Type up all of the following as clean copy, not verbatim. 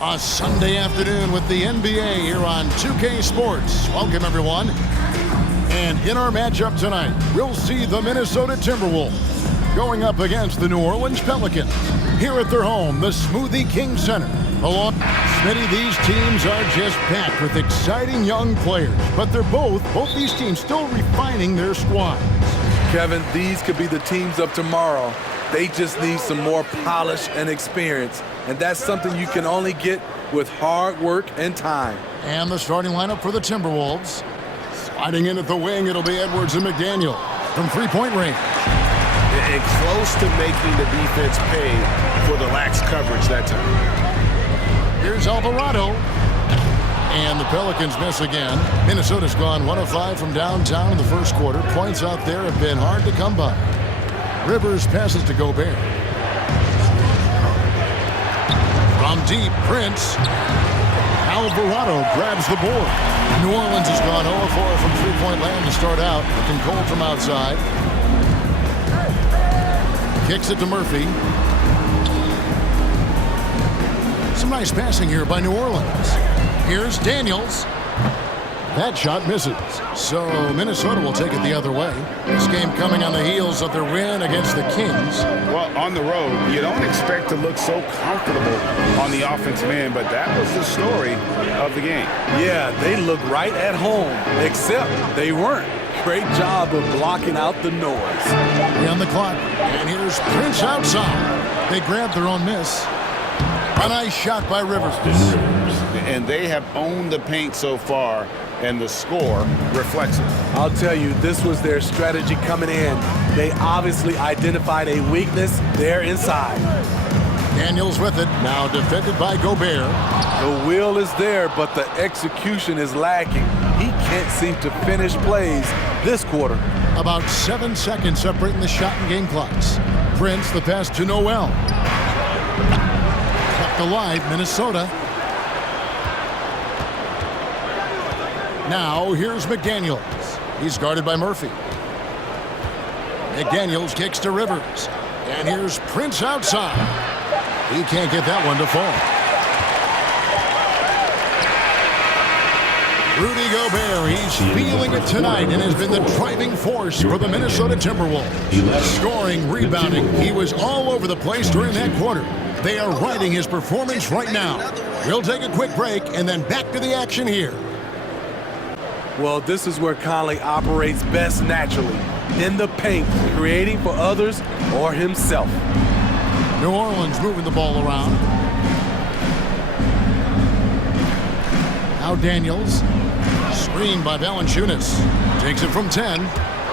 A Sunday afternoon with the NBA here on 2K Sports. Welcome, everyone. And in our matchup tonight, we'll see the Minnesota Timberwolves going up against the New Orleans Pelicans. Here at their home, the Smoothie King Center. Along Smitty, these teams are just packed with exciting young players. But they're both these teams still refining their squads. Kevin, these could be the teams of tomorrow. They just need some more polish and experience. And that's something you can only get with hard work and time. And the starting lineup for the Timberwolves. Sliding in at the wing, it'll be Edwards and McDaniel from three-point range. And close to making the defense pay for the lax coverage that time. Here's Alvarado. And the Pelicans miss again. Minnesota's gone 1 of 5 from downtown in the first quarter. Points out there have been hard to come by. Rivers passes to Gobert. From deep, Prince. Alvarado grabs the board. New Orleans has gone 0 of 4 from three-point land to start out. Looking cold from outside. Kicks it to Murphy. Some nice passing here by New Orleans. Here's Daniels. That shot misses. So Minnesota will take it the other way. This game coming on the heels of their win against the Kings. Well, on the road, you don't expect to look so comfortable on the offensive end, but that was the story of the game. Yeah, they look right at home, except they weren't. Great job of blocking out the noise. On the clock, and here's Prince outside. They grabbed their own miss. A nice shot by Rivers. And they have owned the paint so far, and the score reflects it. I'll tell you, this was their strategy coming in. They obviously identified a weakness there inside. Daniels with it, now defended by Gobert. The will is there, but the execution is lacking. He can't seem to finish plays this quarter. About 7 seconds separating the shot and game clocks. Prince, the pass to Noel. Kept alive, Minnesota. Now, here's McDaniels. He's guarded by Murphy. McDaniels kicks to Rivers. And here's Prince outside. He can't get that one to fall. Rudy Gobert, he's feeling it tonight and has been the driving force for the Minnesota Timberwolves. Scoring, rebounding, he was all over the place during that quarter. They are riding his performance right now. We'll take a quick break and then back to the action here. Well, this is where Conley operates best naturally, in the paint, creating for others or himself. New Orleans moving the ball around. Now Daniels, screened by Valanciunas. Takes it from 10,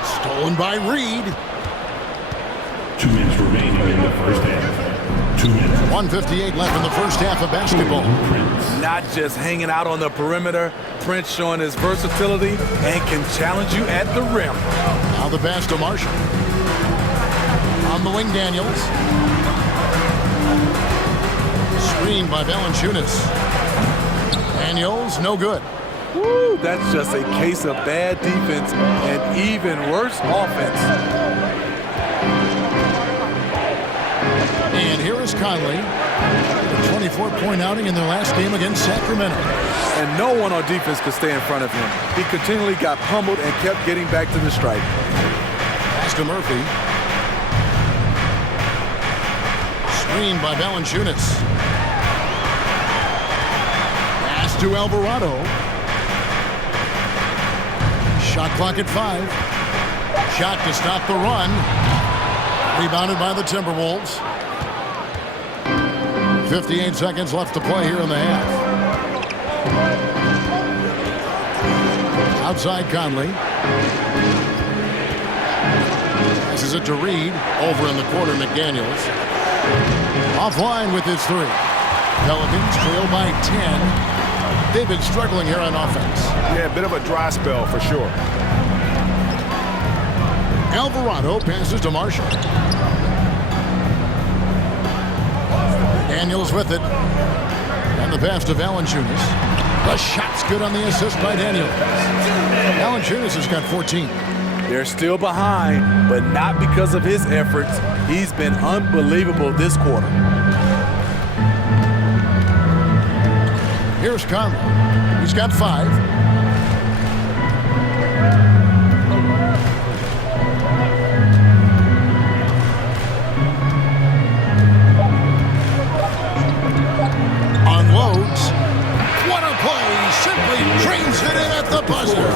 stolen by Reed. 2 minutes remaining in the first half. 2 minutes. 1:58 left in the first half of basketball. Not just hanging out on the perimeter, Prince showing his versatility and can challenge you at the rim. Now the pass to Marshall. On the wing, Daniels. Screened by Valanciunas. Daniels, no good. Woo, that's just a case of bad defense and even worse offense. And here is Conley. A 24-point outing in their last game against Sacramento. And no one on defense could stay in front of him. He continually got pummeled and kept getting back to the stripe. Pass to Murphy. Screened by Valanciunas. Pass to Alvarado. Shot clock at 5. Shot to stop the run. Rebounded by the Timberwolves. 58 seconds left to play here in the half. Outside Conley. Passes it to Reed. Over in the corner, McDaniels. Offline with his 3. Pelicans trail by 10. They've been struggling here on offense. Yeah, a bit of a dry spell for sure. Alvarado passes to Marshall. Daniels with it. And the pass to Valanciunas. The shot's good on the assist by Daniels. Valanciunas has got 14. They're still behind, but not because of his efforts. He's been unbelievable this quarter. Here's Conley. He's got 5. Unloads. What a play. Simply trains it in at the buzzer.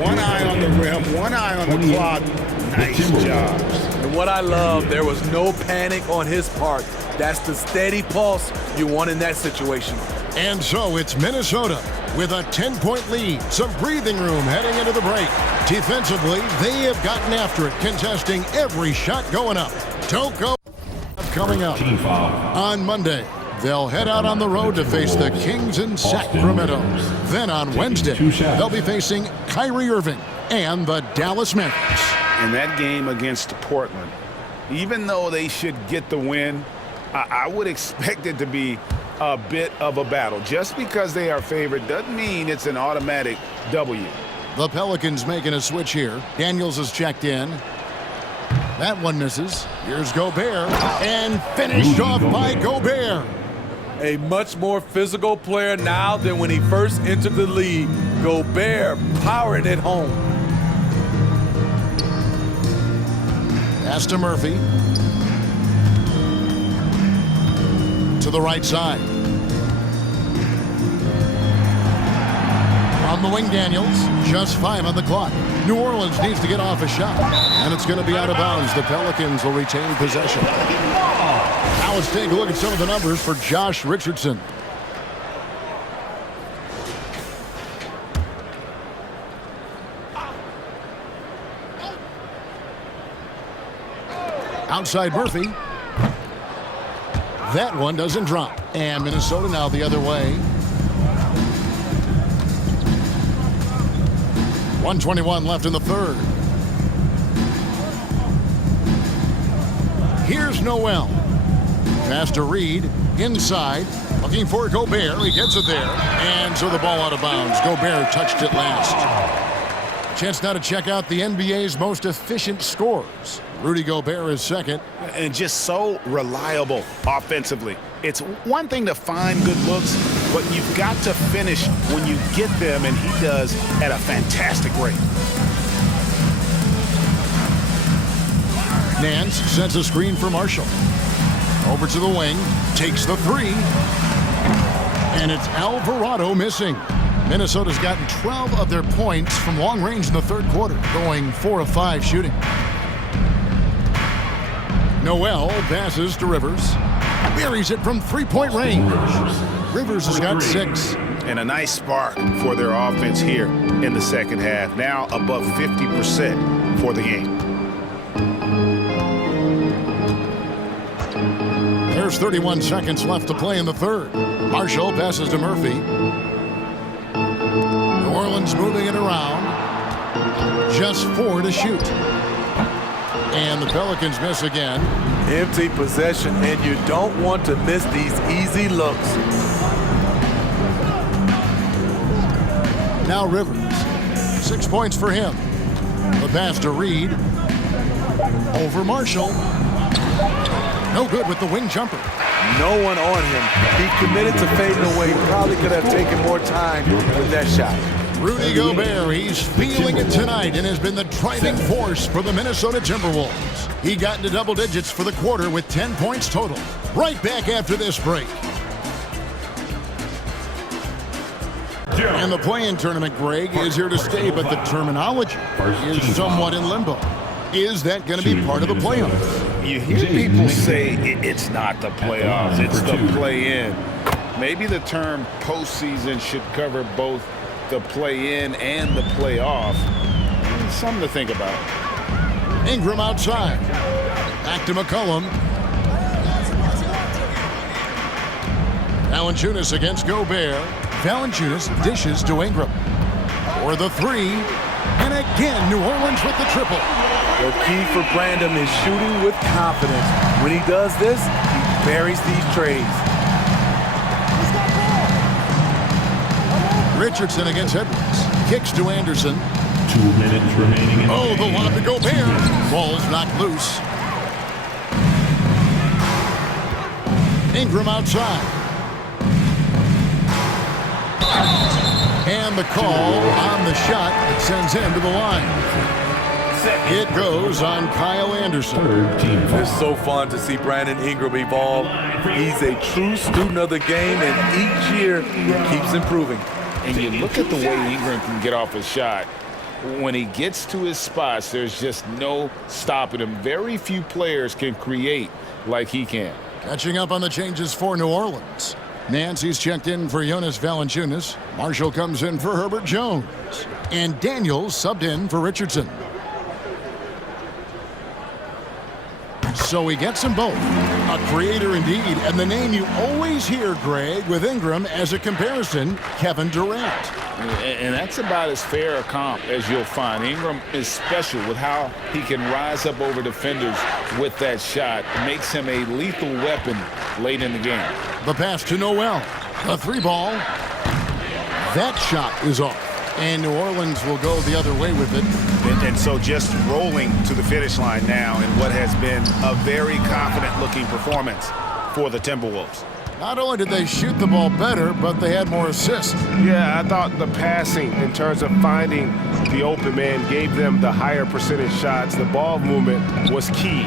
One eye on the rim, one eye on the clock. Nice job. And what I love, there was no panic on his part. That's the steady pulse you want in that situation. And so it's Minnesota with a 10-point lead. Some breathing room heading into the break. Defensively, they have gotten after it, contesting every shot going up. Don't go coming up. Team foul. On Monday, they'll head out on the road to face the Kings in Sacramento. Then on Wednesday, they'll be facing Kyrie Irving and the Dallas Mavericks. In that game against Portland, even though they should get the win, I would expect it to be a bit of a battle. Just because they are favored doesn't mean it's an automatic W. The Pelicans making a switch here. Daniels is checked in. That one misses. Here's Gobert. And finished off by Gobert. A much more physical player now than when he first entered the league. Gobert powering it home. Pass to Murphy. To the right side. On the wing, Daniels. Just 5 on the clock. New Orleans needs to get off a shot. And it's going to be out of bounds. The Pelicans will retain possession. Now let's take a look at some of the numbers for Josh Richardson. Outside Murphy. That one doesn't drop. And Minnesota now the other way. 1:21 left in the third. Here's Noel. Pass to Reed. Inside. Looking for Gobert. He gets it there. And so the ball out of bounds. Gobert touched it last. Chance now to check out the NBA's most efficient scorers. Rudy Gobert is second. And just so reliable offensively. It's one thing to find good looks, but you've got to finish when you get them, and he does at a fantastic rate. Nance sends a screen for Marshall. Over to the wing. Takes the 3. And it's Alvarado missing. Minnesota's gotten 12 of their points from long range in the third quarter, going 4 of 5 shooting. Noel passes to Rivers. Buries it from 3-point range. Rivers has got 6. And a nice spark for their offense here in the second half. Now above 50% for the game. There's 31 seconds left to play in the third. Marshall passes to Murphy. New Orleans moving it around. Just 4 to shoot. And the Pelicans miss again. Empty possession, and you don't want to miss these easy looks. Now Rivers. 6 points for him. The pass to Reed. Over Marshall. No good with the wing jumper. No one on him. He committed to fading away. Probably could have taken more time with that shot. Rudy Gobert, he's feeling it tonight and has been the driving force for the Minnesota Timberwolves. He got into double digits for the quarter with 10 points total. Right back after this break. And the play-in tournament, Greg, is here to stay, but the terminology is somewhat in limbo. Is that going to be part of the playoffs? You hear people say it's not the playoffs, it's the play-in. Maybe the term postseason should cover both the play-in and the playoff. Something to think about. Ingram outside. Back to McCollum. Valanciunas against Gobert. Valanciunas dishes to Ingram. For the 3. And again, New Orleans with the triple. The key for Brandon is shooting with confidence. When he does this, he buries these trades. Richardson against Edwards. Kicks to Anderson. 2 minutes remaining in Oh, the lob to Gobert. Ball's knocked loose. Ingram outside. And the call on the shot that sends him to the line. It goes on Kyle Anderson. It's so fun to see Brandon Ingram evolve. He's a true student of the game, and each year he keeps improving. And you look at the way Ingram can get off a shot. When he gets to his spots, there's just no stopping him. Very few players can create like he can. Catching up on the changes for New Orleans. Nancy's checked in for Jonas Valanciunas. Marshall comes in for Herbert Jones. And Daniels subbed in for Richardson. So he gets them both. A creator indeed, and the name you always hear, Greg, with Ingram as a comparison, Kevin Durant. And that's about as fair a comp as you'll find. Ingram is special with how he can rise up over defenders with that shot. Makes him a lethal weapon late in the game. The pass to Noel. The three ball. That shot is off. And New Orleans will go the other way with it. And so just rolling to the finish line now in what has been a very confident-looking performance for the Timberwolves. Not only did they shoot the ball better, but they had more assists. Yeah, I thought the passing in terms of finding the open man gave them the higher percentage shots. The ball movement was key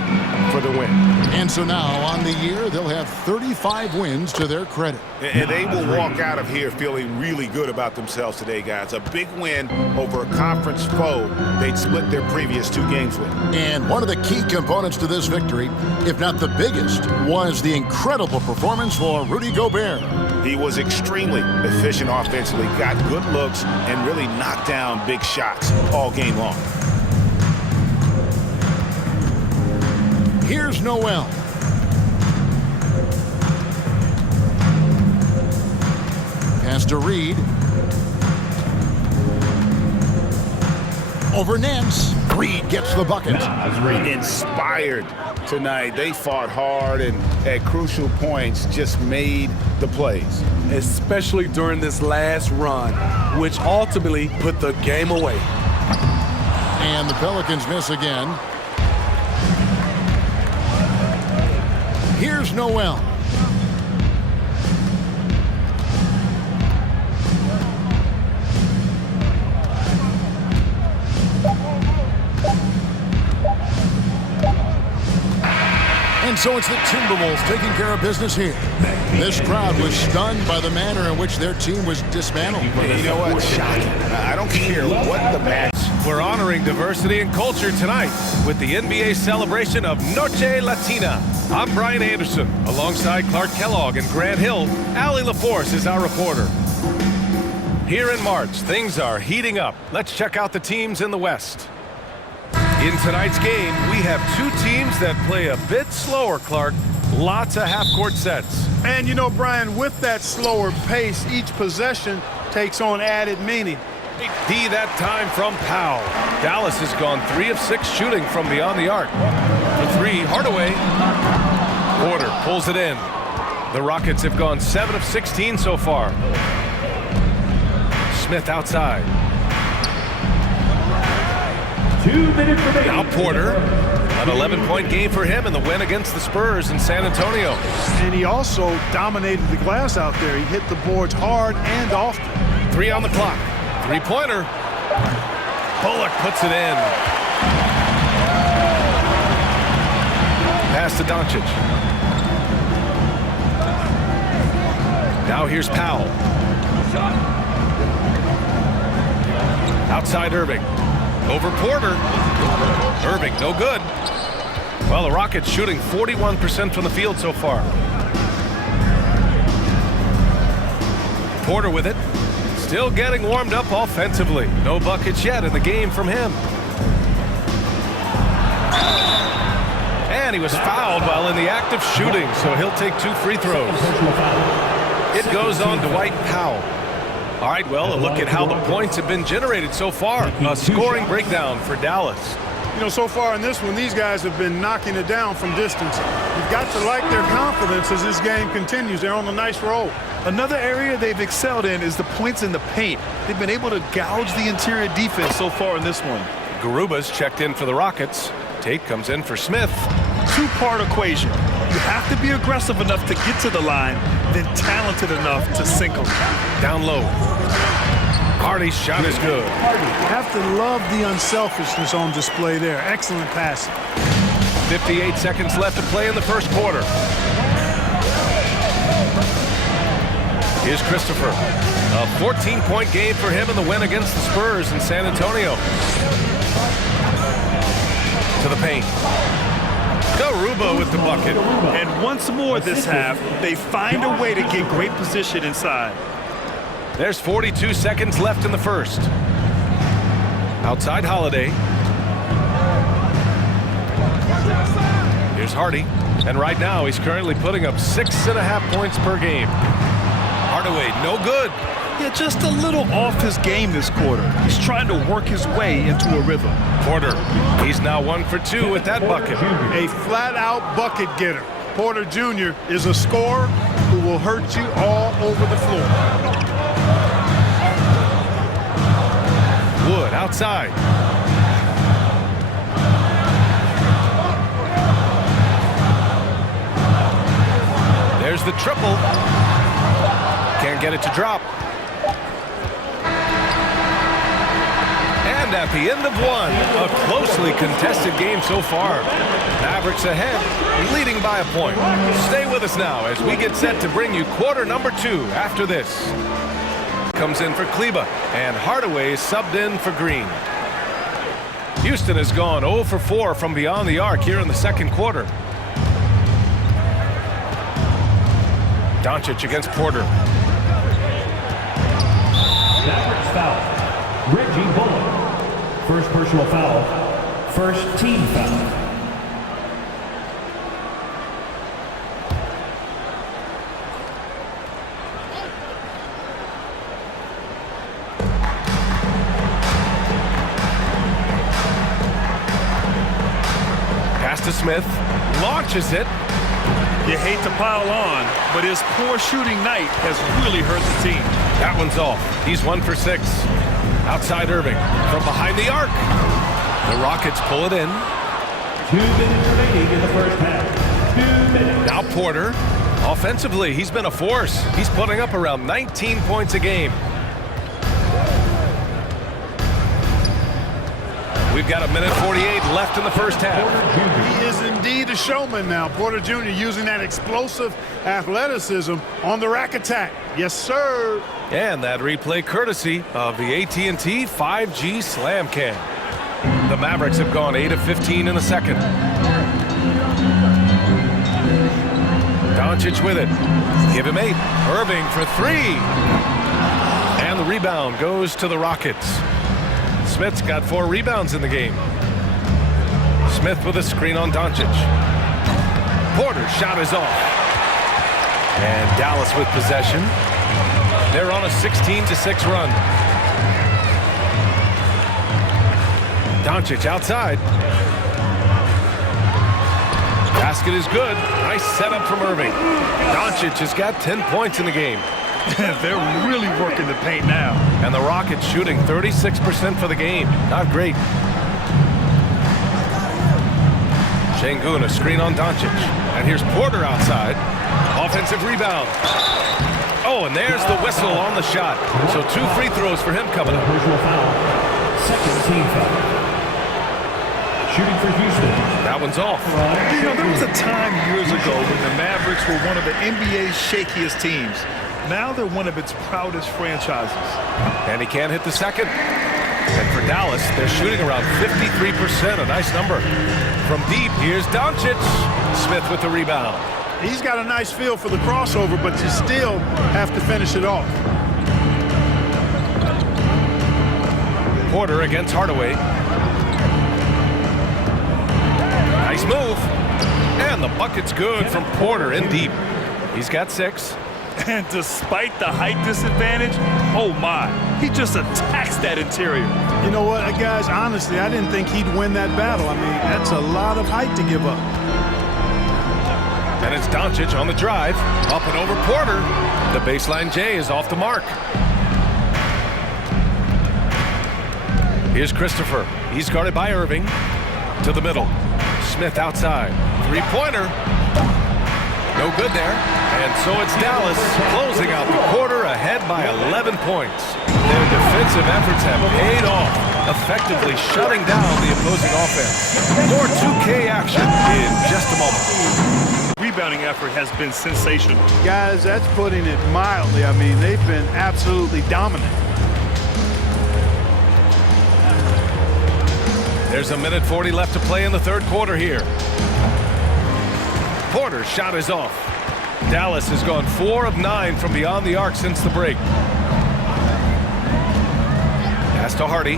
for the win. And so now on the year, they'll have 35 wins to their credit. And they will walk out of here feeling really good about themselves today, guys. A big win over a conference foe they'd split their previous 2 games with. And one of the key components to this victory, if not the biggest, was the incredible performance for Rudy Gobert. He was extremely efficient offensively, got good looks, and really knocked down big shots all game long. Here's Noel. Pass to Reed. Over Nance. Reed gets the bucket. Inspired tonight. They fought hard and at crucial points just made the plays. Especially during this last run, which ultimately put the game away. And the Pelicans miss again. Here's Noel. And so it's the Timberwolves taking care of business here. This crowd was stunned by the manner in which their team was dismantled. You know what? Shocking. I don't care what the match. We're honoring diversity and culture tonight with the NBA celebration of Noche Latina. I'm Brian Anderson. Alongside Clark Kellogg and Grant Hill, Allie LaForce is our reporter. Here in March, things are heating up. Let's check out the teams in the West. In tonight's game, we have 2 teams that play a bit slower, Clark. Lots of half-court sets. And you know, Brian, with that slower pace, each possession takes on added meaning. D that time from Powell. Dallas has gone 3 of 6 shooting from beyond the arc. For 3, Hardaway. Porter pulls it in. The Rockets have gone 7 of 16 so far. Smith outside. 2 minutes remaining. Now Porter. An 11-point game for him in the win against the Spurs in San Antonio. And he also dominated the glass out there. He hit the boards hard and often. 3 on the clock. 3-pointer. Bullock puts it in. Pass to Doncic. Now here's Powell. Outside Irving. Over Porter. Irving, no good. Well, the Rockets shooting 41% from the field so far. Porter with it. Still getting warmed up offensively. No buckets yet in the game from him. And he was fouled while in the act of shooting, so he'll take 2 free throws. It goes on Dwight Powell. All right, well, a look at how the points have been generated so far. A scoring breakdown for Dallas. You know, so far in this one, these guys have been knocking it down from distance. You've got to like their confidence as this game continues. They're on a nice roll. Another area they've excelled in is the points in the paint. They've been able to gouge the interior defense so far in this one. Garuba's checked in for the Rockets. Tate comes in for Smith. two-part equation. You have to be aggressive enough to get to the line, then talented enough to sink them. Down low. Hardy's shot is good. You have to love the unselfishness on display there. Excellent pass. 58 seconds left to play in the first quarter. Here's Christopher. A 14-point game for him in the win against the Spurs in San Antonio. To the paint. Garuba with the bucket. And once more this half, they find a way to get great position inside. There's 42 seconds left in the first. Outside Holiday. Here's Hardy. And right now he's currently putting up 6.5 points per game. Hardaway, no good. Yeah, just a little off his game this quarter. He's trying to work his way into a rhythm. Porter, he's now 1 for 2 with that bucket. A flat-out bucket getter. Porter Jr. is a scorer who will hurt you all over the floor. Wood outside. There's the triple. Can't get it to drop. And at the end of one, a closely contested game so far. Mavericks ahead, leading by a point. Stay with us now as we get set to bring you quarter number 2 after this. Comes in for Kleba, and Hardaway is subbed in for Green. Houston has gone 0 for 4 from beyond the arc here in the second quarter. Doncic against Porter. Mavericks foul. Reggie Bullock. First personal foul. First team foul. Pass to Smith. Launches it. You hate to pile on, but his poor shooting night has really hurt the team. That one's off. He's 1 for 6. Outside Irving from behind the arc. The Rockets pull it in. 2 minutes remaining in the first half. 2 minutes. Now Porter. Offensively, he's been a force. He's putting up around 19 points a game. We've got 1:48 left in the first half. He is indeed a showman now. Porter Jr. using that explosive athleticism on the rack attack. Yes, sir. And that replay courtesy of the AT&T 5G Slam Cam. The Mavericks have gone 8 of 15 in the second. Doncic with it. Give him 8. Irving for 3. And the rebound goes to the Rockets. Smith's got 4 rebounds in the game. Smith with a screen on Doncic. Porter's shot is off. And Dallas with possession. They're on a 16-6 run. Doncic outside. Basket is good. Nice setup from Irving. Doncic has got 10 points in the game. They're really working the paint now. And the Rockets shooting 36% for the game. Not great. Şengün, a screen on Doncic. And here's Porter outside. Offensive rebound. Oh, and there's the whistle on the shot. So 2 free throws for him coming up. Personal foul. Second team foul. Shooting for Houston. That one's off. You know, there was a time years ago when the Mavericks were one of the NBA's shakiest teams. Now they're one of its proudest franchises. And he can't hit the second. And for Dallas, they're shooting around 53%, a nice number. From deep, here's Doncic. Smith with the rebound. He's got a nice feel for the crossover, but you still have to finish it off. Porter against Hardaway. Nice move. And the bucket's good from Porter in deep. He's got 6. And despite the height disadvantage, oh my, he just attacks that interior. You know what, guys, honestly, I didn't think he'd win that battle. I mean, that's a lot of height to give up. And it's Doncic on the drive. Up and over Porter. The baseline J is off the mark. Here's Christopher. He's guarded by Irving. To the middle. Smith outside. Three-pointer. No good there. And so it's Dallas closing out the quarter ahead by 11 points. Their defensive efforts have paid off, effectively shutting down the opposing offense. More 2K action in just a moment. Rebounding effort has been sensational. Guys, that's putting it mildly. I mean, they've been absolutely dominant. There's a minute 40 left to play in the third quarter here. Porter's shot is off. Dallas has gone 4 of 9 from beyond the arc since the break. Pass to Hardy.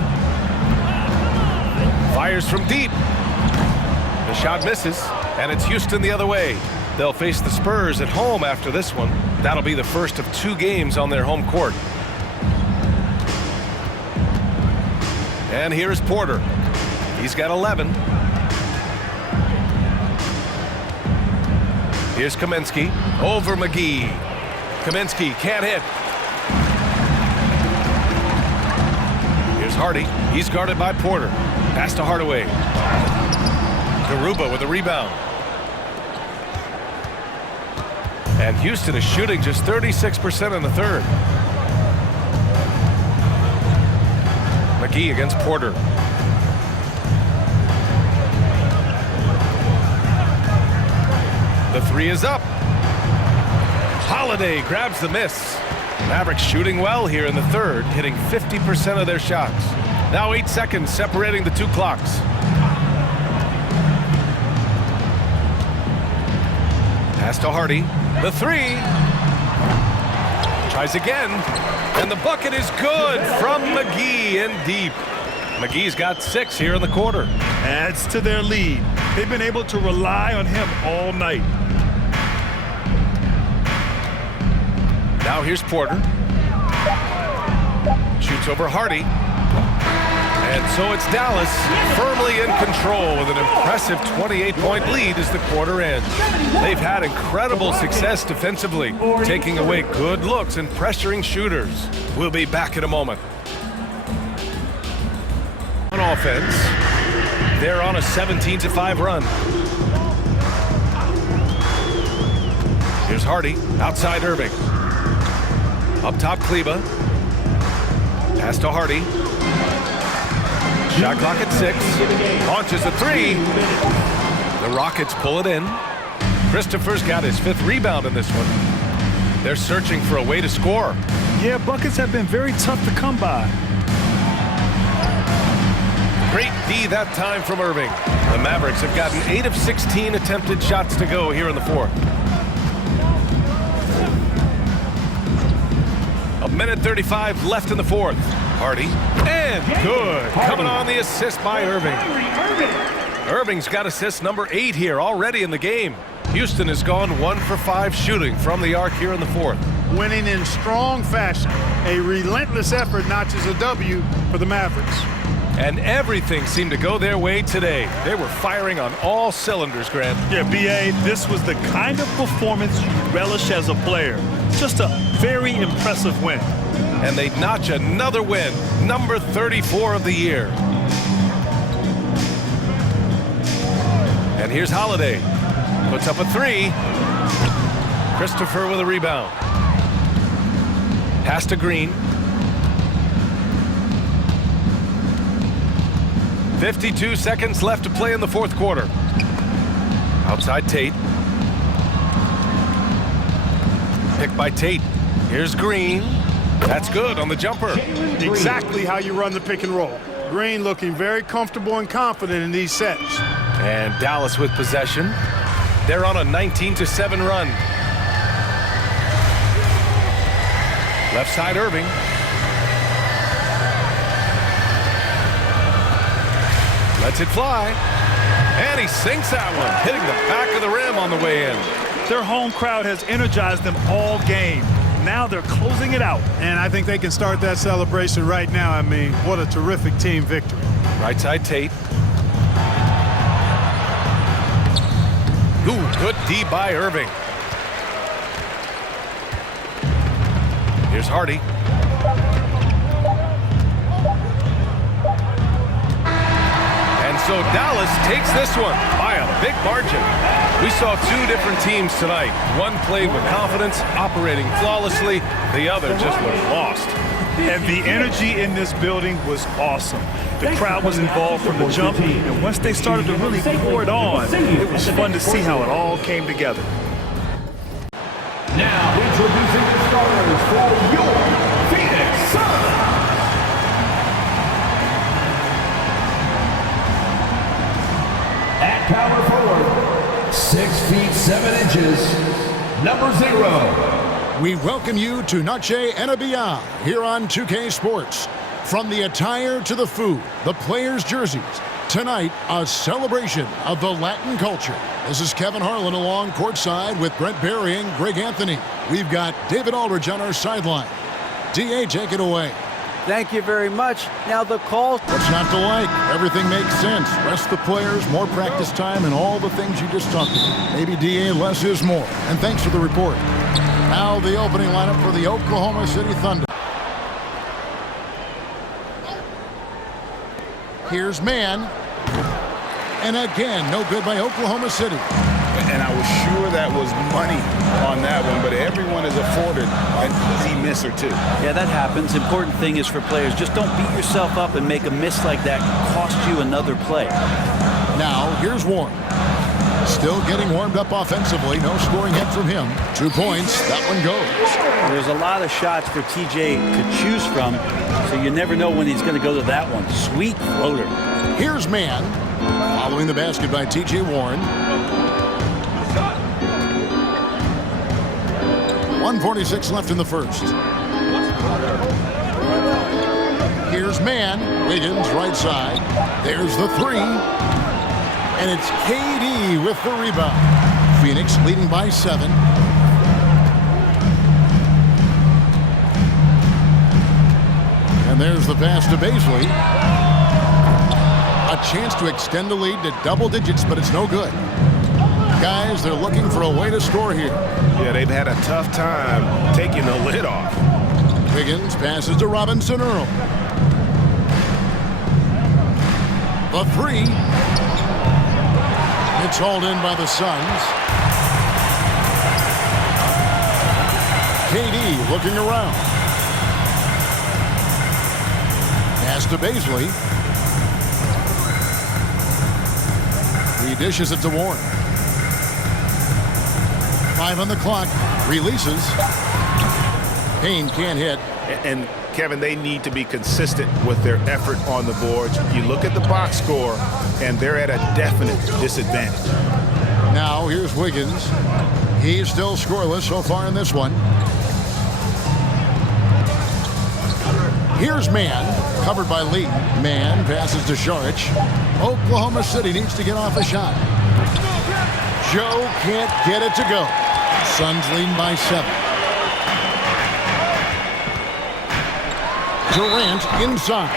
Fires from deep. The shot misses, and it's Houston the other way. They'll face the Spurs at home after this one. That'll be the first of 2 games on their home court. And here's Porter. He's got 11. Here's Kaminsky over McGee. Kaminsky can't hit. Here's Hardy. He's guarded by Porter. Pass to Hardaway. Garuba with a rebound. And Houston is shooting just 36% in the third. McGee against Porter. The three is up. Holiday grabs the miss. Mavericks shooting well here in the third, hitting 50% of their shots. Now 8 seconds separating the 2 clocks. Pass to Hardy. The three. Tries again. And the bucket is good from McGee in deep. McGee's got 6 here in the quarter. Adds to their lead. They've been able to rely on him all night. Now here's Porter. Shoots over Hardy. And so it's Dallas firmly in control with an impressive 28-point lead as the quarter ends. They've had incredible success defensively, taking away good looks and pressuring shooters. We'll be back in a moment. On offense, they're on a 17-5 run. Here's Hardy, outside Irving. Up top, Kleba. Pass to Hardy. Shot clock at 6. Launches a 3. The Rockets pull it in. Christopher's got his 5th rebound in this one. They're searching for a way to score. Yeah, buckets have been very tough to come by. Great D that time from Irving. The Mavericks have gotten 8 of 16 attempted shots to go here in the fourth. A minute 35 left in the fourth. Hardy, and good. Coming on the assist by Irving. Irving's got assist number 8 here already in the game. Houston has gone 1 for 5 shooting from the arc here in the fourth. Winning in strong fashion. A relentless effort notches a W for the Mavericks. And everything seemed to go their way today. They were firing on all cylinders, Grant. Yeah, B.A., this was the kind of performance you relish as a player. Just a very impressive win. And they notch another win, number 34 of the year. And here's Holiday. Puts up a 3. Christopher with a rebound. Pass to Green. 52 seconds left to play in the fourth quarter. Outside Tate. Picked by Tate. Here's Green. That's good on the jumper. Exactly how you run the pick and roll. Green looking very comfortable and confident in these sets. And Dallas with possession. They're on a 19-7 run. Left side Irving. Lets it fly. And he sinks that one, hitting the back of the rim on the way in. Their home crowd has energized them all game. Now they're closing it out. And I think they can start that celebration right now. I mean, what a terrific team victory. Right side Tate. Ooh, good D by Irving. Here's Hardy. And So Dallas takes this one by a big margin. We saw two different teams tonight. One played with confidence, operating flawlessly. The other just looked lost. And the energy in this building was awesome. The crowd was involved from the jump, and once they started to really pour it on, it was fun to see how it all came together. Now introducing the starters for your Phoenix Suns. At power forward, 6 feet 7 inches, number 0. We welcome you to Noche and Beyond here on 2K Sports. From the attire to the food, the players' jerseys, tonight a celebration of the Latin culture. This is Kevin Harlan along courtside with Brent Barry and Greg Anthony. We've got David Aldridge on our sideline. DA, take it away. Thank you very much. Now the call. What's not to like? Everything makes sense. Rest the players, more practice time, and all the things you just talked about. Maybe DA, less is more. And thanks for the report. Now the opening lineup for the Oklahoma City Thunder. Here's man. And again, no good by Oklahoma City. And I was sure that was money on that one, but everyone is afforded an easy miss or two. Yeah, that happens. Important thing is for players, just don't beat yourself up and make a miss like that cost you another play. Now, here's Warren. Still getting warmed up offensively. No scoring yet from him. 2 points. That one goes. There's a lot of shots for TJ to choose from, so you never know when he's going to go to that one. Sweet floater. Here's man. Following the basket by TJ Warren. 1:46 left in the first. Here's man. Wiggins, right side. There's the three. And it's KD with the rebound. Phoenix leading by 7. And there's the pass to Baisley. A chance to extend the lead to double digits, but it's no good. Guys, they're looking for a way to score here. Yeah, they've had a tough time taking the lid off. Wiggins passes to Robinson Earl. The three. It's hauled in by the Suns. KD looking around. Pass to Baisley. He dishes it to Warren. 5 on the clock. Releases. Payne can't hit. And Kevin, they need to be consistent with their effort on the boards. You look at the box score, and they're at a definite disadvantage. Now here's Wiggins. He's still scoreless so far in this one. Here's man, covered by Lee. Man passes to Saric. Oklahoma City needs to get off a shot. Joe can't get it to go. Suns leading by 7. Durant inside.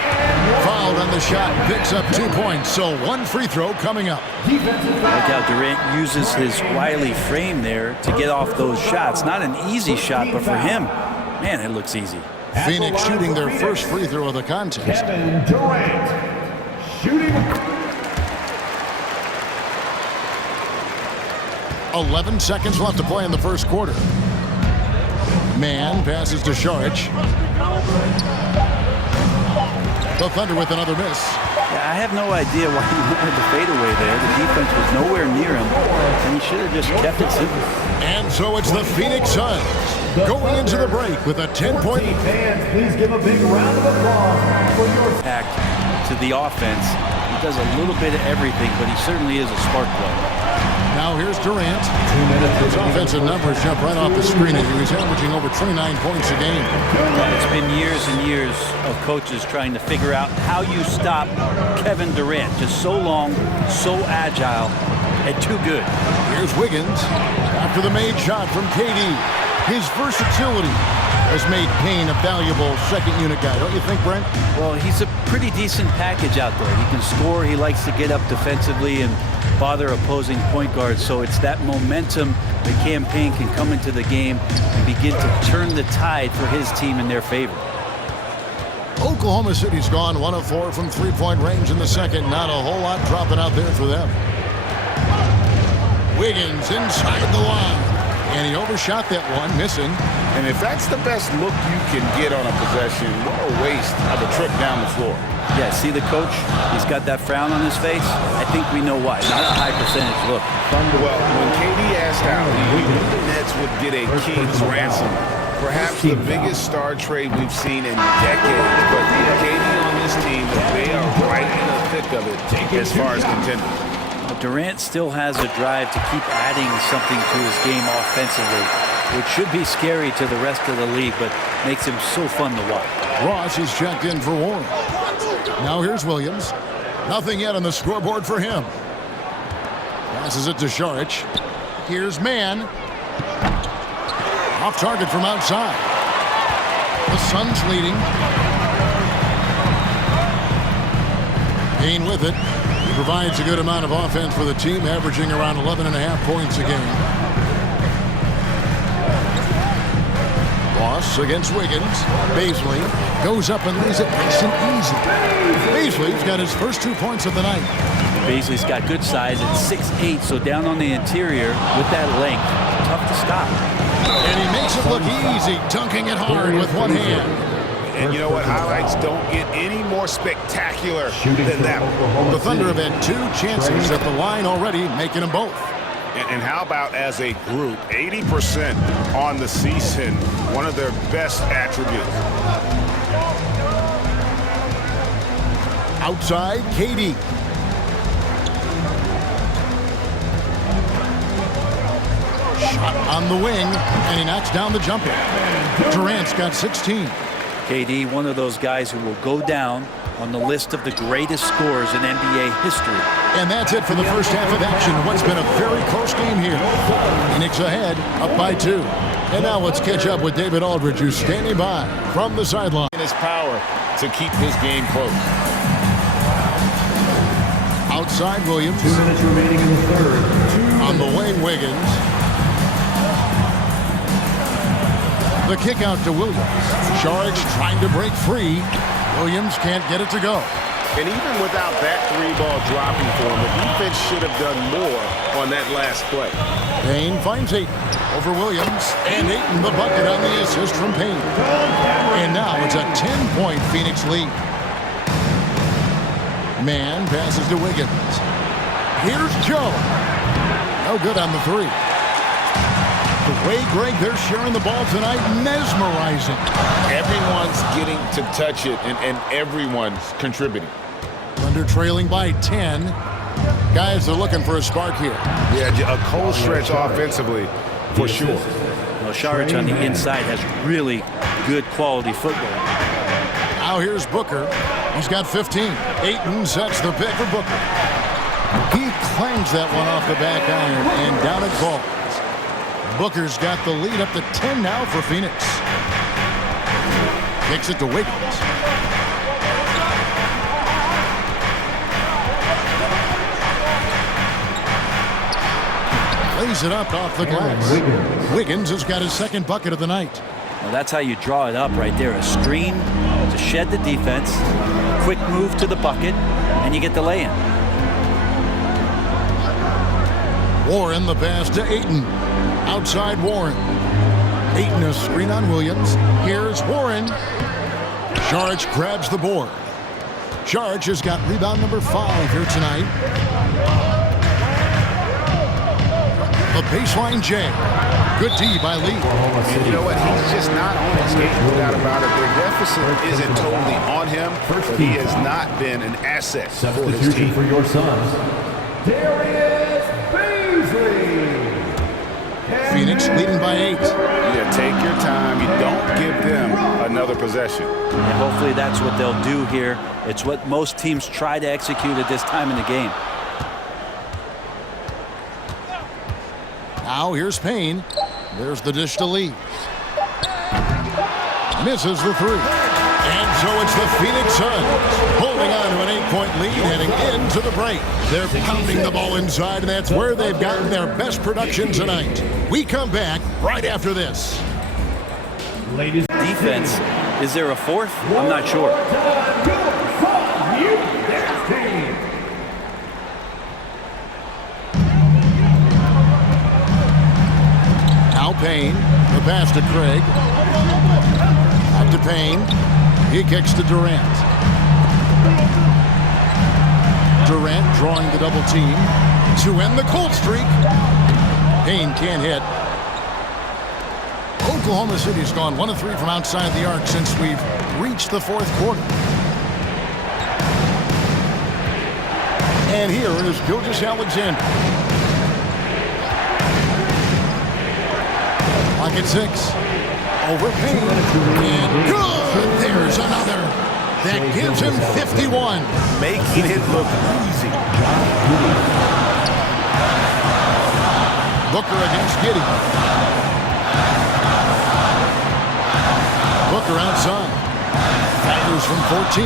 Fouled on the shot, picks up 2 points. So one free throw coming up. Look how Durant uses his wily frame there to get off those shots. Not an easy shot, but for him, man, it looks easy. Phoenix shooting their first free throw of the contest. Kevin Durant shooting. 11 seconds left to play in the first quarter. Man passes to Saric. The Thunder with another miss. Yeah, I have no idea why he wanted the fadeaway there. The defense was nowhere near him, and he should have just kept it simple. And so it's the Phoenix Suns going into the break with a 10-point lead. Fans, please give a big round of applause for your Impact to the offense. He does a little bit of everything, but he certainly is a spark plug. Now here's Durant. His offensive numbers jump right off the screen. He's averaging over 29 points a game. It's been years and years of coaches trying to figure out how you stop Kevin Durant. Just so long, so agile, and too good. Here's Wiggins after the made shot from KD. His versatility has made Payne a valuable second unit guy, don't you think, Brent? Well, he's a pretty decent package out there. He can score, he likes to get up defensively and bother opposing point guards, so it's that momentum that Payne can come into the game and begin to turn the tide for his team in their favor. Oklahoma City's gone 1 of 4 from three-point range in the second. Not a whole lot dropping out there for them. Wiggins inside the line. And he overshot that one, missing. And if that's the best look you can get on a possession, what a waste of a trip down the floor. Yeah, see the coach? He's got that frown on his face. I think we know why. Not a high percentage look. Well, when KD asked out, we knew the Nets would get a king's ransom. Perhaps the biggest star trade we've seen in decades. But KD on this team, they are right in the thick of it as far as contenders. Durant still has a drive to keep adding something to his game offensively, which should be scary to the rest of the league, but makes him so fun to watch. Ross is checked in for Warren. Now here's Williams. Nothing yet on the scoreboard for him. Passes it to Saric. Here's Mann. Off target from outside. The Suns leading. Payne with it. He provides a good amount of offense for the team, averaging around 11.5 points a game. Ross against Wiggins. Baisley goes up and lays it nice and easy. Baisley's got his first 2 points of the night. Baisley's got good size at 6'8", so down on the interior with that length, tough to stop. And he makes it look easy, dunking it hard with one hand. And you know what? Highlights don't get any more spectacular than that one. The Thunder have had 2 chances at the line already, making them both. And how about as a group, 80% on the season, one of their best attributes. Outside, KD. Shot on the wing, and he knocks down the jumper. Durant's got 16. KD, one of those guys who will go down on the list of the greatest scorers in NBA history. And that's it for the first half of action. What's been a very close game here. Phoenix ahead, up by 2. And now let's catch up with David Aldridge, who's standing by from the sideline. In his power to keep this game close. Outside Williams. 2 minutes remaining in the third. On the wing, Wiggins. The kick out to Williams. Saric trying to break free. Williams can't get it to go. And even without that 3-ball dropping for him, the defense should have done more on that last play. Payne finds Ayton over Williams. And Ayton the bucket on the assist from Payne. And now it's a 10-point Phoenix lead. Mann passes to Wiggins. Here's Joe. No good on the 3. The way, Greg, they're sharing the ball tonight, mesmerizing. Everyone's getting to touch it, and everyone's contributing. Thunder trailing by 10. Guys are looking for a spark here. Yeah, a cold stretch offensively, for sure. Well, Saric on the inside has really good quality football. Now here's Booker. He's got 15. Ayton sets the pick for Booker. He clangs that one off the back iron, and down it falls. Booker's got the lead up to 10 now for Phoenix. Kicks it to Wiggins. Lays it up off the glass. Wiggins has got his second bucket of the night. Well, that's how you draw it up right there. A screen to shed the defense, quick move to the bucket, and you get the lay-in. Warren the pass to Ayton. Outside Warren. Ayton a screen on Williams. Here's Warren. Saric grabs the board. Saric has got rebound number 5 here tonight. The baseline J. Good D by Lee. And you know what? He's just not on his game, no doubt about it. Their deficit isn't totally on him, but he has not been an asset for his team. For your sons, Darius Baisley. Phoenix leading by 8. Yeah, take your time. You don't give them another possession. And hopefully that's what they'll do here. It's what most teams try to execute at this time in the game. Now here's Payne. There's the dish to Lee. Misses the 3. And so it's the Phoenix Suns holding on to an 8-point lead heading into the break. They're pounding the ball inside, and that's where they've gotten their best production tonight. We come back right after this. Defense Is there a fourth? I'm not sure. Now Payne, the pass to Craig. Back to Payne. He kicks to Durant. Durant drawing the double team to end the cold streak. Payne can't hit. Oklahoma City's gone 1 of 3 from outside the arc since we've reached the fourth quarter. And here is Gilgeous-Alexander. Pocket 6. Over Payne. And good! There's another. That gives him 51. Making it look easy. Booker against Giddey. Booker outside. Fires from 14.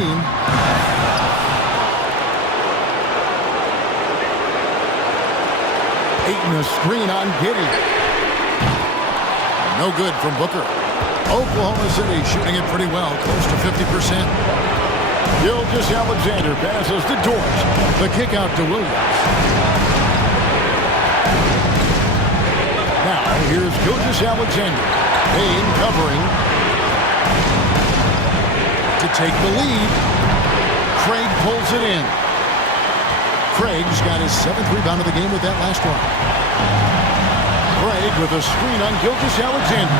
Ayton a screen on Giddey. No good from Booker. Oklahoma City shooting it pretty well, close to 50%. Gilgeous-Alexander passes to Dort. The kick out to Williams. Now here's Gilgeous-Alexander. Payne covering to take the lead. Craig pulls it in. Craig's got his 7th rebound of the game with that last one. Craig with a screen on Gilgeous-Alexander.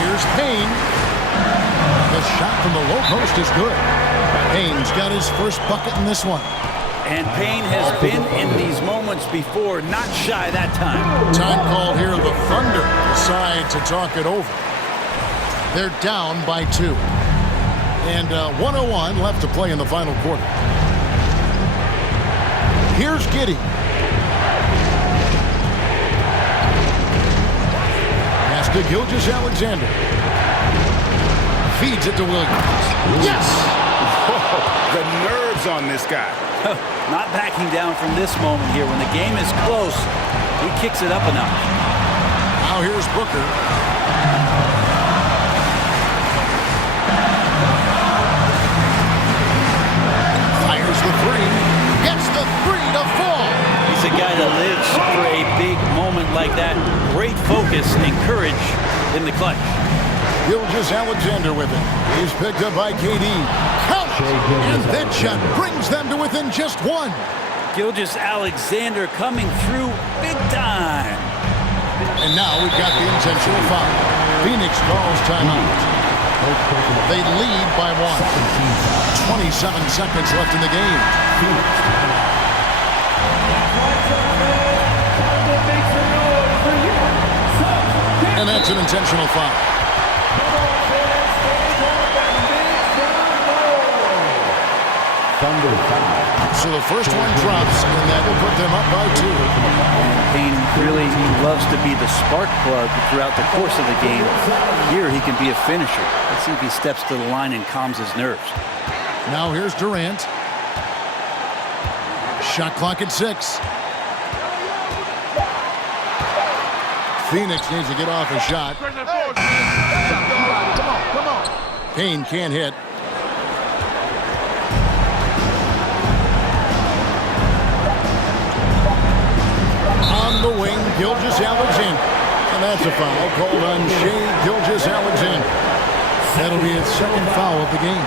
Here's Payne. The shot from the low post is good. Payne's got his first bucket in this one. And Payne has been in these moments before, not shy that time. Time called here. The Thunder decide to talk it over. They're down by 2. And 1:01 left to play in the final quarter. Here's Giddey. Pass to Gilgeous-Alexander. Feeds it to Williams. Yes! The nerves on this guy. Not backing down from this moment here. When the game is close, he kicks it up a notch. Now here's Booker. Fires the 3. Gets the 3 to fall. He's a guy that lives for a big moment like that. Great focus and courage in the clutch. Gilgeous-Alexander with it. He's picked up by KD. Count! And that shot brings them to within just 1. Gilgeous-Alexander coming through big time. And now we've got the intentional foul. Phoenix calls timeout. They lead by 1. 27 seconds left in the game. And that's an intentional foul. So the first one drops, and that will put them up by 2. Payne really loves to be the spark plug throughout the course of the game. Here he can be a finisher. Let's see if he steps to the line and calms his nerves. Now here's Durant. Shot clock at 6. Phoenix needs to get off a shot. Payne can't hit. On the wing, Gilgeous-Alexander. And that's a foul called on Shai Gilgeous-Alexander. That'll be his 2nd foul of the game.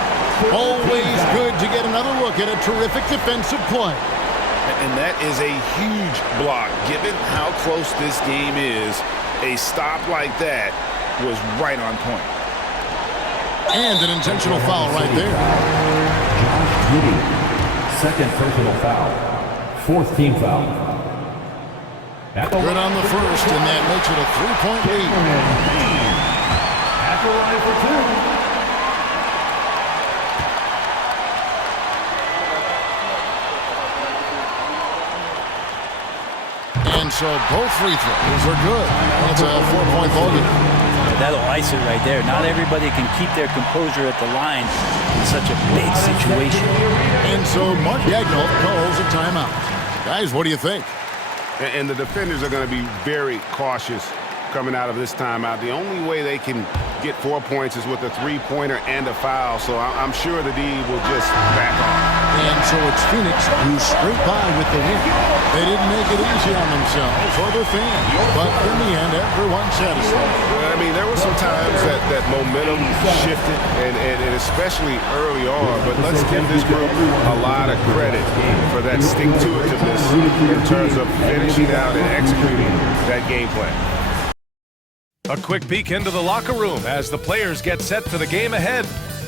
Always good to get another look at a terrific defensive play. And that is a huge block. Given how close this game is, a stop like that was right on point. And an intentional foul right there. Giddey, 2nd personal foul. 4th team foul. Good on the first, and that makes it a 3-point lead. At the line for 2. And so both free throws are good. It's a 4-point ball game. That'll ice it right there. Not everybody can keep their composure at the line in such a big situation. And so Mark Daigneault calls a timeout. Guys, what do you think? And the defenders are going to be very cautious coming out of this timeout. The only way they can get 4 points is with a three-pointer and a foul, so I'm sure the D will just back off. And so it's Phoenix who scraped by with the win. They didn't make it easy on themselves or their fans, but in the end, everyone's satisfied. I mean, there were some times that momentum shifted, and especially early on, but let's give this group a lot of credit for that stick-to-itiveness in terms of finishing out and executing that game plan. A quick peek into the locker room as the players get set for the game ahead,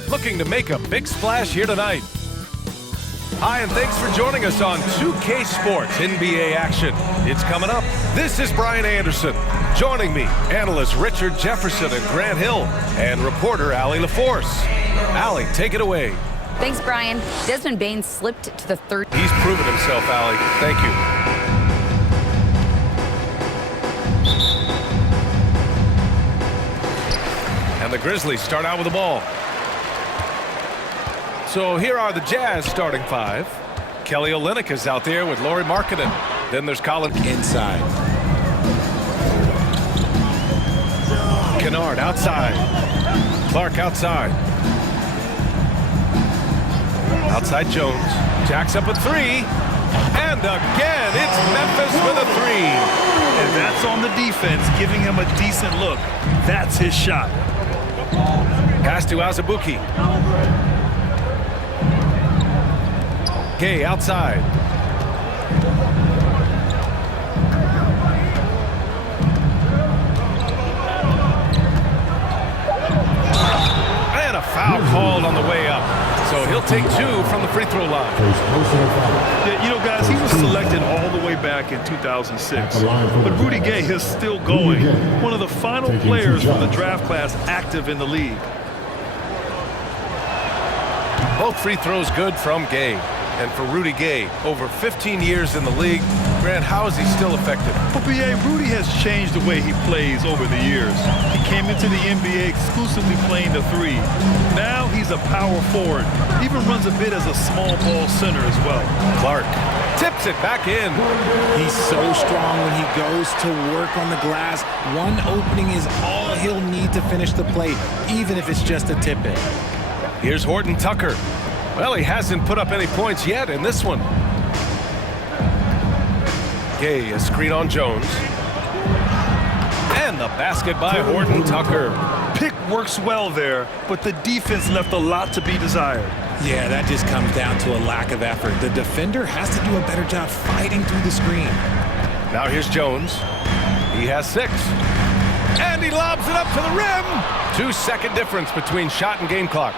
looking to make a big splash here tonight. Hi, and thanks for joining us on 2K Sports NBA action. It's coming up. This is Brian Anderson. Joining me, analysts Richard Jefferson and Grant Hill, and reporter Allie LaForce. Allie, take it away. Thanks, Brian. Desmond Bane slipped to the third. He's proven himself, Allie. Thank you. And the Grizzlies start out with the ball. So here are the Jazz starting five. Kelly Olynyk is out there with Lauri Markkanen. Then there's Colin inside. Kennard outside. Clark outside. Outside Jones. Jacks up a three. And again, it's Memphis with a three. And that's on the defense, giving him a decent look. That's his shot. Pass to Azubuike. Gay outside. And a foul called on the way up. So he'll take two from the free throw line. Yeah, you know, guys, he was selected all the way back in 2006. But Rudy Gay is still going. One of the final players from the draft class active in the league. Both free throws good from Gay. And for Rudy Gay, over 15 years in the league, Grant, how is he still effective? Well, B.A., Rudy has changed the way he plays over the years. He came into the NBA exclusively playing the three. Now he's a power forward. Even runs a bit as a small ball center as well. Clark tips it back in. He's so strong when he goes to work on the glass. One opening is all he'll need to finish the play, even if it's just a tip in. Here's Horton Tucker. Well, he hasn't put up any points yet in this one. Gay, a screen on Jones. And the basket by Horton Tucker. Pick works well there, but the defense left a lot to be desired. Yeah, that just comes down to a lack of effort. The defender has to do a better job fighting through the screen. Now here's Jones. He has 6. And he lobs it up to the rim. 2-second difference between shot and game clock.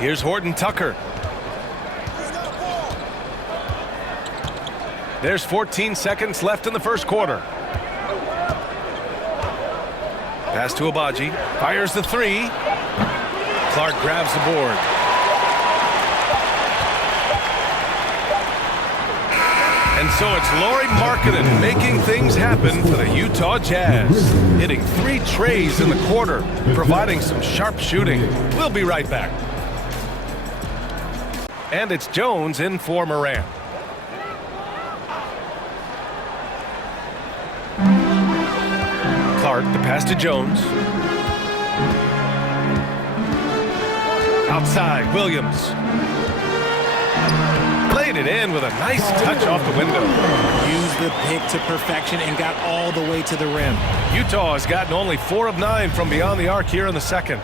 Here's Horton Tucker. There's 14 seconds left in the first quarter. Pass to Abaji. Fires the three. Clark grabs the board. And so it's Lauri Markkanen making things happen for the Utah Jazz. Hitting 3 trays in the quarter, providing some sharp shooting. We'll be right back. And it's Jones in for Moran. Clark, the pass to Jones. Outside, Williams. Laid it in with a nice touch off the window. Used the pick to perfection and got all the way to the rim. Utah has gotten only 4 of 9 from beyond the arc here in the second.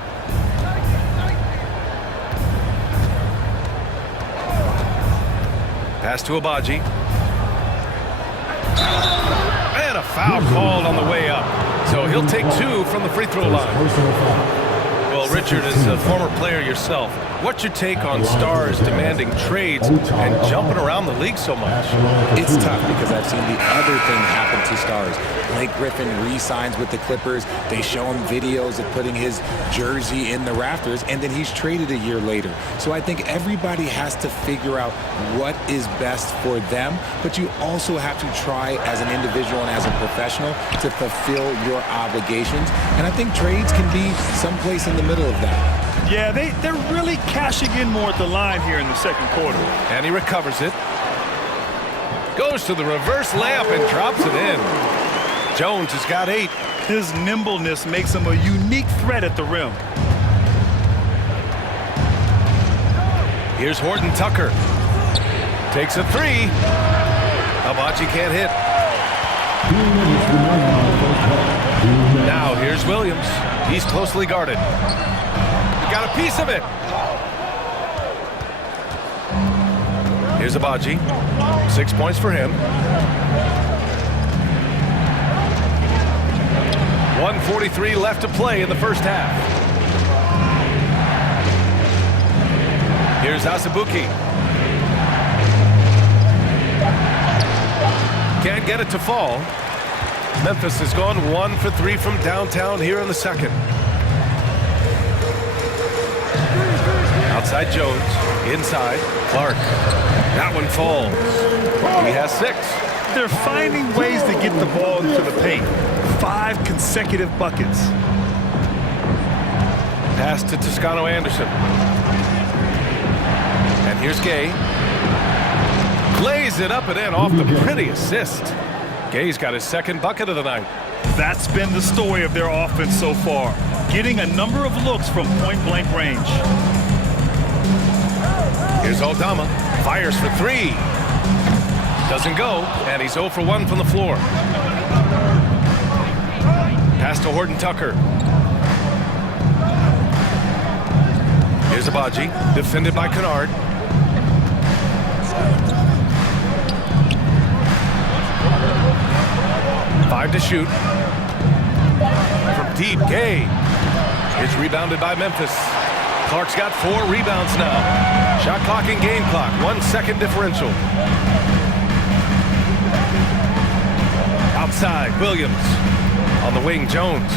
Pass to Abaji. And a foul called on the way up. So he'll take 2 from the free throw line. Well, Richard, as a former player yourself, what's your take on stars demanding trades and jumping around the league so much? It's tough because I've seen the other thing happen to stars. Blake Griffin re-signs with the Clippers. They show him videos of putting his jersey in the rafters, and then he's traded a year later. So I think everybody has to figure out what is best for them, but you also have to try as an individual and as a professional to fulfill your obligations. And I think trades can be someplace in the middle of that. Yeah, they're really cashing in more at the line here in the second quarter. And he recovers it. Goes to the reverse layup and drops it in. Jones has got 8. His nimbleness makes him a unique threat at the rim. Here's Horton Tucker. Takes a 3. Abachi can't hit. Now here's Williams. He's closely guarded. Got a piece of it. Here's Abachi. 6 points for him. 1:43 left to play in the first half. Here's Asabuki. Can't get it to fall. Memphis has gone 1 for 3 from downtown here in the second. Outside Jones. Inside Clark. That one falls. He has 6. They're finding ways to get the ball into the paint. 5 consecutive buckets. Pass to Toscano Anderson. And here's Gay. Lays it up and in off the pretty assist. Gay's got his second bucket of the night. That's been the story of their offense so far. Getting a number of looks from point-blank range. Here's Aldama. Fires for 3. Doesn't go, and he's 0 for 1 from the floor. Pass to Horton Tucker. Here's Abaji, defended by Kennard. Five to shoot. From deep, Gay. It's rebounded by Memphis. Clark's got 4 rebounds now. Shot clock and game clock, 1 second differential. Outside, Williams. On the wing, Jones.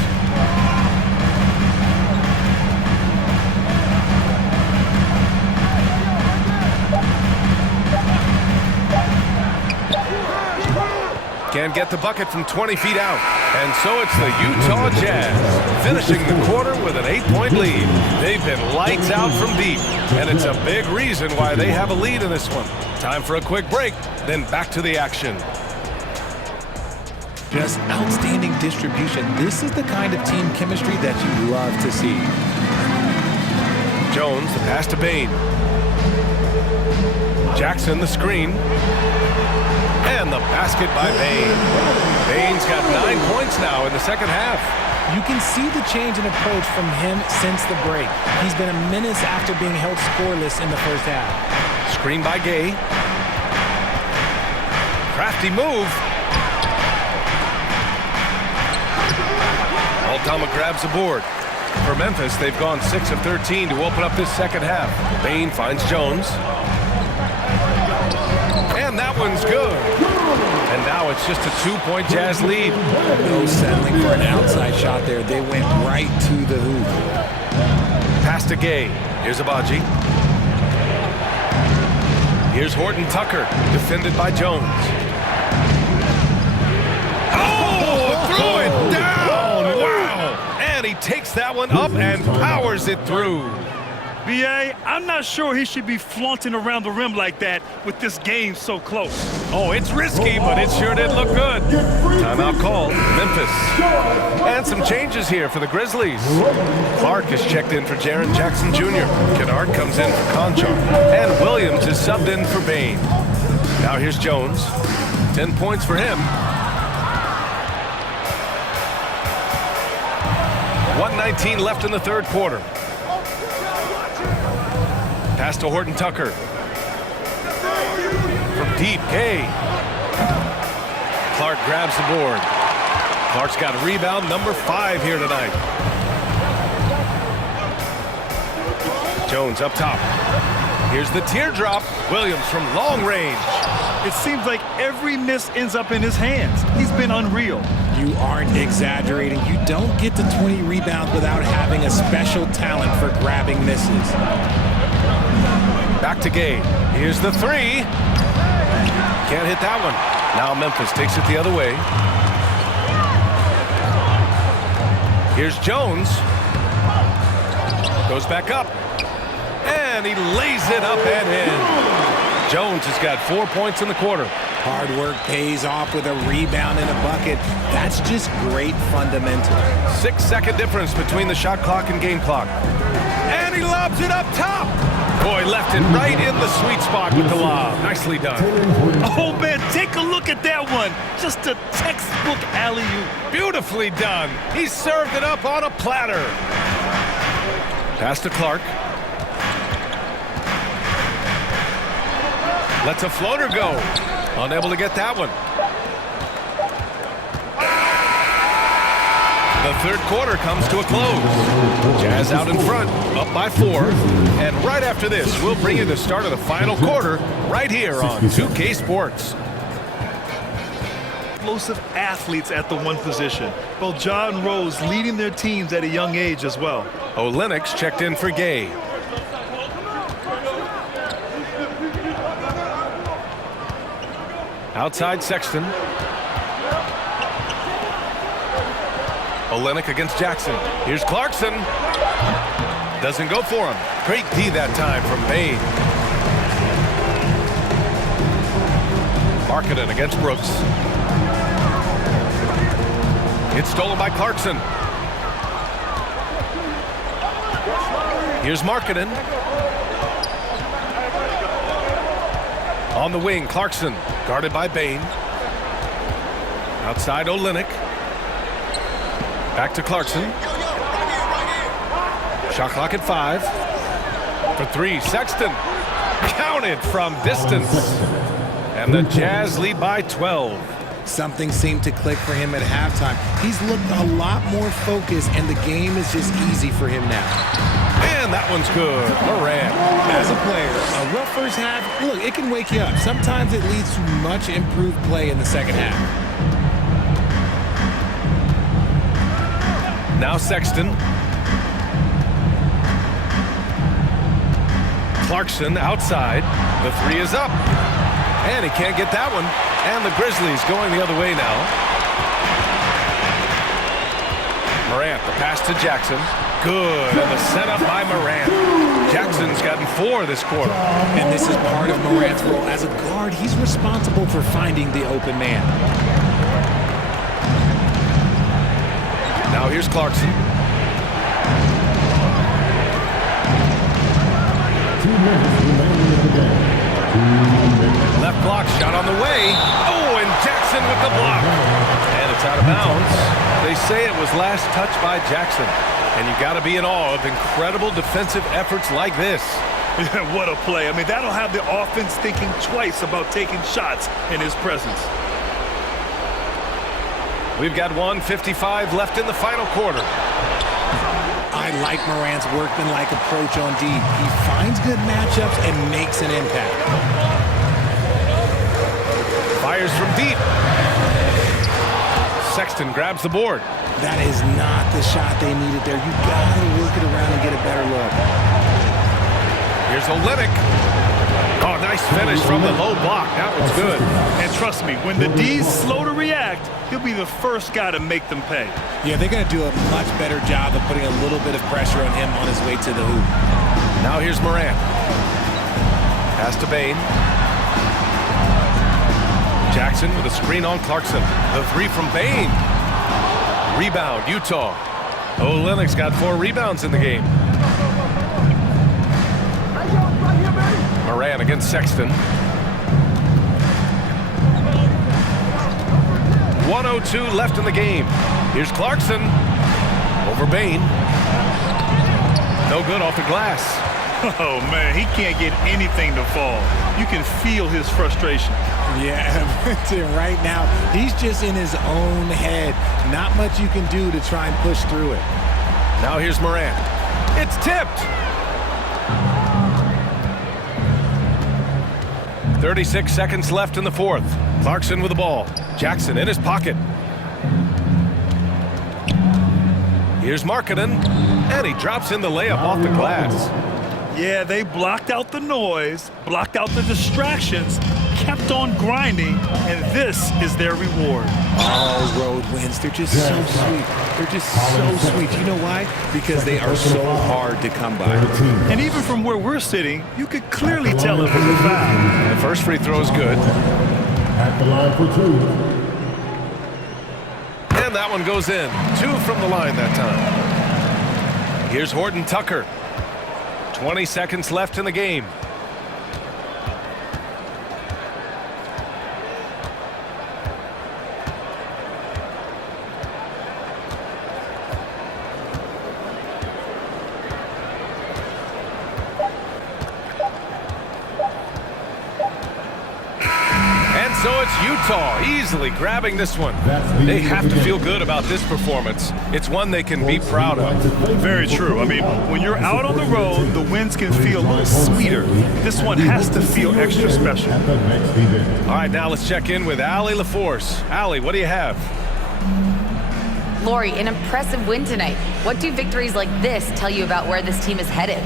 Can't get the bucket from 20 feet out. And so it's the Utah Jazz finishing the quarter with an 8-point lead. They've been lights out from deep, and it's a big reason why they have a lead in this one. Time for a quick break, then back to the action. Just outstanding distribution. This is the kind of team chemistry that you love to see. Jones, the pass to Bain. Jackson, the screen. And the basket by Bain. Bain's got 9 points now in the second half. You can see the change in approach from him since the break. He's been a menace after being held scoreless in the first half. Screen by Gay. Crafty move. Aldama grabs the board. For Memphis, they've gone 6 of 13 to open up this second half. Bain finds Jones. And that one's good. And now it's just a 2-point Jazz lead. No settling for an outside shot there. They went right to the hoop. Pass to Gay. Here's Abaji. Here's Horton Tucker, defended by Jones. Oh, threw it down! Wow! And he takes that one up and powers it through. B.A., I'm not sure he should be flaunting around the rim like that with this game so close. Oh, it's risky, but it sure did look good. Timeout called, Memphis. And some changes here for the Grizzlies. Clark is checked in for Jaren Jackson Jr. Kennard comes in for Conchar. And Williams is subbed in for Bain. Now here's Jones. 10 points for him. 1:19 left in the third quarter. Pass to Horton Tucker. From deep, Gay. Clark grabs the board. Clark's got rebound number 5 here tonight. Jones up top. Here's the teardrop. Williams from long range. It seems like every miss ends up in his hands. He's been unreal. You aren't exaggerating. You don't get to 20 rebounds without having a special talent for grabbing misses. Back to Gay. Here's the 3. Can't hit that one. Now Memphis takes it the other way. Here's Jones. Goes back up. And he lays it up and in. Jones has got 4 points in the quarter. Hard work pays off with a rebound and a bucket. That's just great fundamentals. 6-second difference between the shot clock and game clock. And he lobs it up top. Boy, left it right in the sweet spot with the lob. Nicely done. Oh, man, take a look at that one. Just a textbook alley-oop. Beautifully done. He served it up on a platter. Pass to Clark. Lets a floater go. Unable to get that one. The third quarter comes to a close. Jazz out in front, up by 4. And right after this, we'll bring you the start of the final quarter right here on 2K Sports. Explosive athletes at the one position. Both Ja and Rose leading their teams at a young age as well. Olenek checked in for Gay. Outside Sexton. Olenek against Jackson. Here's Clarkson. Doesn't go for him. Great D that time from Bain. Markkanen against Brooks. It's stolen by Clarkson. Here's Markkanen. On the wing, Clarkson, guarded by Bain. Outside Olenek. Back to Clarkson. Shot clock at 5. For 3, Sexton. Counted from distance. And the Jazz lead by 12. Something seemed to click for him at halftime. He's looked a lot more focused, and the game is just easy for him now. And that one's good. Morant. As a player, a rough first half, look, it can wake you up. Sometimes it leads to much improved play in the second half. Now Sexton. Clarkson outside. The 3 is up. And he can't get that one. And the Grizzlies going the other way now. Morant, the pass to Jackson. Good. And the setup by Morant. Jackson's gotten 4 this quarter. And this is part of Morant's role. As a guard, he's responsible for finding the open man. Now here's Clarkson. Left block shot on the way. Oh, and Jackson with the block. And it's out of bounds. They say it was last touched by Jackson. And you got to be in awe of incredible defensive efforts like this. What a play. I mean, that'll have the offense thinking twice about taking shots in his presence. We've got 1:55 left in the final quarter. I like Morant's workmanlike approach on D. He finds good matchups and makes an impact. Fires from deep. Sexton grabs the board. That is not the shot they needed there. You got to work it around and get a better look. Here's Olenek. Oh, nice finish from the low block. That was good. And trust me, when the D's slow to react, he'll be the first guy to make them pay. Yeah, they're going to do a much better job of putting a little bit of pressure on him on his way to the hoop. Now here's Morant. Pass to Bain. Jackson with a screen on Clarkson. The 3 from Bain. Rebound, Utah. Olenek's got 4 rebounds in the game. Morant against Sexton. 1:02 left in the game. Here's Clarkson. Over Bain. No good off the glass. Oh, man, he can't get anything to fall. You can feel his frustration. Yeah, right now, he's just in his own head. Not much you can do to try and push through it. Now here's Morant. It's tipped. 36 seconds left in the fourth. Clarkson with the ball. Jackson in his pocket. Here's Markkanen, and he drops in the layup off the glass. Yeah, they blocked out the noise, blocked out the distractions, kept on grinding, and this is their reward. Oh, road wins. They're just so sweet. They're just so sweet. You know why? Because they are so hard to come by. And even from where we're sitting, you could clearly tell it was a foul. The first free throw is good. At the line for 2. And that one goes in. 2 from the line that time. Here's Horton Tucker. 20 seconds left in the game. So it's Utah easily grabbing this one. They have to feel good about this performance. It's one they can be proud of. Very true. I mean, when you're out on the road, the wins can feel a little sweeter. This one has to feel extra special. All right, now let's check in with Allie LaForce. Allie, what do you have? Lori, an impressive win tonight. What do victories like this tell you about where this team is headed?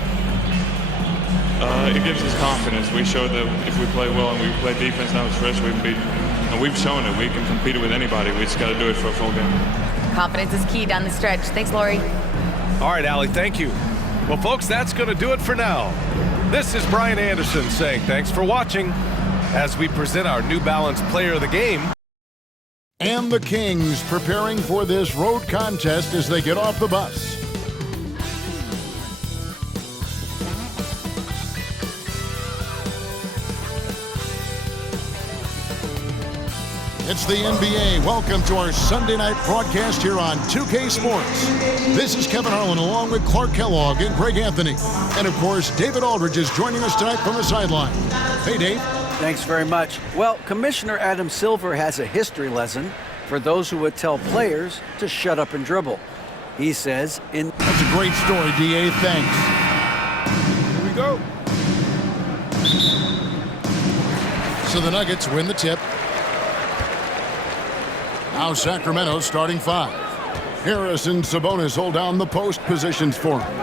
It gives us confidence. We showed that if we play well and we play defense now with stretch, we can beat. And we've shown it. We can compete with anybody. We just got to do it for a full game. Confidence is key down the stretch. Thanks, Lori. All right, Allie, thank you. Well, folks, that's going to do it for now. This is Brian Anderson saying thanks for watching as we present our New Balance Player of the Game. And the Kings preparing for this road contest as they get off the bus. It's the NBA. Welcome to our Sunday night broadcast here on 2K Sports. This is Kevin Harlan along with Clark Kellogg and Greg Anthony. And of course, David Aldridge is joining us tonight from the sideline. Hey, Dave. Thanks very much. Well, Commissioner Adam Silver has a history lesson for those who would tell players to shut up and dribble. He says in... That's a great story, DA. Thanks. Here we go. So the Nuggets win the tip. Now Sacramento starting 5. Harris and Sabonis hold down the post positions for him.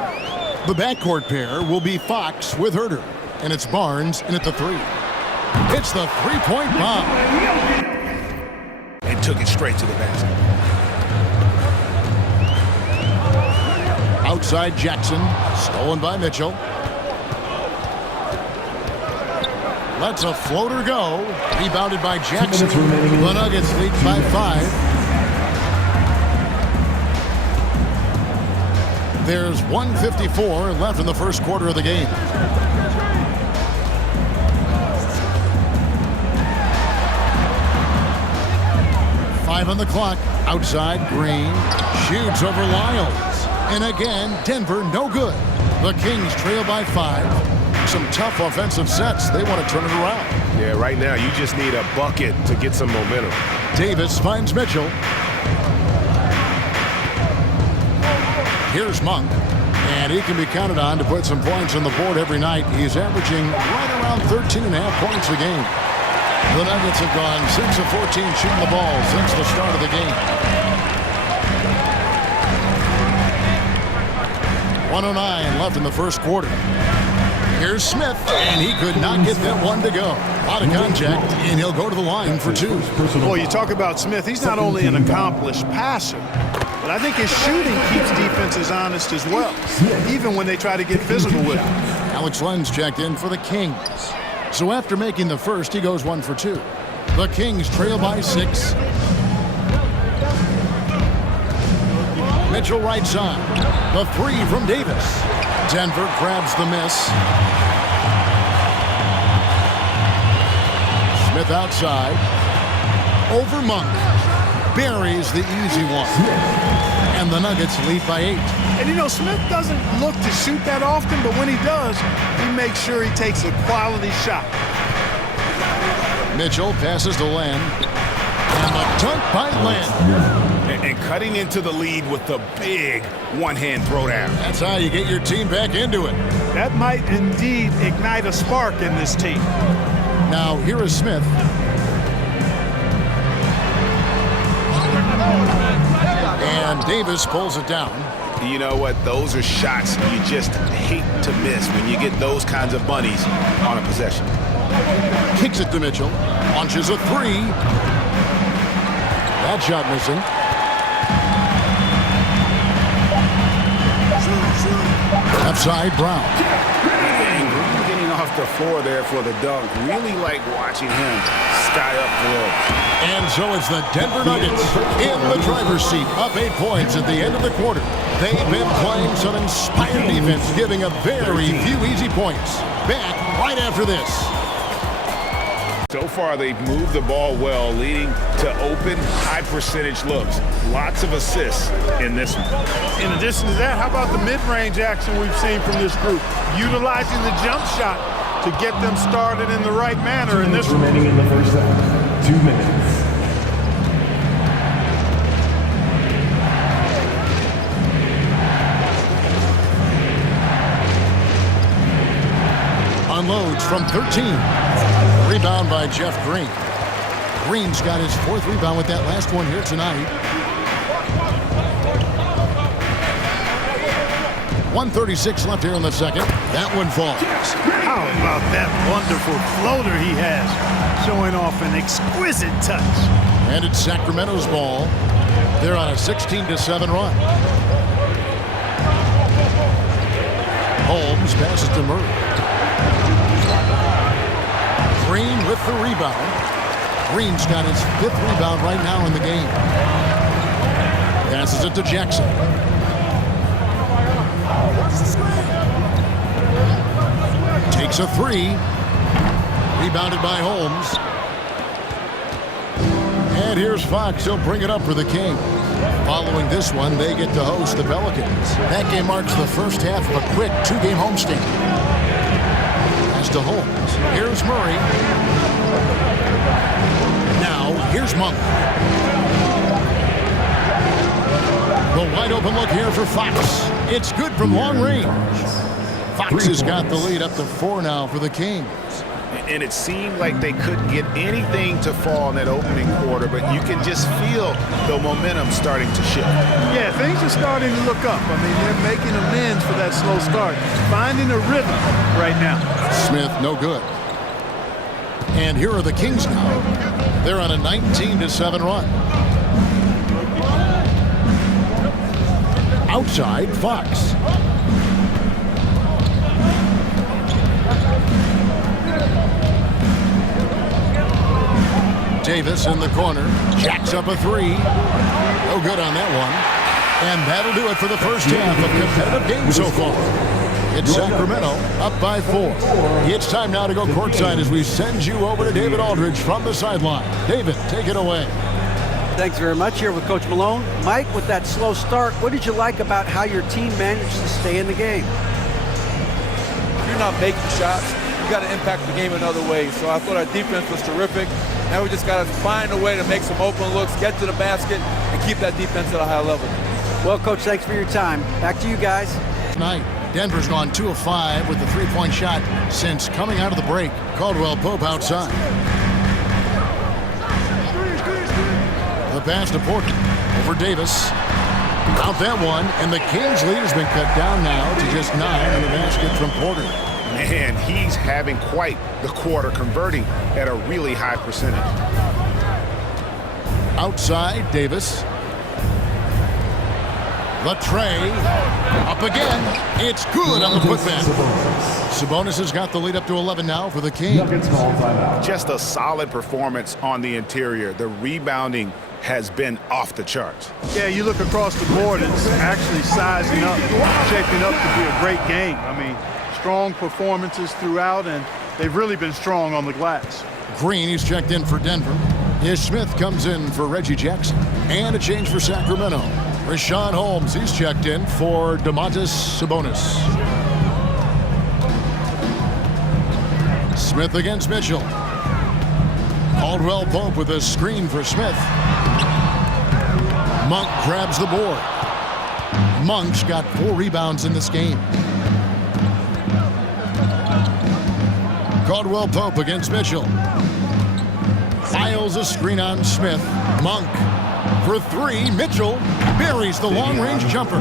The backcourt pair will be Fox with Herter. And it's Barnes in at the 3. It's the three-point bomb. And took it straight to the basket. Outside Jackson. Stolen by Mitchell. Lets a floater go. Rebounded by Jackson. The Nuggets lead by 5. There's 1:54 left in the first quarter of the game. Five on the clock. Outside Green. Shoots over Lyles. And again, Denver no good. The Kings trail by 5. Some tough offensive sets. They want to turn it around. Yeah, right now you just need a bucket to get some momentum. Davis finds Mitchell. Here's Monk. And he can be counted on to put some points on the board every night. He's averaging right around 13.5 points a game. The Nuggets have gone 6 of 14 shooting the ball since the start of the game. 1:09 left in the first quarter. Here's Smith, and he could not get that one to go. Out of contact, and he'll go to the line for 2. Well, you talk about Smith. He's not only an accomplished passer, but I think his shooting keeps defenses honest as well, even when they try to get physical with him. Alex Lenz checked in for the Kings. So after making the first, he goes 1 for 2. The Kings trail by 6. Mitchell right side. The 3 from Davis. Denver grabs the miss. Smith outside. Over Monk. Buries the easy one. And the Nuggets lead by 8. And you know, Smith doesn't look to shoot that often, but when he does, he makes sure he takes a quality shot. Mitchell passes to Len. And a dunk by Len. And cutting into the lead with the big one-hand throwdown. That's how you get your team back into it. That might indeed ignite a spark in this team. Now, here is Smith. And Davis pulls it down. You know what? Those are shots you just hate to miss when you get those kinds of bunnies on a possession. Kicks it to Mitchell. Launches a 3. That shot missing. Shoot. Outside Brown. Getting off the floor there for the dunk. Really like watching him sky up floor. And so it's the Denver Nuggets in the driver's seat, up 8 points at the end of the quarter. They've been playing some inspired defense, giving up very few easy points. Back right after this. So far, they've moved the ball well, leading to open, high-percentage looks. Lots of assists in this one. In addition to that, how about the mid-range action we've seen from this group? Utilizing the jump shot to get them started in the right manner in this one. Remaining in the first half. 2 minutes. Unloads from 13. Rebound by Jeff Green. Green's got his 4th rebound with that last one here tonight. 1:36 left here in the second. That one falls. How about that wonderful floater he has, showing off an exquisite touch. And it's Sacramento's ball. They're on a 16-7 run. Holmes passes to Murray. Green with the rebound. Green's got his 5th rebound right now in the game. Passes it to Jackson. Takes a 3. Rebounded by Holmes. And here's Fox. He'll bring it up for the King. Following this one, they get to host the Pelicans. That game marks the first half of a quick 2-game homestand. Pass to Holmes. Here's Murray. Now, here's Monk. The wide open look here for Fox. It's good from long range. Fox has got the lead up to 4 now for the Kings. And it seemed like they couldn't get anything to fall in that opening quarter, but you can just feel the momentum starting to shift. Yeah, things are starting to look up. I mean, they're making amends for that slow start. Finding a rhythm right now. Smith, no good. And here are the Kings now. They're on a 19-7 run. Outside, Fox. Davis in the corner, jacks up a 3. No good on that one. And that'll do it for the first half of competitive games so far. It's Sacramento up by 4. It's time now to go courtside as we send you over to David Aldridge from the sideline. David, take it away. Thanks very much. Here with Coach Malone. Mike, with that slow start, what did you like about how your team managed to stay in the game? If you're not making shots, you got to impact the game in other ways. So I thought our defense was terrific. Now we just got to find a way to make some open looks, get to the basket, and keep that defense at a high level. Well, Coach, thanks for your time. Back to you guys. Tonight, Denver's gone 2 of 5 with the 3-point shot since coming out of the break. Caldwell Pope outside. The pass to Porter over Davis. Out that one, and the Kings lead has been cut down now to just 9 on the basket from Porter. Man, he's having quite the quarter, converting at a really high percentage. Outside, Davis. The tray. Up again. It's good on the putback. Sabonis has got the lead up to 11 now for the Kings. Just a solid performance on the interior. The rebounding has been off the charts. Yeah, you look across the board, it's actually sizing up, shaping up to be a great game. I mean, strong performances throughout, and they've really been strong on the glass. Green, he's checked in for Denver. Ish Smith comes in for Reggie Jackson. And a change for Sacramento. Rashawn Holmes, he's checked in for Domantas Sabonis. Smith against Mitchell. Caldwell Pope with a screen for Smith. Monk grabs the board. Monk's got 4 rebounds in this game. Caldwell Pope against Mitchell. Files a screen on Smith. Monk for 3. Mitchell buries the long-range jumper.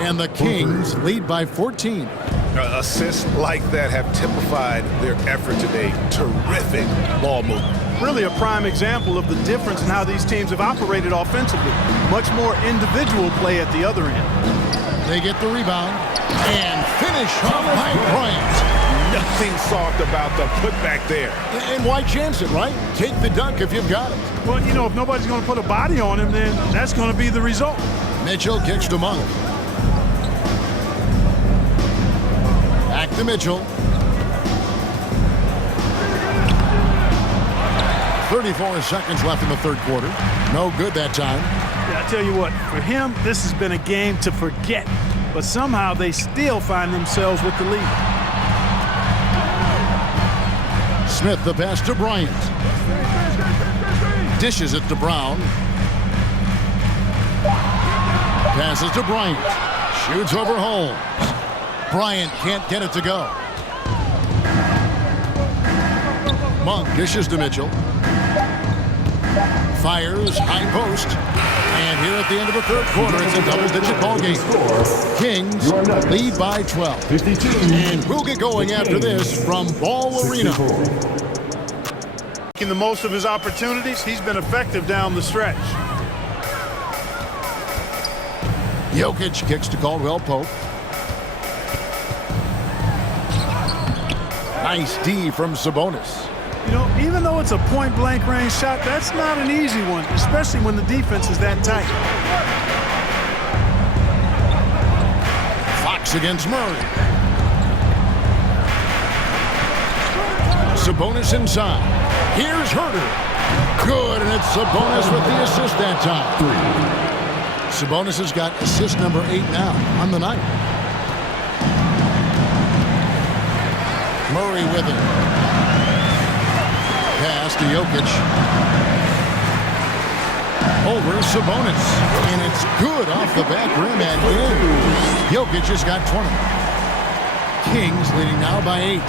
And the Kings lead by 14. Assists like that have typified their effort today. Terrific ball movement. Really a prime example of the difference in how these teams have operated offensively. Much more individual play at the other end. They get the rebound and finish off by Bryant. Nothing soft about the putback there. And why chance it, right? Take the dunk if you've got it. Well, you know, if nobody's going to put a body on him, then that's going to be the result. Mitchell kicks to Monk. Back to Mitchell. 34 seconds left in the third quarter. No good that time. Yeah, I tell you what, for him, this has been a game to forget. But somehow they still find themselves with the lead. Smith, the pass to Bryant. Dishes it to Brown. Passes to Bryant. Shoots over Holmes. Bryant can't get it to go. Monk dishes to Mitchell. Fires, high post. And here at the end of the third quarter, it's a double-digit ball game. Kings lead by 12. And we'll get going after this from Ball Arena. Making the most of his opportunities, he's been effective down the stretch. Jokic kicks to Caldwell Pope. Nice D from Sabonis. You know, even though it's a point-blank range shot, that's not an easy one, especially when the defense is that tight. Fox against Murray. Sabonis inside. Here's Herter. Good, and it's Sabonis with the assist that time. Sabonis has got assist number 8 now on the night. Murray with it. Pass to Jokic. Over Sabonis. And it's good off the back rim and in. Jokic has got 20. Kings leading now by 8.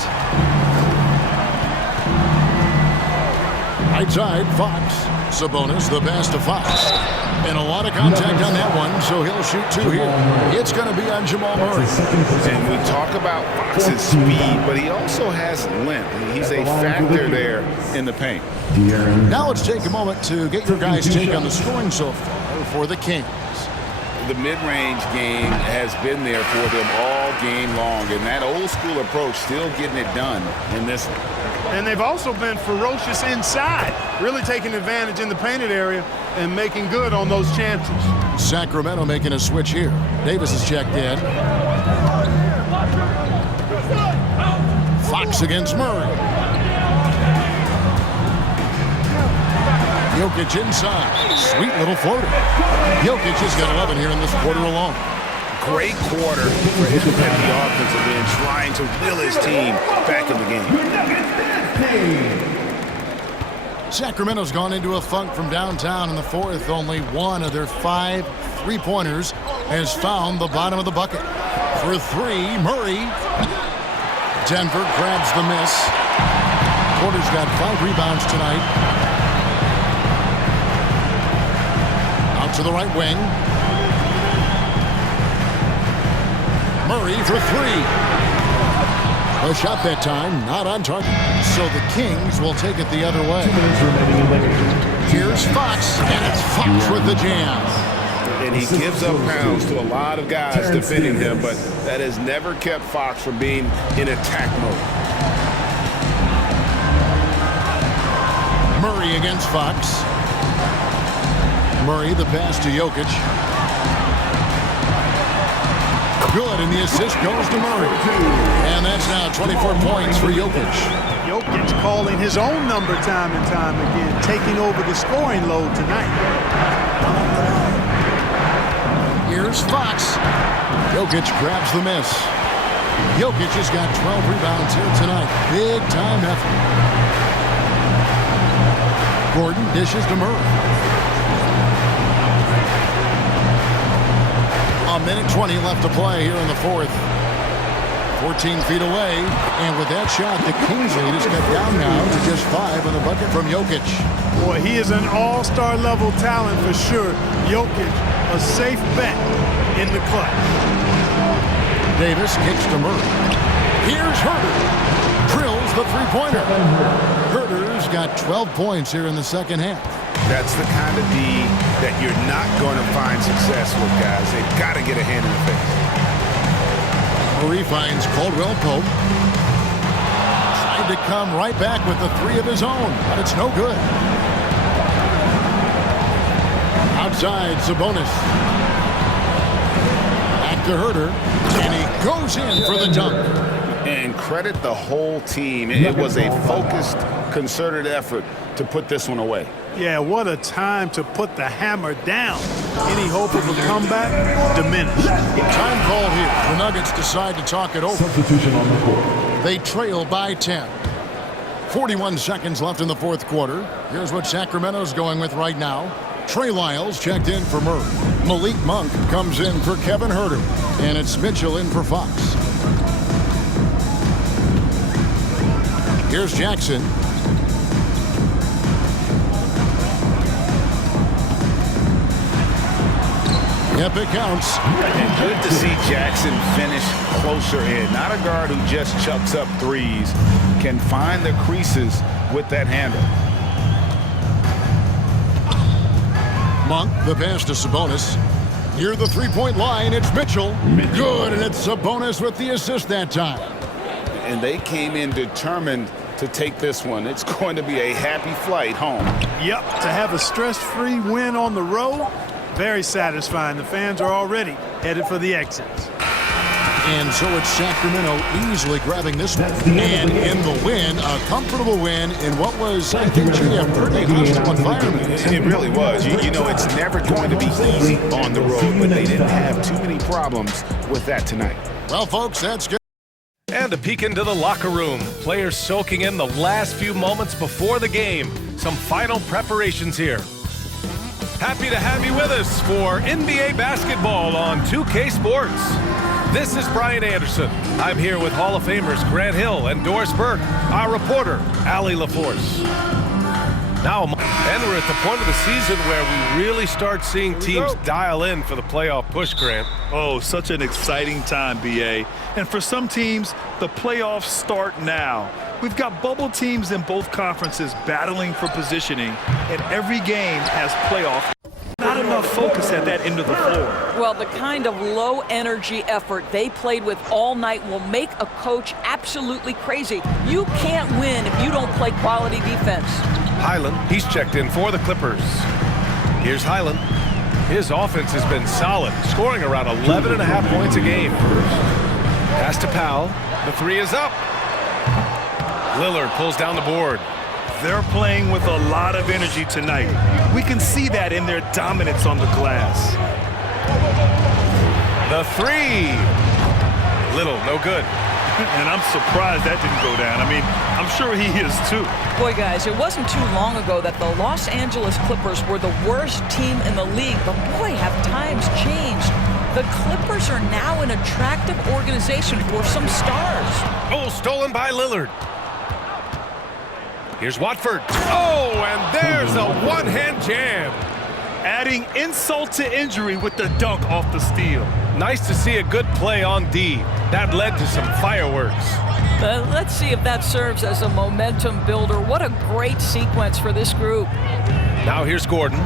Right side, Fox. Sabonis, the pass to Fox. And a lot of contact on that one, so he'll shoot 2 here. It's going to be on Jamal Murray. And we talk about Fox's speed, but he also has length. He's a factor there in the paint. Now let's take a moment to get your guys' take on the scoring so far for the Kings. The mid-range game has been there for them all game long, and that old-school approach still getting it done in this one. And they've also been ferocious inside, really taking advantage in the painted area and making good on those chances. Sacramento making a switch here. Davis is checked in. Fox against Murray. Jokic inside. Sweet little floater. Jokic has got 11 here in this quarter alone. Great quarter for him at the offensive end, trying to will his team back in the game. Sacramento's gone into a funk from downtown in the fourth. Only one of their 5 3-pointers has found the bottom of the bucket. For 3, Murray. Denver grabs the miss. Porter's got 5 rebounds tonight. Out to the right wing. Murray for 3. A shot that time, not on target. So the Kings will take it the other way. Here's Fox, and it's Fox with the jam. And he gives up pounds to a lot of guys defending him, but that has never kept Fox from being in attack mode. Murray against Fox. Murray, the pass to Jokic. Good, and the assist goes to Murray. And that's now 24 points for Jokic. Jokic calling his own number time and time again, taking over the scoring load tonight. Here's Fox. Jokic grabs the miss. Jokic has got 12 rebounds here tonight. Big time effort. Gordon dishes to Murray. A minute 20 left to play here in the fourth. 14 feet away, and with that shot, the Kings lead is cut down now to just 5 on the bucket from Jokic. Boy, he is an all-star level talent for sure. Jokic, a safe bet in the clutch. Davis kicks to Murray. Here's Herter. Drills the three-pointer. Herter's got 12 points here in the second half. That's the kind of D that you're not going to find success with, guys. They've got to get a hand in the face. Murray finds Caldwell Pope. tried to come right back with the three of his own, but it's no good. Outside, Sabonis. Back to Herter, and he goes in for the dunk. And credit the whole team. It was a focused, concerted effort to put this one away. Yeah, what a time to put the hammer down. Any hope of a comeback diminished. Time called here. The Nuggets decide to talk it over. Substitution on the court. They trail by 10. 41 seconds left in the fourth quarter. Here's what Sacramento's going with right now. Trey Lyles checked in for Murray. Malik Monk comes in for Kevin Herter. And it's Mitchell in for Fox. Here's Jackson. Yep, it counts. And good to see Jackson finish closer in. Not a guard who just chucks up threes. Can find the creases with that handle. Monk, the pass to Sabonis. Near the three-point line, it's Mitchell. Good, and it's Sabonis with the assist that time. And they came in determined to take this one. It's going to be a happy flight home. Yep, to have a stress-free win on the road, very satisfying. The fans are already headed for the exits. And so it's Sacramento easily grabbing this one. And in the win, a comfortable win in what was, I think, a pretty hostile environment. It really was. You know, it's never going to be easy on the road, but they didn't have too many problems with that tonight. Well, folks, that's good. And a peek into the locker room. Players soaking in the last few moments before the game. Some final preparations here. Happy to have you with us for NBA basketball on 2K Sports. This is Brian Anderson. I'm here with Hall of Famers Grant Hill and Doris Burke, our reporter, Allie LaForce. Now, and we're at the point of the season where we really start seeing teams dial in for the playoff push, Grant. Oh, such an exciting time, BA. And for some teams, the playoffs start now. We've got bubble teams in both conferences battling for positioning, and every game has playoff. Not enough focus at that end of the floor. Well, the kind of low-energy effort they played with all night will make a coach absolutely crazy. You can't win if you don't play quality defense. Highland, he's checked in for the Clippers. Here's Highland. His offense has been solid, scoring around 11.5 points a game. Pass to Powell. The three is up. Lillard pulls down the board. They're playing with a lot of energy tonight. We can see that in their dominance on the glass. The three. Little, no good. And I'm surprised that didn't go down. I mean, I'm sure he is too. Boy, guys, it wasn't too long ago that the Los Angeles Clippers were the worst team in the league. But boy, have times changed. The Clippers are now an attractive organization for some stars. Oh, stolen by Lillard. Here's Watford. Oh, and there's a one-hand jam. Adding insult to injury with the dunk off the steal. Nice to see a good play on D. That led to some fireworks. Let's see if that serves as a momentum builder. What a great sequence for this group. Now here's Gordon.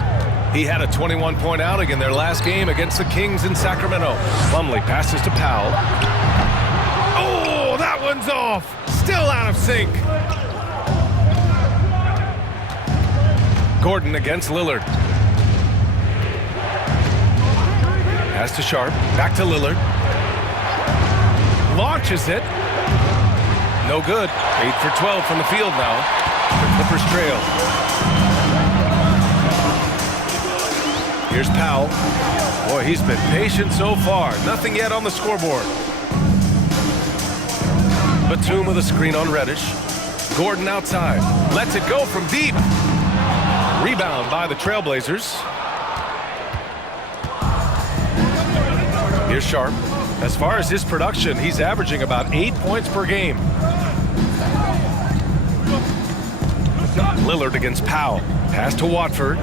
He had a 21-point outing in their last game against the Kings in Sacramento. Plumlee passes to Powell. Oh, that one's off. Still out of sync. Gordon against Lillard. Pass to Sharp. Back to Lillard. Launches it. No good. 8 for 12 from the field now. The Clippers trail. Here's Powell. Boy, he's been patient so far. Nothing yet on the scoreboard. Batum with a screen on Reddish. Gordon outside. Lets it go from deep. Rebound by the Trailblazers. Here's Sharp. As far as his production, he's averaging about 8 points per game. Lillard against Powell. Pass to Watford.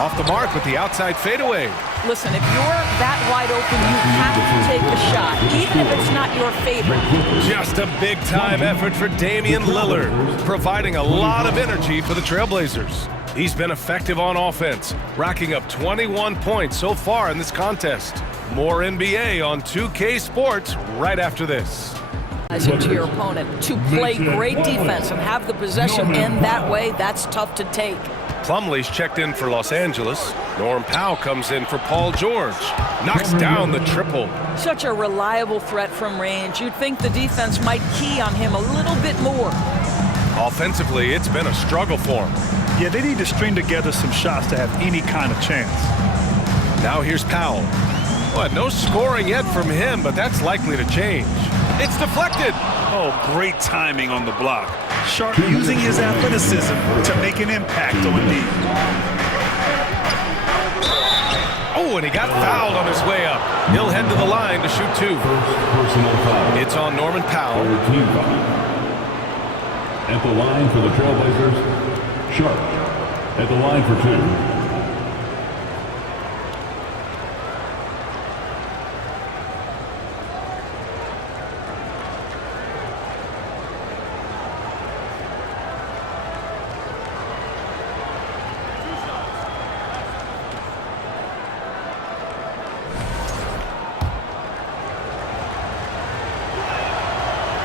Off the mark with the outside fadeaway. Listen, if you're that wide open, you have to take a shot, even if it's not your favorite. Just a big-time effort for Damian Lillard, providing a lot of energy for the Trailblazers. He's been effective on offense, racking up 21 points so far in this contest. More NBA on 2K Sports right after this. to your opponent. To play great defense and have the possession end that way, that's tough to take. Plumlee's checked in for Los Angeles. Norm Powell comes in for Paul George. Knocks down the triple. Such a reliable threat from range. You'd think the defense might key on him a little bit more. Offensively, it's been a struggle for him. Yeah, they need to string together some shots to have any kind of chance. Now here's Powell. Well, no scoring yet from him, but that's likely to change. It's deflected. Oh, great timing on the block. Sharp using his athleticism to make an impact on D. Oh, and he got fouled on his way up. He'll head to the line to shoot 2. It's on Norman Powell. At the line for the Trailblazers, Sharp. At the line for 2.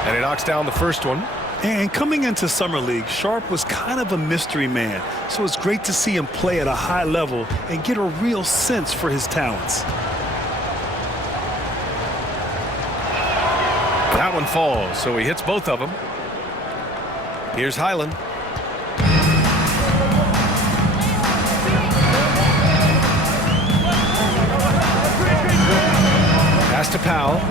And he knocks down the first one. And coming into Summer League, Sharp was kind of a mystery man. So it's great to see him play at a high level and get a real sense for his talents. That one falls, so he hits both of them. Here's Highland. Pass to Powell.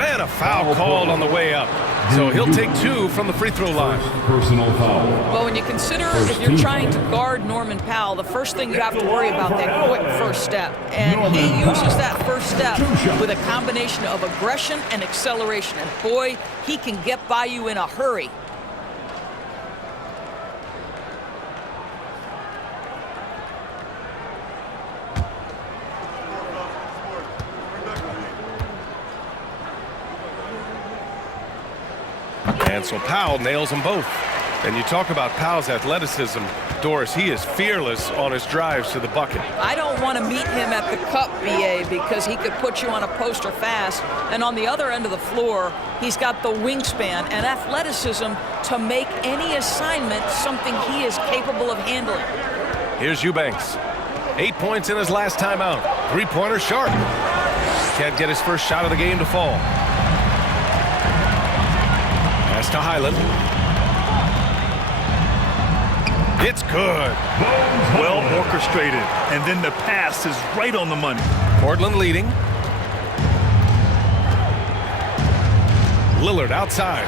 And a foul called on the way up. So he'll take 2 from the free throw line. Personal foul. Well, when you consider if you're trying to guard Norman Powell, the first thing you have to worry about that quick first step. And he uses that first step with a combination of aggression and acceleration. And boy, he can get by you in a hurry. And so Powell nails them both. And you talk about Powell's athleticism, Doris, he is fearless on his drives to the bucket. I don't want to meet him at the cup, BA, because he could put you on a poster fast. And on the other end of the floor, he's got the wingspan and athleticism to make any assignment something he is capable of handling. Here's Eubanks. 8 points in his last time out. 3-pointer Sharp. Can't get his first shot of the game to fall. Pass to Highland. It's good. Well orchestrated. And then the pass is right on the money. Portland leading. Lillard outside.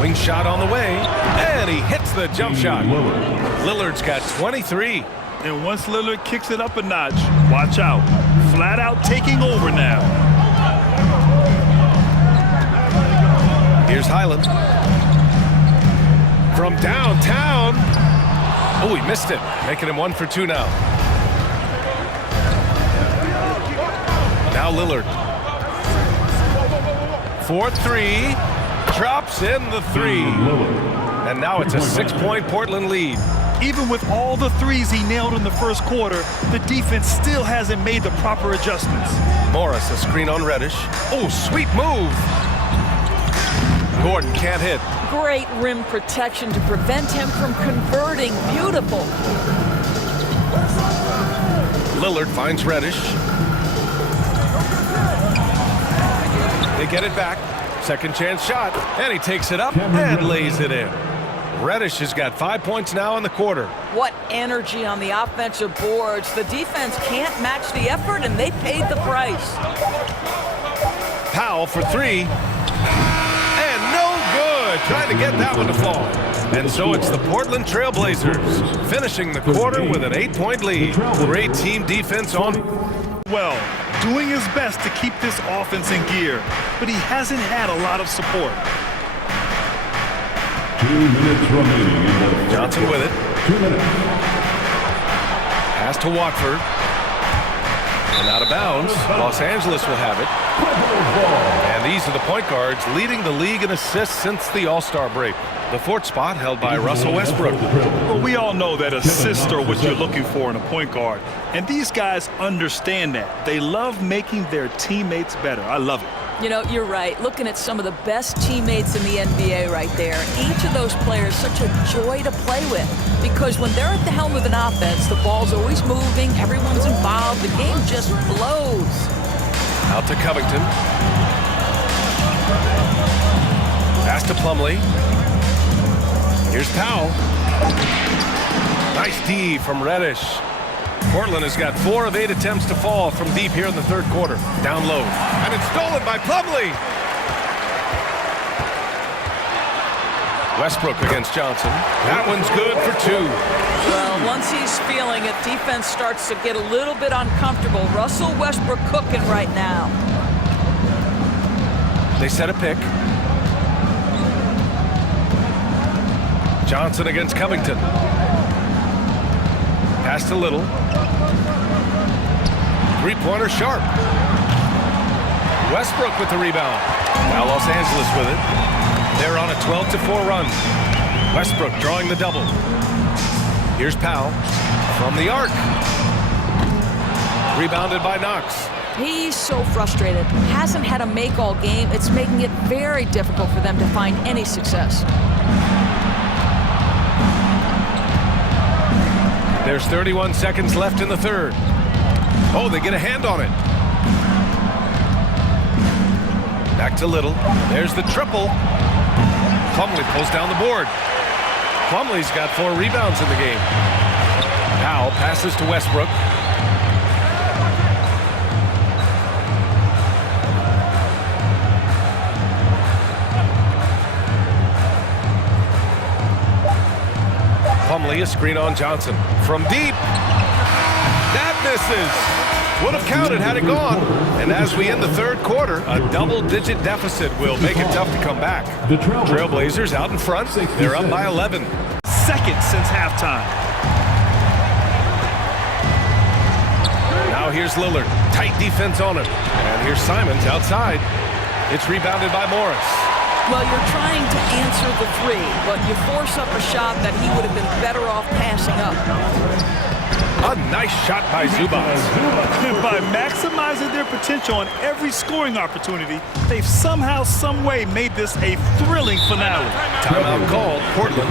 Wing shot on the way. And he hits the jump shot. Lillard's got 23. And once Lillard kicks it up a notch, watch out. Flat out taking over now. Here's Highland. From downtown. Oh, he missed it. Making him 1 for 2 now. Now Lillard. 4-3. Drops in the 3. And now it's a 6-point Portland lead. Even with all the threes he nailed in the first quarter, the defense still hasn't made the proper adjustments. Morris, a screen on Reddish. Oh, sweet move. Gordon can't hit. Great rim protection to prevent him from converting. Beautiful. Lillard finds Reddish. They get it back. Second chance shot. And he takes it up and lays it in. Reddish has got 5 points now in the quarter. What energy on the offensive boards. The defense can't match the effort, and they paid the price. Powell for 3. And no good. Trying to get that one to fall. And so it's the Portland Trailblazers finishing the quarter with an 8-point lead. Great team defense on. Well, doing his best to keep this offense in gear, but he hasn't had a lot of support. 2 minutes remaining in the Johnson with it. 2 minutes. Pass to Watford. And out of bounds. Los Angeles will have it. And these are the point guards leading the league in assists since the All-Star break. The fourth spot held by Russell Westbrook. Well, we all know that assists are what you're looking for in a point guard. And these guys understand that. They love making their teammates better. I love it. You know, you're right. Looking at some of the best teammates in the NBA right there. Each of those players such a joy to play with. Because when they're at the helm of an offense, the ball's always moving, everyone's involved, the game just flows. Out to Covington. Pass to Plumlee. Here's Powell. Nice D from Reddish. Portland has got 4 of 8 attempts to fall from deep here in the third quarter. Down low. And it's stolen by Plumlee. Westbrook against Johnson. That one's good for 2. Well, once he's feeling it, defense starts to get a little bit uncomfortable. Russell Westbrook cooking right now. They set a pick. Johnson against Covington. Pass to Little. Three-pointer sharp. Westbrook with the rebound. Now Los Angeles with it. They're on a 12-4 run. Westbrook drawing the double. Here's Powell from the arc. Rebounded by Knox. He's so frustrated. Hasn't had a make all game. It's making it very difficult for them to find any success. There's 31 seconds left in the third. Oh, they get a hand on it. Back to Little. There's the triple. Plumlee pulls down the board. Plumlee's got 4 rebounds in the game. Powell passes to Westbrook. Plumlee, a screen on Johnson. From deep. That misses. Would have counted had it gone. And as we end the third quarter, a double-digit deficit will make it tough to come back. The Trailblazers out in front. They're up by 11. Second since halftime. Now here's Lillard. Tight defense on him. And here's Simons outside. It's rebounded by Morris. Well, you're trying to answer the 3, but you force up a shot that he would have been better off passing up. A nice shot by Zubac. By maximizing their potential on every scoring opportunity, they've somehow, some way made this a thrilling finale. Timeout called. Portland.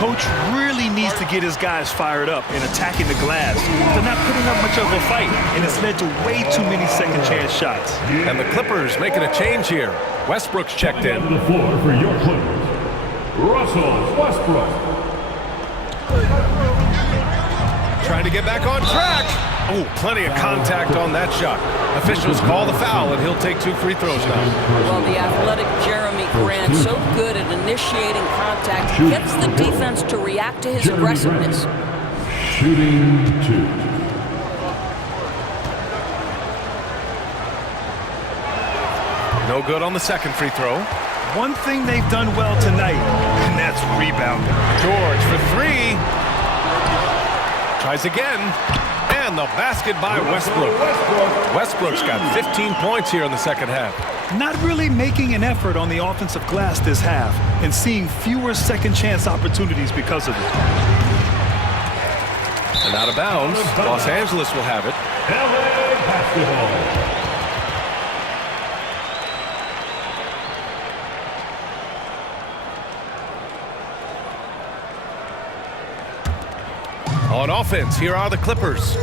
Coach really needs to get his guys fired up in attacking the glass. They're not putting up much of a fight, and it's led to way too many second chance shots. And the Clippers making a change here. Westbrook's checked in. On the floor for your Clippers, Russell Westbrook. Trying to get back on track. Oh, plenty of contact on that shot. Officials call the foul, and he'll take 2 free throws now. Well, the athletic Jeremy Grant, so good at initiating contact, gets the defense to react to his aggressiveness. Shooting 2. No good on the second free throw. One thing they've done well tonight, and that's rebounding. George for 3. Tries again. And the basket by Westbrook. Westbrook's got 15 points here in the second half. Not really making an effort on the offensive glass this half and seeing fewer second chance opportunities because of it. And out of bounds, Los Angeles will have it. LA basketball. On offense, here are the Clippers.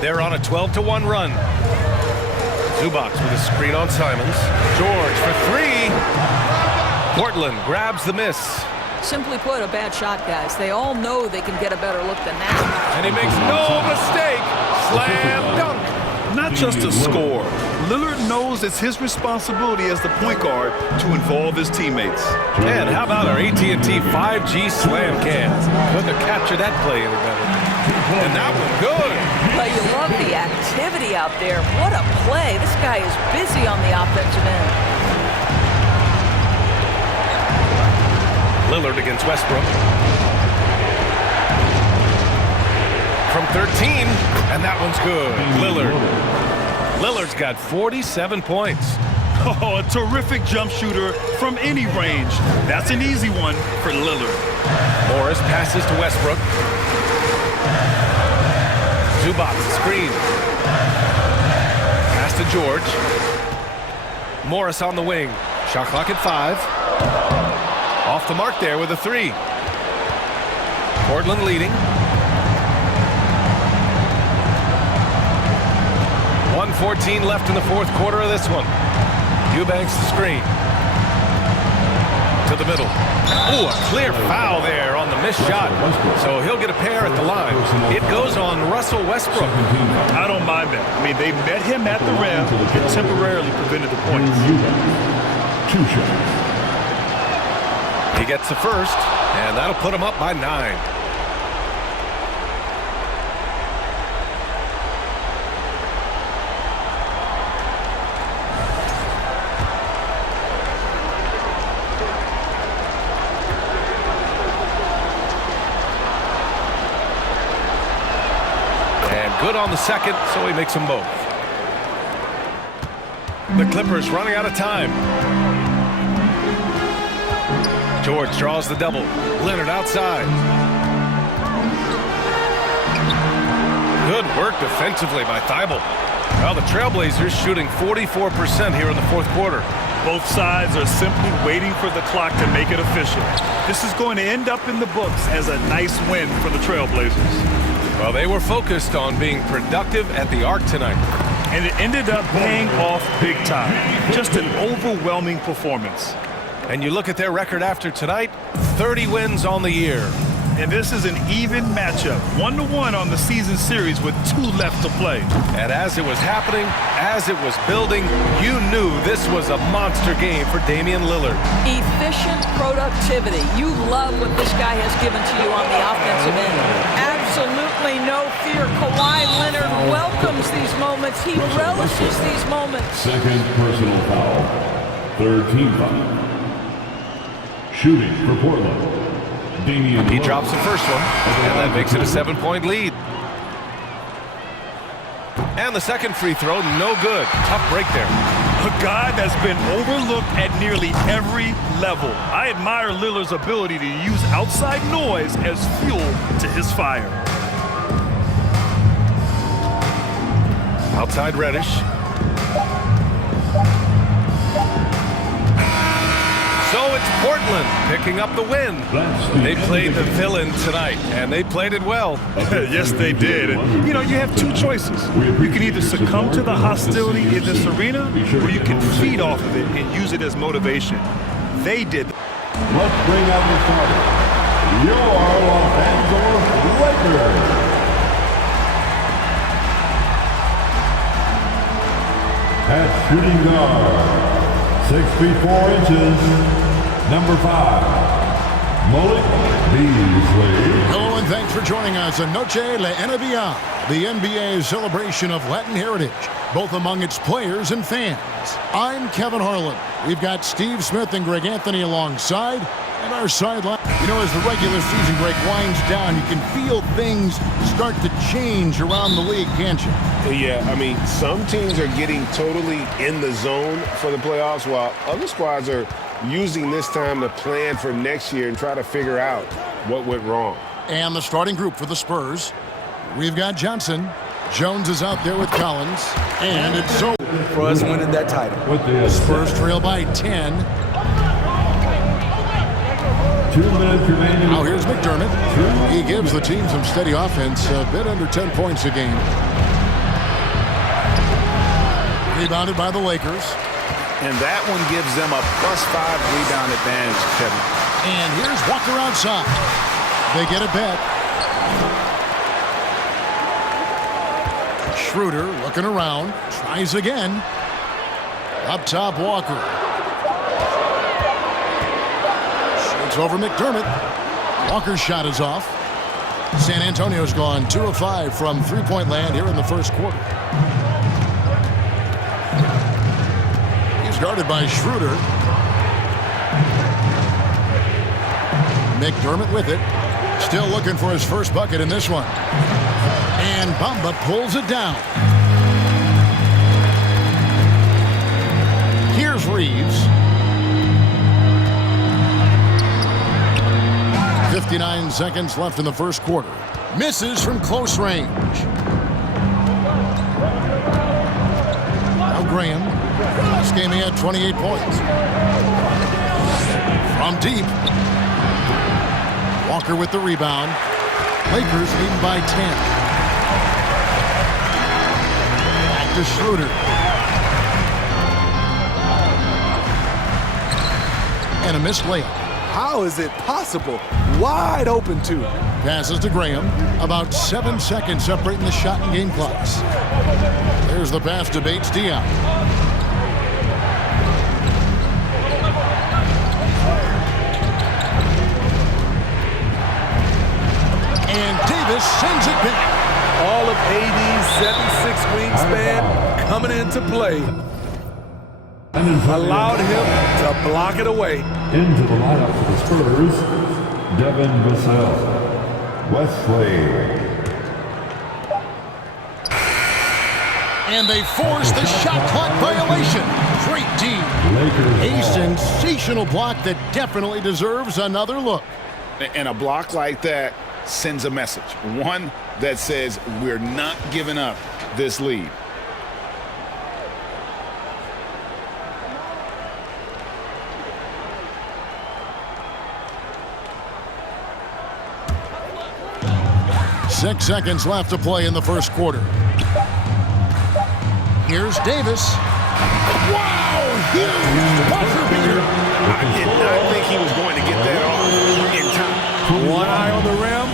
They're on a 12-1 run. Zubac with a screen on Simons. George for 3. Portland grabs the miss. Simply put, a bad shot, guys. They all know they can get a better look than that. And he makes no mistake. Slam dunk. Not just to score. Lillard knows it's his responsibility as the point guard to involve his teammates. And how about our AT&T 5G slam cans? Couldn't have captured that play any better. And that was good. Well, you love the activity out there. What a play. This guy is busy on the offensive end. Lillard against Westbrook. from 13, and that one's good. Lillard's got 47 points. Oh, a terrific jump shooter from any range. That's an easy one for Lillard. Morris passes to Westbrook. Zubac screen. Pass to George. Morris on the wing. Shot clock at 5. Off the mark there with a 3. Portland leading. 1:14 left in the fourth quarter of this one. Eubanks the screen. To the middle. Ooh, a clear foul there on the missed shot. So he'll get a pair at the line. It goes on Russell Westbrook. I don't mind that. I mean, they met him at the rim and temporarily prevented the points. 2 shots. He gets the first, and that'll put him up by 9. Good on the second, so he makes them both. The Clippers running out of time. George draws the double. Leonard outside. Good work defensively by Thibault. Well, the Trailblazers shooting 44% here in the fourth quarter. Both sides are simply waiting for the clock to make it official. This is going to end up in the books as a nice win for the Trailblazers. Well, they were focused on being productive at the arc tonight. And it ended up paying off big time. Just an overwhelming performance. And you look at their record after tonight, 30 wins on the year. And this is an even matchup, 1-1 on the season series with 2 left to play. And as it was happening, as it was building, you knew this was a monster game for Damian Lillard. Efficient productivity. You love what this guy has given to you on the offensive end. Absolutely no fear. Kawhi Leonard welcomes these moments. He relishes these moments. Second personal foul. Third team foul. Shooting for Portland. Damian He drops the first one, and that makes it a 7-point lead. And the second free throw, no good. Tough break there. A guy that's been overlooked at nearly every level. I admire Lillard's ability to use outside noise as fuel to his fire. Outside Reddish. So it's Portland picking up the win. They played the villain tonight, and they played it well. Yes, they did. And, you have 2 choices. You can either succumb to the hostility in this arena, or you can feed off of it and use it as motivation. They did. Let's bring out the starter. Your Los Angeles Lakers. At shooting guard, 6 feet 4 inches. Number 5, Malik Beasley. Hello and thanks for joining us on Noche La NBA, the NBA's celebration of Latin heritage, both among its players and fans. I'm Kevin Harlan. We've got Steve Smith and Greg Anthony alongside, and our sideline. As the regular season break winds down, you can feel things start to change around the league, can't you? Yeah, I mean, some teams are getting totally in the zone for the playoffs, while other squads are using this time to plan for next year and try to figure out what went wrong. And the starting group for the Spurs, we've got Johnson. Jones is out there with Collins. And it's so for us winning that title. Spurs trail by 10. 2 minutes remaining. Now here's McDermott. He gives the team some steady offense, a bit under 10 points a game. Rebounded by the Lakers. And that one gives them a +5 rebound advantage, Kevin. And here's Walker outside. They get it back. Schroeder looking around. Tries again. Up top, Walker. Shoots over McDermott. Walker's shot is off. San Antonio's gone 2 of 5 from three-point land here in the first quarter. Guarded by Schroeder. McDermott with it. Still looking for his first bucket in this one. And Bamba pulls it down. Here's Reeves. 59 seconds left in the first quarter. Misses from close range. Now Graham. Last game he had 28 points. From deep. Walker with the rebound. Lakers leading by 10. Back to Schroeder. And a missed layup. How is it possible? Wide open, too. Passes to Graham. About 7 seconds separating the shot and game clocks. There's the pass to Bates Diop. And Davis sends it back. All of AD's 7'6" wingspan coming into play. Allowed him to block it away. Into the lineup for the Spurs, Devin Vassell. Wesley. And they force the shot clock violation. Great D. A sensational block that definitely deserves another look. And a block like that sends a message. One that says we're not giving up this lead. Six seconds left to play in the first quarter. Here's Davis. Wow! Huge buzzer beater. I did not think he was going to get that off in time. One eye on the rim,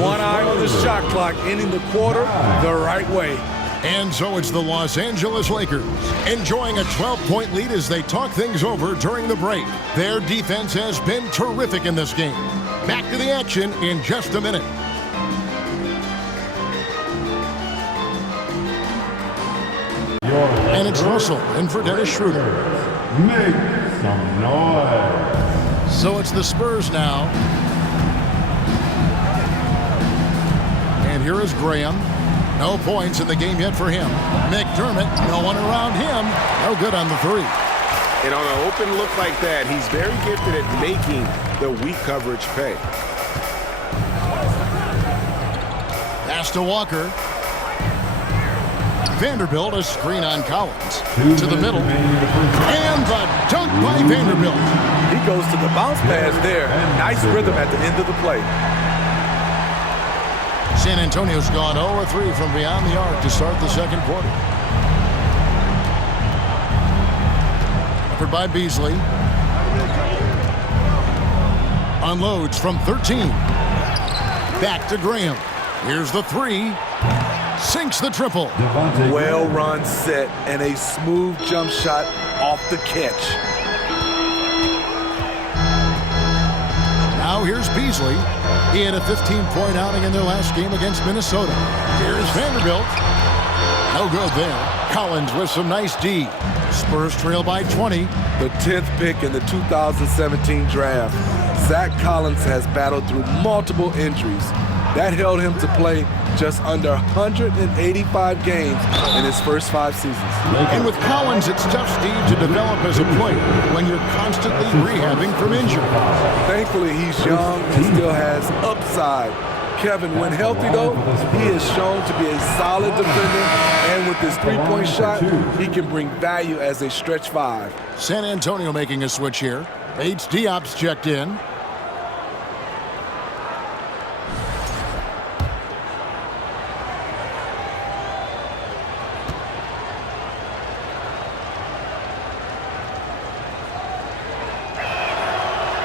one eye on the shot clock, ending the quarter the right way. And so it's the Los Angeles Lakers enjoying a 12-point lead as they talk things over during the break. Their defense has been terrific in this game. Back to the action in just a minute. And it's Russell in for Dennis Schroeder. Make some noise. So it's the Spurs now. And here is Graham. No points in the game yet for him. McDermott, no one around him. No good on the three. And on an open look like that, he's very gifted at making the weak coverage pay. Pass to Walker. Vanderbilt, a screen on Collins. To the middle. And the dunk by Vanderbilt. He goes to the bounce pass there. Nice rhythm at the end of the play. San Antonio's gone 0-3 from beyond the arc to start the second quarter. Covered by Beasley. Unloads from 13. Back to Graham. Here's the three. Sinks the triple. Well-run set and a smooth jump shot off the catch. Now here's Beasley. He had a 15-point outing in their last game against Minnesota. Here's Vanderbilt. No good there. Collins with some nice D. Spurs trail by 20. The 10th pick in the 2017 draft. Zach Collins has battled through multiple injuries. That held him to play just under 185 games in his first 5 seasons. And with Collins, it's tough, Steve, to develop as a player when you're constantly rehabbing from injury. Thankfully, he's young and still has upside. Kevin, when healthy, though, he is shown to be a solid defender, and with his three-point shot, he can bring value as a stretch 5. San Antonio making a switch here. Bates Diop's checked in.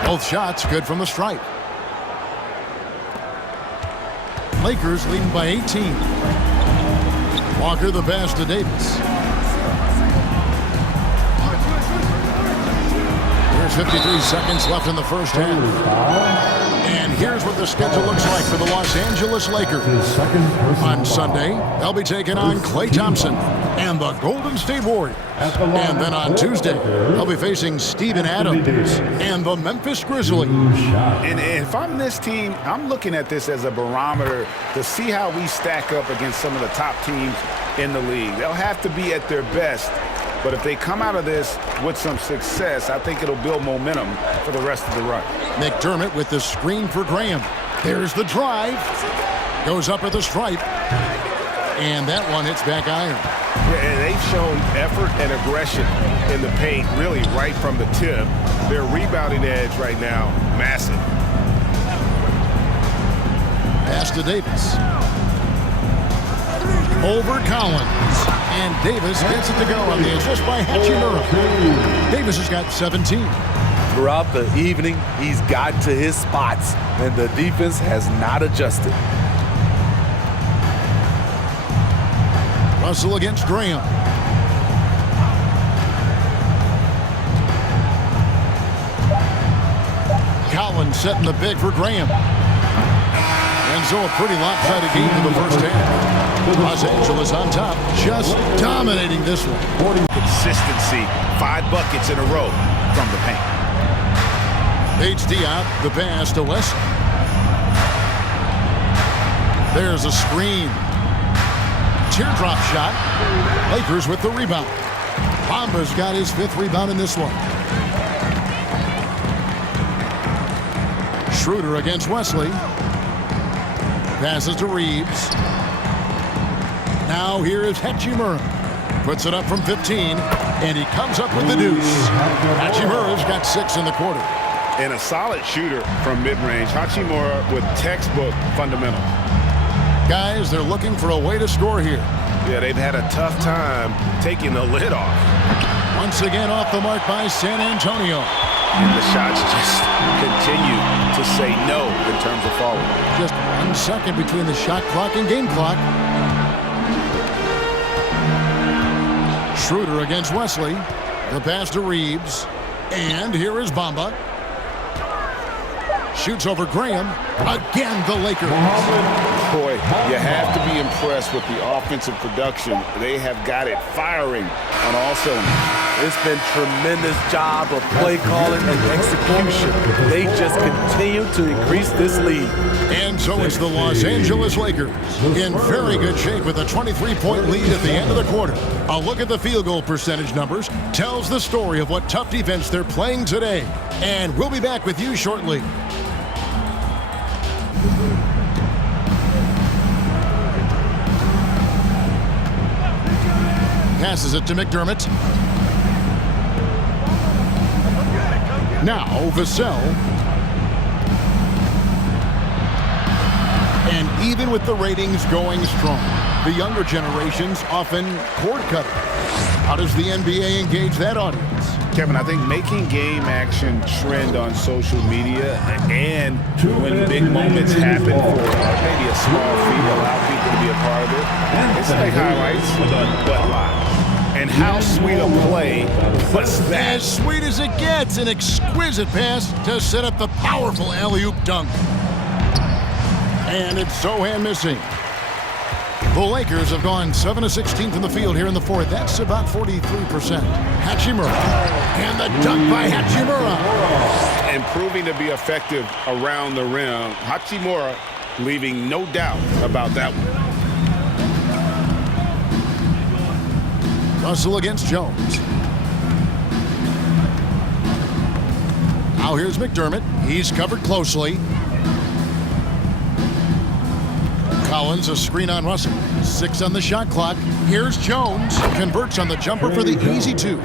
Both shots good from the stripe. Lakers leading by 18. Walker the pass to Davis. There's 53 seconds left in the first half. And here's what the schedule looks like for the Los Angeles Lakers. On Sunday, they'll be taking on Klay Thompson. and the Golden State Warriors. And then on Tuesday, they'll be facing Steven Adams and the Memphis Grizzlies. And if I'm this team, I'm looking at this as a barometer to see how we stack up against some of the top teams in the league. They'll have to be at their best, but if they come out of this with some success, I think it'll build momentum for the rest of the run. McDermott with the screen for Graham. There's the drive. Goes up at the stripe. And that one hits back iron. Yeah, and they've shown effort and aggression in the paint, really right from the tip. Their rebounding edge right now, massive. Pass to Davis. Over Collins. And Davis gets it to go on the assist by Hachimura. Davis has got 17. Throughout the evening, he's gotten to his spots, and the defense has not adjusted. Russell against Graham. Collins setting the big for Graham. And so a pretty lopsided game in the first half. Los Angeles on top, just dominating this one. Consistency, 5 buckets in a row from the paint. Paige Diop, the pass to West. There's a screen. Teardrop shot. Lakers with the rebound. Bamba's got his 5th rebound in this one. Schroeder against Wesley. Passes to Reeves. Now here is Hachimura. Puts it up from 15, and he comes up with the deuce. Hachimura's got 6 in the quarter. And a solid shooter from mid-range. Hachimura with textbook fundamentals. Guys, they're looking for a way to score here. Yeah, they've had a tough time taking the lid off. Once again off the mark by San Antonio. And the shots just continue to say no in terms of falling. Just 1 second between the shot clock and game clock. Schroeder against Wesley. The pass to Reeves. And here is Bamba. Shoots over Graham. Again, the Lakers. Boy, you have to be impressed with the offensive production. They have got it firing on all cylinders. It's been tremendous job of play calling and execution. They just continue to increase this lead. And so it's the Los Angeles Lakers in very good shape with a 23-point lead at the end of the quarter. A look at the field goal percentage numbers tells the story of what tough defense they're playing today. And we'll be back with you shortly. Passes it to McDermott. Now Vassell. And even with the ratings going strong, the younger generations often cord cutters. How does the NBA engage that audience? Kevin, I think making game action trend on social media and when big moments happen for maybe a small fee, allow people to be a part of it. It's like highlights, but live. And how sweet a play was that? As sweet as it gets, an exquisite pass to set up the powerful alley-oop dunk. And it's Sohan missing. The Lakers have gone 7 of 16 from the field here in the fourth. That's about 43%. Hachimura. And the dunk by Hachimura. And proving to be effective around the rim. Hachimura leaving no doubt about that one. Russell against Jones. Now here's McDermott. He's covered closely. Collins, a screen on Russell. 6 on the shot clock. Here's Jones. Converts on the jumper for the easy 2.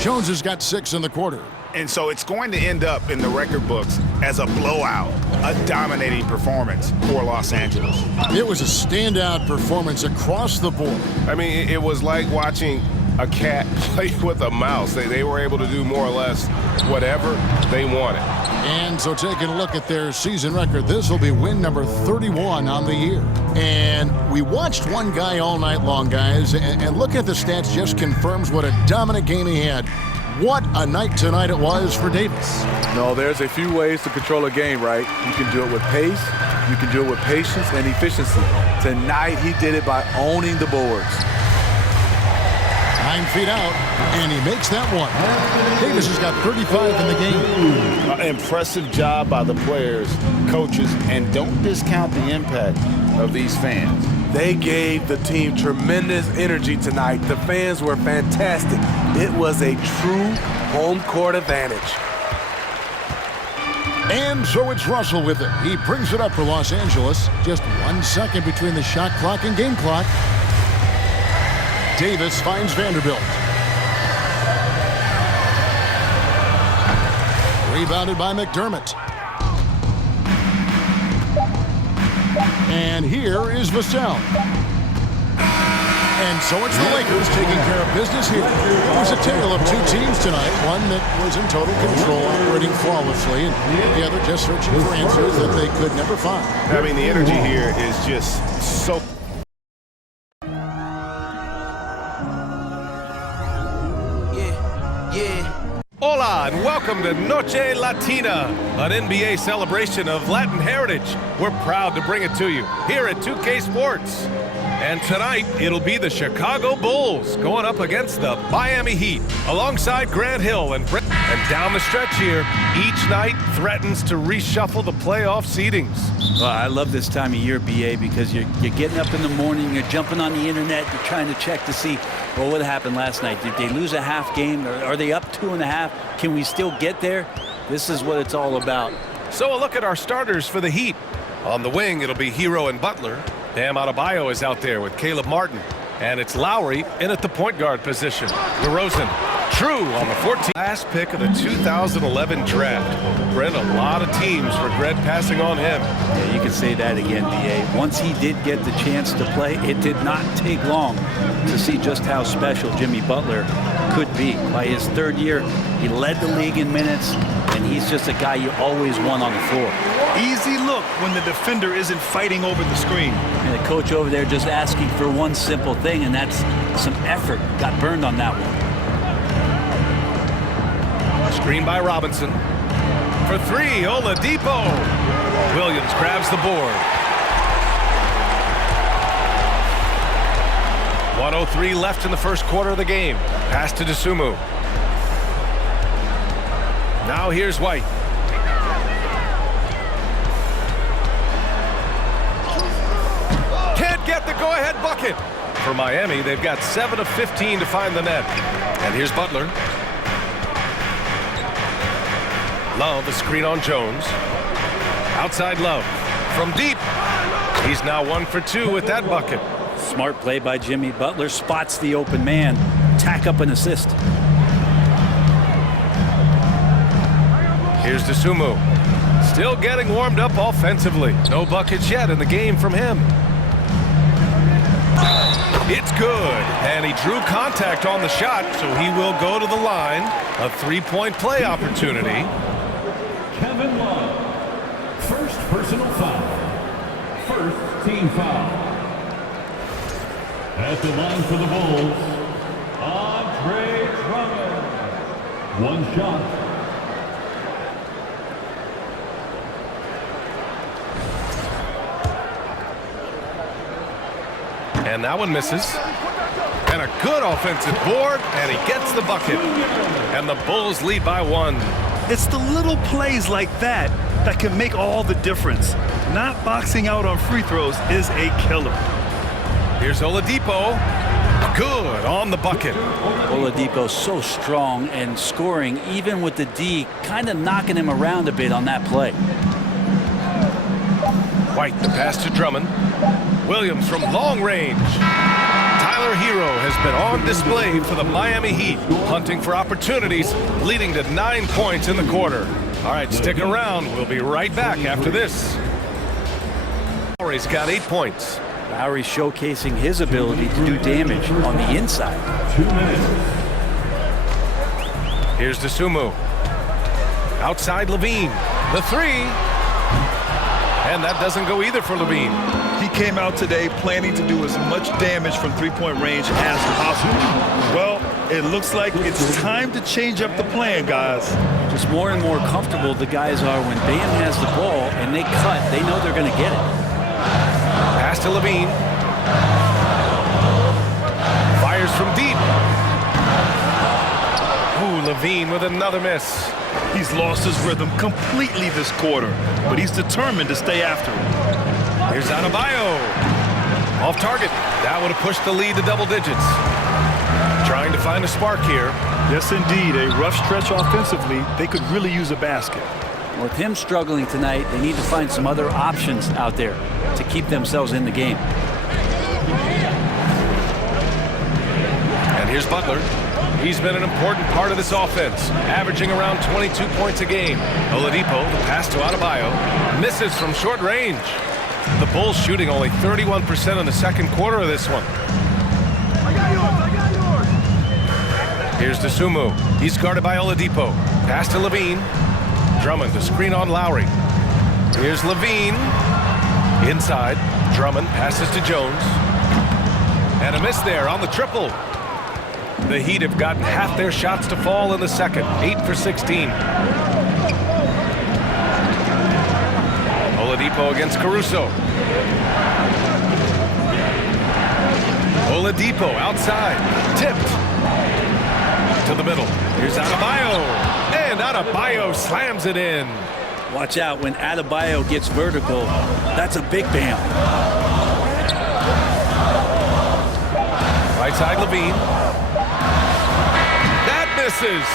Jones has got 6 in the quarter. And so it's going to end up in the record books as a blowout, a dominating performance for Los Angeles. It was a standout performance across the board. I mean, it was like watching a cat play with a mouse. They were able to do more or less whatever they wanted. And so taking a look at their season record, this will be win number 31 on the year. And we watched one guy all night long, guys, and look at the stats just confirms what a dominant game he had. What a night tonight it was for Davis. No, there's a few ways to control a game, right? You can do it with pace, you can do it with patience and efficiency. Tonight, he did it by owning the boards. 9 feet out, and he makes that one. Davis has got 35 in the game. Impressive job by the players, coaches, and don't discount the impact of these fans. They gave the team tremendous energy tonight. The fans were fantastic. It was a true home court advantage. And so it's Russell with it. He brings it up for Los Angeles. Just 1 second between the shot clock and game clock. Davis finds Vanderbilt. Rebounded by McDermott. And here is Vassell. And so it's the Lakers taking care of business here. It was a tale of two teams tonight. One that was in total control, operating flawlessly, and the other just searching for answers that they could never find. I mean, the energy here is just so... Hola and welcome to Noche Latina, an NBA celebration of Latin heritage. We're proud to bring it to you here at 2K Sports. And tonight, it'll be the Chicago Bulls going up against the Miami Heat alongside Grant Hill and Brent. And down the stretch here, each night threatens to reshuffle the playoff seedings. Well, I love this time of year, BA, because you're getting up in the morning, you're jumping on the internet, you're trying to check to see, well, what happened last night? Did they lose a half game? Are they up 2.5? Can we still get there? This is what it's all about. So a look at our starters for the Heat. On the wing, it'll be Hero and Butler. Bam Adebayo is out there with Caleb Martin. And it's Lowry in at the point guard position. DeRozan, true on the 14th. Last pick of the 2011 draft. Brent, a lot of teams regret passing on him. Yeah, you can say that again, BA. Once he did get the chance to play, it did not take long to see just how special Jimmy Butler could be. By his third year, he led the league in minutes, and he's just a guy you always want on the floor. Easy look when the defender isn't fighting over the screen. And the coach over there just asking for one simple thing, and that's some effort. Got burned on that one. Screen by Robinson. For three, Oladipo. Williams grabs the board. 1:03 left in the first quarter of the game. Pass to Dosunmu. Now here's White. Can't get the go-ahead bucket. For Miami, they've got 7 of 15 to find the net. And here's Butler. Love, a screen on Jones. Outside Love. From deep. He's now 1 for 2 with that bucket. Smart play by Jimmy Butler. Spots the open man. Tack up an assist. Here's Dosunmu. Still getting warmed up offensively. No buckets yet in the game from him. It's good. And he drew contact on the shot, so he will go to the line. A three-point play opportunity. Kevin Love. First personal foul. First team foul. At the line for the Bulls, Andre Drummond. One shot. And that one misses. And a good offensive board, and he gets the bucket. And the Bulls lead by 1. It's the little plays like that that can make all the difference. Not boxing out on free throws is a killer. Here's Oladipo. Good on the bucket. Oladipo so strong and scoring, even with the D, kind of knocking him around a bit on that play. White, the pass to Drummond. Williams from long range. Tyler Hero has been on display for the Miami Heat, hunting for opportunities, leading to 9 points in the quarter. All right, stick around. We'll be right back after this. Lowry's got 8 points. Lowry showcasing his ability to do damage on the inside. 2 minutes. Here's Dosunmu. Outside Levine. The three. And that doesn't go either for Levine. He came out today planning to do as much damage from three-point range as possible. Well, it looks like it's time to change up the plan, guys. Just more and more comfortable the guys are when Bam has the ball and they cut. They know they're going to get it. Pass to Levine. Fires from deep. Levine with another miss. He's lost his rhythm completely this quarter, but he's determined to stay after it. Here's Adebayo. Off target. That would have pushed the lead to double digits. Trying to find a spark here. Yes, indeed. A rough stretch offensively. They could really use a basket. With him struggling tonight, they need to find some other options out there to keep themselves in the game. And here's Butler. He's been an important part of this offense, averaging around 22 points a game. Oladipo, the pass to Adebayo, misses from short range. The Bulls shooting only 31% in the second quarter of this one. Here's Dosunmu. He's guarded by Oladipo. Pass to Levine. Drummond to screen on Lowry. Here's Levine. Inside. Drummond passes to Jones. And a miss there on the triple. The Heat have gotten half their shots to fall in the second. 8 for 16. Oladipo against Caruso. Oladipo outside. Tipped. To the middle. Here's Adebayo. And Adebayo slams it in. Watch out when Adebayo gets vertical. That's a big bam. Right side Levine. That misses.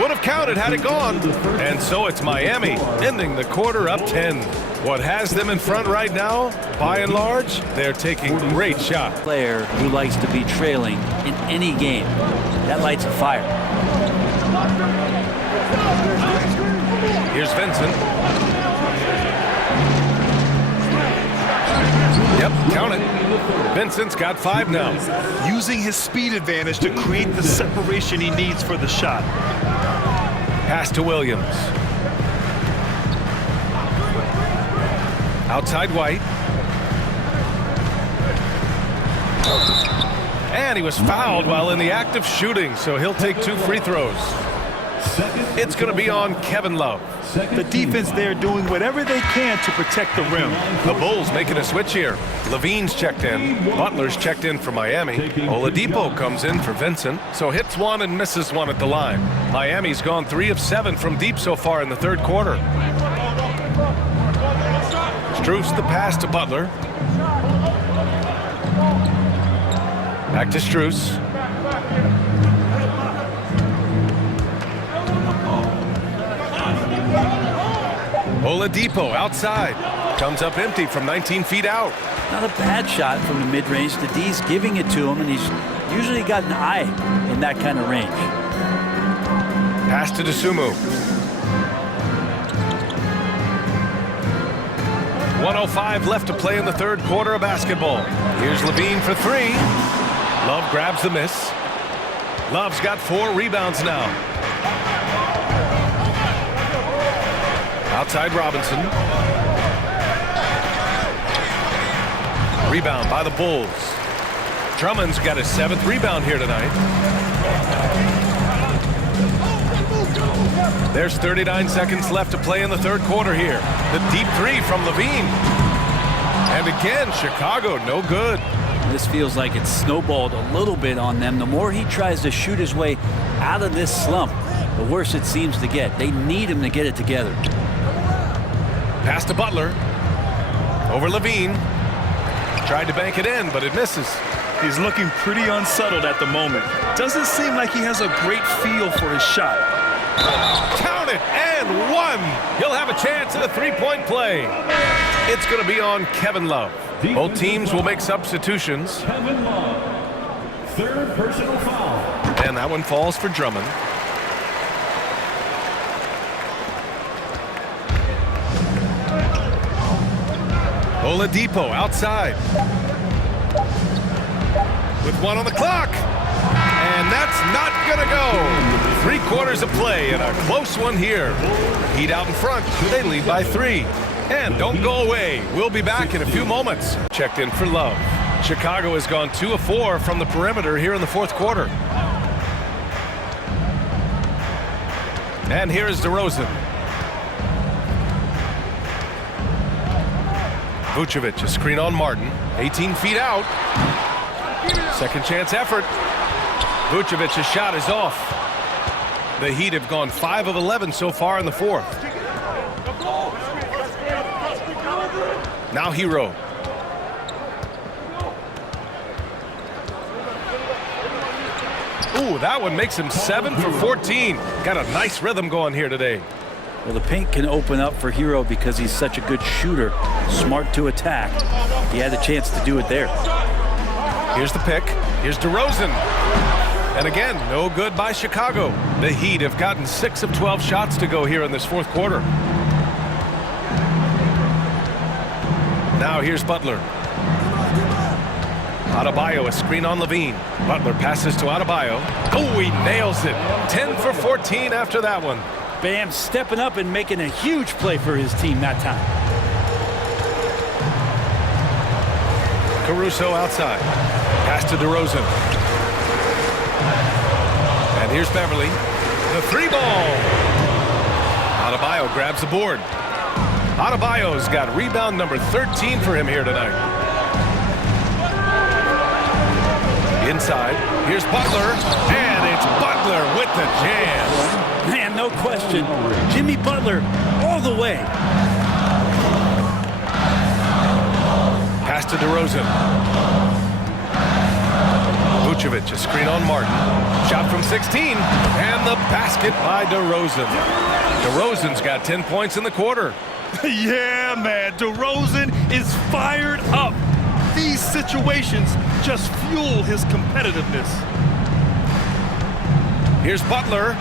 Would have counted had it gone. And so it's Miami ending the quarter up 10. What has them in front right now, by and large, they're taking great shots. Player who likes to be trailing in any game. That lights a fire. Here's Vincent. Yep, count it. Vincent's got 5 now. Using his speed advantage to create the separation he needs for the shot. Pass to Williams. Outside White. And he was fouled while in the act of shooting, so he'll take 2 free throws. It's going to be on Kevin Love. The defense there doing whatever they can to protect the rim. The Bulls making a switch here. Levine's checked in. Butler's checked in for Miami. Oladipo comes in for Vincent, so hits 1 and misses 1 at the line. Miami's gone 3 of 7 from deep so far in the third quarter. Strus the pass to Butler. Back to Strus. Oladipo outside. Comes up empty from 19 feet out. Not a bad shot from the mid-range. The D's giving it to him, and he's usually got an eye in that kind of range. Pass to Dosunmu. 1:05 left to play in the third quarter of basketball. Here's Levine for 3. Love grabs the miss. Love's got 4 rebounds now. Outside Robinson. Rebound by the Bulls. Drummond's got his 7th rebound here tonight. There's 39 seconds left to play in the third quarter here. The deep 3 from Levine. And again, Chicago no good. This feels like it's snowballed a little bit on them. The more he tries to shoot his way out of this slump, the worse it seems to get. They need him to get it together. Pass to Butler. Over Levine. Tried to bank it in, but it misses. He's looking pretty unsettled at the moment. Doesn't seem like he has a great feel for his shot. Count it, and 1. He'll have a chance at a 3-point play. It's going to be on Kevin Love. Both teams will make substitutions. Kevin Love, 3rd personal foul. And that one falls for Drummond. Oladipo outside. With 1 on the clock. And that's not going to go. 3 quarters of play and a close one here. Heat out in front. They lead by 3. And don't go away. We'll be back in a few moments. Checked in for Love. Chicago has gone 2 of 4 from the perimeter here in the fourth quarter. And here is DeRozan. Vucevic, a screen on Martin. 18 feet out. Second chance effort. Vucevic's shot is off. The Heat have gone 5 of 11 so far in the fourth. Now Hero. Ooh, that one makes him 7 for 14. Got a nice rhythm going here today. Well, the paint can open up for Hero because he's such a good shooter, smart to attack. He had a chance to do it there. Here's the pick. Here's DeRozan. And again, no good by Chicago. The Heat have gotten 6 of 12 shots to go here in this fourth quarter. Now here's Butler. Adebayo, a screen on Levine. Butler passes to Adebayo. Oh, he nails it. 10 for 14 after that one. Bam stepping up and making a huge play for his team that time. Caruso outside. Pass to DeRozan. And here's Beverly. The 3-ball. Adebayo grabs the board. Adebayo's got rebound number 13 for him here tonight. Inside, here's Butler, and it's Butler with the jam. Man, no question. Jimmy Butler all the way. Pass to DeRozan. Vucevic, a screen on Martin. Shot from 16, and the basket by DeRozan. DeRozan's got 10 points in the quarter. Yeah, man, DeRozan is fired up. These situations just fuel his competitiveness. Here's Butler.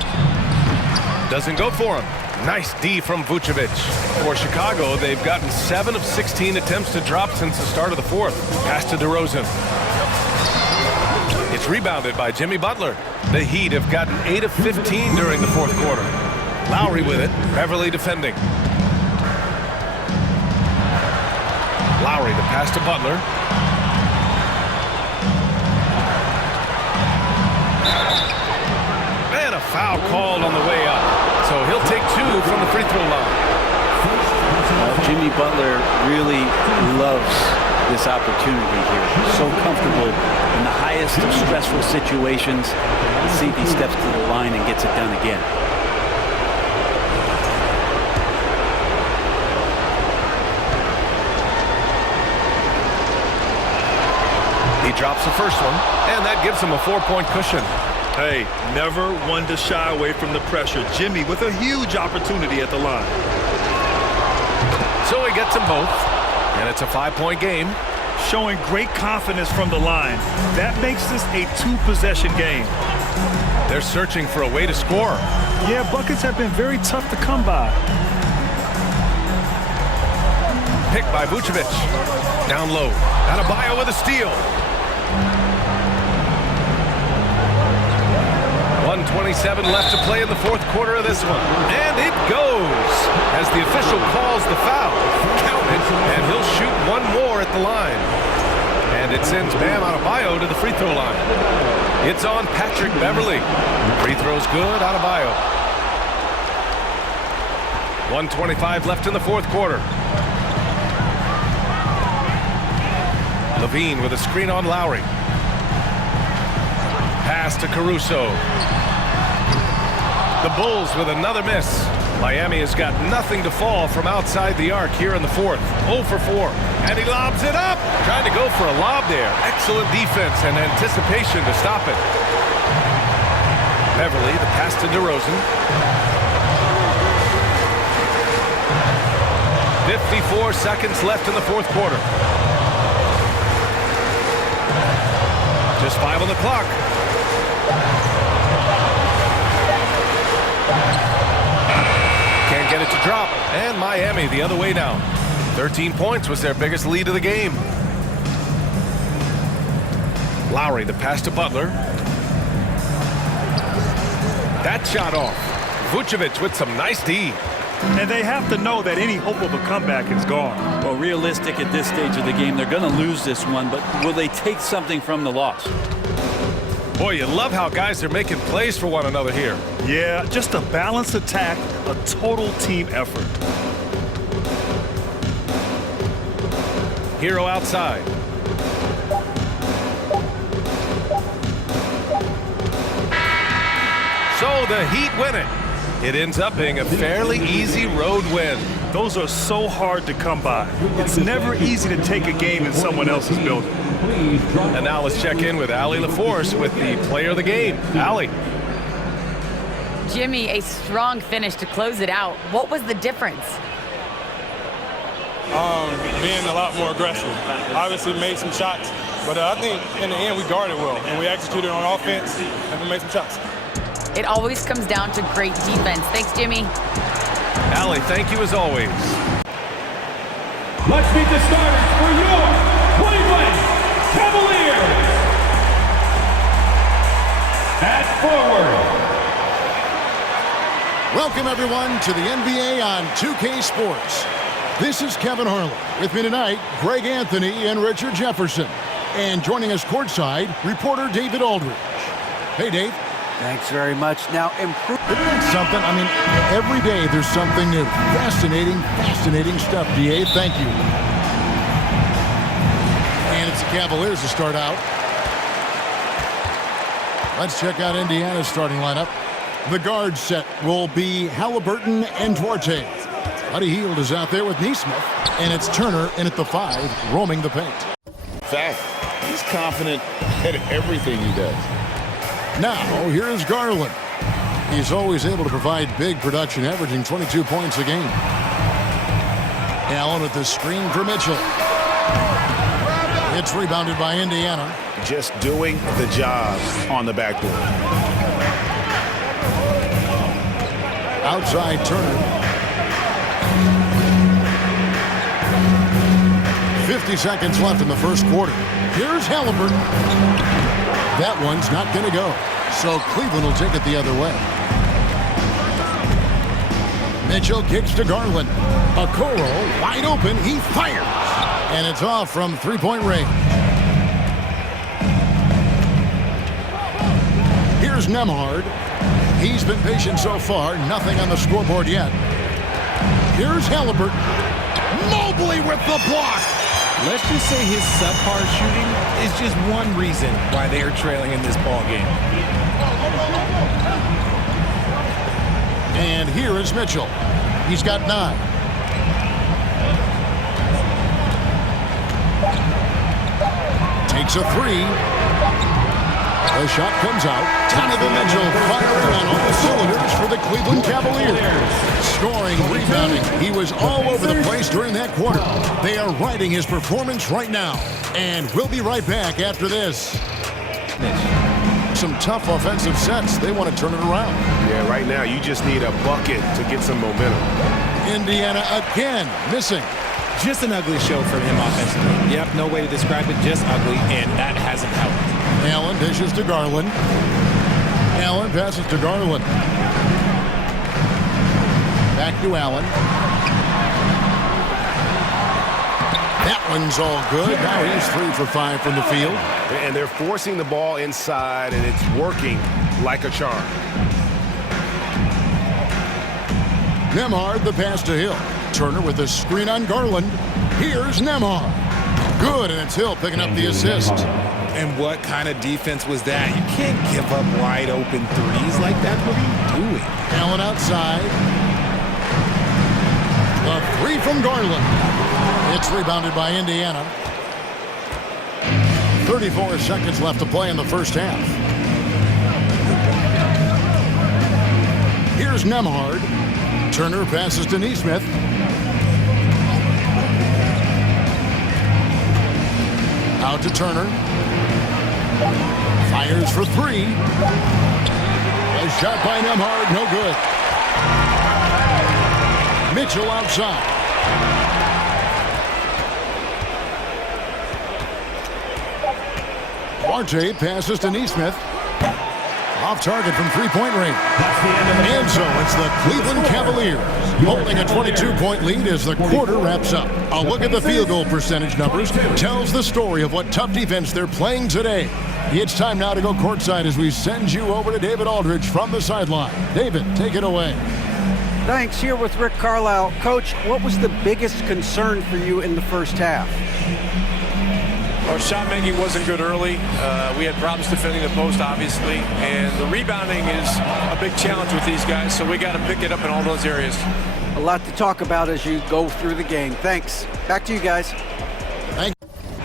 Doesn't go for him. Nice D from Vucevic. For Chicago, they've gotten 7 of 16 attempts to drop since the start of the fourth. Pass to DeRozan. It's rebounded by Jimmy Butler. The Heat have gotten 8 of 15 during the fourth quarter. Lowry with it. Beverly defending. Lowry, the pass to Butler. And a foul called on the way up. So he'll take 2 from the free throw line. Jimmy Butler really loves this opportunity here. So comfortable in the highest of stressful situations. Let's see if he steps to the line and gets it done again. He drops the first one, and that gives him a 4-point cushion. Hey, never one to shy away from the pressure. Jimmy with a huge opportunity at the line. So he gets them both, and it's a 5-point game. Showing great confidence from the line. That makes this a 2-possession game. They're searching for a way to score. Yeah, buckets have been very tough to come by. Picked by Vucevic. Down low. Adebayo with a steal. 1:27 left to play in the fourth quarter of this one. And it goes as the official calls the foul. Count it, and he'll shoot one more at the line. And it sends Bam Adebayo to the free throw line. It's on Patrick Beverly. Free throw's good, Adebayo. 1:25 left in the fourth quarter. Levine with a screen on Lowry. Pass to Caruso. The Bulls with another miss. Miami has got nothing to fall from outside the arc here in the fourth. 0 for 4. And he lobs it up. Trying to go for a lob there. Excellent defense and anticipation to stop it. Beverly, the pass to DeRozan. 54 seconds left in the fourth quarter. Just 5 on the clock. Can't get it to drop. And Miami the other way now. 13 points was their biggest lead of the game. Lowry, the pass to Butler. That shot off. Vucevic with some nice D. And they have to know that any hope of a comeback is gone. Well, realistic at this stage of the game, they're going to lose this one, but will they take something from the loss? Boy, you love how guys are making plays for one another here. Yeah, just a balanced attack, a total team effort. Hero outside. So So the Heat win it. It ends up being a fairly easy road win. Those are so hard to come by. It's never easy to take a game in someone else's building. And now let's check in with Allie LaForce with the player of the game. Allie. Jimmy, a strong finish to close it out. What was the difference? Being a lot more aggressive. Obviously made some shots, but I think in the end we guarded well and we executed on offense and we made some shots. It always comes down to great defense. Thanks, Jimmy. Allie, thank you as always. Let's meet the starters for your Cleveland Cavaliers. At forward. Welcome, everyone, to the NBA on 2K Sports. This is Kevin Harlan. With me tonight, Greg Anthony and Richard Jefferson. And joining us courtside, reporter David Aldridge. Hey, Dave. Thanks very much. Now, improve. Isn't that something? I mean, every day there's something new. Fascinating stuff, DA. Thank you. And it's the Cavaliers to start out. Let's check out Indiana's starting lineup. The guard set will be Halliburton and Duarte. Buddy Hield is out there with Nesmith, and it's Turner in at the 5, roaming the paint. In fact, he's confident at everything he does. Now, here's Garland. He's always able to provide big production, averaging 22 points a game. Allen with the screen for Mitchell. It's rebounded by Indiana. Just doing the job on the backboard. Outside Turner. 50 seconds left in the first quarter. Here's Halliburton. That one's not going to go. So Cleveland will take it the other way. Mitchell kicks to Garland. Okoro wide open. He fires. And it's off from three-point range. Here's Nembhard. He's been patient so far. Nothing on the scoreboard yet. Here's Halliburton. Mobley with the block. Let's just say his subpar shooting is just one reason why they are trailing in this ball game. And here is Mitchell. He's got 9. Takes a 3. The shot comes out. Donovan Mitchell firing on all cylinders for the Cleveland Cavaliers. Scoring, rebounding. He was all over the place during that quarter. They are riding his performance right now. And we'll be right back after this. Some tough offensive sets. They want to turn it around. Yeah, right now you just need a bucket to get some momentum. Indiana again missing. Just an ugly show from him offensively. Yep, no way to describe it, just ugly, and that hasn't helped. Allen dishes to Garland. Allen passes to Garland. Back to Allen. That one's all good. Now he's 3 for 5 from the field. And they're forcing the ball inside, and it's working like a charm. Nembhard, the pass to Hill. Turner with a screen on Garland. Here's Nembhard. Good, and it's Hill picking up the assist. And what kind of defense was that? You can't give up wide open threes like that. What are you doing? Allen outside. The 3 from Garland. It's rebounded by Indiana. 34 seconds left to play in the first half. Here's Nembhard. Turner passes to Nesmith. Out to Turner. Fires for 3. A shot by Nembhard, no good. Mitchell outside. Duarte passes to Nesmith. Off target from three-point range. And so it's the Cleveland Cavaliers holding a 22-point lead as the quarter wraps up. A look at the field goal percentage numbers tells the story of what tough defense they're playing today. It's time now to go courtside as we send you over to David Aldridge from the sideline. David, take it away. Thanks. Here with Rick Carlisle. Coach, what was the biggest concern for you in the first half? Our shot making wasn't good early. We had problems defending the post, obviously, and the rebounding is a big challenge with these guys, so we got to pick it up in all those areas. A lot to talk about as you go through the game. Thanks. Back to you guys.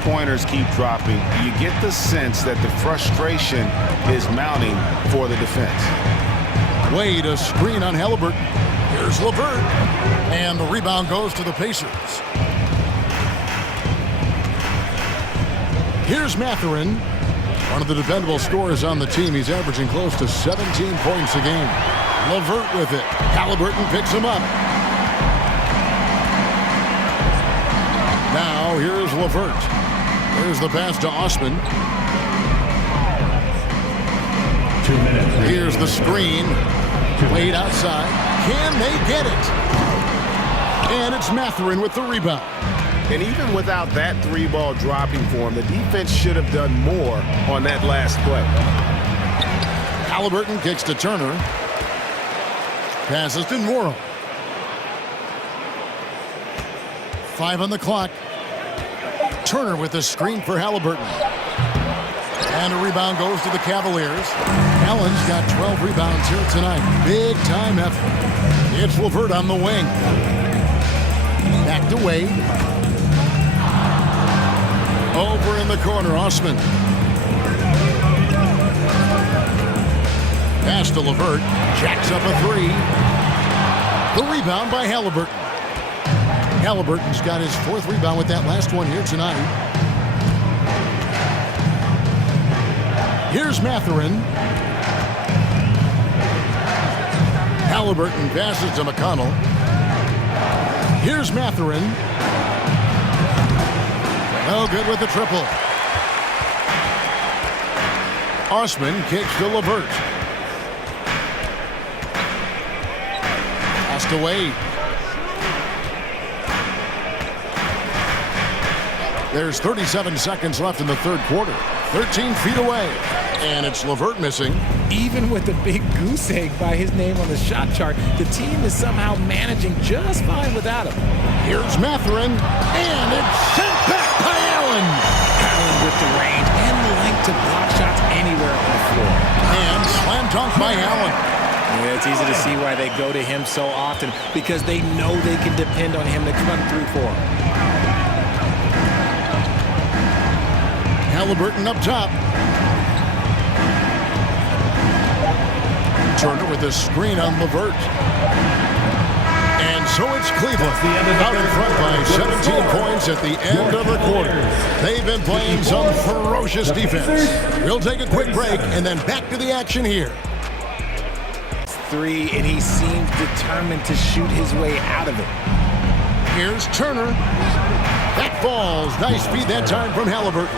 Pointers keep dropping. You get the sense that the frustration is mounting for the defense. Wade, a screen on Halliburton. Here's LeVert. And the rebound goes to the Pacers. Here's Mathurin, one of the dependable scorers on the team. He's averaging close to 17 points a game. LeVert with it. Halliburton picks him up. Now here's LeVert. There's the pass to Osman. 2 minutes. Here's the screen. Wade outside. Can they get it? And it's Mathurin with the rebound. And even without that three ball dropping for him, the defense should have done more on that last play. Halliburton kicks to Turner. Passes to Morrow. 5 on the clock. Turner with the screen for Halliburton. And a rebound goes to the Cavaliers. Allen's got 12 rebounds here tonight. Big time effort. It's LeVert on the wing. Back to Wade. Over in the corner, Osman. Pass to LeVert. Jacks up a three. The rebound by Halliburton. Halliburton's got his 4th rebound with that last one here tonight. Here's Mathurin. Halliburton passes to McConnell. Here's Mathurin. No good with the triple. Osman kicks to LeVert. Pass to Wade. There's 37 seconds left in the 3rd quarter. 13 feet away. And it's LeVert missing. Even with the big goose egg by his name on the shot chart, the team is somehow managing just fine without him. Here's Mathurin. And it's sent back by Allen. Allen with the range and the length to block shots anywhere on the floor. And slam dunk by Allen. Yeah, it's easy to see why they go to him so often, because they know they can depend on him to come through for them. Halliburton up top. Turner with a screen on LeVert. And so it's Cleveland out in front by 17 points at the end of the quarter. They've been playing some ferocious defense. We'll take a quick break and then back to the action here. 3, and he seems determined to shoot his way out of it. Here's Turner. That falls. Nice feed that time from Halliburton.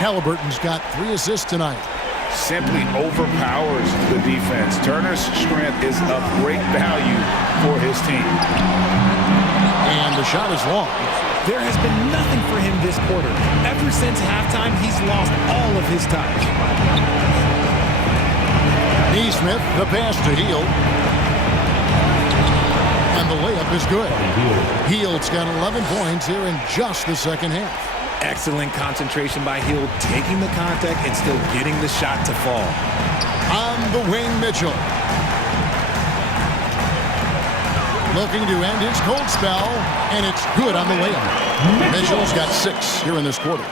Halliburton's got 3 assists tonight. Simply overpowers the defense. Turner's strength is of great value for his team. And the shot is long. There has been nothing for him this quarter. Ever since halftime, he's lost all of his touch. Neesmith, the pass to Hield. And the layup is good. Hield's got 11 points here in just the second half. Excellent concentration by Hield, taking the contact and still getting the shot to fall. On the wing, Mitchell. Looking to end his cold spell, and it's good on the layup. Mitchell's got 6 here in this quarter.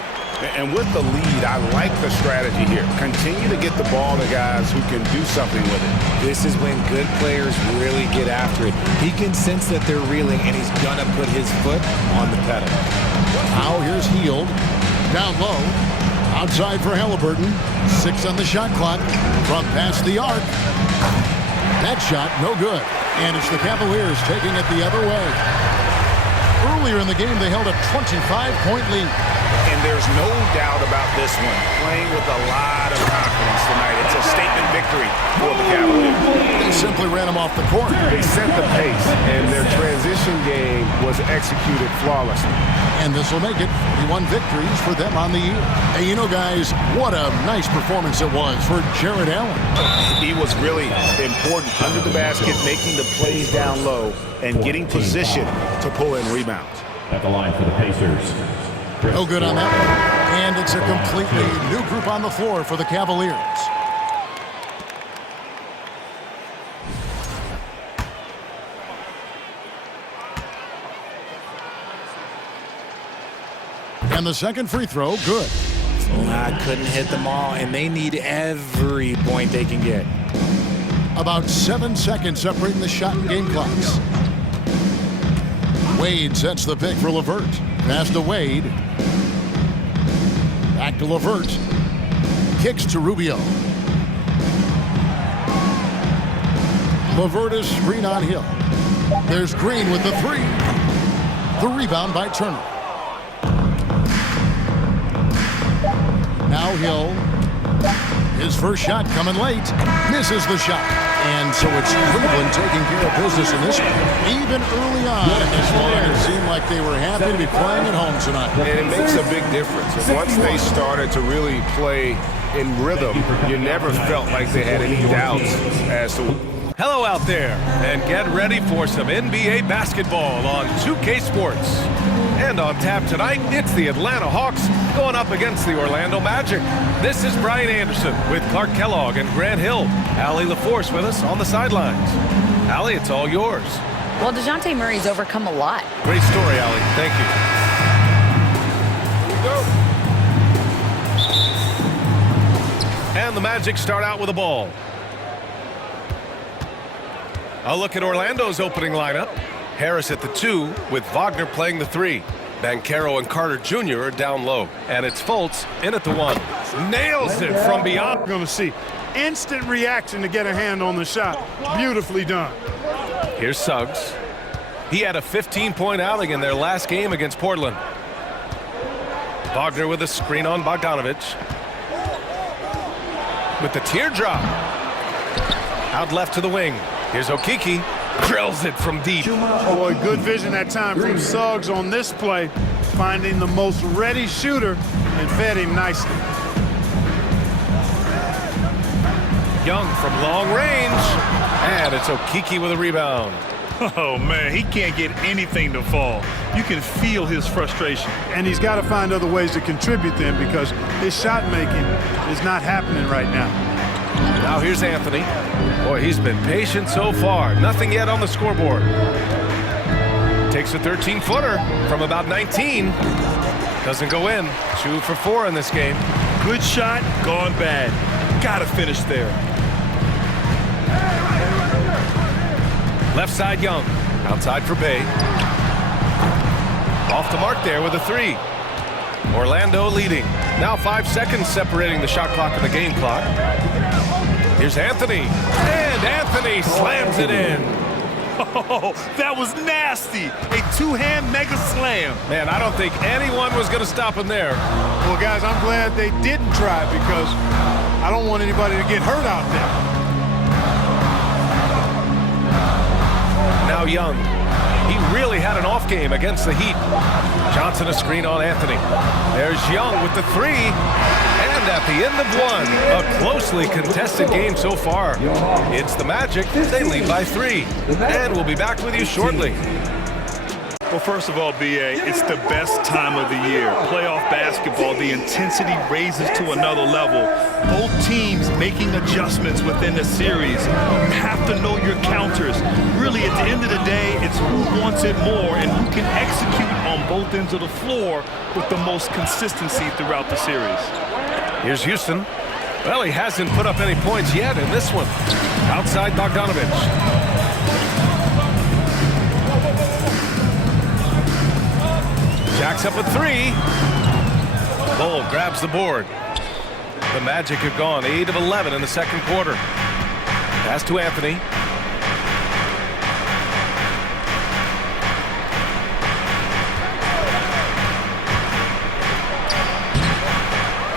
And with the lead, I like the strategy here. Continue to get the ball to guys who can do something with it. This is when good players really get after it. He can sense that they're reeling, and he's going to put his foot on the pedal. Now here's Hield. Down low. Outside for Halliburton. 6 on the shot clock. From past the arc. That shot, no good. And it's the Cavaliers taking it the other way. Earlier in the game, they held a 25-point lead. And there's no doubt about this one. Playing with a lot of confidence tonight. It's a statement victory for the Cavaliers. They simply ran them off the court. They set the pace, and their transition game was executed flawlessly. And this will make it 41 victories for them on the year. Hey, you know, guys, what a nice performance it was for Jared Allen. He was really important under the basket, making the plays down low and getting position to pull in rebounds. At the line for the Pacers, No good on that one. And it's a completely new group on the floor for the Cavaliers. And the second free throw, good. Couldn't hit them all, and they need every point they can get. About 7 seconds separating the shot and game clocks. Wade sets the pick for LeVert. Pass to Wade. Back to LeVert. Kicks to Rubio. LeVert is screen on Hill. There's Green with the three. The rebound by Turner. Now Hill. His first shot coming late. Misses the shot. And so it's Cleveland taking care of business in this one. Even early on in this one, it seemed like they were happy to be playing at home tonight. And it makes a big difference. And once they started to really play in rhythm, you never felt like they had any doubts as to... Hello out there, and get ready for some NBA basketball on 2K Sports. And on tap tonight, it's the Atlanta Hawks going up against the Orlando Magic. This is Brian Anderson with Clark Kellogg and Grant Hill. Allie LaForce with us on the sidelines. Allie, it's all yours. Well, DeJounte Murray's overcome a lot. Great story, Allie. Thank you. Here we go. And the Magic start out with a ball. A look at Orlando's opening lineup. Harris at the 2 with Wagner playing the 3. Banchero and Carter Jr. are down low. And it's Fultz in at the 1. Nails it from beyond. We're going to see instant reaction to get a hand on the shot. Beautifully done. Here's Suggs. He had a 15-point outing in their last game against Portland. Wagner with a screen on Bogdanovich. With the teardrop. Out left to the wing. Here's Okeke. Drills it from deep. Boy, good vision that time from Suggs on this play. Finding the most ready shooter and fed him nicely. Young from long range. And it's Okeke with a rebound. Oh, man, he can't get anything to fall. You can feel his frustration. And he's got to find other ways to contribute then because his shot making is not happening right now. Now here's Anthony. Boy, he's been patient so far. Nothing yet on the scoreboard. Takes a 13-footer from about 19. Doesn't go in. 2 for 4 in this game. Good shot, gone bad. Gotta finish there. Left side Young. Outside for Bay. Off the mark there with a 3. Orlando leading. Now 5 seconds separating the shot clock and the game clock. Here's Anthony. And Anthony slams it in. Oh, that was nasty. A two-hand mega slam. Man, I don't think anyone was going to stop him there. Well, guys, I'm glad they didn't try because I don't want anybody to get hurt out there. Now Young. He really had an off game against the Heat. Johnson a screen on Anthony. There's Young with the 3. And at the end of 1, a closely contested game so far. It's the Magic. They lead by 3. And we'll be back with you shortly. Well, first of all, B.A., it's the best time of the year. Playoff basketball, the intensity raises to another level. Both teams making adjustments within the series. You have to know your counters. Really, at the end of the day, it's who wants it more and who can execute on both ends of the floor with the most consistency throughout the series. Here's Houston. Well, he hasn't put up any points yet in this one. Outside Bogdanovich. Jacks up a 3. Bull grabs the board. The Magic have gone 8 of 11 in the second quarter. Pass to Anthony.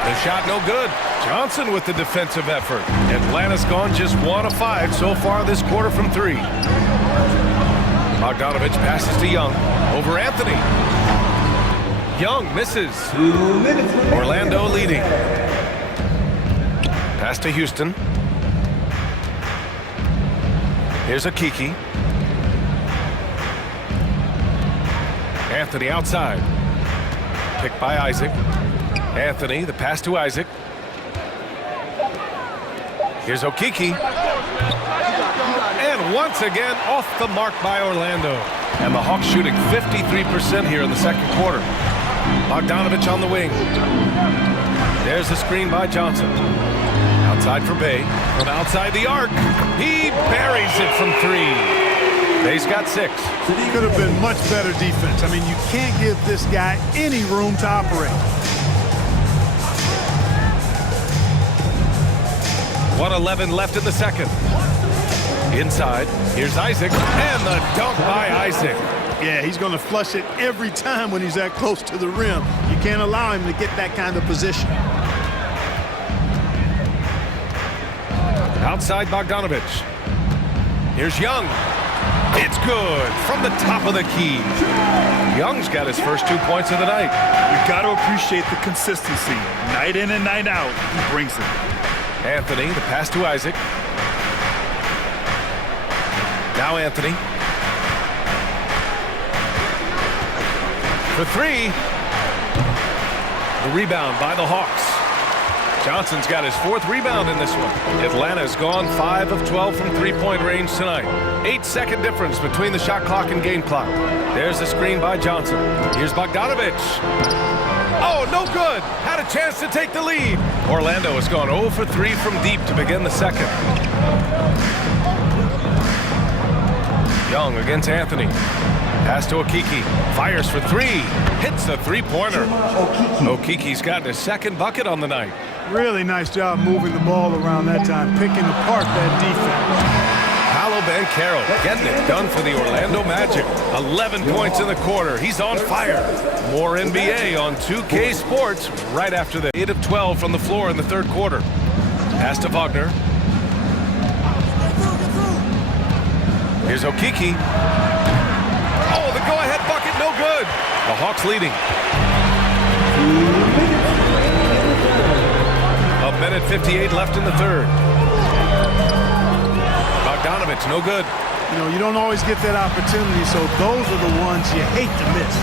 The shot no good. Johnson with the defensive effort. Atlanta's gone just 1 of 5 so far this quarter from 3. Bogdanovich passes to Young. Over Anthony. Young misses. Orlando leading. Pass to Houston. Here's Okeke. Anthony outside. Picked by Isaac. Anthony, the pass to Isaac. Here's Okiki. And once again, off the mark by Orlando. And the Hawks shooting 53% here in the second quarter. Bogdanovich on the wing. There's the screen by Johnson. Outside for Bay. From outside the arc. He buries it from 3. Bay's got 6. Could have been much better defense. I mean, you can't give this guy any room to operate. 1:11 left in the second. Inside, here's Isaac, and the dunk by Isaac. Yeah, he's going to flush it every time when he's that close to the rim. You can't allow him to get that kind of position. Outside Bogdanovich. Here's Young. It's good from the top of the key. Young's got his first 2 points of the night. You got to appreciate the consistency. Night in and night out, he brings it. Anthony, the pass to Isaac. Now Anthony. For 3. The rebound by the Hawks. Johnson's got his 4th rebound in this one. Atlanta's gone 5 of 12 from three-point range tonight. 8-second difference between the shot clock and game clock. There's the screen by Johnson. Here's Bogdanovich. Oh, no good. Had a chance to take the lead. Orlando has gone 0 for 3 from deep to begin the second. Young against Anthony. Pass to Okiki. Fires for 3. Hits a three-pointer. Okiki's gotten his 2nd bucket on the night. Really nice job moving the ball around that time, picking apart that defense. Paolo Banchero getting it done for the Orlando Magic. 11 points in the quarter. He's on fire. More NBA on 2K Sports right after the 8 of 12 from the floor in the third quarter. Pass to Wagner. Here's Okiki. Oh, the go-ahead bucket, no good. The Hawks leading. 1:58 left in the third. Bogdanovich, no good. You know, you don't always get that opportunity, so those are the ones you hate to miss.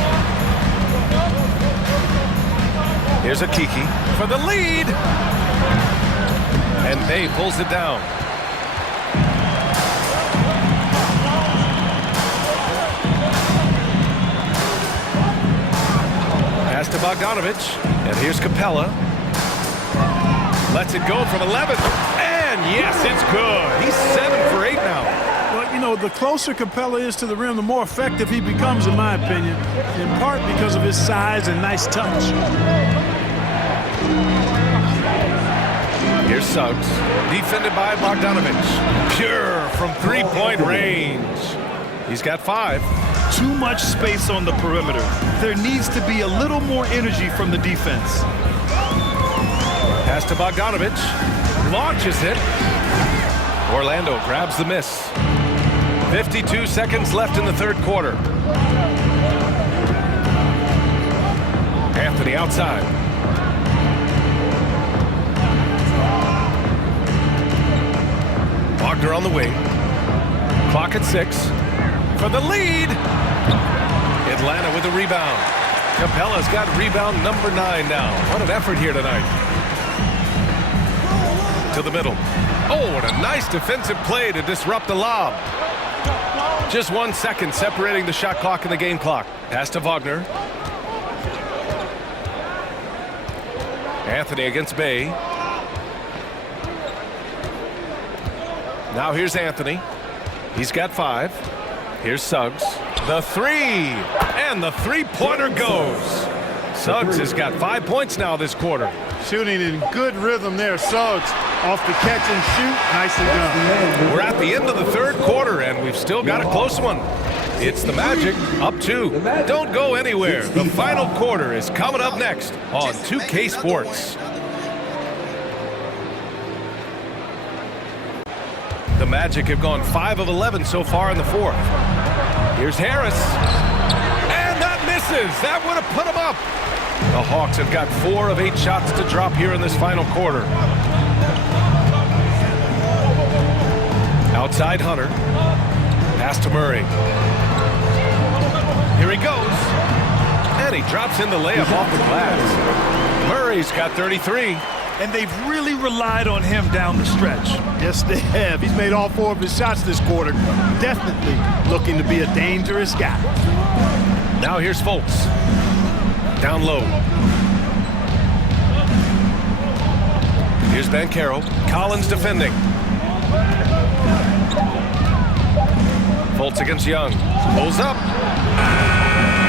Here's Okiki for the lead. And Bay pulls it down. Pass to Bogdanovich. And here's Capella. Lets it go from 11. And yes, it's good. He's 7 for 8 now. Well, you know, the closer Capella is to the rim, the more effective he becomes, in my opinion, in part because of his size and nice touch. Here's Suggs, defended by Bogdanovich. Pure from three-point range. He's got 5. Too much space on the perimeter. There needs to be a little more energy from the defense. Pass to Bogdanovich. Launches it. Orlando grabs the miss. 52 seconds left in the third quarter. Anthony outside. Wagner on the wing. Clock at 6. For the lead. Atlanta with a rebound. Capella's got rebound number 9 now. What an effort here tonight. To the middle. Oh, what a nice defensive play to disrupt the lob. Just 1 second separating the shot clock and the game clock. Pass to Wagner. Anthony against Bay. Now here's Anthony. He's got 5. Here's Suggs. The 3. And the three-pointer goes. Suggs has got 5 points now this quarter. Shooting in good rhythm there, Suggs. Off the catch and shoot, nicely done. We're at the end of the third quarter, and we've still got a close one. It's the Magic, up 2. Don't go anywhere. The final quarter is coming up next on 2K Sports. The Magic have gone 5 of 11 so far in the fourth. Here's Harris. And that misses. That would have put him up. The Hawks have got 4 of 8 shots to drop here in this final quarter. Outside Hunter. Pass to Murray. Here he goes. And he drops in the layup off the glass. Murray's got 33. And they've really relied on him down the stretch. Yes, they have. He's made all 4 of his shots this quarter. Definitely looking to be a dangerous guy. Now here's Fultz. Down low. Here's Banchero. Collins defending. Fultz against Young. Pulls up.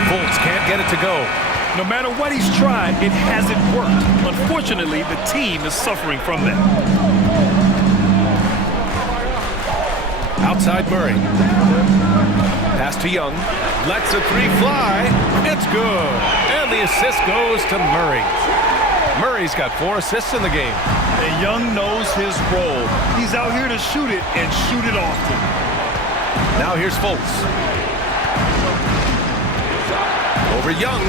Fultz can't get it to go. No matter what he's tried, it hasn't worked. Unfortunately, the team is suffering from that. Outside Murray. Pass to Young. Lets a 3 fly. It's good. And the assist goes to Murray. Murray's got 4 assists in the game. And Young knows his role. He's out here to shoot it and shoot it often. Now here's Fultz. Over Young.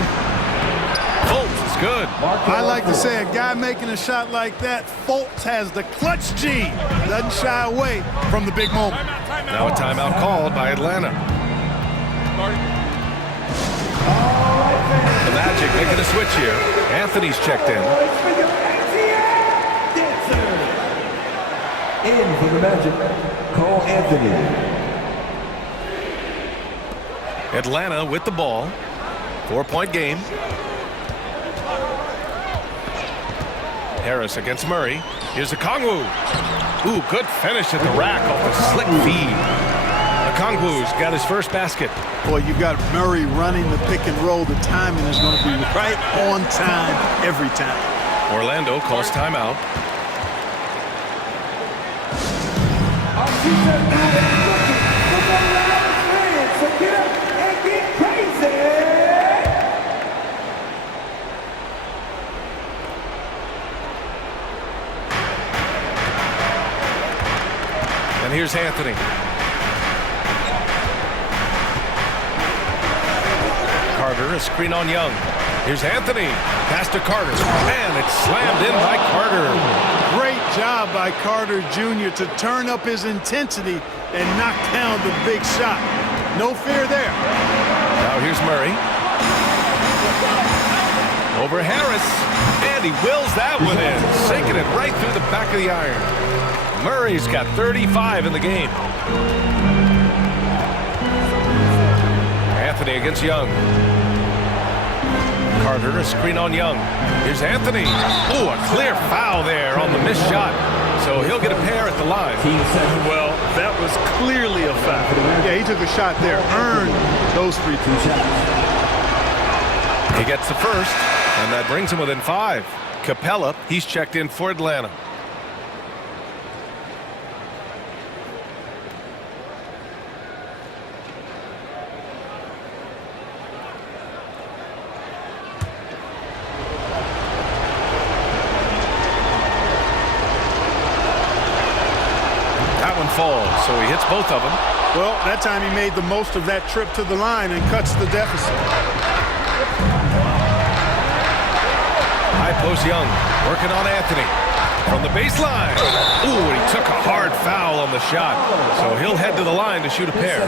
Fultz is good. I like to say a guy making a shot like that, Fultz has the clutch gene. Doesn't shy away from the big moment. Now a timeout called by Atlanta. The Magic making a switch here. Anthony's checked in. In for the Magic, Cole Anthony. Atlanta with the ball. 4-point game. Harris against Murray. Here's Okongwu. Ooh, good finish at the rack off the slick feed. Okongwu's got his first basket. Boy, you've got Murray running the pick and roll. The timing is going to be right on time every time. Orlando calls timeout. And here's Anthony. Carter, a screen on Young. Here's Anthony. Pass to Carter. And it's slammed in by Carter. Great job by Carter Jr. to turn up his intensity and knock down the big shot. No fear there. Now here's Murray. Over Harris. And he wills that one in. Sinking it right through the back of the iron. Murray's got 35 in the game. Anthony against Young. Carter, a screen on Young. Here's Anthony. Ooh, a clear foul there on the missed shot. So he'll get a pair at the line. Well, that was clearly a foul. Yeah, he took a shot there. Earned those free throws. He gets the first, and that brings him within 5. Capella, he's checked in for Atlanta. Falls, so he hits both of them. Well, that time he made the most of that trip to the line and cuts the deficit. High post Young, working on Anthony. From the baseline. Ooh, and he took a hard foul on the shot. So he'll head to the line to shoot a pair.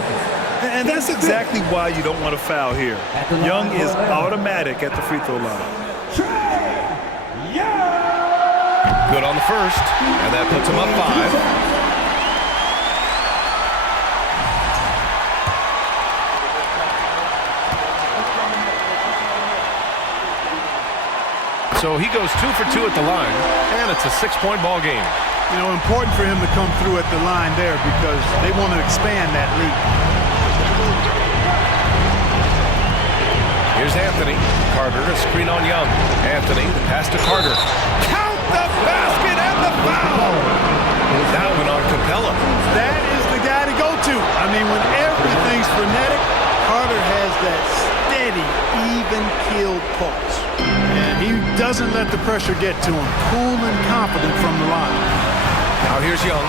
And that's exactly why you don't want to foul here. Young is automatic at the free throw line. Good on the first, and that puts him up 5. So he goes 2 for 2 at the line, and it's a 6-point ball game. You know, important for him to come through at the line there because they want to expand that lead. Here's Anthony. Carter, a screen on Young. Anthony, the pass to Carter. Count the basket and the foul! That one on Capella. That is the guy to go to. I mean, when everything's frenetic, Carter has that steady, even-keeled pulse. And he doesn't let the pressure get to him. Cool and confident from the line. Now here's Young.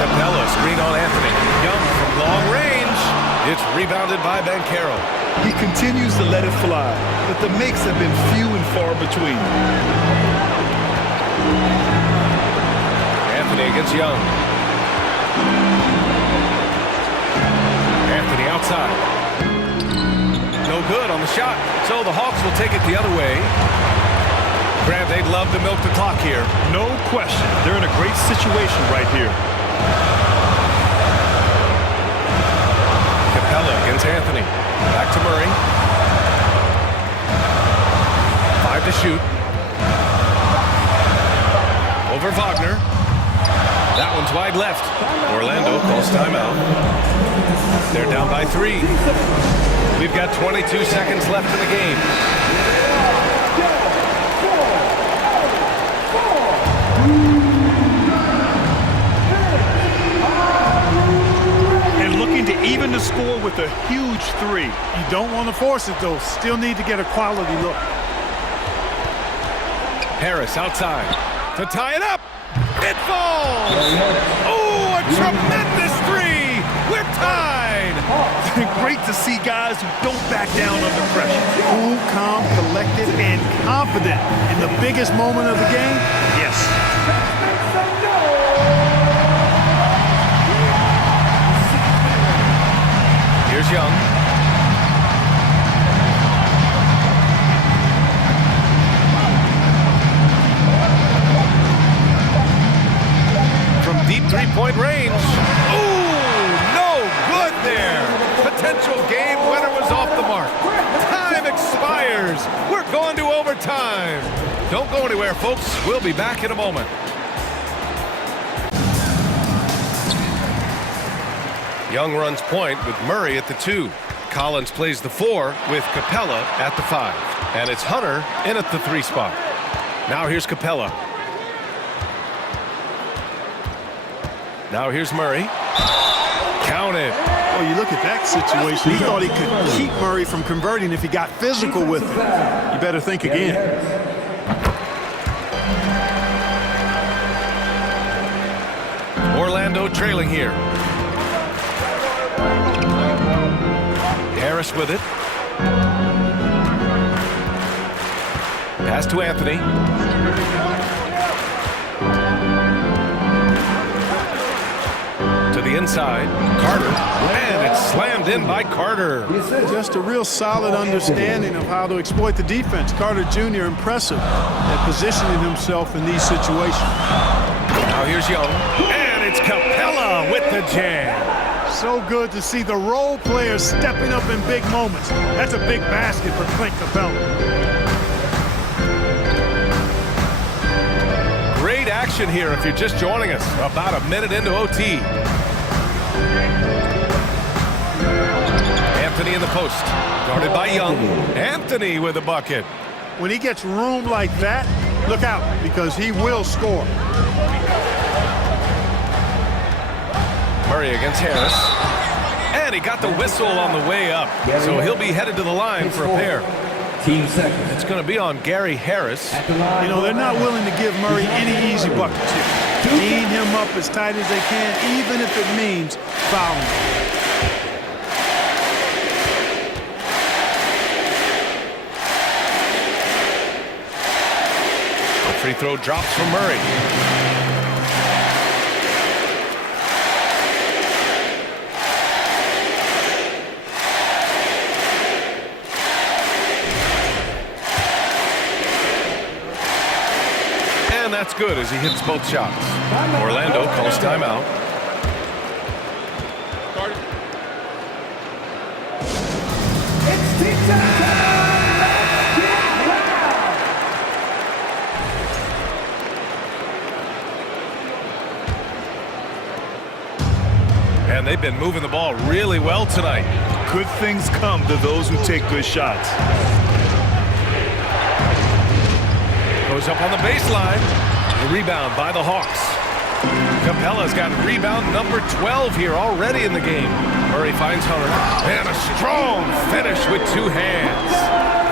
Capella, screen on Anthony. Young from long range. It's rebounded by Banchero. He continues to let it fly, but the makes have been few and far between. Anthony against Young. outside. No good on the shot. So the Hawks will take it the other way. Grant, they'd love to milk the clock here. No question. They're in a great situation right here. Capella against Anthony. Back to Murray. 5 to shoot. Over Wagner. That one's wide left. Orlando calls timeout. They're down by 3. We've got 22 seconds left in the game. And looking to even the score with a huge 3. You don't want to force it, though. Still need to get a quality look. Harris outside to tie it up. It falls. Oh, a tremendous 3. We're tied. Great to see guys who don't back down under pressure. Cool, calm, collected, and confident in the biggest moment of the game. Yes. Here's Young. From deep three-point range. Ooh, no good there. Potential game winner was off the mark. Time expires. We're going to overtime. Don't go anywhere, folks. We'll be back in a moment. Young runs point with Murray at the 2. Collins plays the 4 with Capella at the 5. And it's Hunter in at the 3 spot. Now here's Capella. Now here's Murray. Count it. Oh, you look at that situation. He thought he could keep Murray from converting if he got physical with him. You better think again. Orlando trailing here. Harris with it. Pass to Anthony. To the inside. Carter. And it's slammed in by Carter. Just a real solid understanding of how to exploit the defense. Carter Jr. impressive at positioning himself in these situations. Now here's Young. And it's Capella with the jam. So good to see the role players stepping up in big moments. That's a big basket for Clint Capella. Great action here if you're just joining us. About a minute into OT. Anthony in the post. Guarded by Young. Anthony with a bucket. When he gets room like that, look out, because he will score. Murray against Harris. And he got the whistle on the way up. So he'll be headed to the line for a pair. Team second. It's going to be on Gary Harris. You know, they're not willing to give Murray any easy buckets here. Teeing him up as tight as they can, even if it means fouling him. The free throw drops from Murray. And that's good as he hits both shots. Orlando calls timeout. It's team time. And they've been moving the ball really well tonight. Good things come to those who take good shots. Goes up on the baseline. The rebound by the Hawks. Capella's got rebound number 12 here already in the game. Murray finds Hunter. And a strong finish with 2 hands.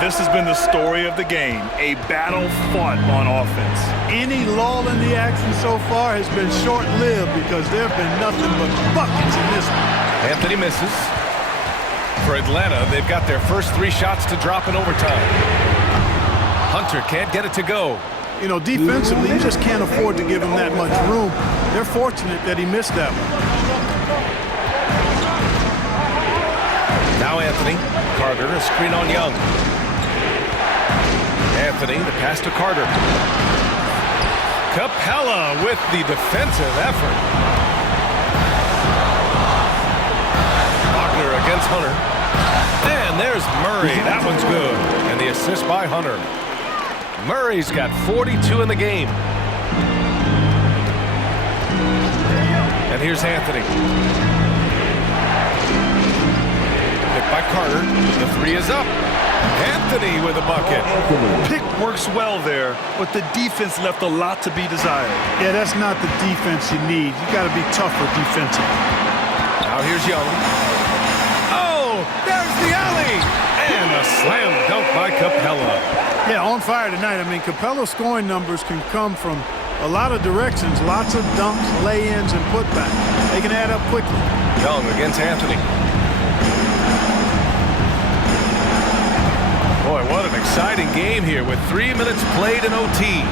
This has been the story of the game. A battle fought on offense. Any lull in the action so far has been short-lived because there have been nothing but buckets in this one. Anthony misses. For Atlanta, they've got their first 3 shots to drop in overtime. Hunter can't get it to go. You know, defensively, you just can't afford to give him that much room. They're fortunate that he missed that one. Anthony. Carter, a screen on Young. Anthony, the pass to Carter. Capella with the defensive effort. Wagner against Hunter. And there's Murray. That one's good. And the assist by Hunter. Murray's got 42 in the game. And here's Anthony. Picked by Carter. The three is up. Anthony with a bucket. Pick works well there, but the defense left a lot to be desired. Yeah, that's not the defense you need. You got to be tougher defensively. Now here's Young. Oh, there's the alley. And a slam dunk by Capella. Yeah, on fire tonight. I mean, Capella's scoring numbers can come from a lot of directions. Lots of dunks, lay-ins, and putbacks. They can add up quickly. Young against Anthony. Boy, what an exciting game here with 3 minutes played in OT.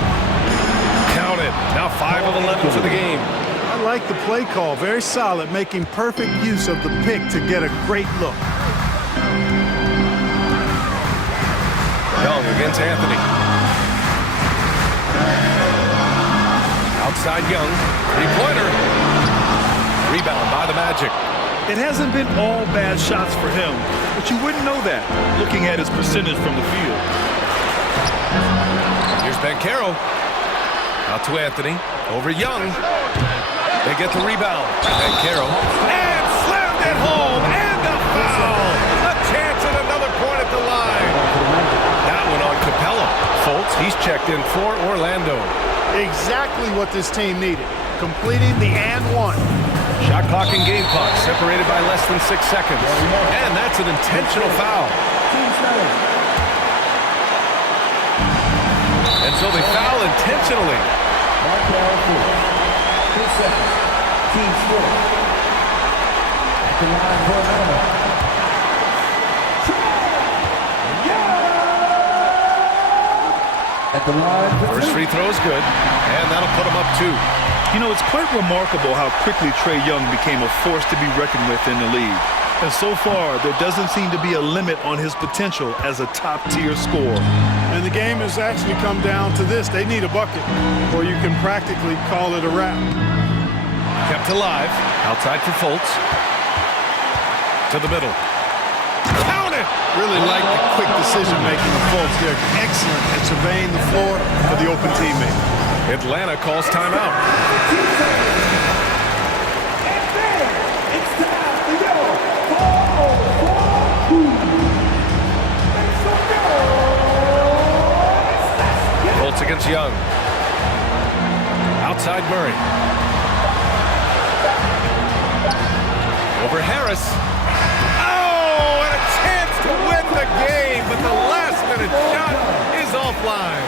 Count it. Now 5 of 11 for the game. I like the play call. Very solid, making perfect use of the pick to get a great look. Young against Anthony. Outside Young. Three-pointer. Rebound by the Magic. It hasn't been all bad shots for him, but you wouldn't know that looking at his percentage from the field. Here's Banchero. Out to Anthony. Over Young. They get the rebound. Banchero. And slammed it home. And a foul. A chance at another point at the line. That one on Capella. Fultz, he's checked in for Orlando. Exactly what this team needed. Completing the and one. Shot clock and game clock separated by less than 6 seconds. And that's an intentional foul. And so they foul intentionally. First free throw is good, and that'll put him up 2. You know, it's quite remarkable how quickly Trae Young became a force to be reckoned with in the league. And so far, there doesn't seem to be a limit on his potential as a top-tier scorer. And the game has actually come down to this. They need a bucket, or you can practically call it a wrap. Kept alive. Outside for Fultz. To the middle. Count it! Really like the quick decision-making of Fultz. They're excellent at surveying the floor for the open teammate. Atlanta calls timeout. Fultz against Young. Outside Murray. Over Harris. Oh, and a chance to win the game, but the last-minute shot is offline.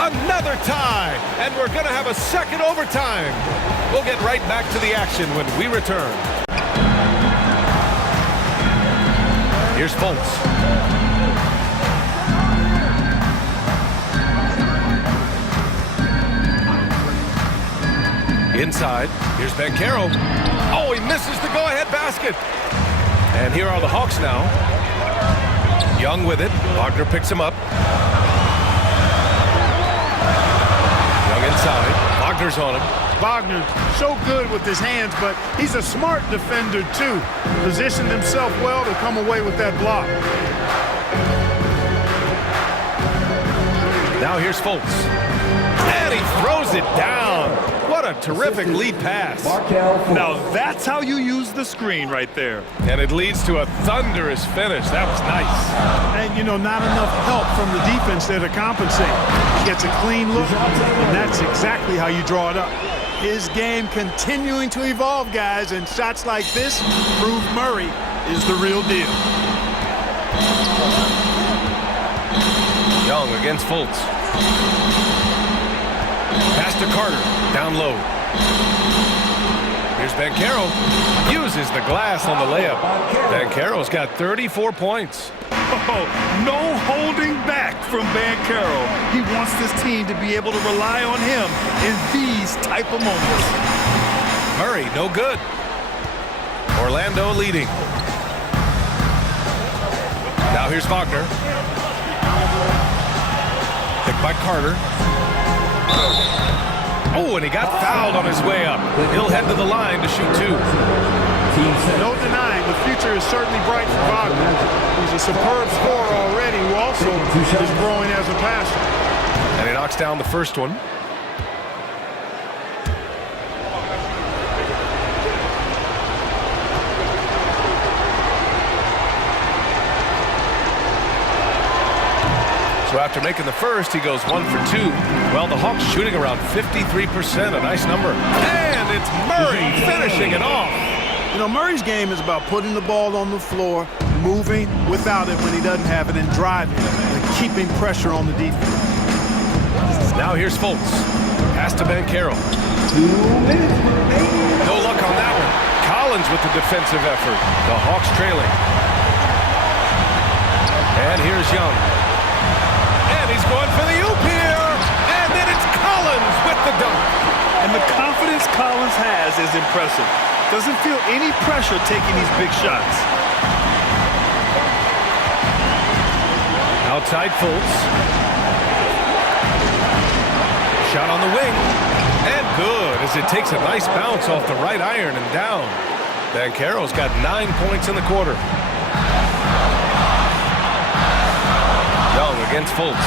Another tie, and we're going to have a second overtime. We'll get right back to the action when we return. Here's Fultz. Inside, here's Banchero. Oh, he misses the go-ahead basket. And here are the Hawks now. Young with it. Wagner picks him up. Young inside. Wagner's on him. Wagner, so good with his hands, but he's a smart defender, too. Positioned himself well to come away with that block. Now here's Fultz. And he throws it down. What a terrific lead pass. Now that's how you use the screen right there. And it leads to a thunderous finish. That was nice. And, you know, not enough help from the defense there to compensate. He gets a clean look, and that's exactly how you draw it up. His game continuing to evolve, guys, and shots like this prove Murray is the real deal. Young against Fultz. Pass to Carter. Down low. Here's Banchero. Uses the glass on the layup. Banchero's got 34 points. Oh, no holding back from Banchero. He wants this team to be able to rely on him in these type of moments. Murray, no good. Orlando leading. Now here's Wagner. Picked by Carter. Oh, and he got fouled on his way up. He'll head to the line to shoot 2. No denying, the future is certainly bright for Wagner. He's a superb scorer already who also is growing as a passer. And he knocks down the first one. So after making the first, he goes 1 for 2. Well, the Hawks shooting around 53%, a nice number. And it's Murray finishing it off. You know, Murray's game is about putting the ball on the floor, moving without it when he doesn't have it, and driving and keeping pressure on the defense. Now here's Fultz. Pass to Banchero. No luck on that one. Collins with the defensive effort. The Hawks trailing. And here's Young. And he's going for the oop here. And then it's Collins with the dunk. And the confidence Collins has is impressive. Doesn't feel any pressure taking these big shots. Outside Fultz. Shot on the wing. And good as it takes a nice bounce off the right iron and down. Banchero's got 9 points in the quarter. Young against Fultz.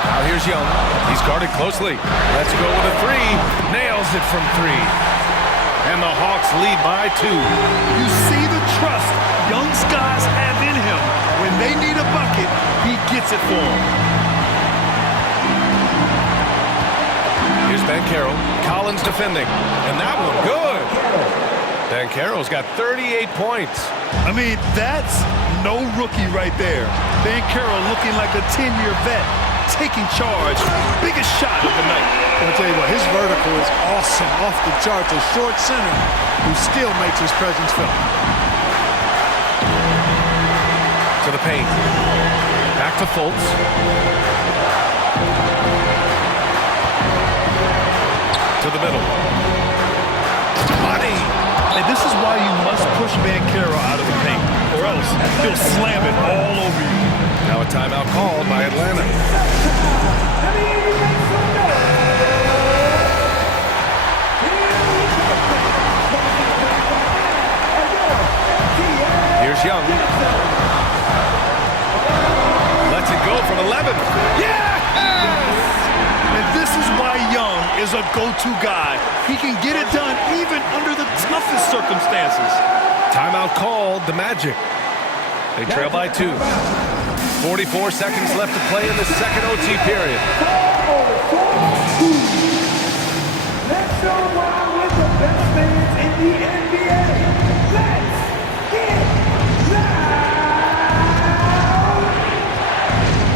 Now here's Young. He's guarded closely. Let's go with a 3. Nails it from 3. And the Hawks lead by 2. You see the trust Young's guys have in him. When they need a bucket, he gets it for them. Here's Banchero. Collins defending. And that one good. Banchero's got 38 points. I mean, that's no rookie right there. Banchero looking like a 10-year vet, taking charge. Biggest shot of the night. I'll tell you what, his vertical is awesome, off the charts. A short center who still makes his presence felt. To the paint. Back to Fultz. To the middle. Money! And this is why you must push Banchero out of the paint, or else he'll slam it all over you. Now a timeout called by Atlanta. Here's Young. Lets it go from 11. Yes! And this is why Young is a go-to guy. He can get it done even under the toughest circumstances. Timeout called, the Magic. They trail by 2. 44 seconds left to play in the second OT period. Let's show why we're the best fans in the NBA. Let's get loud!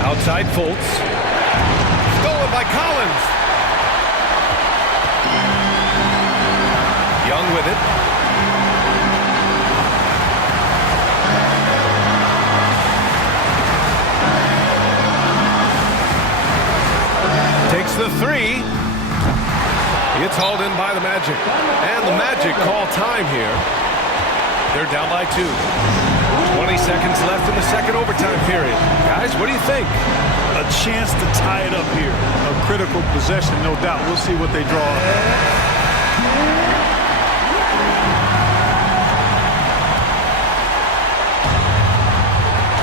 Outside Fultz. Stolen by Collins. Young with it. Takes the 3. Gets hauled in by the Magic. And the Magic call time here. They're down by 2. 20 seconds left in the second overtime period. Guys, what do you think? A chance to tie it up here. A critical possession, no doubt. We'll see what they draw up.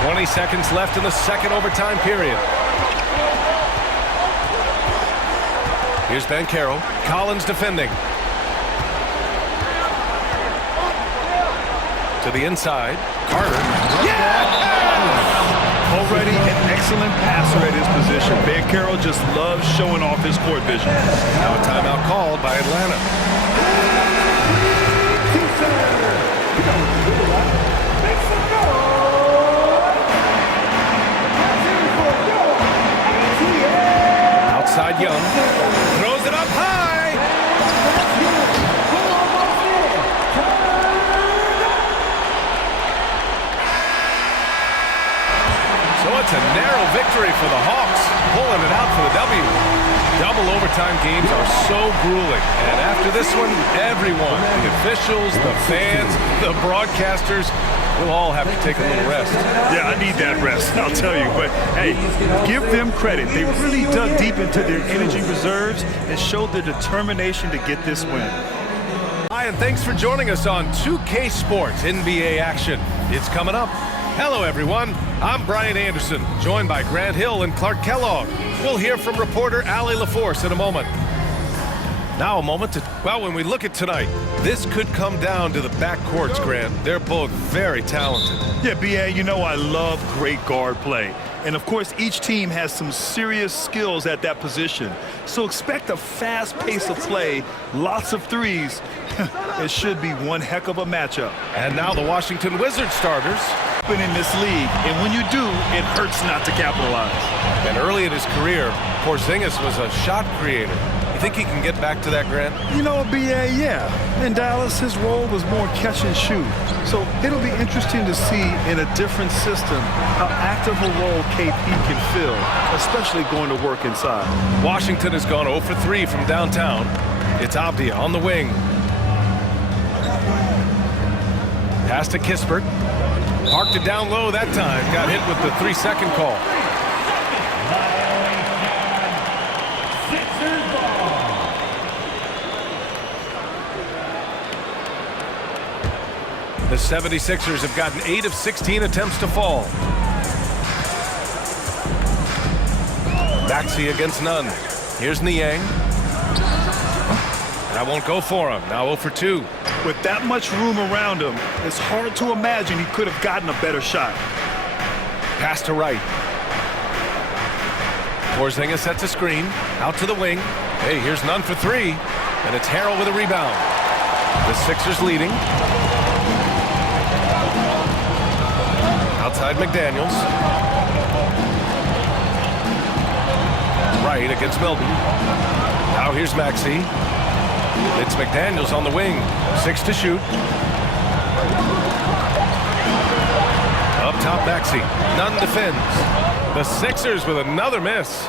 20 seconds left in the second overtime period. Here's Banchero. Collins defending. To the inside. Carter. Yeah! Already an excellent passer at his position. Banchero just loves showing off his court vision. Now a timeout called by Atlanta. Outside Young. Throws it up high. So it's a narrow victory for the Hawks, pulling it out for the W. Double overtime games are so grueling. And after this one, everyone, the officials, the fans, the broadcasters, we'll all have to take a little rest. Yeah, I need that rest, I'll tell you. But, hey, give them credit. They really dug deep into their energy reserves and showed their determination to get this win. Hi, and thanks for joining us on 2K Sports NBA action. It's coming up. Hello, everyone. I'm Brian Anderson, joined by Grant Hill and Clark Kellogg. We'll hear from reporter Allie LaForce in a moment. Now a moment to, well, when we look at tonight, this could come down to the backcourts, Grant. They're both very talented. Yeah, B.A., you know I love great guard play. And, of course, each team has some serious skills at that position. So expect a fast pace of play, lots of threes. It should be one heck of a matchup. And now the Washington Wizards starters. In this league, and when you do, it hurts not to capitalize. And early in his career, Porzingis was a shot creator. You think he can get back to that, Grant? You know, B.A., yeah. In Dallas, his role was more catch and shoot. So it'll be interesting to see in a different system how active a role KP can fill, especially going to work inside. Washington has gone 0 for 3 from downtown. It's Avdia on the wing. Pass to Kispert. Parked it down low that time. Got hit with the 3-second call. The 76ers have gotten 8 of 16 attempts to fall. Maxey against none. Here's Niang. That won't go for him. Now 0 for 2. With that much room around him, it's hard to imagine he could have gotten a better shot. Pass to Wright. Porzingis sets a screen. Out to the wing. Hey, here's none for 3. And it's Harrell with a rebound. The Sixers leading. Outside McDaniels. Wright against Milton. Now here's Maxey. It's McDaniels on the wing. 6 to shoot. Up top, Maxey. Nunn defends. The Sixers with another miss.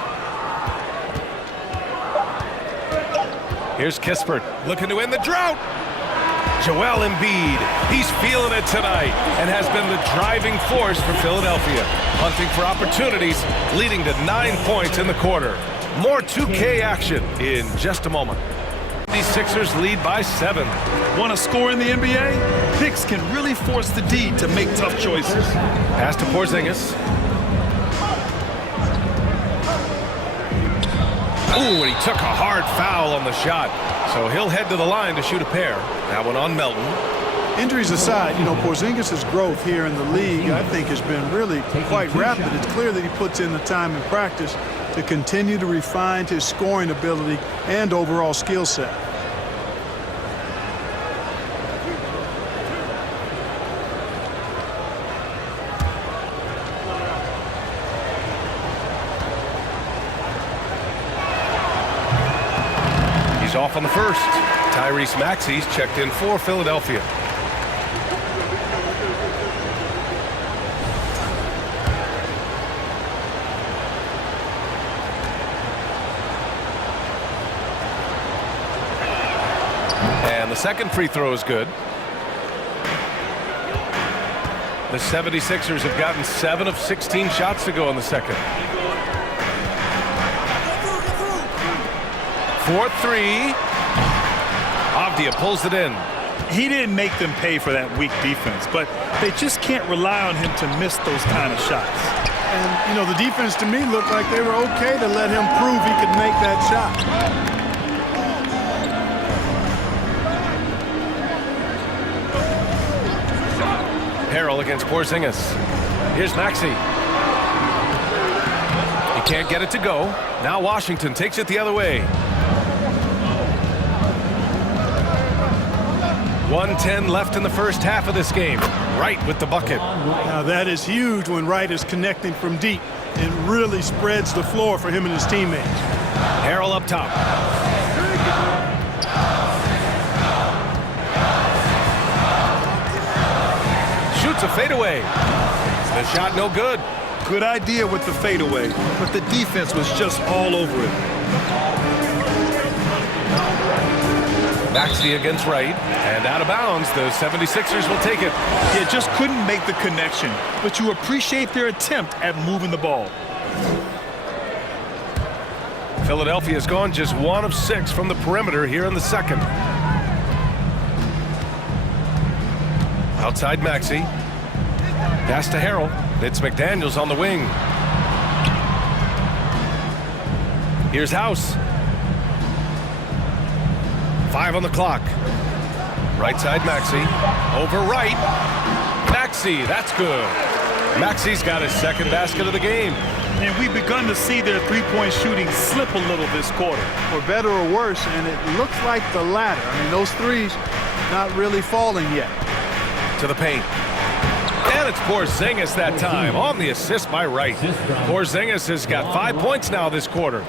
Here's Kispert looking to end the drought. Joel Embiid. He's feeling it tonight and has been the driving force for Philadelphia. Hunting for opportunities, leading to 9 points in the quarter. More 2K action in just a moment. These Sixers lead by 7. Want to score in the NBA? Picks can really force the D to make tough choices. Pass to Porzingis. Ooh, and he took a hard foul on the shot. So he'll head to the line to shoot a pair. That one on Melton. Injuries aside, you know, Porzingis' growth here in the league, I think, has been really quite rapid. It's clear that he puts in the time in practice to continue to refine his scoring ability and overall skill set. He's off on the first. Tyrese Maxey's checked in for Philadelphia. The second free throw is good. The 76ers have gotten 7 of 16 shots to go in the second. 4-3. Avdia pulls it in. He didn't make them pay for that weak defense, but they just can't rely on him to miss those kind of shots. And, you know, the defense to me looked like they were okay to let him prove he could make that shot. Harrell against Porzingis. Here's Maxey. He can't get it to go. Now Washington takes it the other way. 1:10 left in the first half of this game. Wright with the bucket. Now that is huge when Wright is connecting from deep. It really spreads the floor for him and his teammates. Harrell up top. Shoots a fadeaway. The shot no good. Good idea with the fadeaway, but the defense was just all over it. Maxey against Wright, and out of bounds. The 76ers will take it. Yeah, just couldn't make the connection, but you appreciate their attempt at moving the ball. Philadelphia's gone just 1 of 6 from the perimeter here in the second. Outside Maxey. Pass to Harrell. It's McDaniels on the wing. Here's House. 5 on the clock. Right side Maxey. Over Wright. Maxey, that's good. Maxey's got his second basket of the game. And we've begun to see their three-point shooting slip a little this quarter. For better or worse, and it looks like the latter. I mean, those threes not really falling yet. To the paint. And it's Porzingis that time on the assist by Wright. Porzingis has got 5 points now this quarter.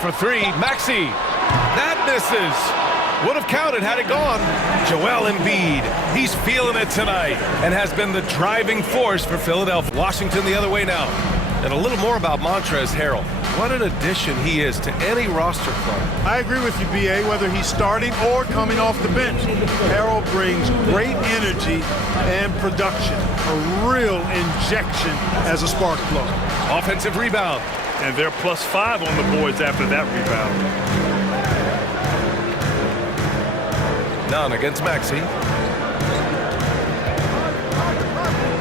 For 3, Maxey. That misses. Would have counted had it gone. Joel Embiid. He's feeling it tonight and has been the driving force for Philadelphia. Washington the other way now. And a little more about Montrezl Harrell. What an addition he is to any roster club. I agree with you, B.A., whether he's starting or coming off the bench. Harrell brings great energy and production. A real injection as a spark plug. Offensive rebound. And they're +5 on the boards after that rebound. None against Maxey.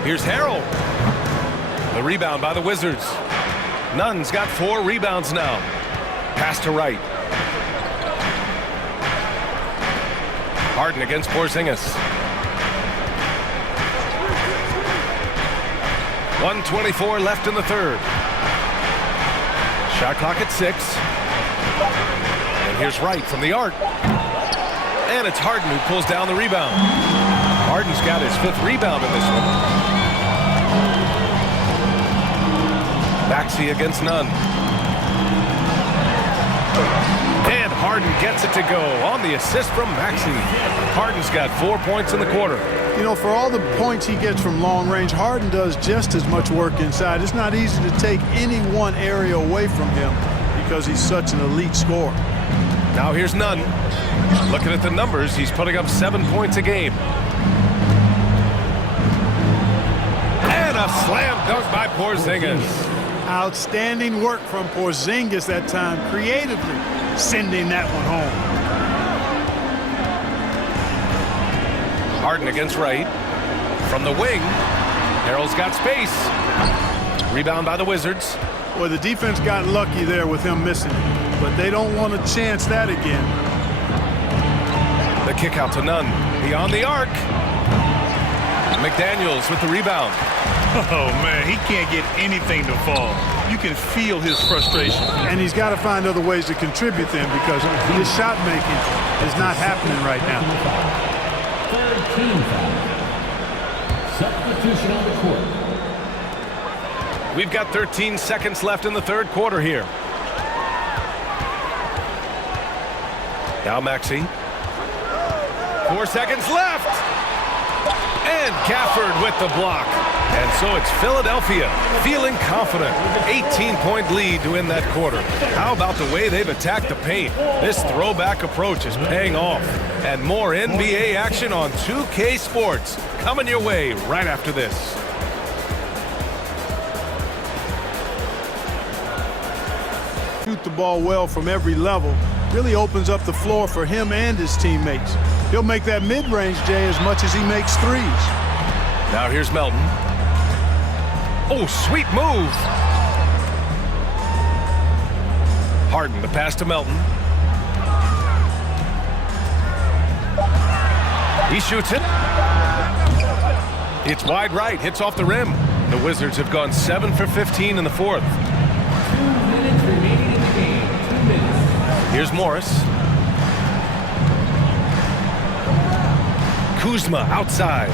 Here's Harrell. The rebound by the Wizards. Nunn's got 4 rebounds now. Pass to Wright. Harden against Porzingis. 1:24 left in the third. Shot clock at 6. And here's Wright from the arc. And it's Harden who pulls down the rebound. Harden's got his 5th rebound in this one. Maxey against Nunn. And Harden gets it to go on the assist from Maxey. Harden's got 4 points in the quarter. You know, for all the points he gets from long range, Harden does just as much work inside. It's not easy to take any one area away from him because he's such an elite scorer. Now here's Nunn. Looking at the numbers, he's putting up 7 points a game. And a slam dunk by Porzingis. Outstanding work from Porzingis that time, creatively sending that one home. Harden against Wright. From the wing, Harrell's got space. Rebound by the Wizards. Well, the defense got lucky there with him missing it, but they don't want to chance that again. The kick out to Nunn. Beyond the arc. McDaniels with the rebound. Oh, man, he can't get anything to fall. You can feel his frustration. And he's got to find other ways to contribute then because his shot making is not happening right now. Third team foul. Substitution on the court. We've got 13 seconds left in the third quarter here. Now Maxey. 4 seconds left. And Gafford with the block. And so it's Philadelphia feeling confident. 18-point lead to win that quarter. How about the way they've attacked the paint? This throwback approach is paying off. And more NBA action on 2K Sports coming your way right after this. Shoot the ball well from every level. Really opens up the floor for him and his teammates. He'll make that mid-range, Jay, as much as he makes threes. Now here's Melton. Oh, sweet move. Harden, the pass to Melton. He shoots it. It's wide right, hits off the rim. The Wizards have gone 7 for 15 in the fourth. 2 minutes remaining in the game. 2 minutes. Here's Morris. Kuzma outside.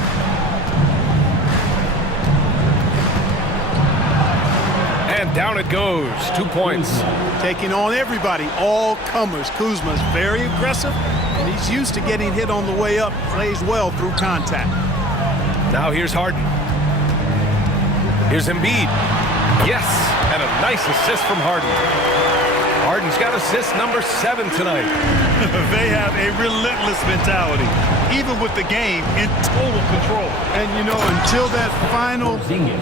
And down it goes. 2 points. Taking on everybody, all comers. Kuzma's very aggressive, and he's used to getting hit on the way up. Plays well through contact. Now here's Harden. Here's Embiid. Yes, and a nice assist from Harden. Harden's got assist number 7 tonight. They have a relentless mentality, even with the game in total control. And, you know, until that final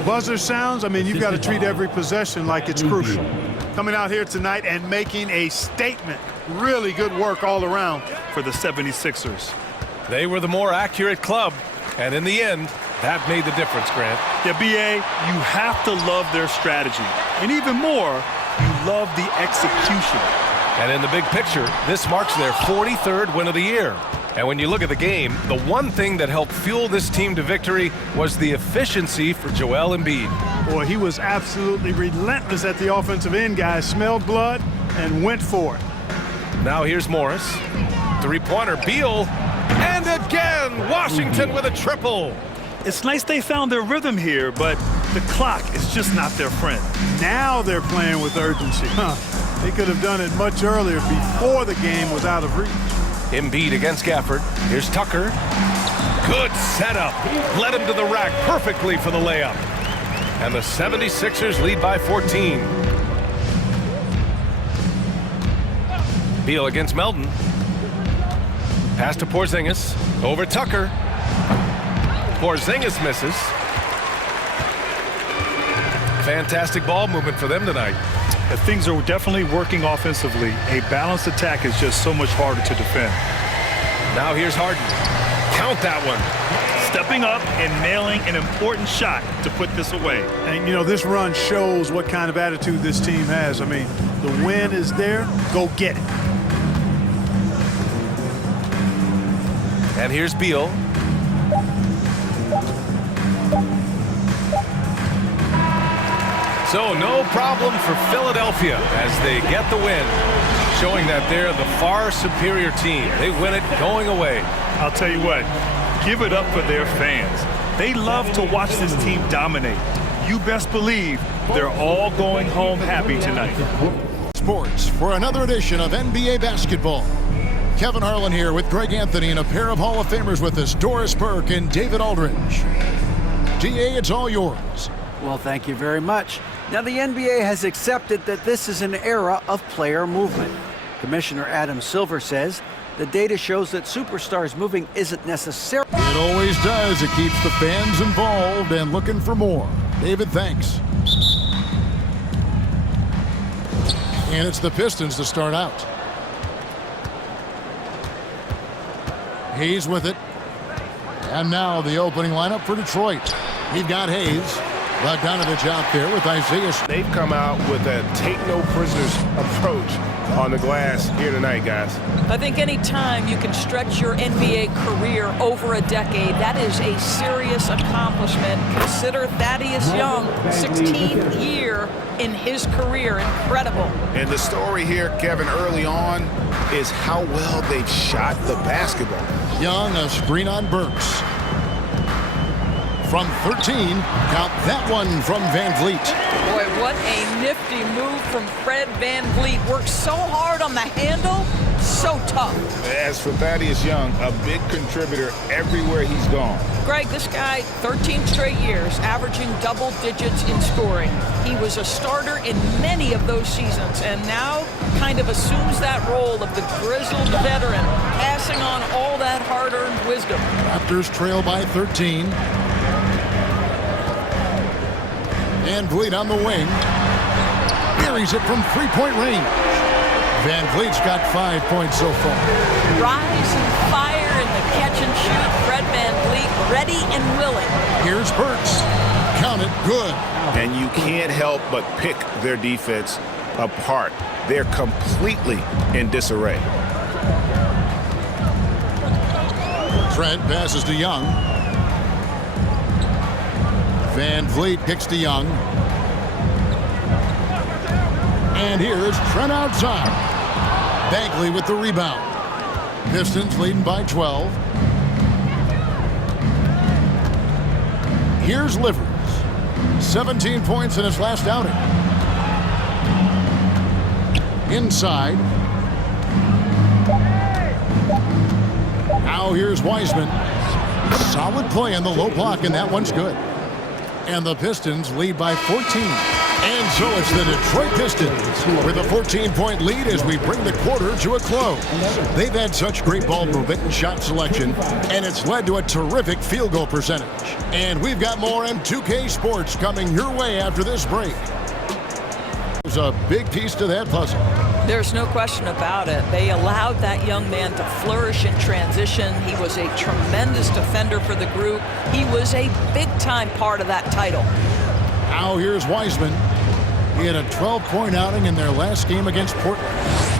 buzzer sounds, I mean, you've got to treat every possession like it's crucial. Coming out here tonight and making a statement. Really good work all around for the 76ers. They were the more accurate club, and in the end, that made the difference, Grant. Yeah, B.A., you have to love their strategy. And even more, you love the execution. And in the big picture, this marks their 43rd win of the year. And when you look at the game, the one thing that helped fuel this team to victory was the efficiency for Joel Embiid. Boy, he was absolutely relentless at the offensive end, guys. Smelled blood and went for it. Now here's Morris. Three-pointer, Beal. And again, Washington with a triple. It's nice they found their rhythm here, but the clock is just not their friend. Now they're playing with urgency. They could have done it much earlier before the game was out of reach. Embiid against Gafford. Here's Tucker. Good setup. Led him to the rack perfectly for the layup. And the 76ers lead by 14. Beal against Melton. Pass to Porzingis. Over Tucker. Porzingis misses. Fantastic ball movement for them tonight. Things are definitely working offensively. A balanced attack is just so much harder to defend. Now here's Harden. Count that one. Stepping up and nailing an important shot to put this away. And, you know, this run shows what kind of attitude this team has. I mean, the win is there. Go get it. And here's Beal. So no problem for Philadelphia as they get the win, showing that they're the far superior team. They win it going away. I'll tell you what, give it up for their fans. They love to watch this team dominate. You best believe they're all going home happy tonight. Sports for another edition of NBA basketball. Kevin Harlan here with Greg Anthony and a pair of Hall of Famers with us, Doris Burke and David Aldridge. DA, it's all yours. Well, thank you very much. Now, the NBA has accepted that this is an era of player movement. Commissioner Adam Silver says the data shows that superstars moving isn't necessary. It always does. It keeps the fans involved and looking for more. David, thanks. And it's the Pistons to start out. Hayes with it. And now the opening lineup for Detroit. We've got Hayes. But down to the job there with Isaiah. They've come out with a take-no-prisoners approach on the glass here tonight, guys. I think any time you can stretch your NBA career over a decade, that is a serious accomplishment. Consider Thaddeus Young, 16th year in his career. Incredible. And the story here, Kevin, early on is how well they've shot the basketball. Young, a screen on Burks. From 13, count that one from Van Vliet. Boy, what a nifty move from Fred Van Vliet. Works so hard on the handle, so tough. As for Thaddeus Young, a big contributor everywhere he's gone. Greg, this guy, 13 straight years, averaging double digits in scoring. He was a starter in many of those seasons, and now kind of assumes that role of the grizzled veteran, passing on all that hard-earned wisdom. Raptors trail by 13. Van Vliet on the wing. Buries it from three-point range. Van Vliet's got 5 points so far. Rise and fire in the catch and shoot. Fred Van Vliet ready and willing. Here's Burks. Count it, good. And you can't help but pick their defense apart. They're completely in disarray. Trent passes to Young. Van Vliet kicks to Young. And here's Trent outside. Bagley with the rebound. Pistons leading by 12. Here's Livers. 17 points in his last outing. Inside. Now here's Wiseman. Solid play on the low block, and that one's good. And the Pistons lead by 14. And so it's the Detroit Pistons with a 14-point lead as we bring the quarter to a close. They've had such great ball movement and shot selection, and it's led to a terrific field goal percentage. And we've got more M2K Sports coming your way after this break. There's a big piece to that puzzle. There's no question about it. They allowed that young man to flourish in transition. He was a tremendous defender for the group. He was a big-time part of that title. Now here's Wiseman. He had a 12-point outing in their last game against Portland.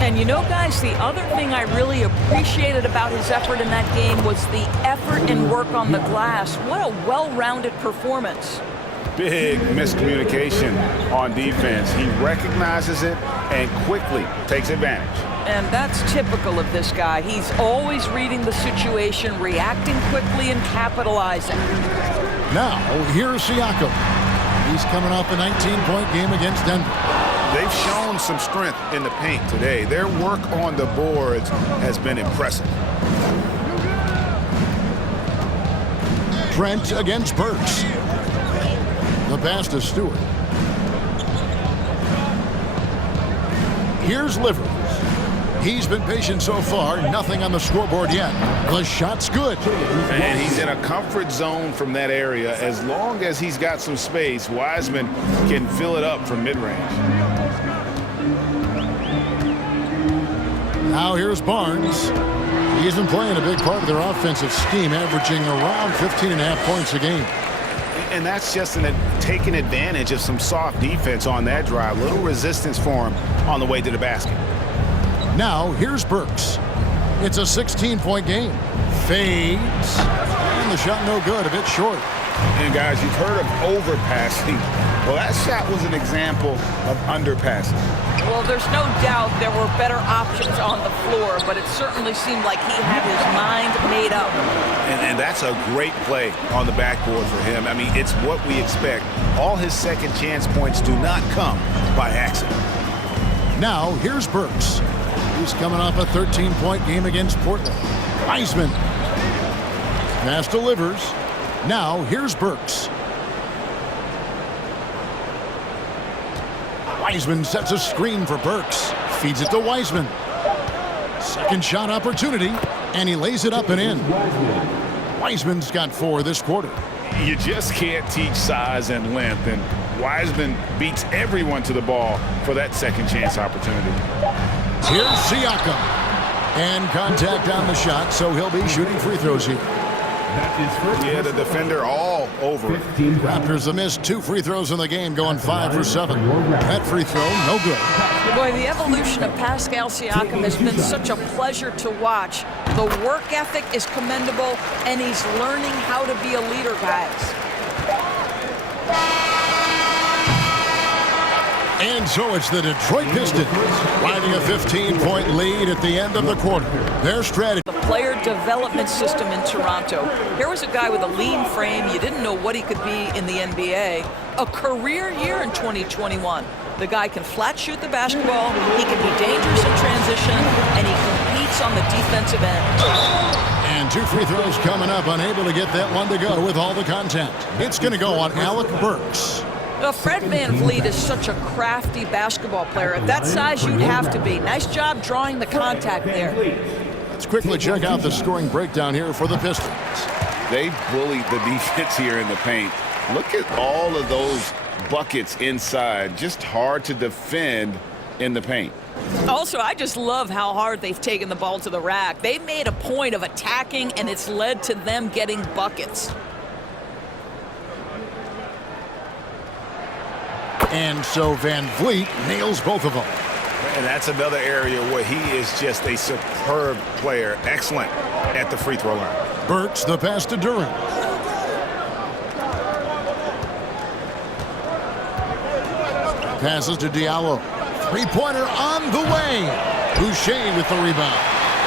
And you know, guys, the other thing I really appreciated about his effort in that game was the effort and work on the glass. What a well-rounded performance. Big miscommunication on defense. He recognizes it and quickly takes advantage. And that's typical of this guy. He's always reading the situation, reacting quickly, and capitalizing. Now, here's Siakam. He's coming off a 19-point game against Denver. They've shown some strength in the paint today. Their work on the boards has been impressive. Trent against Burks. The pass to Stewart. Here's Livers. He's been patient so far. Nothing on the scoreboard yet. The shot's good. And he's in a comfort zone from that area. As long as he's got some space, Wiseman can fill it up from mid-range. Now here's Barnes. He's been playing a big part of their offensive scheme, averaging around 15.5 points a game. And that's just taking advantage of some soft defense on that drive. Little resistance for him on the way to the basket. Now, here's Burks. It's a 16-point game. Fades. And the shot no good, a bit short. And guys, you've heard of overpassing. Well, that shot was an example of underpassing. Well, there's no doubt there were better options on the floor, but it certainly seemed like he had his mind made up. And that's a great play on the backboard for him. I mean, it's what we expect. All his second chance points do not come by accident. Now, here's Burks. He's coming off a 13-point game against Portland. Wiseman. Pass delivers. Now, here's Burks. Wiseman sets a screen for Burks. Feeds it to Wiseman. Second shot opportunity, and he lays it up and in. Wiseman's got 4 this quarter. You just can't teach size and length, and Wiseman beats everyone to the ball for that second chance opportunity. Here's Siakam. And contact on the shot, so he'll be shooting free throws here. Yeah, the defender all over it. Raptors have missed 2 free throws in the game, going 5 for 7. That free throw, no good. Boy, the evolution of Pascal Siakam has been such a pleasure to watch. The work ethic is commendable, and he's learning how to be a leader, guys. And so it's the Detroit Pistons riding a 15-point lead at the end of the quarter. Their strategy. The player development system in Toronto. Here was a guy with a lean frame. You didn't know what he could be in the NBA. A career year in 2021. The guy can flat shoot the basketball. He can be dangerous in transition, and he competes on the defensive end. And 2 free throws coming up, unable to get that one to go with all the contact. It's going to go on Alec Burks. Fred VanVleet is such a crafty basketball player. At that size, you'd have to be. Nice job drawing the contact there. Let's quickly check out the scoring breakdown here for the Pistons. They bullied the defense here in the paint. Look at all of those buckets inside. Just hard to defend in the paint. Also, I just love how hard they've taken the ball to the rack. They've made a point of attacking, and it's led to them getting buckets. And so VanVleet nails both of them. And that's another area where he is just a superb player. Excellent at the free throw line. Burks, the pass to Durant. Passes to Diallo. Three-pointer on the way. Boucher with the rebound.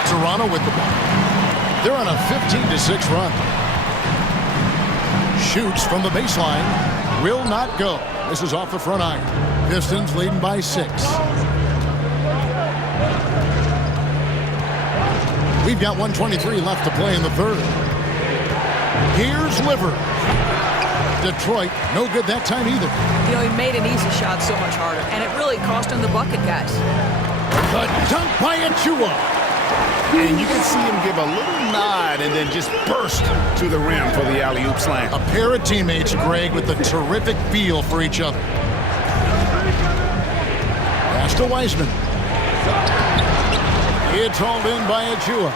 Toronto with the ball. They're on a 15-6 run. Shoots from the baseline. Will not go. This is off the front iron. Pistons leading by 6. We've got 1:23 left to play in the third. Here's Livers. Detroit, no good that time either. You know, he made an easy shot so much harder, and it really cost him the bucket, guys. The dunk by Achua. And you can see him give a little nod and then just burst to the rim for the alley-oop slam. A pair of teammates, Greg, with a terrific feel for each other. Pass to Wiseman. It's hauled in by Achua.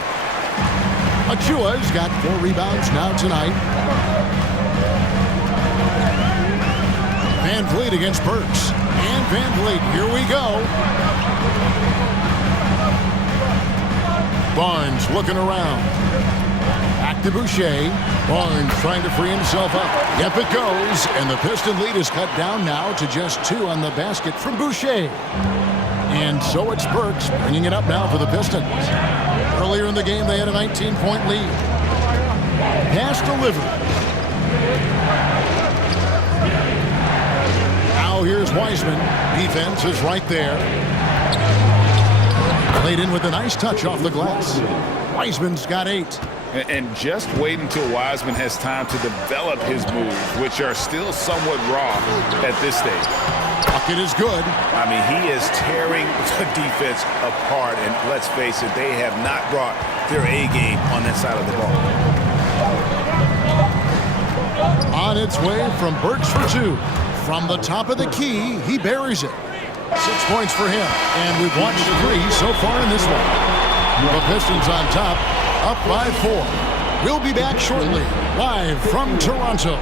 Achua's got 4 rebounds now tonight. Van Vliet against Burks. And Van Vliet, here we go. Barnes looking around. Back to Boucher. Barnes trying to free himself up. Yep, it goes. And the Piston lead is cut down now to just 2 on the basket from Boucher. And so it's Burks bringing it up now for the Pistons. Earlier in the game, they had a 19-point lead. Pass delivered. Now here's Wiseman. Defense is right there. Played in with a nice touch off the glass. Wiseman's got 8. And just wait until Wiseman has time to develop his moves, which are still somewhat raw at this stage. Bucket is good. I mean, he is tearing the defense apart, and let's face it, they have not brought their A game on that side of the ball. On its way from Burks for 2. From the top of the key, he buries it. 6 points for him, and we've watched 3 so far in this one. The Pistons on top, up by 4. We'll be back shortly, live from Toronto.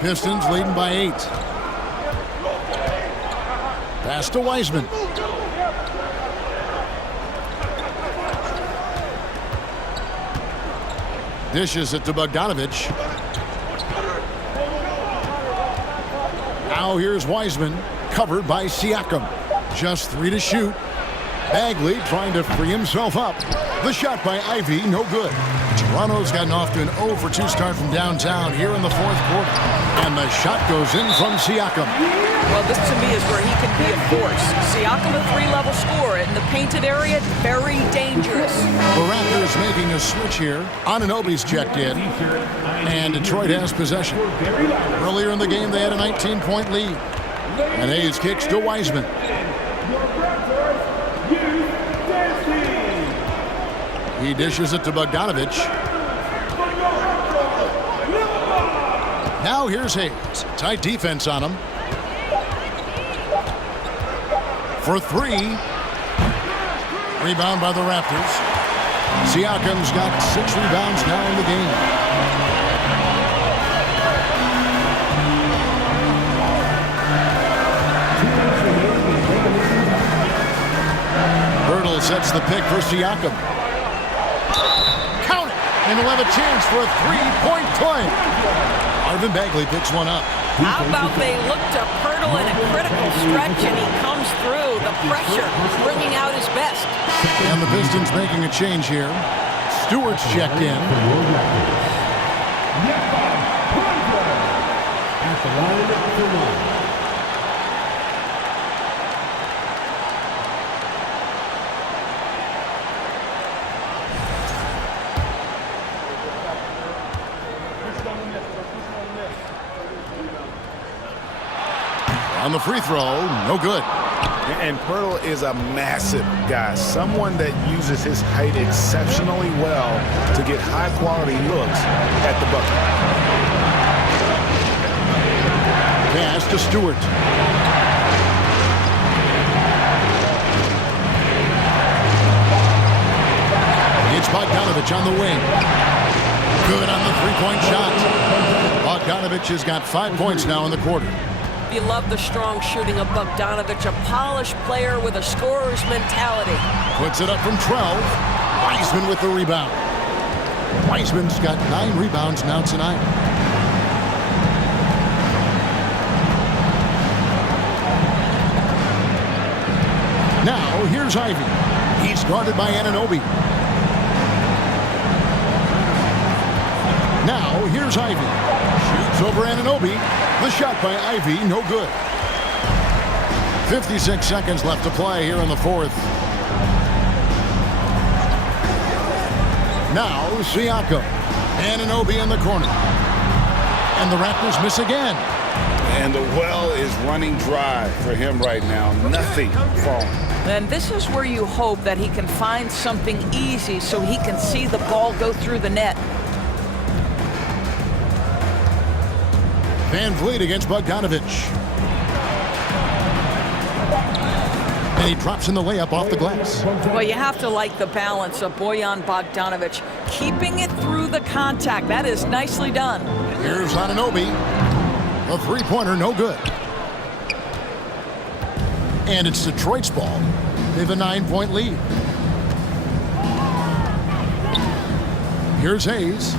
Pistons leading by 8. Pass to Wiseman. Dishes it to Bogdanovich. Now here's Wiseman, covered by Siakam. Just 3 to shoot. Bagley trying to free himself up. The shot by Ivy, no good. Toronto's gotten off to an 0 for 2 start from downtown here in the 4th quarter. And the shot goes in from Siakam. Well, this to me is where he can be a force. Siakam, a 3-level scorer in the painted area, very dangerous. The Raptors making a switch here. Anunoby's checked in, and Detroit has possession. Earlier in the game, they had a 19-point lead. And Hayes kicks to Wiseman. He dishes it to Bogdanovich. Now here's Hayes. Tight defense on him. For 3. Rebound by the Raptors. Siakam's got 6 rebounds now in the game. Birtle sets the pick for Siakam. Count it! And he'll have a chance for a 3-point play. Marvin Bagley picks one up. How about they look to Pirtle in a critical stretch and he comes through. The pressure bringing out his best. And the Pistons making a change here. Stewart's checked in. At the line for 1. On the free throw, no good. And Pirtle is a massive guy, someone that uses his height exceptionally well to get high-quality looks at the bucket. Pass to Stewart. It's Bogdanovich on the wing. Good on the 3-point shot. Bogdanovich has got 5 points now in the quarter. You love the strong shooting of Bogdanovich, a polished player with a scorer's mentality. Puts it up from 12. Wiseman with the rebound. Wiseman's got 9 rebounds now tonight. Now, here's Ivy. He's guarded by Anunoby. Now, here's Ivy. Shoots over Anunoby. The shot by Ivy, no good. 56 seconds left to play here in the 4th. Now Siakam. Anunoby in the corner. And the Raptors miss again. And the well is running dry for him right now. Nothing falling. And this is where you hope that he can find something easy so he can see the ball go through the net. Van Vliet against Bogdanovich. And he drops in the layup off the glass. Well, you have to like the balance of Bojan Bogdanovic. Keeping it through the contact. That is nicely done. Here's Anunoby. A three-pointer, no good. And it's Detroit's ball. They have a 9-point lead. Here's Hayes.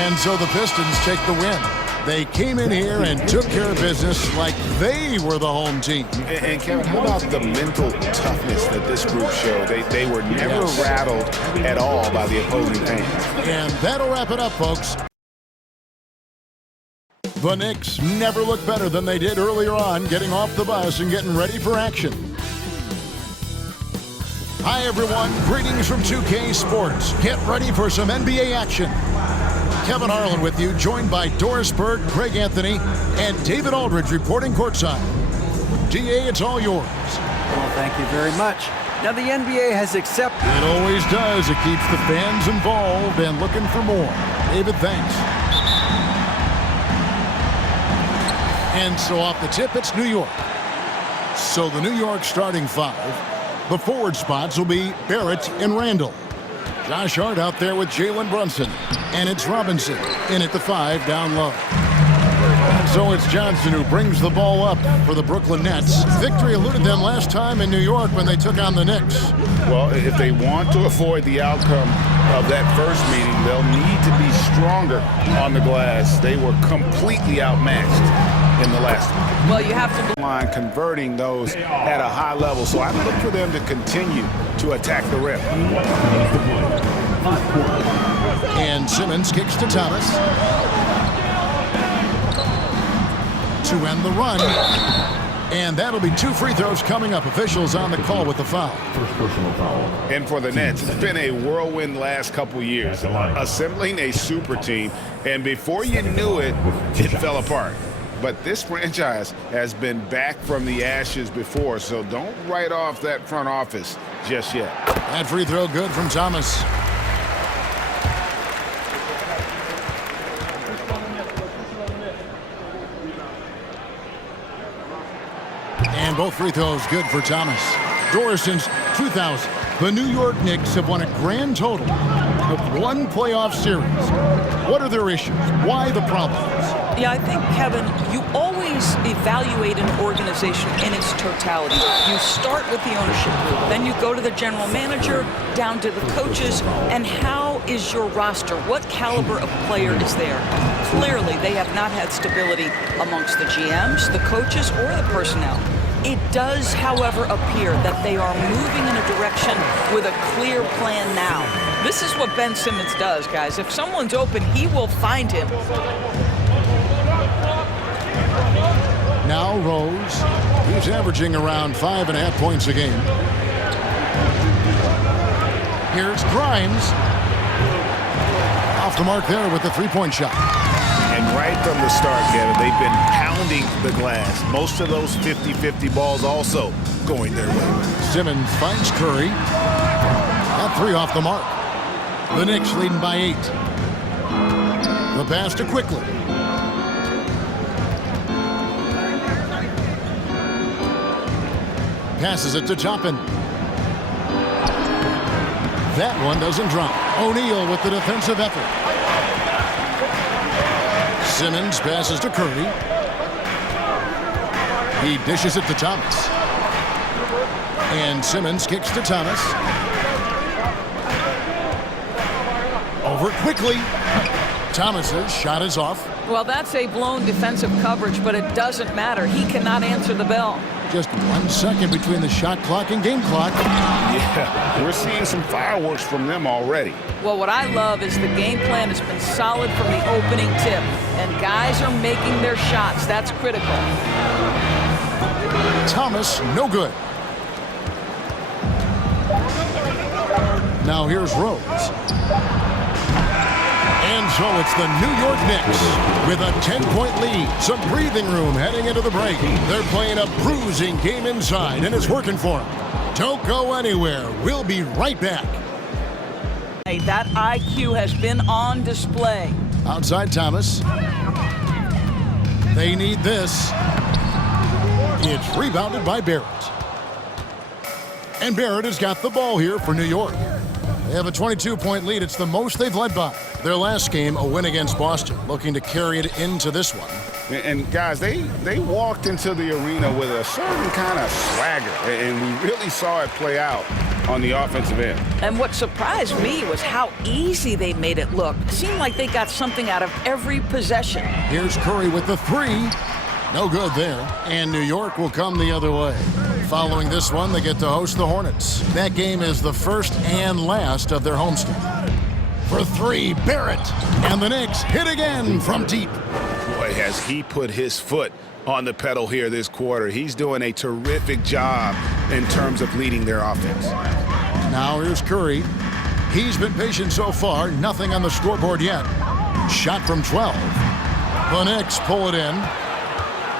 And so the Pistons take the win. They came in here and took care of business like they were the home team. And Kevin, how about the mental toughness that this group showed? They were never rattled at all by the opposing fans. And that'll wrap it up, folks. The Knicks never looked better than they did earlier on, getting off the bus and getting ready for action. Hi, everyone. Greetings from 2K Sports. Get ready for some NBA action. Kevin Harlan with you, joined by Doris Burke, Greg Anthony, and David Aldridge reporting courtside. DA, it's all yours. Well, thank you very much. Now, the NBA has accepted. It always does. It keeps the fans involved and looking for more. David, thanks. And so off the tip, it's New York. So the New York starting five. The forward spots will be Barrett and Randall. Josh Hart out there with Jalen Brunson. And it's Robinson in at the 5 down low. So it's Johnson who brings the ball up for the Brooklyn Nets. Victory eluded them last time in New York when they took on the Knicks. Well, if they want to avoid the outcome of that first meeting, they'll need to be stronger on the glass. They were completely outmatched in the last one. Well, you have to line converting those at a high level. So I look for them to continue to attack the rim. And Simmons kicks to Thomas. To end the run. And that'll be 2 free throws coming up. Officials on the call with the foul. First personal foul. And for the Nets, it's been a whirlwind last couple years. Assembling a super team, and before you knew it, it fell apart. But this franchise has been back from the ashes before, so don't write off that front office just yet. That free throw good from Thomas. And both free throws good for Thomas. Doris, since 2000, the New York Knicks have won a grand total of 1 playoff series. What are their issues? Why the problems? Yeah, I think, Kevin, you always evaluate an organization in its totality. You start with the ownership group, then you go to the general manager, down to the coaches, and how is your roster? What caliber of player is there? Clearly, they have not had stability amongst the GMs, the coaches, or the personnel. It does, however, appear that they are moving in a direction with a clear plan now. This is what Ben Simmons does, guys. If someone's open, he will find him. Now Rose. He's averaging around 5.5 points a game. Here's Grimes. Off the mark there with the 3-point shot. And right from the start, Kevin, they've been pounding the glass. Most of those 50-50 balls also going their way. Simmons finds Curry. That 3 off the mark. The Knicks leading by 8. The pass to Quickly. Passes it to Toppin. That one doesn't drop. O'Neal with the defensive effort. Simmons passes to Curry. He dishes it to Thomas. And Simmons kicks to Thomas. Over quickly. Thomas's shot is off. Well, that's a blown defensive coverage, but it doesn't matter. He cannot answer the bell. Just 1 second between the shot clock and game clock. Yeah, we're seeing some fireworks from them already. Well, what I love is the game plan has been solid from the opening tip, and guys are making their shots. That's critical. Thomas, no good. Now here's Rose. And so it's the New York Knicks with a 10-point lead. Some breathing room heading into the break. They're playing a bruising game inside, and it's working for them. Don't go anywhere. We'll be right back. Hey, that IQ has been on display. Outside Thomas. They need this. It's rebounded by Barrett. And Barrett has got the ball here for New York. They have a 22-point lead. It's the most they've led by. Their last game, a win against Boston, looking to carry it into this one. And guys, they walked into the arena with a certain kind of swagger, and we really saw it play out on the offensive end. And what surprised me was how easy they made it look. It seemed like they got something out of every possession. Here's Curry with the three. No good there. And New York will come the other way. Following this one, they get to host the Hornets. That game is the first and last of their homestand. For three, Barrett. And the Knicks hit again from deep. Boy, has he put his foot on the pedal here this quarter. He's doing a terrific job in terms of leading their offense. Now here's Curry. He's been patient so far. Nothing on the scoreboard yet. Shot from 12. The Knicks pull it in.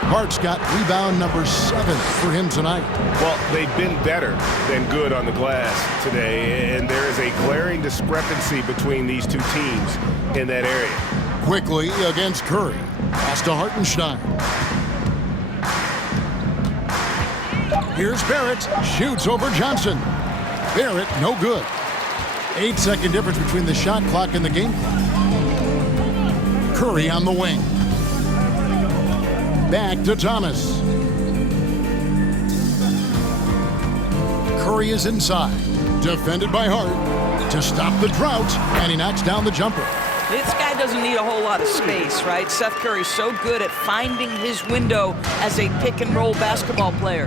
Hart's got rebound number 7 for him tonight. Well, they've been better than good on the glass today, and there is a glaring discrepancy between these two teams in that area. Quickly against Curry. Pass to Hartenstein. Here's Barrett. Shoots over Johnson. Barrett, no good. 8-second difference between the shot clock and the game clock. Curry on the wing. Back to Thomas. Curry is inside. Defended by Hart to stop the drought, and he knocks down the jumper. This guy doesn't need a whole lot of space, right? Seth Curry's so good at finding his window as a pick-and-roll basketball player.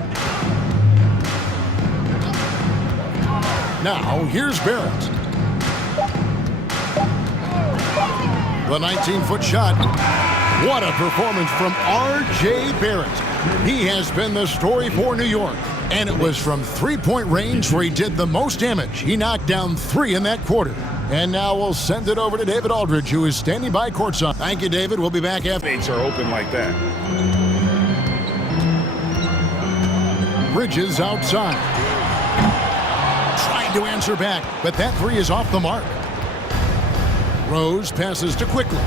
Now, here's Barrett. The 19-foot shot. What a performance from R.J. Barrett. He has been the story for New York. And it was from three-point range where he did the most damage. He knocked down 3 in that quarter. And now we'll send it over to David Aldridge, who is standing by courtside. Thank you, David. We'll be back after. Baits are open like that. Bridges outside. Trying to answer back, but that 3 is off the mark. Rose passes to Quickly.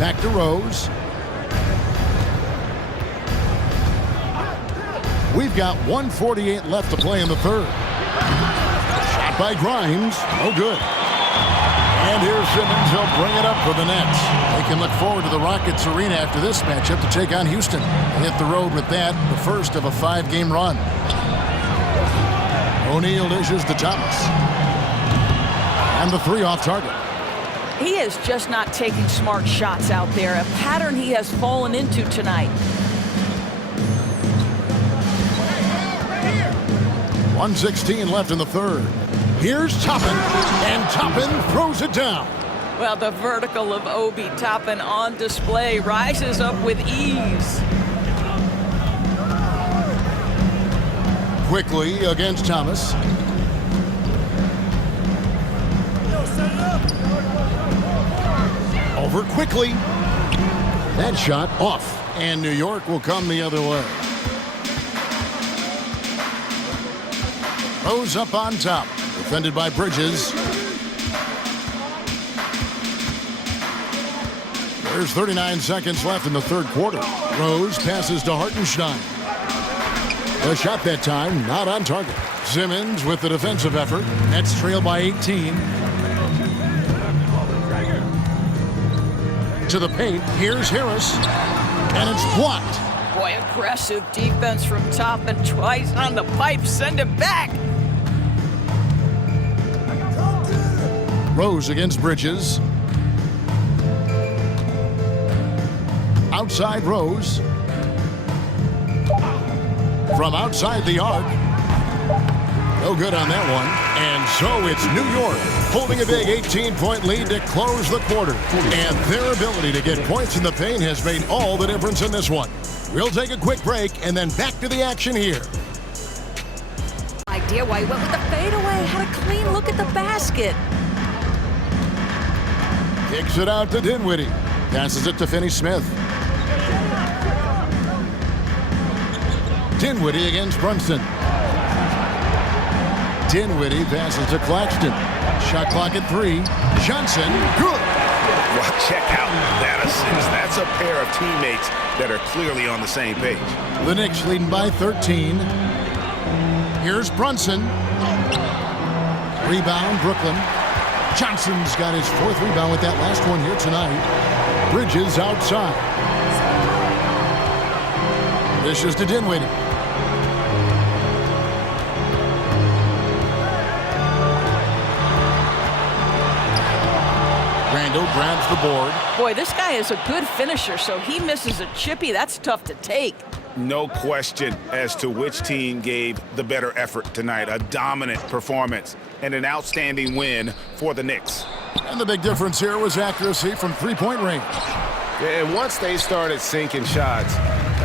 Back to Rose. We've got 1:48 left to play in the third. Shot by Grimes. No good. And here's Simmons. He'll bring it up for the Nets. They can look forward to the Rockets Arena after this matchup to take on Houston. They hit the road with that, the first of a 5-game run. O'Neal dishes to Thomas. And the 3 off target. He is just not taking smart shots out there, a pattern he has fallen into tonight. 1:16 left in the third. Here's Toppin, and Toppin throws it down. Well, the vertical of Obi Toppin on display, rises up with ease. Quickly against Thomas. Over Quickly. That shot off, and New York will come the other way. Rose up on top, defended by Bridges. There's 39 seconds left in the third quarter. Rose passes to Hartenstein. The shot that time, not on target. Simmons with the defensive effort. Nets trail by 18. To the paint, here's Harris, and it's blocked. Boy, aggressive defense from Toppin, twice on the pipe, send it back. Rose against Bridges. Outside Rose. From outside the arc. No good on that one. And so it's New York holding a big 18-point lead to close the quarter. And their ability to get points in the paint has made all the difference in this one. We'll take a quick break and then back to the action here. Idea why he went with the fadeaway. Had a clean look at the basket. Kicks it out to Dinwiddie. Passes it to Finney-Smith. Dinwiddie against Brunson. Dinwiddie passes to Claxton. Shot clock at 3. Johnson, good. Well, check out that assist. That's a pair of teammates that are clearly on the same page. The Knicks leading by 13. Here's Brunson. Rebound, Brooklyn. Johnson's got his 4th rebound with that last one here tonight. Bridges outside. Dishes to Dinwiddie. Randall grabs the board. Boy, this guy is a good finisher, so he misses a chippy. That's tough to take. No question as to which team gave the better effort tonight. A dominant performance and an outstanding win for the Knicks. And the big difference here was accuracy from three-point range. Yeah, and once they started sinking shots,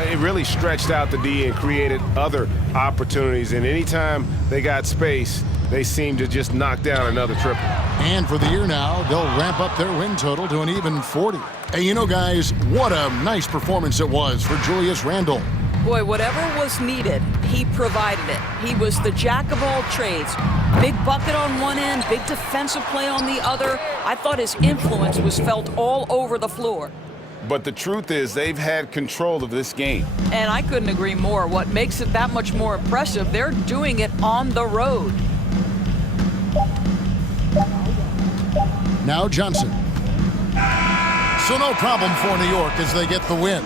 it really stretched out the D and created other opportunities. And anytime they got space, they seemed to just knock down another triple. And for the year now, they'll ramp up their win total to an even 40. Hey, you know, guys, what a nice performance it was for Julius Randle. Boy, whatever was needed, he provided it. He was the jack of all trades. Big bucket on one end, big defensive play on the other. I thought his influence was felt all over the floor. But the truth is, they've had control of this game. And I couldn't agree more. What makes it that much more impressive, they're doing it on the road. Now Johnson. So no problem for New York as they get the win.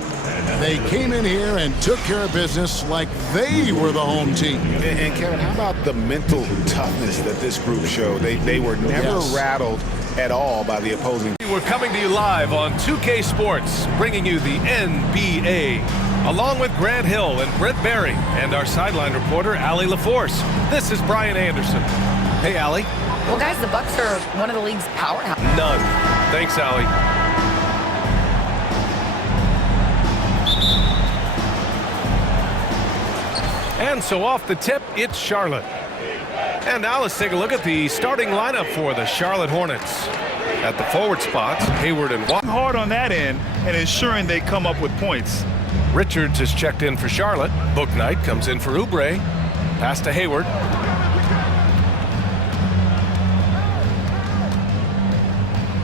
They came in here and took care of business like they were the home team. And Kevin, how about the mental toughness that this group showed? They were never rattled at all by the opposing. We're coming to you live on 2K Sports, bringing you the NBA, along with Grant Hill and Brent Barry, and our sideline reporter, Allie LaForce. This is Brian Anderson. Hey, Allie. Well, guys, the Bucks are one of the league's powerhouses. None. Thanks, Allie. And so off the tip, it's Charlotte. And now let's take a look at the starting lineup for the Charlotte Hornets. At the forward spots, Hayward and Watt. Hard on that end and ensuring they come up with points. Richards is checked in for Charlotte. Bouknight comes in for Oubre. Pass to Hayward.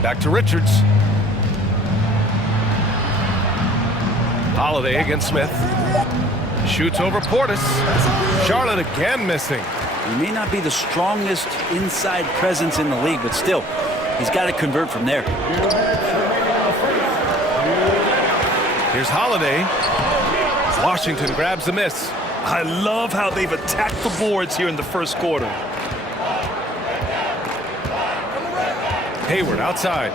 Back to Richards. Holiday against Smith. Shoots over Portis. Charlotte again missing. He may not be the strongest inside presence in the league, but still, he's got to convert from there. Here's Holiday. Washington grabs the miss. I love how they've attacked the boards here in the first quarter. Hayward outside.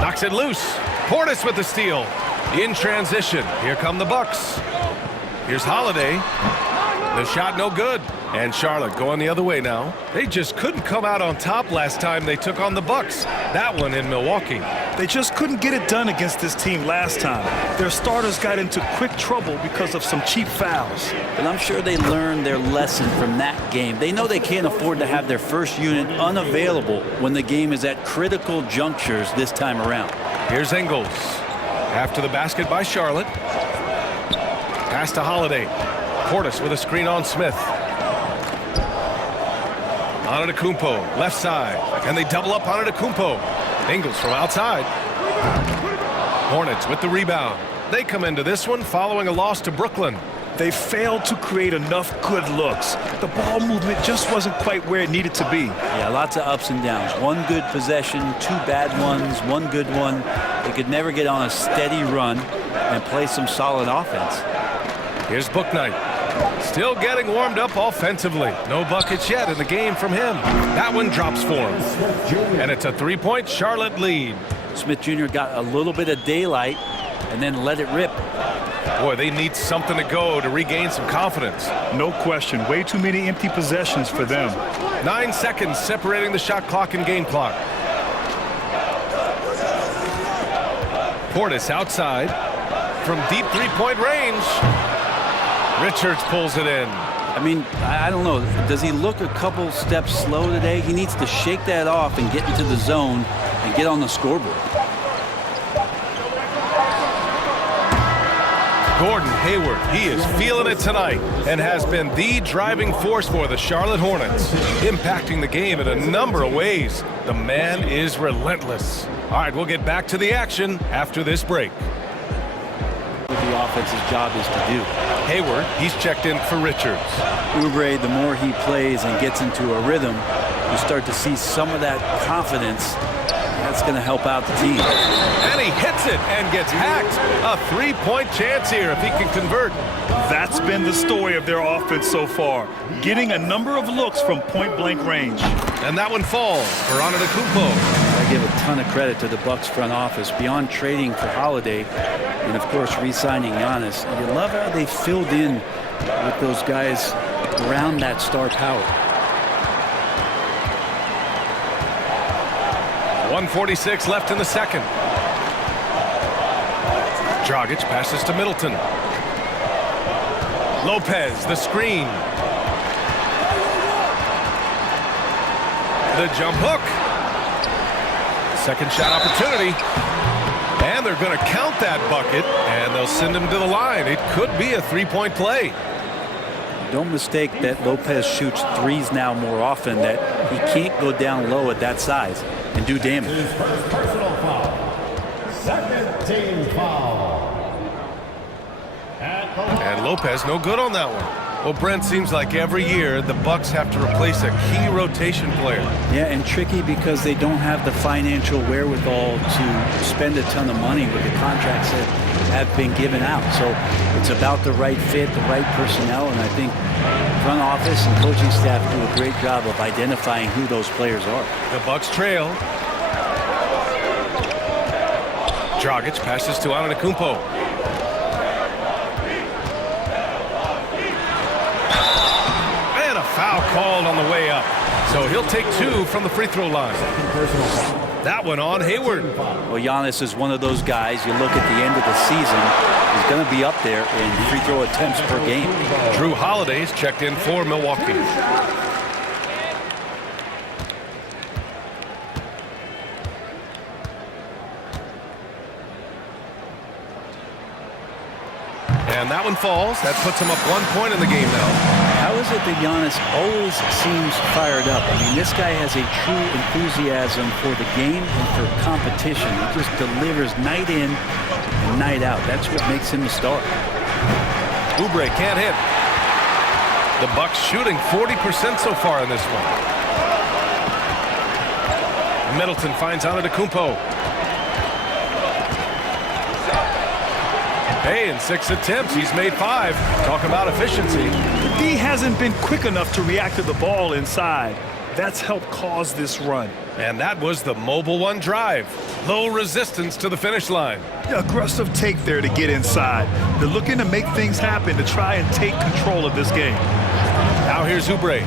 Knocks it loose. Portis with the steal. In transition. Here come the Bucks. Here's Holiday. The shot no good. And Charlotte going the other way now. They just couldn't come out on top last time they took on the Bucks. That one in Milwaukee. They just couldn't get it done against this team last time. Their starters got into quick trouble because of some cheap fouls. But I'm sure they learned their lesson from that game. They know they can't afford to have their first unit unavailable when the game is at critical junctures this time around. Here's Ingles. After the basket by Charlotte. Pass to Holiday. Portis with a screen on Smith. Antetokounmpo, left side. And they double up Antetokounmpo. Ingles from outside. Hornets with the rebound. They come into this one following a loss to Brooklyn. They failed to create enough good looks. The ball movement just wasn't quite where it needed to be. Yeah, lots of ups and downs. One good possession, two bad ones, one good one. They could never get on a steady run and play some solid offense. Here's Bouknight. Still getting warmed up offensively. No buckets yet in the game from him. That one drops for him. And it's a three-point Charlotte lead. Smith Jr. got a little bit of daylight and then let it rip. Boy, they need something to go to regain some confidence. No question. Way too many empty possessions for them. 9 seconds separating the shot clock and game clock. Portis outside from deep three-point range. Richards pulls it in. I mean, I don't know. Does he look a couple steps slow today? He needs to shake that off and get into the zone and get on the scoreboard. Gordon Hayward, he is feeling it tonight and has been the driving force for the Charlotte Hornets, impacting the game in a number of ways. The man is relentless. All right, we'll get back to the action after this break. What the offense's job is to do. Hayward, he's checked in for Richards. Oubre, the more he plays and gets into a rhythm, you start to see some of that confidence. That's going to help out the team. And he hits it and gets hacked. A three-point chance here if he can convert. That's been the story of their offense so far, getting a number of looks from point-blank range. And that one falls for Antetokounmpo. I give a ton of credit to the Bucks front office. Beyond trading for Holiday and, of course, re-signing Giannis, you love how they filled in with those guys around that star power. 1:46 left in the second. Dragic passes to Middleton. Lopez, the screen. The jump hook. Second shot opportunity. And they're going to count that bucket, and they'll send him to the line. It could be a three-point play. Don't mistake that Lopez shoots threes now more often, that he can't go down low at that size and do damage. His first personal foul. Second team foul. And Lopez no good on that one. Well, Brent, seems like every year the Bucks have to replace a key rotation player. Yeah, and tricky because they don't have the financial wherewithal to spend a ton of money with the contracts that have been given out. So it's about the right fit, the right personnel, and I think front office and coaching staff do a great job of identifying who those players are. The Bucks trail. Dragic passes to Antetokounmpo. And a foul called on the way up. So he'll take two from the free throw line. That one on Hayward. Well, Giannis is one of those guys, you look at the end of the season, he's going to be up there in free throw attempts per game. Drew Holiday's checked in for Milwaukee. And that one falls. That puts him up 1 point in the game now. How is it that Giannis always seems fired up? I mean, this guy has a true enthusiasm for the game and for competition. He just delivers night in and night out. That's what makes him a star. Oubre can't hit. The Bucks shooting 40% so far in this one. Middleton finds Antetokounmpo. Hey, in 6 attempts, he's made 5. Talk about efficiency. D hasn't been quick enough to react to the ball inside. That's helped cause this run. And that was the mobile one drive. Low resistance to the finish line. Aggressive take there to get inside. They're looking to make things happen to try and take control of this game. Now here's Oubre.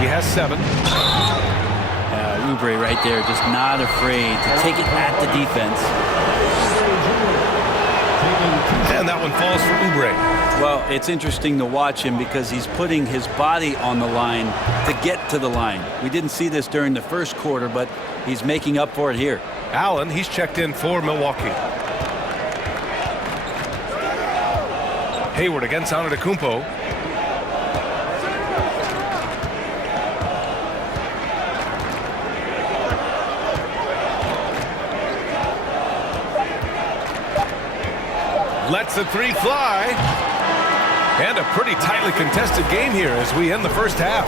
He has 7. Oubre right there, just not afraid to take it at the defense. And that one falls for Oubre. Well, it's interesting to watch him because he's putting his body on the line to get to the line. We didn't see this during the first quarter, but he's making up for it here. Allen, he's checked in for Milwaukee. Hayward against Antetokounmpo. Lets the three fly. And a pretty tightly contested game here as we end the first half.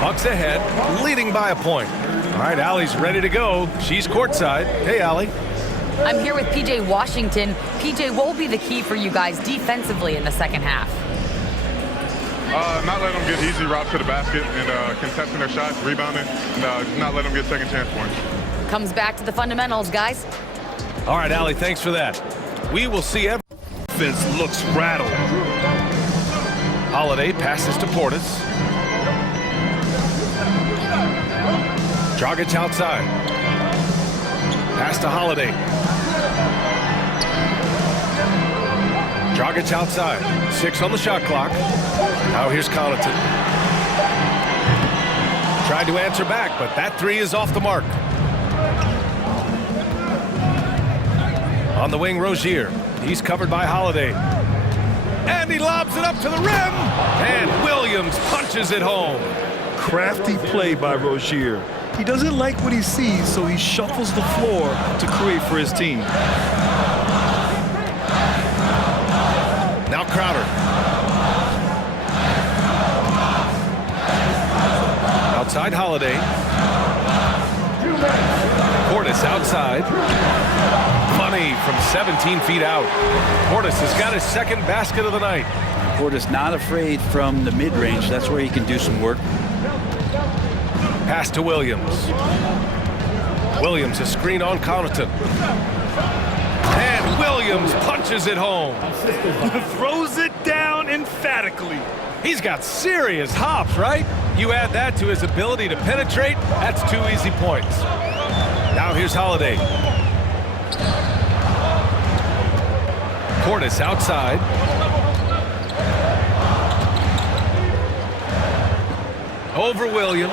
Bucks ahead, leading by a point. All right, Allie's ready to go. She's courtside. Hey, Allie. I'm here with PJ Washington. PJ, what will be the key for you guys defensively in the second half? Not letting them get easy routes to the basket and contesting their shots, rebounding, and just not letting them get second chance points. Comes back to the fundamentals, guys. All right, Allie, thanks for that. We will see every Offense looks rattled. Holiday passes to Portis. Dragic outside. Pass to Holiday. Dragic outside. 6 on the shot clock. Now here's Connaughton. Tried to answer back, but that 3 is off the mark. On the wing, Rozier. He's covered by Holiday. And he lobs it up to the rim. And Williams punches it home. Crafty play by Rozier. He doesn't like what he sees, so he shuffles the floor to create for his team. Now Crowder. Outside Holiday. Portis outside. Money from 17 feet out. Portis has got his second basket of the night. Portis not afraid from the mid-range. That's where he can do some work. Pass to Williams. Williams, a screen on Connaughton. And Williams punches it home. Throws it down emphatically. He's got serious hops, right? You add that to his ability to penetrate, that's 2 easy points. Now here's Holiday. Portis outside. Over Williams.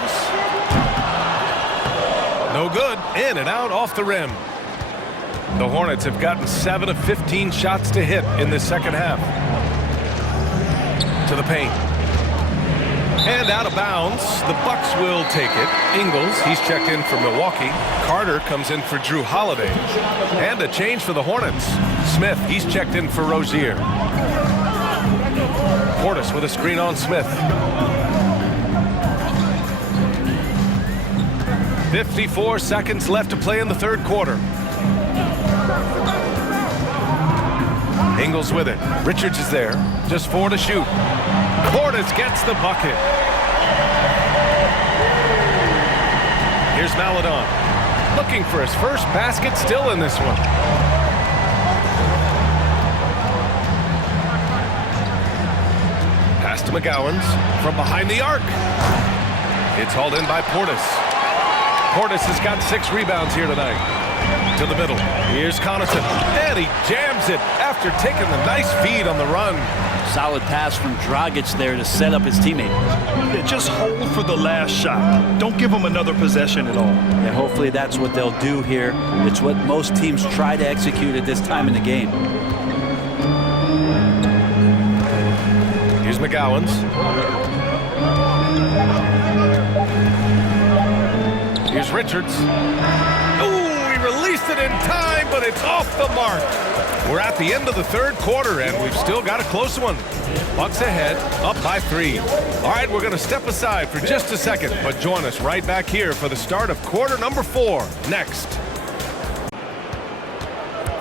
No good. In and out off the rim. The Hornets have gotten 7 of 15 shots to hit in the second half. To the paint. And out of bounds. The Bucks will take it. Ingles, he's checked in for Milwaukee. Carter comes in for Drew Holiday. And a change for the Hornets. Smith, he's checked in for Rozier. Portis with a screen on Smith. 54 seconds left to play in the third quarter. Ingles with it. Richards is there. Just 4 to shoot. Portis gets the bucket. Here's Maledon. Looking for his first basket, still in this one. Pass to McGowans from behind the arc. It's hauled in by Portis. Portis has got 6 rebounds here tonight. To the middle. Here's Connaughton. And he jams it after taking the nice feed on the run. Solid pass from Dragic there to set up his teammate. Yeah, just hold for the last shot. Don't give him another possession at all. And hopefully that's what they'll do here. It's what most teams try to execute at this time in the game. Here's McGowans. Here's Richards. Ooh, he released it in time, but it's off the mark. We're at the end of the third quarter, and we've still got a close one. Bucks ahead, up by 3. All right, we're going to step aside for just a second, but join us right back here for the start of quarter number 4 next.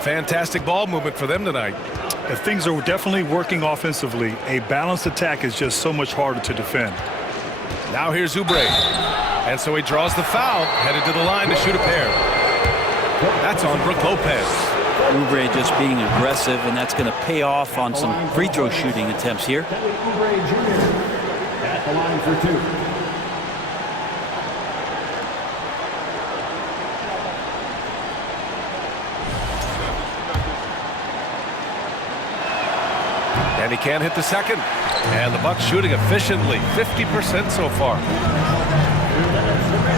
Fantastic ball movement for them tonight. Things are definitely working offensively. A balanced attack is just so much harder to defend. Now here's Oubre. And so he draws the foul, headed to the line to shoot a pair. That's on Brook Lopez. Oubre just being aggressive, and that's going to pay off on some free throw shooting attempts here. Oubre Jr. at the line for 2. And he can't hit the second. And the Bucks shooting efficiently, 50% so far.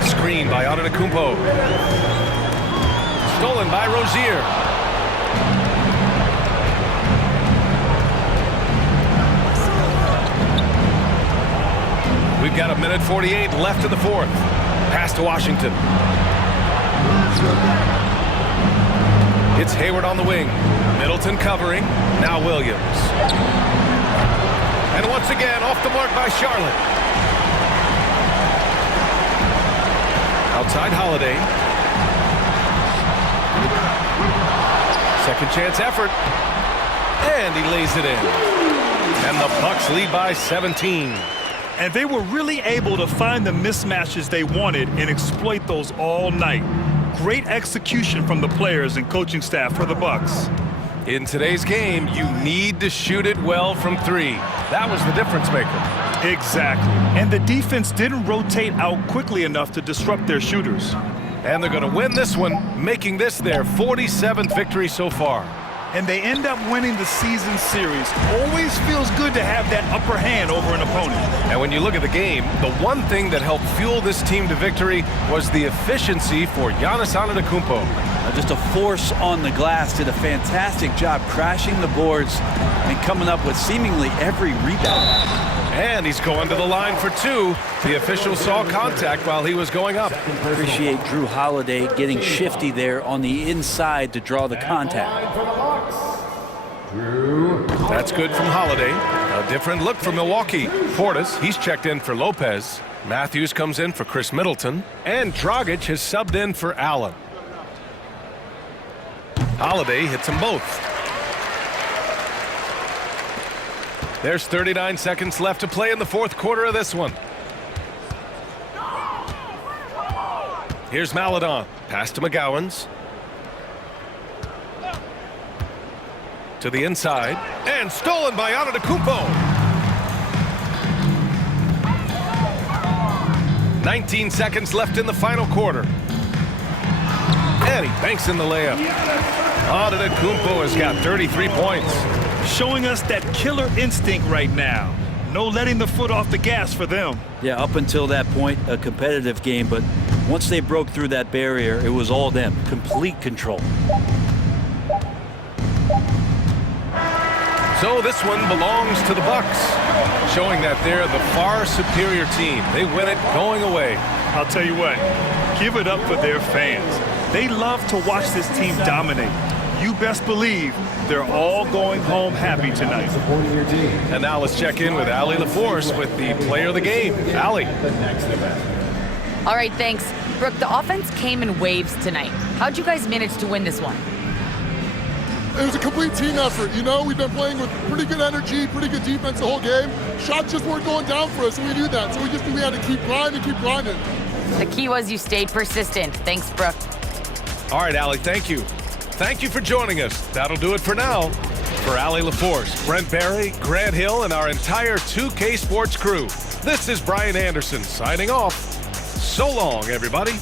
Screen by Antetokounmpo. Stolen by Rozier. We've got 1:48 left in the fourth. Pass to Washington. It's Hayward on the wing. Middleton covering. Now Williams. And once again, off the mark by Charlotte. Outside Holiday. Second chance effort. And he lays it in. And the Bucks lead by 17. And they were really able to find the mismatches they wanted and exploit those all night. Great execution from the players and coaching staff for the Bucks. In today's game, you need to shoot it well from 3. That was the difference maker. Exactly. And the defense didn't rotate out quickly enough to disrupt their shooters. And they're going to win this one, making this their 47th victory so far. And they end up winning the season series. Always feels good to have that upper hand over an opponent. And when you look at the game, the one thing that helped fuel this team to victory was the efficiency for Giannis Antetokounmpo. Just a force on the glass, did a fantastic job crashing the boards and coming up with seemingly every rebound. And he's going to the line for 2. The official saw contact while he was going up. Appreciate Jrue Holiday getting shifty there on the inside to draw the contact. That's good from Holiday. A different look for Milwaukee. Portis, he's checked in for Lopez. Matthews comes in for Chris Middleton. And Dragic has subbed in for Allen. Holiday hits them both. There's 39 seconds left to play in the 4th quarter of this one. Here's Maledon. Pass to McGowans. To the inside. And stolen by Antetokounmpo. 19 seconds left in the final quarter. And he banks in the layup. Antetokounmpo has got 33 points. Showing us that killer instinct right now. No letting the foot off the gas for them. Yeah, up until that point, a competitive game, but once they broke through that barrier, it was all them. Complete control. So this one belongs to the Bucks, showing that they're the far superior team. They win it going away. I'll tell you what, give it up for their fans. They love to watch this team dominate. You best believe they're all going home happy tonight. And now let's check in with Allie LaForce with the player of the game. Allie. All right, thanks. Brooke, the offense came in waves tonight. How'd you guys manage to win this one? It was a complete team effort. You know, we've been playing with pretty good energy, pretty good defense the whole game. Shots just weren't going down for us, and we knew that. So we just knew we had to keep grinding, keep grinding. The key was you stayed persistent. Thanks, Brooke. All right, Allie, thank you. Thank you for joining us. That'll do it for now. For Allie LaForce, Brent Barry, Grant Hill, and our entire 2K Sports crew, this is Brian Anderson signing off. So long, everybody.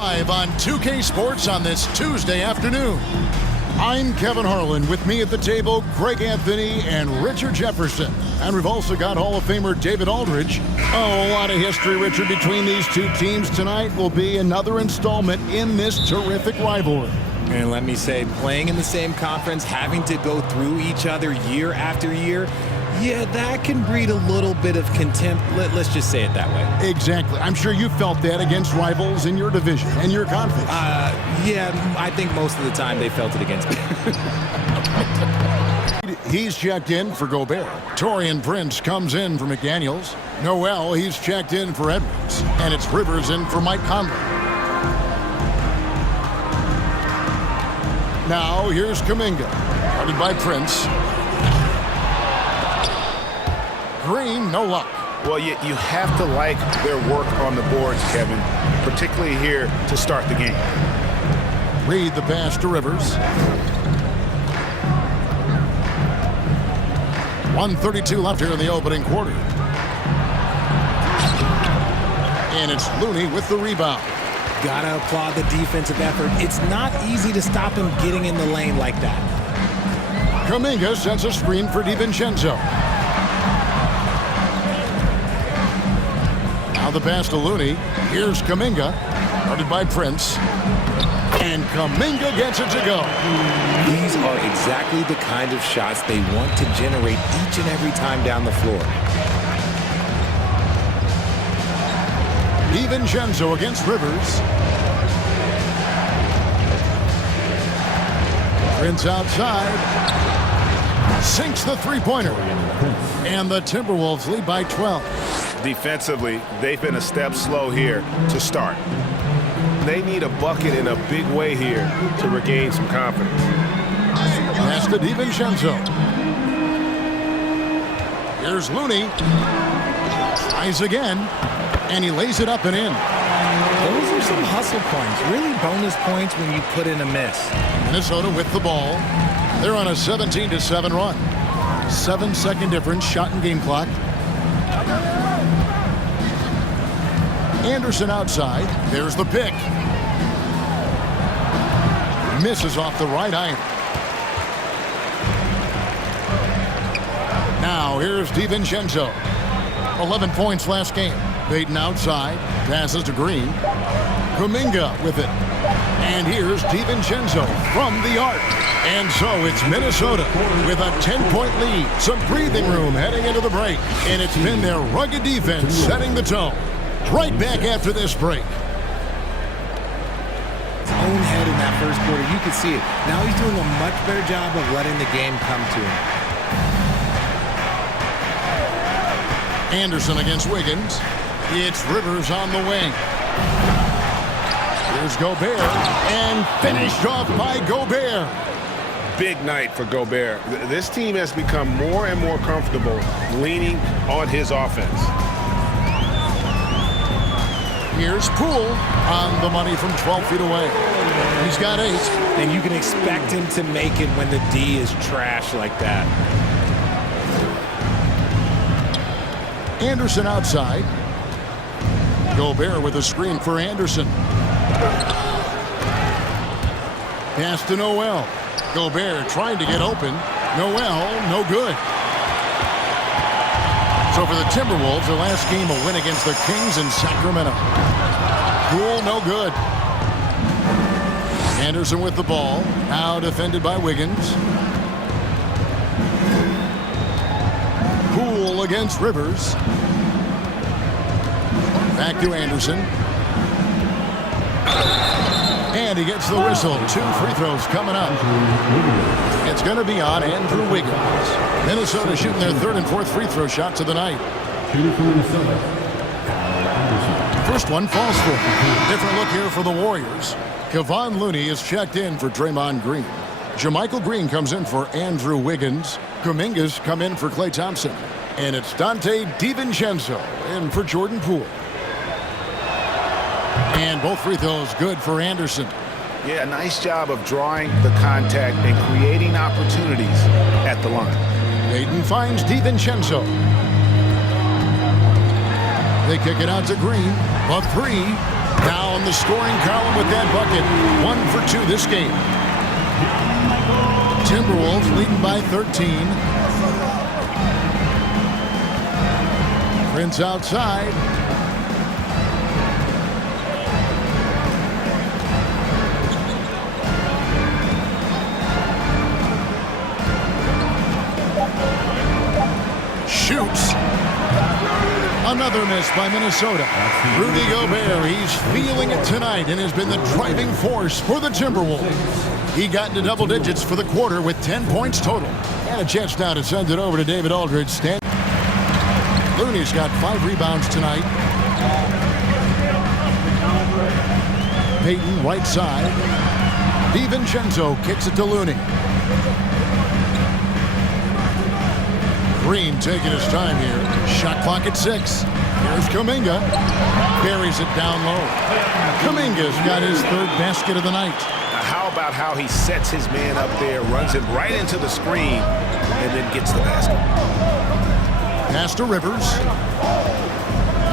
Live on 2K Sports on this Tuesday afternoon. I'm Kevin Harlan. With me at the table, Greg Anthony and Richard Jefferson. And we've also got Hall of Famer David Aldridge. Oh, a lot of history, Richard, between these two teams tonight will be another installment in this terrific rivalry. And let me say, playing in the same conference, having to go through each other year after year, yeah, that can breed a little bit of contempt. Let's just say it that way. Exactly. I'm sure you felt that against rivals in your division and your conference. Yeah, I think most of the time they felt it against me. He's checked in for Gobert. Taurean Prince comes in for McDaniels. Noel, he's checked in for Edwards. And it's Rivers in for Mike Conley. Now, here's Kuminga, guarded by Prince. Green, no luck. Well, you have to like their work on the boards, Kevin, particularly here to start the game. Read the pass to Rivers. 1:32 left here in the opening quarter. And it's Looney with the rebound. Gotta applaud the defensive effort. It's not easy to stop him getting in the lane like that. Kuminga sets a screen for DiVincenzo. Now the pass to Looney. Here's Kuminga, guarded by Prince. And Kuminga gets it to go. These are exactly the kind of shots they want to generate each and every time down the floor. DiVincenzo against Rivers. Prince outside. Sinks the three-pointer. And the Timberwolves lead by 12. Defensively, they've been a step slow here to start. They need a bucket in a big way here to regain some confidence. Pass to DiVincenzo. Here's Looney. Tries again, and he lays it up and in. Those are some hustle points, really bonus points when you put in a miss. Minnesota with the ball. They're on a 17-7 run. 7-second difference, shot and game clock. Anderson outside. There's the pick. Misses off the right iron. Now here's DiVincenzo. 11 points last game. Payton outside. Passes to Green. Kuminga with it. And here's DiVincenzo from the arc. And so it's Minnesota with a 10-point lead. Some breathing room heading into the break. And it's been their rugged defense setting the tone. Right back after this break. His own head in that first quarter, you can see it. Now he's doing a much better job of letting the game come to him. Anderson against Wiggins. It's Rivers on the wing. Here's Gobert. And finished off by Gobert. Big night for Gobert. This team has become more and more comfortable leaning on his offense. Here's Poole on the money from 12 feet away. He's got 8. And you can expect him to make it when the D is trash like that. Anderson outside. Gobert with a screen for Anderson. Pass to Noel. Gobert trying to get open. Noel, no good. So for the Timberwolves, their last game a win against the Kings in Sacramento. Poole, no good. Anderson with the ball. Now defended by Wiggins. Poole against Rivers. Back to Anderson. And he gets the whistle. 2 free throws coming up. It's going to be on Andrew Wiggins. Minnesota shooting their 3rd and 4th free throw shots of the night. First one falls for him. Different look here for the Warriors. Kevon Looney is checked in for Draymond Green. Jermichael Green comes in for Andrew Wiggins. Kuminga's come in for Klay Thompson. And it's Dante DiVincenzo in for Jordan Poole. And both free throws good for Anderson. Yeah, a nice job of drawing the contact and creating opportunities at the line. Payton finds DiVincenzo. They kick it out to Green. A 3. Now on the scoring column with that bucket. 1 for 2 this game. Timberwolves leading by 13. Prince outside. Shoots. Another miss by Minnesota. Rudy Gobert, he's feeling it tonight and has been the driving force for the Timberwolves. He got into double digits for the quarter with 10 points total. And a chance now to send it over to David Aldridge. Looney's got 5 rebounds tonight. Payton right side. DiVincenzo kicks it to Looney. Green taking his time here. Shot clock at 6. Here's Kuminga. Buries it down low. Kuminga's got his 3rd basket of the night. Now how about how he sets his man up there, runs it right into the screen, and then gets the basket. Pass to Rivers.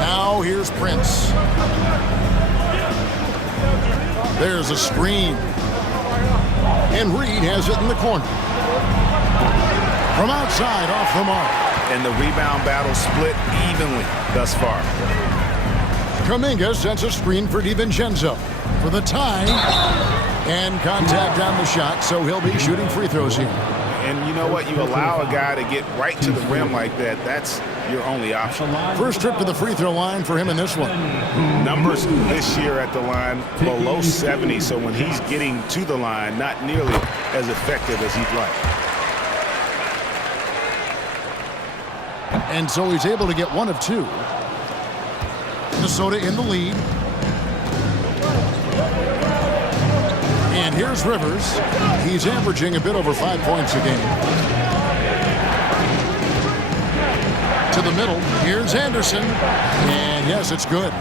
Now here's Prince. There's a screen. And Reed has it in the corner. From outside, off the mark. And the rebound battle split evenly thus far. Kuminga sends a screen for DiVincenzo for the tie. And contact on the shot, so he'll be shooting free throws here. And you know what? You allow a guy to get right to the rim like that. That's your only option. First trip to the free throw line for him in this one. Numbers this year at the line below 70, so when he's getting to the line, not nearly as effective as he'd like. And so he's able to get one of two. Minnesota in the lead. And here's Rivers. He's averaging a bit over 5 points a game. To the middle. Here's Anderson. And yes, it's good.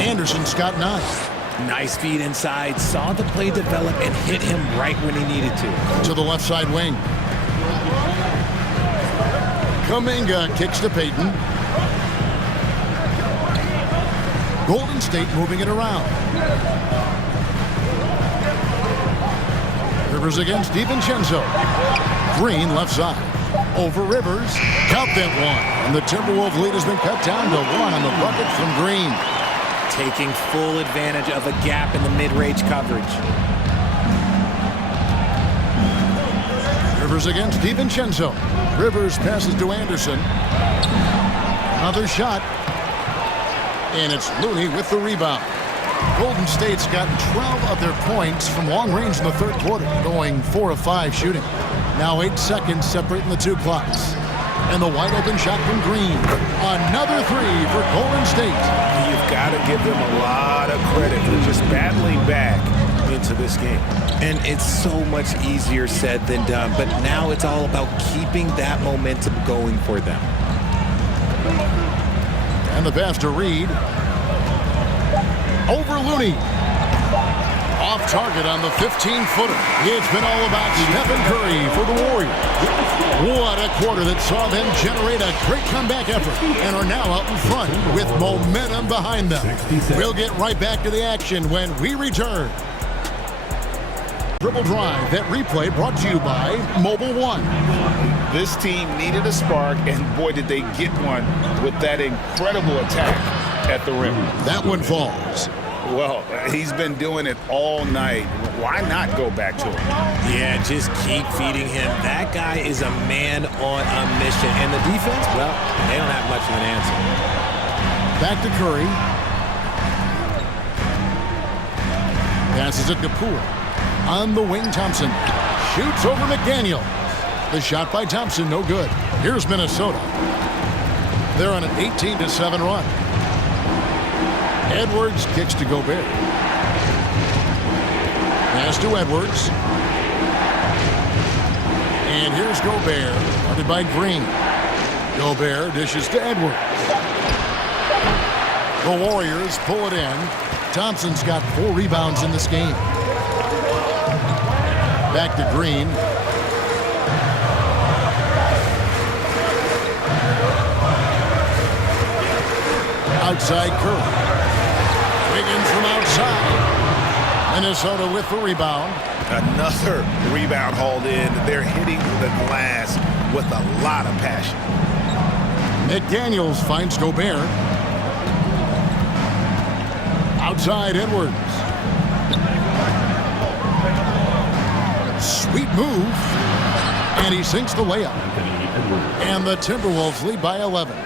Anderson's got 9. Nice feed inside. Saw the play develop and hit him right when he needed to. To the left side wing. Kuminga kicks to Payton. Golden State moving it around. Rivers against DiVincenzo. Green left side. Over Rivers. Count that one. And the Timberwolves lead has been cut down to 1 on the bucket from Green. Taking full advantage of a gap in the mid-range coverage. Rivers against DiVincenzo. Rivers passes to Anderson. Another shot. And it's Looney with the rebound. Golden State's gotten 12 of their points from long range in the third quarter, going 4 of 5 shooting. Now 8 seconds separating the two clocks. And the wide open shot from Green. Another 3 for Golden State. You've got to give them a lot of credit for just battling back into this game. And it's so much easier said than done, but now it's all about keeping that momentum going for them. And the pass to Reed. Over Looney. Off target on the 15-footer. It's been all about Stephen Curry for the Warriors. What a quarter that saw them generate a great comeback effort and are now out in front with momentum behind them. We'll get right back to the action when we return. Dribble drive. That replay brought to you by Mobile One. This team needed a spark, and boy, did they get one with that incredible attack at the rim. That one falls. Well, he's been doing it all night. Why not go back to him? Yeah, just keep feeding him. That guy is a man on a mission. And the defense, well, they don't have much of an answer. Back to Curry. Passes it to Poole. On the wing, Thompson. Shoots over McDaniel. The shot by Thompson, no good. Here's Minnesota. They're on an 18-7 run. Edwards kicks to Gobert. Pass to Edwards. And here's Gobert, guarded by Green. Gobert dishes to Edwards. The Warriors pull it in. Thompson's got 4 rebounds in this game. Back to Green. Outside Curry. Wiggins from outside. Minnesota with the rebound. Another rebound hauled in. They're hitting the glass with a lot of passion. McDaniels finds Gobert. Outside Edwards. Sweet move. And he sinks the layup. And the Timberwolves lead by 11.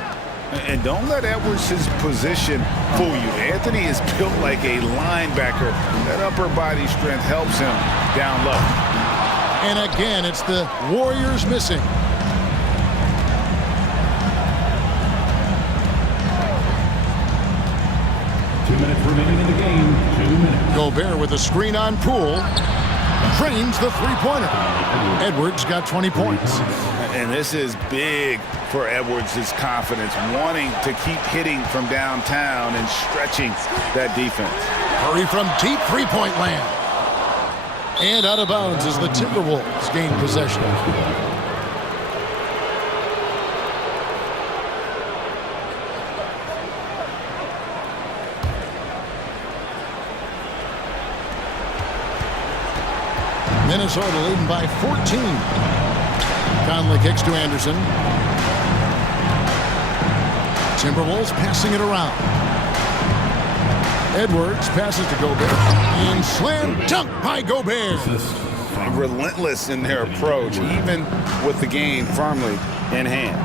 And don't let Edwards' position fool you. Anthony is built like a linebacker. That upper body strength helps him down low. And again, it's the Warriors missing. Remaining in the game, 2 minutes. Gobert with a screen on Poole. Drains the three-pointer. Edwards got 20 points. And this is big for Edwards' confidence, wanting to keep hitting from downtown and stretching that defense. Curry from deep three-point land. And out of bounds as the Timberwolves gain possession. Minnesota leading by 14. Conley kicks to Anderson. Timberwolves passing it around. Edwards passes to Gobert. And slam dunk by Gobert. Relentless in their approach, even with the game firmly in hand.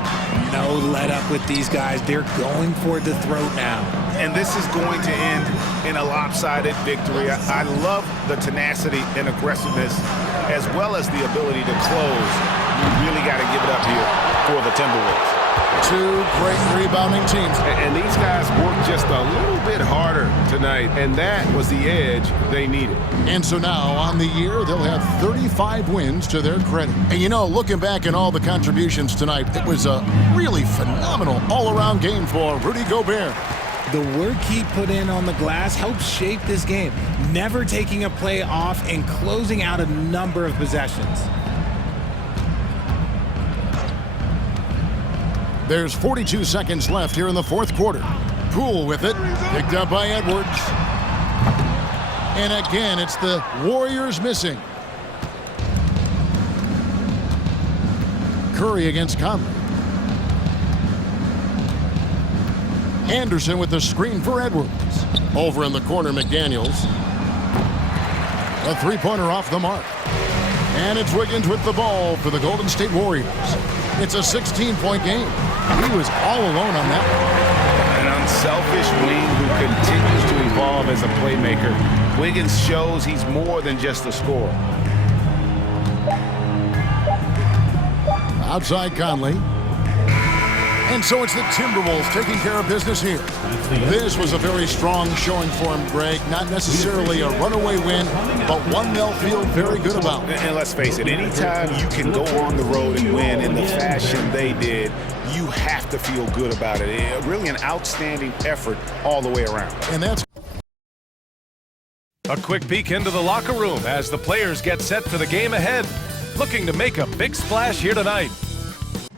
No let up with these guys. They're going for the throat now. And this is going to end in a lopsided victory. I love the tenacity and aggressiveness as well as the ability to close. You really got to give it up here for the Timberwolves. Two great rebounding teams. And these guys worked just a little bit harder tonight, and that was the edge they needed. And so now, on the year, they'll have 35 wins to their credit. And you know, looking back at all the contributions tonight, it was a really phenomenal all-around game for Rudy Gobert. The work he put in on the glass helped shape this game, never taking a play off and closing out a number of possessions. There's 42 seconds left here in the fourth quarter. Poole with it, picked up by Edwards. And again, it's the Warriors missing. Curry against Conley. Anderson with the screen for Edwards. Over in the corner, McDaniels. A three-pointer off the mark. And it's Wiggins with the ball for the Golden State Warriors. It's a 16-point game. He was all alone on that one. An unselfish wing who continues to evolve as a playmaker. Wiggins shows he's more than just a scorer. Outside Conley. And so it's the Timberwolves taking care of business here. This was a very strong showing for him, Greg. Not necessarily a runaway win, but one they'll feel very good about. And let's face it, anytime you can go on the road and win in the fashion they did, you have to feel good about it. Really an outstanding effort all the way around. And that's a quick peek into the locker room as the players get set for the game ahead, looking to make a big splash here tonight.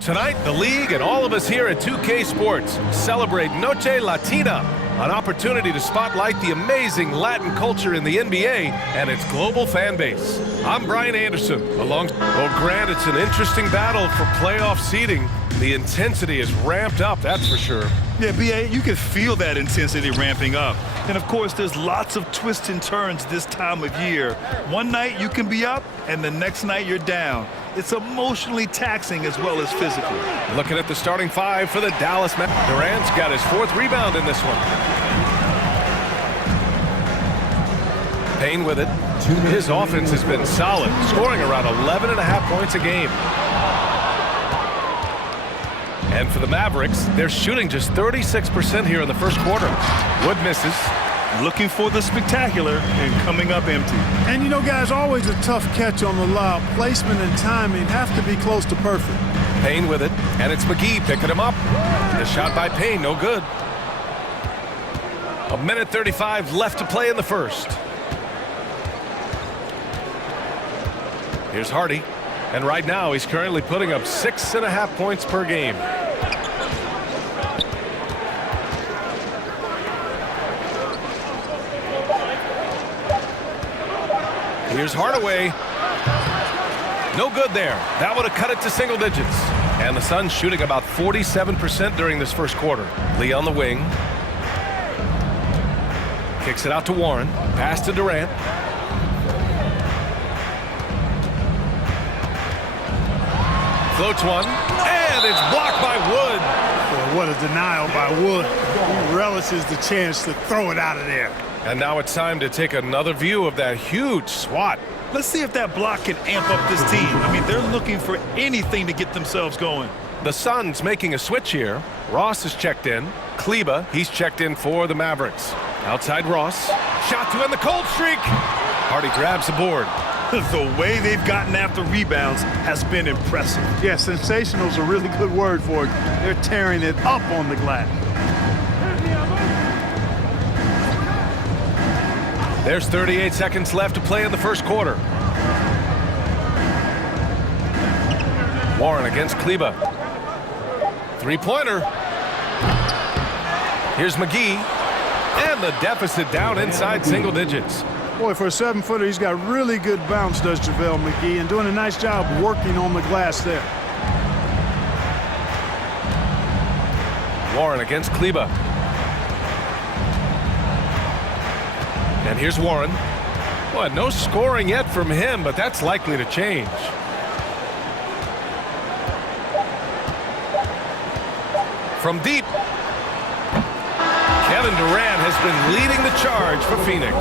Tonight, the league and all of us here at 2K Sports celebrate Noche Latina, an opportunity to spotlight the amazing Latin culture in the NBA and its global fan base. I'm Brian Anderson. Well, Grant, it's an interesting battle for playoff seeding. The intensity is ramped up, that's for sure. Yeah, B.A., you can feel that intensity ramping up. And, of course, there's lots of twists and turns this time of year. One night you can be up, and the next night you're down. It's emotionally taxing as well as physical. Looking at the starting five for the Dallas Mavericks. Durant's got his fourth rebound in this one. Payne with it. His offense has been solid, scoring around 11.5 points a game. And for the Mavericks, they're shooting just 36% here in the first quarter. Wood misses. Looking for the spectacular and coming up empty. And you know, guys, always a tough catch on the lob. Placement and timing have to be close to perfect. Payne with it, and it's McGee picking him up. The shot by Payne, no good. 1:35 left to play in the first. Here's Hardy, and right now he's currently putting up 6.5 points per game. Here's Hardaway. No good there. That would have cut it to single digits. And the Suns shooting about 47% during this first quarter. Lee on the wing. Kicks it out to Warren. Pass to Durant. Floats one. And it's blocked by Wood. Boy, what a denial by Wood. He relishes the chance to throw it out of there. And now it's time to take another view of that huge swat. Let's see if that block can amp up this team. I mean, they're looking for anything to get themselves going. The Suns making a switch here. Ross is checked in. Kleba, he's checked in for the Mavericks. Outside Ross. Shot to end the cold streak. Hardy grabs the board. The way they've gotten after rebounds has been impressive. Yeah, sensational is a really good word for it. They're tearing it up on the glass. There's 38 seconds left to play in the first quarter. Warren against Kleba. Three-pointer. Here's McGee. And the deficit down inside single digits. Boy, for a 7-footer, he's got really good bounce, does JaVale McGee, and doing a nice job working on the glass there. Warren against Kleba. And here's Warren. Boy, no scoring yet from him, but that's likely to change. from deep. Kevin Durant has been leading the charge for Phoenix.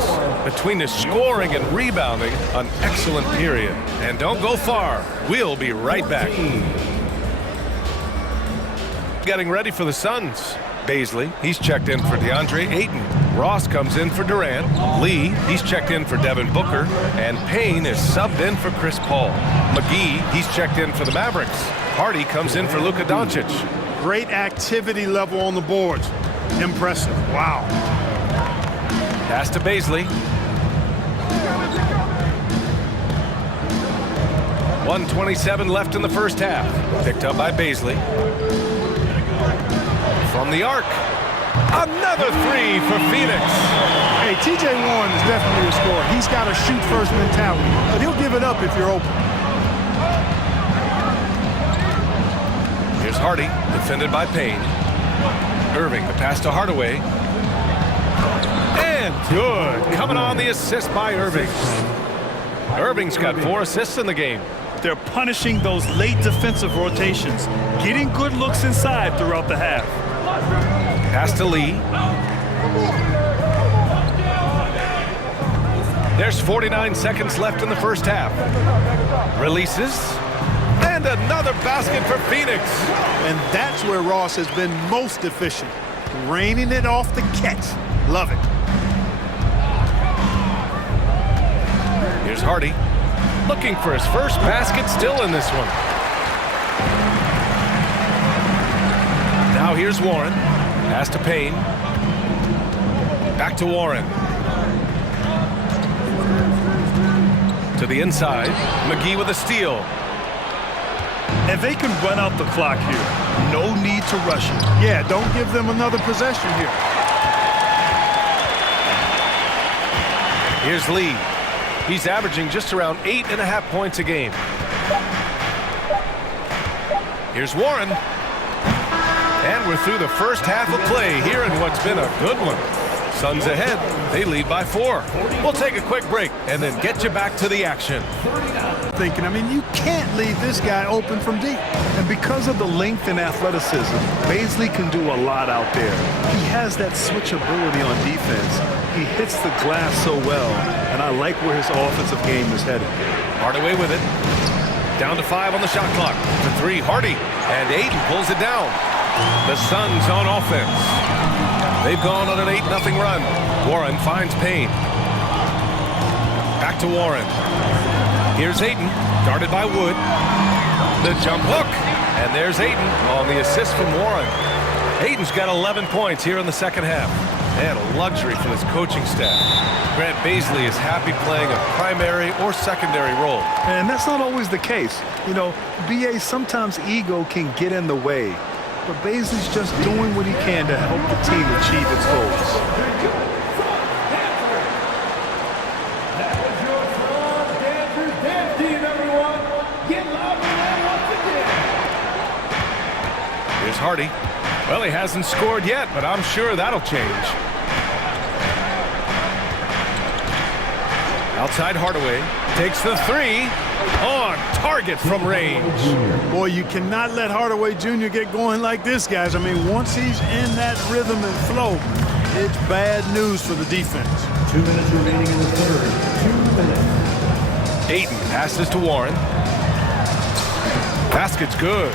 Between the scoring and rebounding, an excellent period. And don't go far. We'll be right back. Getting ready for the Suns. Baisley, he's checked in for DeAndre Ayton. Ross comes in for Durant. Lee, he's checked in for Devin Booker. And Payne is subbed in for Chris Paul. McGee, he's checked in for the Mavericks. Hardy comes in for Luka Doncic. Great activity level on the boards. Impressive. Wow. Pass to Baisley. 1:27 left in the first half. Picked up by Baisley. From the arc. Another three for Phoenix. Hey, TJ Warren is definitely a scorer. He's got a shoot-first mentality, but he'll give it up if you're open. Here's Hardy, defended by Payne. Irving, the pass to Hardaway. And good. Coming on the assist by Irving. Irving's got 4 assists in the game. They're punishing those late defensive rotations, getting good looks inside throughout the half. Pass to Lee. There's 49 seconds left in the first half. Releases. And another basket for Phoenix. And that's where Ross has been most efficient. Raining it off the catch. Love it. Here's Hardy. Looking for his first basket, still in this one. Now here's Warren. Pass to Payne. Back to Warren. To the inside. McGee with a steal. And they can run out the clock here. No need to rush it. Yeah, don't give them another possession here. Here's Lee. He's averaging just around 8.5 points a game. Here's Warren. And we're through the first half of play here in what's been a good one. Suns ahead. They lead by 4. We'll take a quick break and then get you back to the action. I mean, you can't leave this guy open from deep. And because of the length and athleticism, Baisley can do a lot out there. He has that switchability on defense. He hits the glass so well, and I like where his offensive game is headed. Hardaway with it. Down to 5 on the shot clock. To 3, Hardy. And Ayton pulls it down. The Suns on offense. They've gone on an 8-0 run. Warren finds Payne. Back to Warren. Here's Ayton, guarded by Wood. The jump hook. And there's Ayton on the assist from Warren. Ayton's got 11 points here in the second half. And a luxury for this coaching staff. Grant Baisley is happy playing a primary or secondary role. And that's not always the case. You know, BA, sometimes ego can get in the way. But Baisley's just doing what he can to help the team achieve its goals. Here's Hardy. Well, he hasn't scored yet, but I'm sure that'll change. Outside Hardaway takes the 3 on target from range. Boy, you cannot let Hardaway Jr. get going like this, guys. I mean, once he's in that rhythm and flow, it's bad news for the defense. 2 minutes remaining in the third. 2 minutes. Ayton passes to Warren. Basket's good.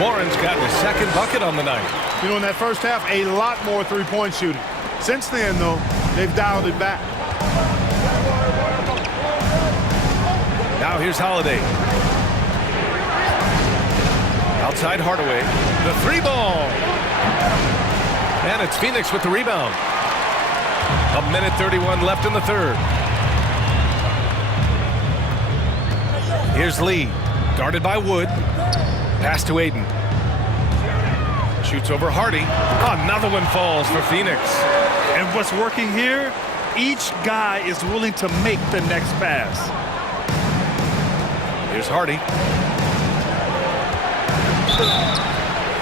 Warren's got his second bucket on the night. You know, in that first half, a lot more three-point shooting. Since then, though, they've dialed it back. Now here's Holiday. Outside Hardaway. The 3-ball. And it's Phoenix with the rebound. 1:31 left in the third. Here's Lee. Guarded by Wood. Pass to Ayton. Shoots over Hardy. Another one falls for Phoenix. And what's working here? Each guy is willing to make the next pass. Here's Hardy.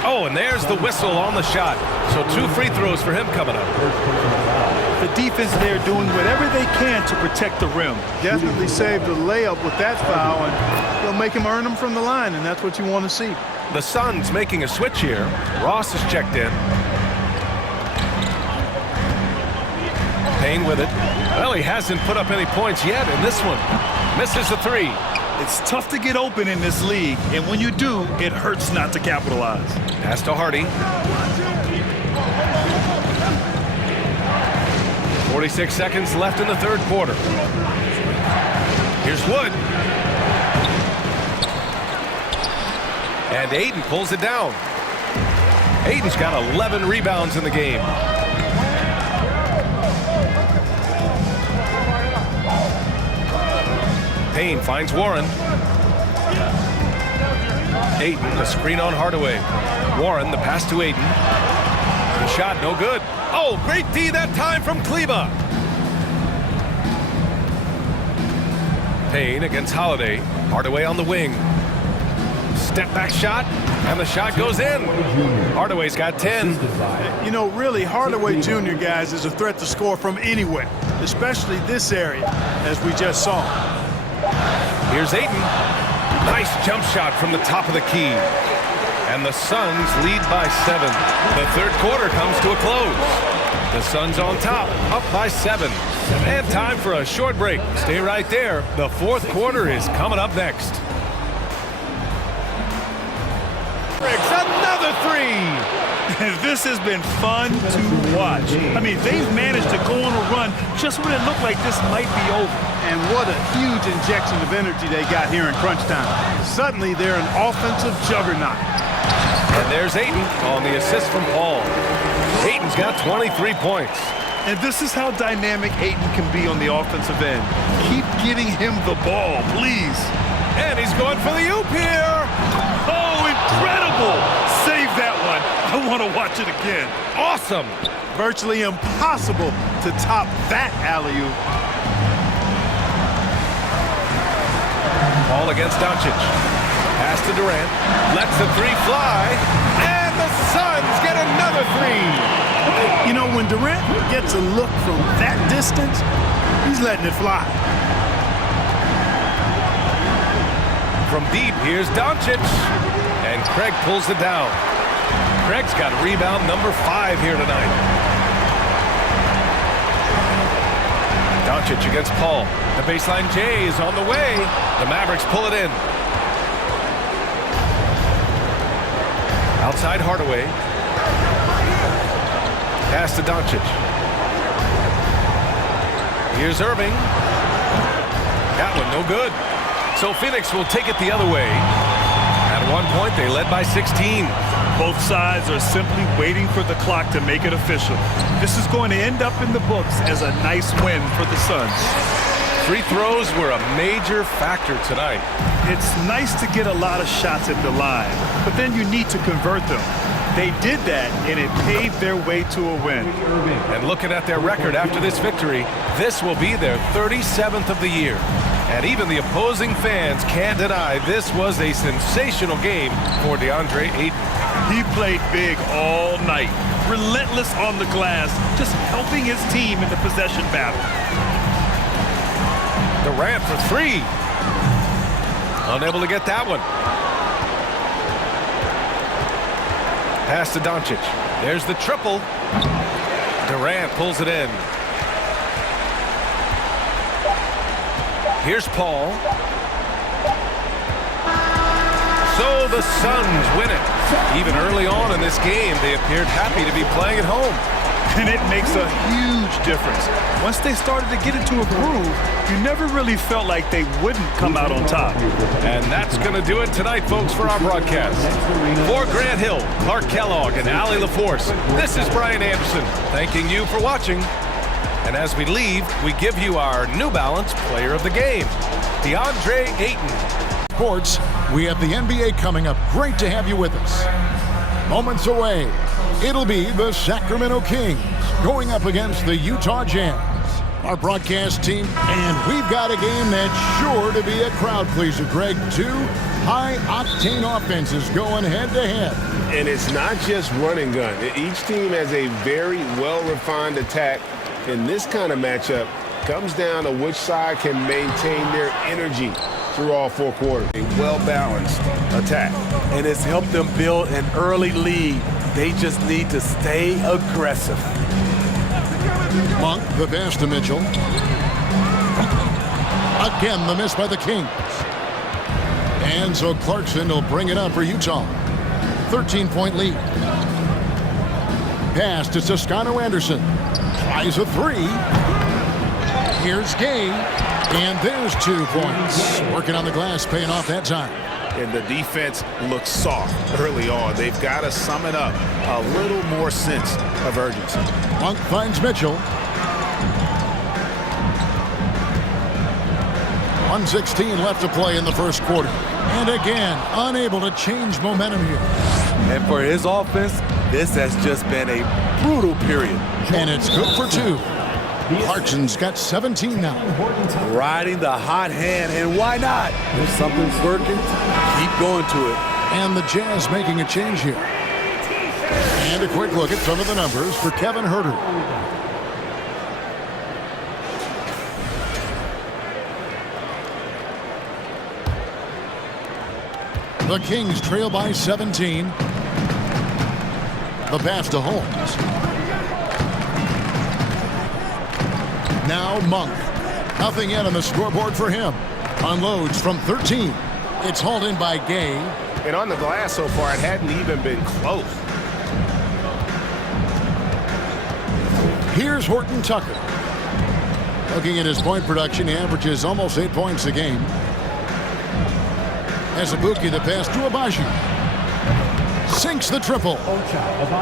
Oh, and there's the whistle on the shot. So 2 free throws for him coming up. The defense there doing whatever they can to protect the rim. Definitely saved the layup with that foul, and they'll make him earn them from the line, and that's what you want to see. The Suns making a switch here. Ross is checked in. Payne with it. Well, he hasn't put up any points yet in this one. Misses the three. It's tough to get open in this league, and when you do, it hurts not to capitalize. Pass to Hardy. 46 seconds left in the third quarter. Here's Wood. And Ayton pulls it down. Ayton's got 11 rebounds in the game. Payne finds Warren. Ayton, the screen on Hardaway. Warren, the pass to Ayton. The shot, no good. Oh, great D that time from Kleba. Payne against Holiday. Hardaway on the wing. Step back shot, and the shot goes in. Hardaway's got 10. You know, really, Hardaway Jr., guys, is a threat to score from anywhere, especially this area, as we just saw. Here's Ayton. Nice jump shot from the top of the key. And the Suns lead by 7. The third quarter comes to a close. The Suns on top, up by 7. And time for a short break. Stay right there. The fourth quarter is coming up next. Another three. This has been fun to watch. I mean, they've managed to go on a run just when it looked like this might be over. And what a huge injection of energy they got here in crunch time. Suddenly, they're an offensive juggernaut. And there's Ayton on the assist from Paul. Ayton's got 23 points. And this is how dynamic Ayton can be on the offensive end. Keep getting him the ball, please. And he's going for the oop here. Oh, incredible. Save that one. I want to watch it again. Awesome. Virtually impossible to top that alley-oop. Paul against Doncic. Pass to Durant. Lets the three fly. And the Suns get another three. You know, when Durant gets a look from that distance, he's letting it fly. From deep, here's Doncic. And Craig pulls it down. Craig's got rebound number 5 here tonight. Doncic against Paul. The baseline J is on the way. The Mavericks pull it in. Outside Hardaway. Pass to Doncic. Here's Irving. That one no good. So Phoenix will take it the other way. At one point, they led by 16. Both sides are simply waiting for the clock to make it official. This is going to end up in the books as a nice win for the Suns. Free throws were a major factor tonight. It's nice to get a lot of shots at the line, but then you need to convert them. They did that, and it paved their way to a win. And looking at their record after this victory, this will be their 37th of the year. And even the opposing fans can't deny this was a sensational game for DeAndre Ayton. He played big all night, relentless on the glass, just helping his team in the possession battle. Durant for 3. Unable to get that one. Pass to Doncic. There's the triple. Durant pulls it in. Here's Paul. So the Suns win it. Even early on in this game, they appeared happy to be playing at home. And it makes a huge difference. Once they started to get into a groove, you never really felt like they wouldn't come out on top. And that's going to do it tonight, folks, for our broadcast. For Grant Hill, Clark Kellogg, and Allie LaForce, this is Brian Anderson, thanking you for watching. And as we leave, we give you our New Balance Player of the Game, DeAndre Ayton. Sports, we have the NBA coming up. Great to have you with us. Moments away, it'll be the Sacramento Kings going up against the Utah Jazz. Our broadcast team, and we've got a game that's sure to be a crowd pleaser, Greg. 2 high-octane offenses going head-to-head. And it's not just run and gun. Each team has a very well-refined attack in this kind of matchup comes down to which side can maintain their energy through all 4 quarters. A well-balanced attack. And it's helped them build an early lead. They just need to stay aggressive. Monk, the pass to Mitchell. Again, the miss by the Kings. And so Clarkson will bring it up for Utah. 13-point lead. Pass to Toscano Anderson. Tries a 3. Here's Gay. And there's 2 points. Working on the glass, paying off that time. And the defense looks soft early on. They've got to sum it up. A little more sense of urgency. Monk finds Mitchell. 1:16 left to play in the first quarter. And again, unable to change momentum here. And for his offense, this has just been a brutal period. And it's good for 2. Clarkson's got 17 now. Riding the hot hand, and why not? If something's working, keep going to it. And the Jazz making a change here. And a quick look at some of the numbers for Kevin Huerter. The Kings trail by 17. The pass to Holmes. Now Monk. Nothing yet on the scoreboard for him. Unloads from 13. It's hauled in by Gay. And on the glass so far, it hadn't even been close. Here's Horton Tucker. Looking at his point production, he averages almost 8 points a game. Azubuike, the pass to Abaji. Sinks the triple.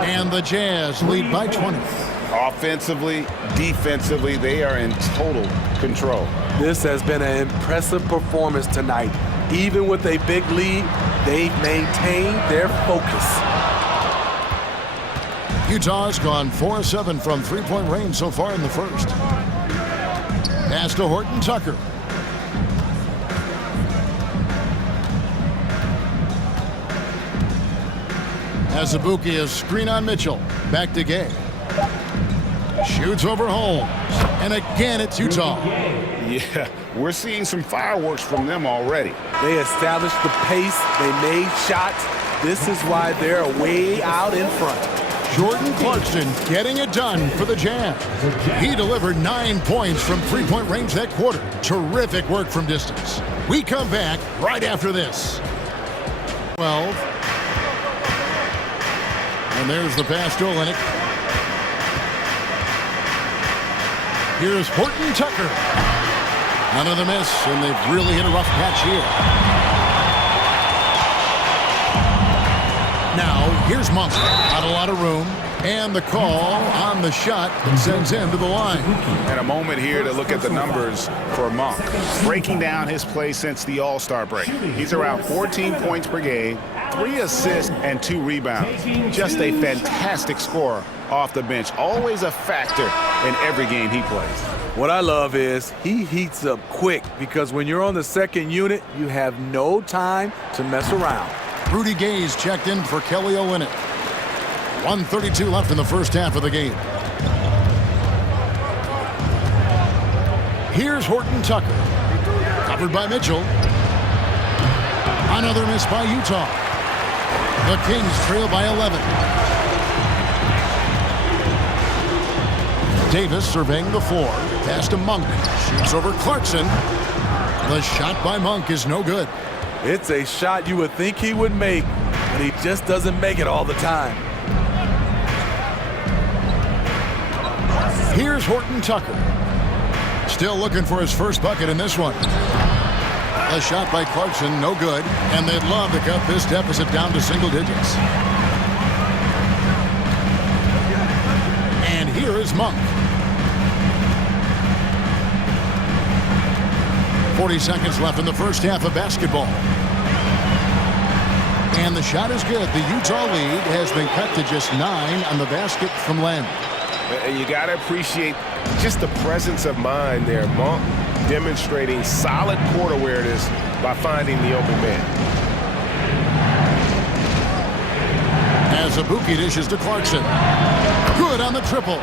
And the Jazz lead by 20. Offensively, defensively, they are in total control. This has been an impressive performance tonight. Even with a big lead, they've maintained their focus. Utah's gone 4-7 from 3-point range so far in the first. Pass to Horton Tucker. Azubuike, a screen on Mitchell. Back to Gay. Shoots over Holmes. And again, it's Utah. Yeah, we're seeing some fireworks from them already. They established the pace. They made shots. This is why they're way out in front. Jordan Clarkson getting it done for the Jazz. He delivered 9 points from 3-point range that quarter. Terrific work from distance. We come back right after this. 12. And there's the pass to Olynyk. Here's Horton Tucker. Another miss, and they've really hit a rough patch here. Now, here's Monk. Not a lot of room. And the call on the shot that sends him to the line. And a moment here to look at the numbers for Monk. Breaking down his play since the All-Star break. He's around 14 points per game, 3 assists, and 2 rebounds. Just a fantastic scorer off the bench. Always a factor in every game he plays. What I love is he heats up quick because when you're on the second unit, you have no time to mess around. Rudy Gay's checked in for Kelly Olynyk. 1:32 left in the first half of the game. Here's Horton Tucker. Covered by Mitchell. Another miss by Utah. The Kings trail by 11. Davis surveying the floor. Pass to Monk. Shoots over Clarkson. The shot by Monk is no good. It's a shot you would think he would make, but he just doesn't make it all the time. Here's Horton Tucker. Still looking for his first bucket in this one. A shot by Clarkson, no good, and they'd love to cut this deficit down to single digits. And here is Monk. 40 seconds left in the first half of basketball. And the shot is good. The Utah lead has been cut to just 9 on the basket from Lamb. And you got to appreciate just the presence of mind there. Monk demonstrating solid court awareness by finding the open man. As Ibuki dishes to Clarkson. Good on the triple.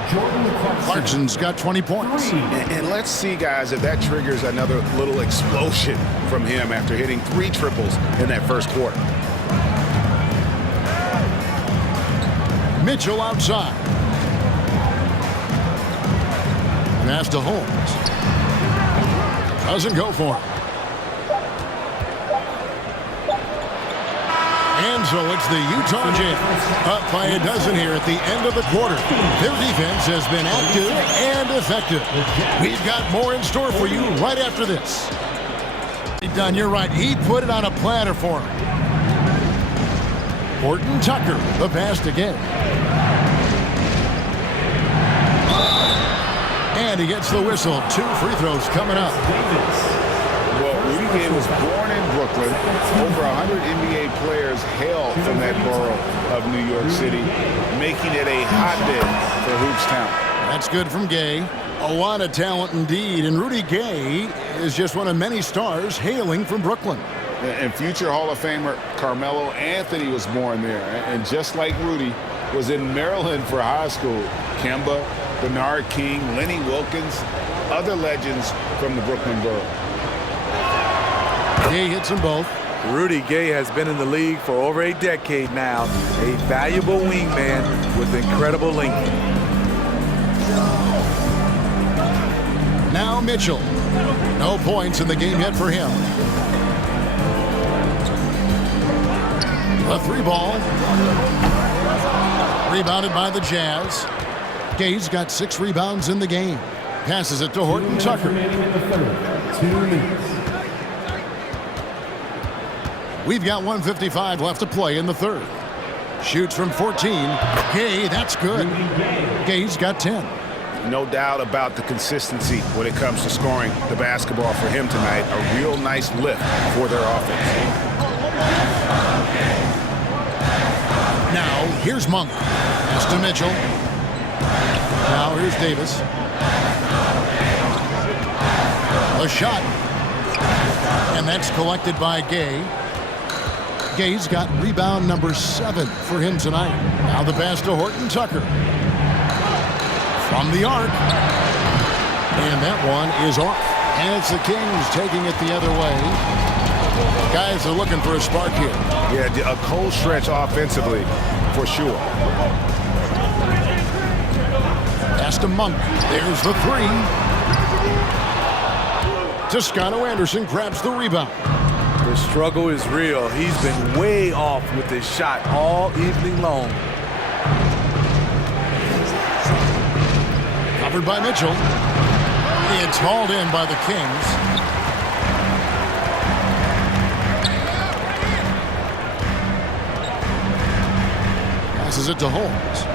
Clarkson's got 20 points. And let's see, guys, if that triggers another little explosion from him after hitting 3 triples in that first quarter. Mitchell outside. Pass to Holmes. Doesn't go for him. And so it's the Utah Jazz up by a dozen here at the end of the quarter. Their defense has been active and effective. We've got more in store for you right after this. Done, you're right. He put it on a platter for him. Horton Tucker, the pass to Gay. And he gets the whistle. 2 free throws coming up. Well, Rudy Gay was born in Brooklyn. Over 100 NBA players hail from that borough of New York City, making it a hotbed for Hoops Town. That's good from Gay. A lot of talent indeed. And Rudy Gay is just one of many stars hailing from Brooklyn. And future Hall of Famer Carmelo Anthony was born there. And just like Rudy, was in Maryland for high school. Kemba, Bernard King, Lenny Wilkins, other legends from the Brooklyn borough. Gay hits them both. Rudy Gay has been in the league for over a decade now. A valuable wingman with incredible length. Now Mitchell. No points in the game yet for him. A 3-ball. Rebounded by the Jazz. Gay's got 6 rebounds in the game. Passes it to Horton Tucker. 2 minutes. We've got 1:55 left to play in the third. Shoots from 14. Gay, that's good. Gay's got 10. No doubt about the consistency when it comes to scoring the basketball for him tonight. A real nice lift for their offense. Now, here's Monk. Pass to Mitchell. Now, here's Davis. A shot. And that's collected by Gay. Gay's got rebound number 7 for him tonight. Now the pass to Horton Tucker. From the arc. And that one is off. And it's the Kings taking it the other way. Guys are looking for a spark here. Yeah, a cold stretch offensively, for sure. Pass to Monk. There's the 3. Toscano Anderson grabs the rebound. The struggle is real. He's been way off with his shot all evening long. Covered by Mitchell. It's hauled in by the Kings. Passes it to Holmes.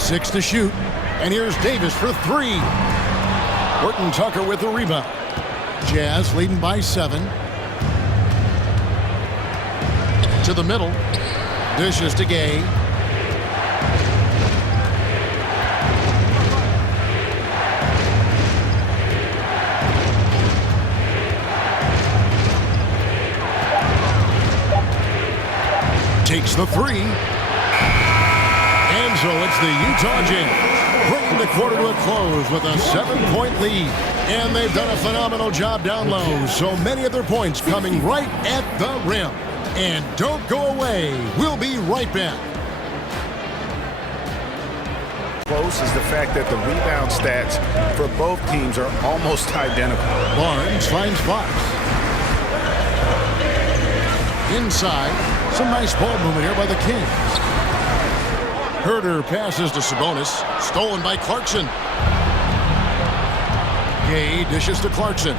Six to shoot. And here's Davis for 3. Horton Tucker with the rebound. Jazz leading by 7. To the middle. Dishes to Gay. Takes the 3. And so it's the Utah Jazz bringing the quarter to a close with a 7-point lead. And they've done a phenomenal job down low. So many of their points coming right at the rim. And don't go away. We'll be right back. Close is the fact that the rebound stats for both teams are almost identical. Barnes finds Fox. Inside, some nice ball movement here by the Kings. Herter passes to Sabonis. Stolen by Clarkson. Gay dishes to Clarkson.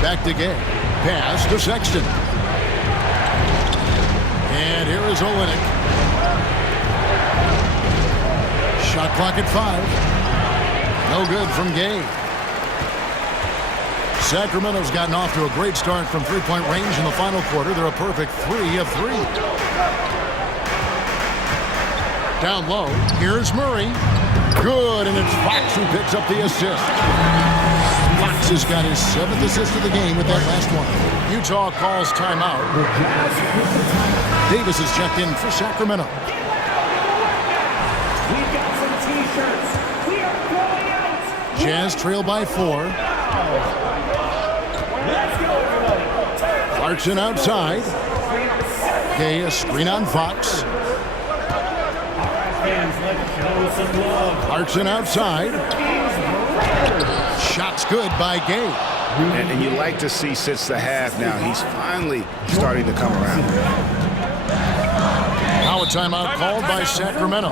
Back to Gay. Pass to Sexton. And here is Olynyk. Shot clock at 5. No good from Gay. Sacramento's gotten off to a great start from three-point range in the final quarter. They're a perfect 3 of 3. Down low, here's Murray. Good, and it's Fox who picks up the assist. Fox has got his 7th assist of the game with that last one. Utah calls timeout. Davis is checked in for Sacramento. We've got some T-shirts. We are throwing out. Jazz trail by 4. Let's go, everybody. Clarkson outside. Gay, a screen on Fox. Clarkson outside. Shot's good by Gay. And you like to see since the half now, he's finally starting to come around. Now a timeout called by Sacramento.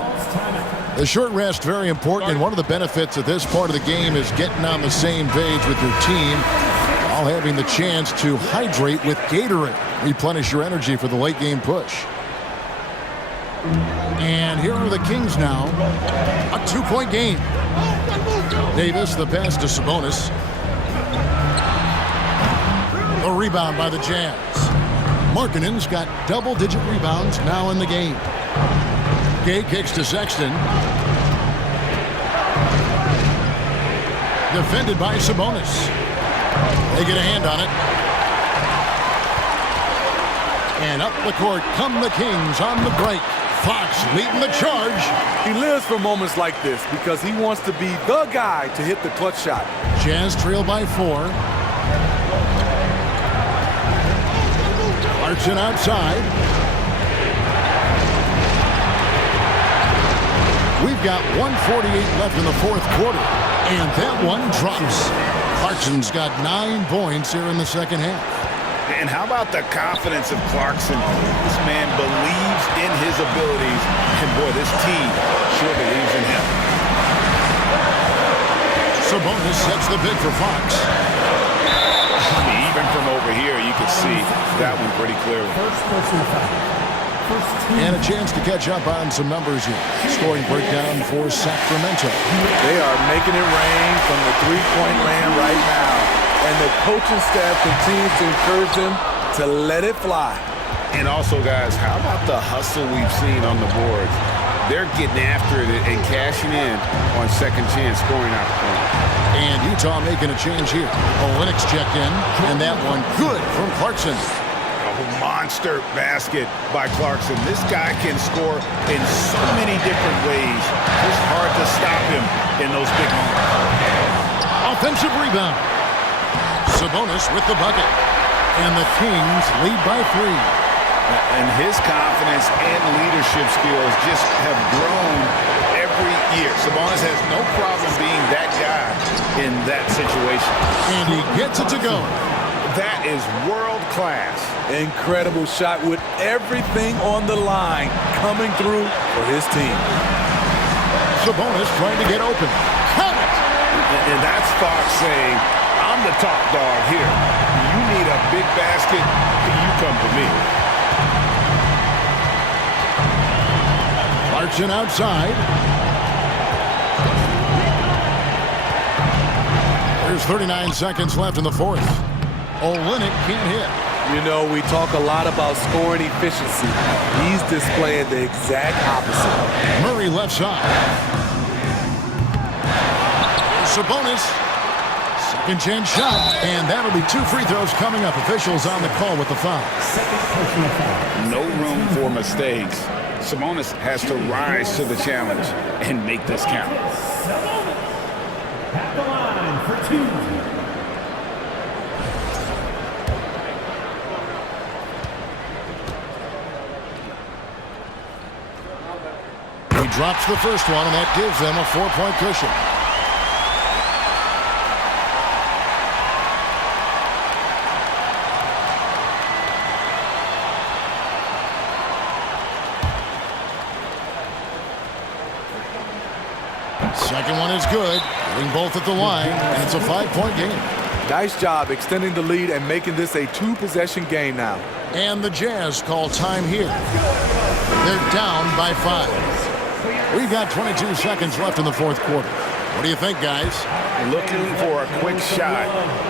The short rest, very important, and one of the benefits of this part of the game is getting on the same page with your team while having the chance to hydrate with Gatorade. Replenish your energy for the late game push. And here are the Kings now. A 2-point game. Davis, the pass to Sabonis. A rebound by the Jazz. Markkanen's got double-digit rebounds now in the game. Gay kicks to Sexton. Defended by Sabonis. They get a hand on it. And up the court come the Kings on the break. Fox leading the charge. He lives for moments like this because he wants to be the guy to hit the clutch shot. Jazz trail by 4. Clarkson outside. We've got 1:48 left in the fourth quarter. And that one drops. Clarkson's got 9 points here in the second half. And how about the confidence of Clarkson? This man believes in his abilities, and boy, this team sure believes in him. Sabonis sets the bid for Fox. I mean, even from over here, you can see that one pretty clearly. And a chance to catch up on some numbers here. Scoring breakdown for Sacramento. They are making it rain from the three-point land right now. And the coaching staff continues to encourage them to let it fly. And also, guys, how about the hustle we've seen on the boards? They're getting after it and cashing in on second chance scoring opportunities. And Utah making a change here. Olenek's checked in, and that one good from Clarkson. A monster basket by Clarkson. This guy can score in so many different ways. It's hard to stop him in those big moments. Offensive rebound. Sabonis with the bucket. And the Kings lead by 3. And his confidence and leadership skills just have grown every year. Sabonis has no problem being that guy in that situation. And he gets it to go. That is world class. Incredible shot with everything on the line coming through for his team. Sabonis trying to get open. Count it! And that's Fox saying, I'm the top dog here. You need a big basket, you come to me. Clarkson outside. There's 39 seconds left in the fourth. Olenek can't hit. You know, we talk a lot about scoring efficiency. He's displaying the exact opposite. Murray left side. Sabonis. Second chance shot. And that'll be 2 free throws coming up. Officials on the call with the foul. No room for mistakes. Sabonis has to rise to the challenge and make this count. At the line for 2. He drops the first one, and that gives them a 4-point cushion. Second one is good, getting both at the line, and it's a 5-point game. Nice job extending the lead and making this a 2-possession game now. And the Jazz call time here. They're down by 5. We've got 22 seconds left in the fourth quarter. What do you think, guys? Looking for a quick shot,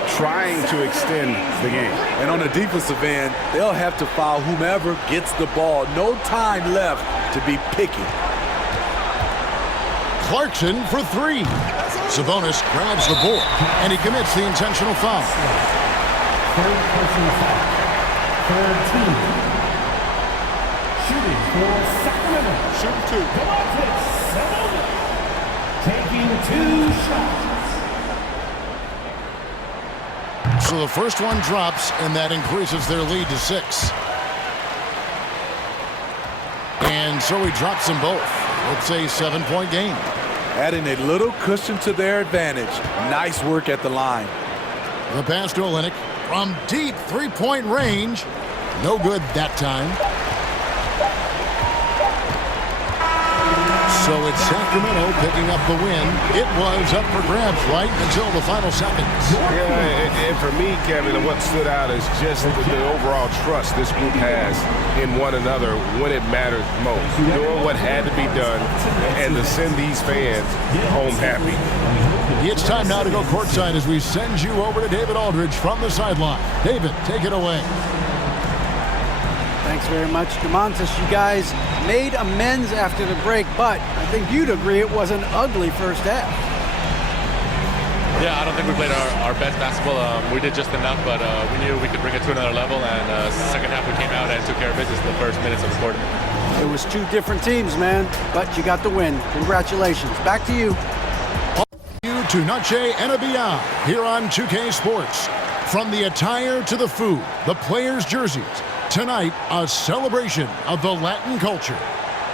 trying to extend the game. And on the defensive end, they'll have to foul whomever gets the ball. No time left to be picky. Clarkson for three. Sabonis grabs the board, and he commits the intentional foul. Third person foul. Third team. Shooting for Sacramento. Shooting two. Sabonis. Taking 2 shots. So the first one drops, and that increases their lead to 6. And so he drops them both. It's a 7-point game. Adding a little cushion to their advantage. Nice work at the line. The pass to Olynyk from deep three-point range. No good that time. So it's Sacramento picking up the win. It was up for grabs right until the final seconds. Yeah, and for me, Kevin, what stood out is just the overall trust this group has in one another when it matters most. Doing what had to be done and to send these fans home happy. It's time now to go courtside as we send you over to David Aldridge from the sideline. David, take it away. Thanks very much, Demontis. You guys made amends after the break, but I think you'd agree it was an ugly first half. Yeah, I don't think we played our best basketball. We did just enough, but we knew we could bring it to another level, and second half we came out and took care of business in the first minutes of the quarter. It was 2 different teams, man, but you got the win. Congratulations. Back to you. To Noche and beyond here on 2K Sports. From the attire to the food, the players' jerseys. Tonight, a celebration of the Latin culture.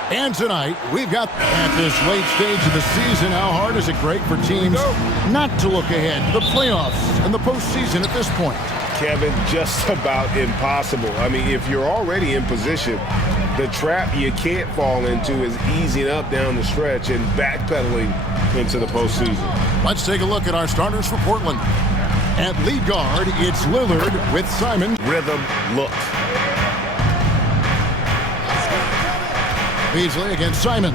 And tonight, we've got, at this late stage of the season, how hard is it, Greg, for teams not to look ahead to the playoffs and the postseason at this point? Kevin, just about impossible. I mean, if you're already in position, the trap you can't fall into is easing up down the stretch and backpedaling into the postseason. Let's take a look at our starters for Portland. At lead guard, it's Lillard with Simon. Rhythm, look. Beasley against Simon.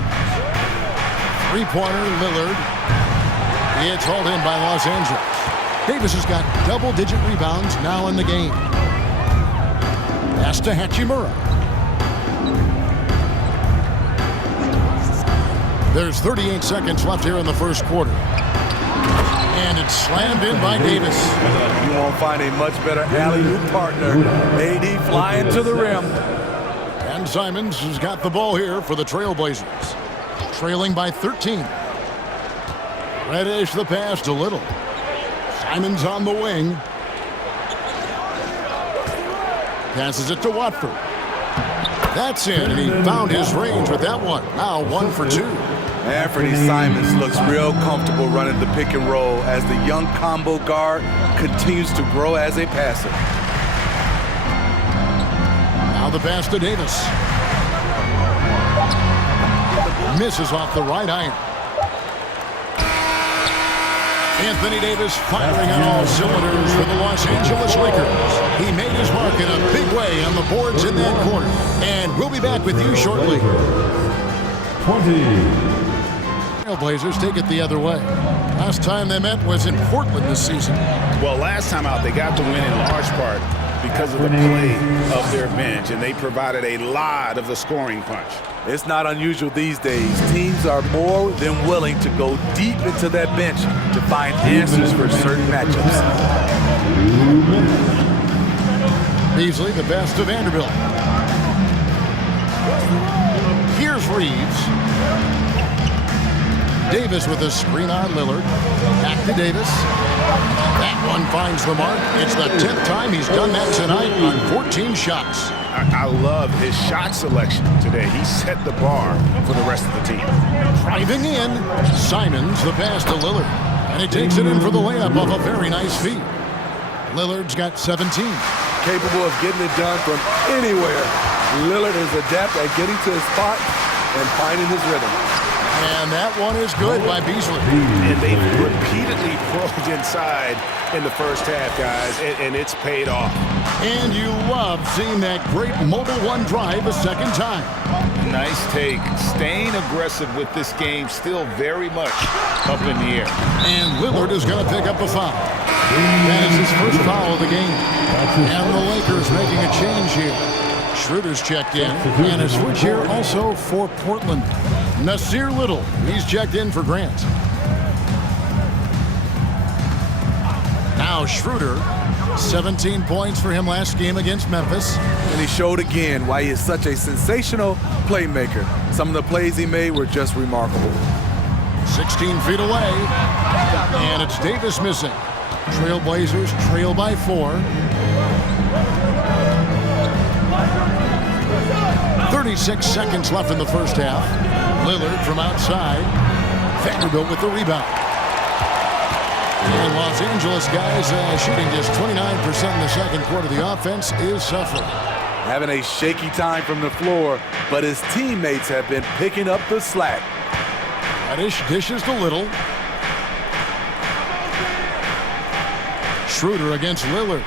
Three-pointer, Lillard. It's hauled in by Los Angeles. Davis has got double-digit rebounds now in the game. Pass to Hachimura. There's 38 seconds left here in the first quarter. And it's slammed in by Davis. You won't find a much better alley-oop partner. AD flying to the rim. And Simons has got the ball here for the Trailblazers. Trailing by 13. Reddish the pass to Little. Simons on the wing. Passes it to Watford. That's in, and he found his range with that one. Now 1 for 2. Anthony Simons looks real comfortable running the pick and roll as the young combo guard continues to grow as a passer. Now the pass to Davis. Misses off the right iron. Anthony Davis firing on all cylinders for the Los Angeles Lakers. He made his mark in a big way on the boards in that corner. And we'll be back with you shortly. 20. Trailblazers take it the other way. Last time they met was in Portland this season. Well, last time out, they got the win in large part because of the play of their bench, and they provided a lot of the scoring punch. It's not unusual these days. Teams are more than willing to go deep into that bench to find answers for certain matchups. Beasley, the best to Vanderbilt. Here's Reeves. Davis with a screen on Lillard. Back to Davis. That one finds the mark. It's the 10th time he's done that tonight on 14 shots. I love his shot selection today. He set the bar for the rest of the team. Driving in, Simons the pass to Lillard. And he takes it in for the layup off a very nice feed. Lillard's got 17. Capable of getting it done from anywhere. Lillard is adept at getting to his spot and finding his rhythm. And that one is good by Beasley. And they've repeatedly probed inside in the first half, guys, and it's paid off. And you love seeing that great mobile one drive a second time. Nice take. Staying aggressive with this game, still very much up in the air. And Lillard is going to pick up a foul. That is his first foul of the game. And the Lakers making a change here. Schroeder's checked in. And a switch here also for Portland. Nasir Little, he's checked in for Grant. Now Schroeder, 17 points for him last game against Memphis. And he showed again why he is such a sensational playmaker. Some of the plays he made were just remarkable. 16 feet away, and it's Davis missing. Trailblazers trail by 4. 36 seconds left in the first half. Lillard from outside. Vanderbilt with the rebound. And Los Angeles guys shooting just 29% in the second quarter. The offense is suffering. Having a shaky time from the floor, but his teammates have been picking up the slack. Reddish dishes to Little. Schroeder against Lillard.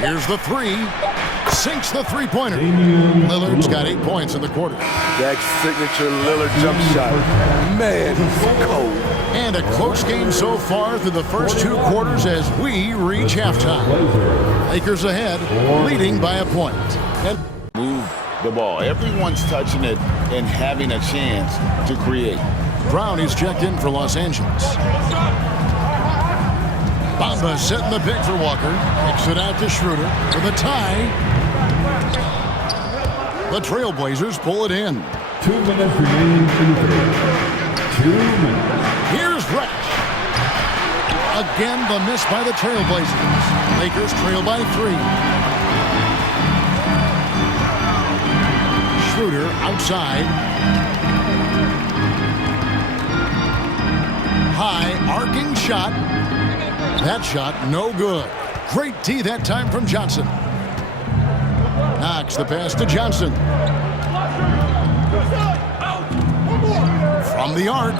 Here's the three. Sinks the three-pointer. Lillard's got 8 points in the quarter. That signature Lillard jump shot. Man, he's cold. And a close game so far through the first 2 quarters as we reach halftime. Lakers ahead, leading by a point. And move the ball. Everyone's touching it and having a chance to create. Brown is checked in for Los Angeles. Bamba setting the pick for Walker. Kicks it out to Schroeder for the tie. The Trailblazers pull it in. 2 minutes remaining in the third. 2 minutes. Here's Reddish. Again, the miss by the Trailblazers. Lakers trail by 3. Schroeder outside. High arcing shot. That shot no good. Great D that time from Johnson. Knocks the pass to Johnson. From the arc.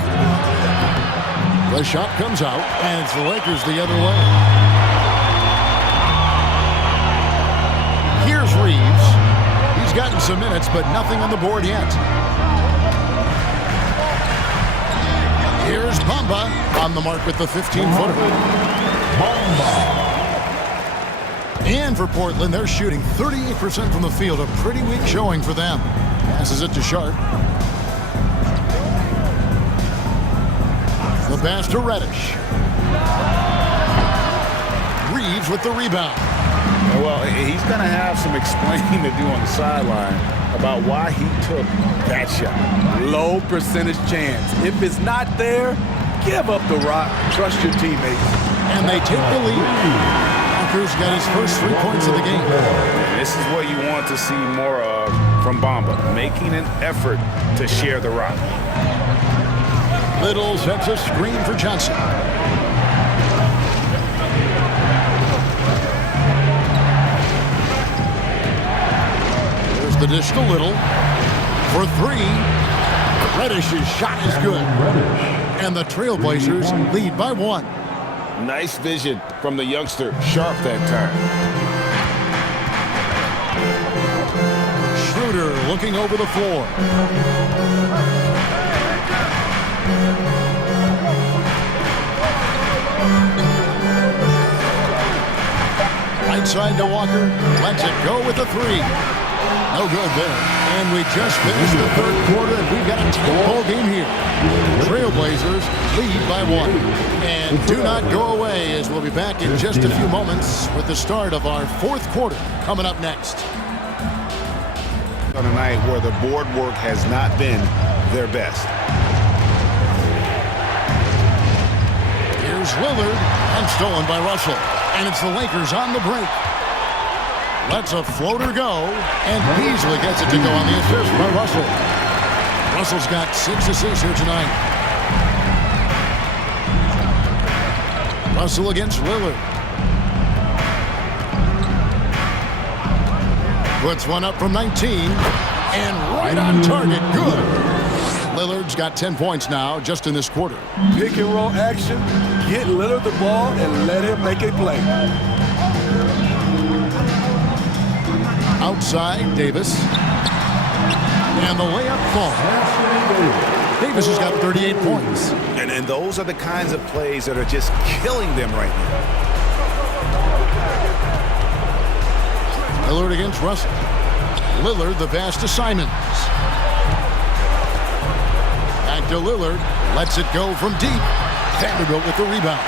The shot comes out, and it's the Lakers the other way. Here's Reeves. He's gotten some minutes, but nothing on the board yet. Here's Bamba on the mark with the 15-footer. And for Portland, they're shooting 38% from the field. A pretty weak showing for them. Passes it to Sharp. The pass to Reddish. Reeves with the rebound. Well, he's going to have some explaining to do on the sideline about why he took that shot. Low percentage chance. If it's not there, give up the rock. Trust your teammates. And they take the lead. Walker's got his first 3 points of the game. This is what you want to see more of from Bamba, making an effort to share the rock. Little sets a screen for Johnson. There's the dish to Little. For 3. Reddish's shot is good. And the Trailblazers lead by 1. Nice vision from the youngster, Sharp that time. Schroeder looking over the floor. Right side to Walker. Lets it go with the 3. No good there. And we just finished the third quarter, and we've got a tight ball game here. Trailblazers lead by 1. And do not go away, as we'll be back in just a few moments with the start of our fourth quarter coming up next. On a night where the board work has not been their best. Here's Lillard, and stolen by Russell. And it's the Lakers on the break. Lets a floater go, and Beasley gets it to go on the assist by Russell. Russell's got 6 assists here tonight. Russell against Lillard. Puts one up from 19, and right on target, good. Lillard's got 10 points now just in this quarter. Pick and roll action, get Lillard the ball, and let him make a play. Outside, Davis. And the layup falls. Davis has got 38 points. And those are the kinds of plays that are just killing them right Lillard against Russell. Lillard, the pass to Simons. Back to Lillard. Lets it go from deep. Vanderbilt with the rebound.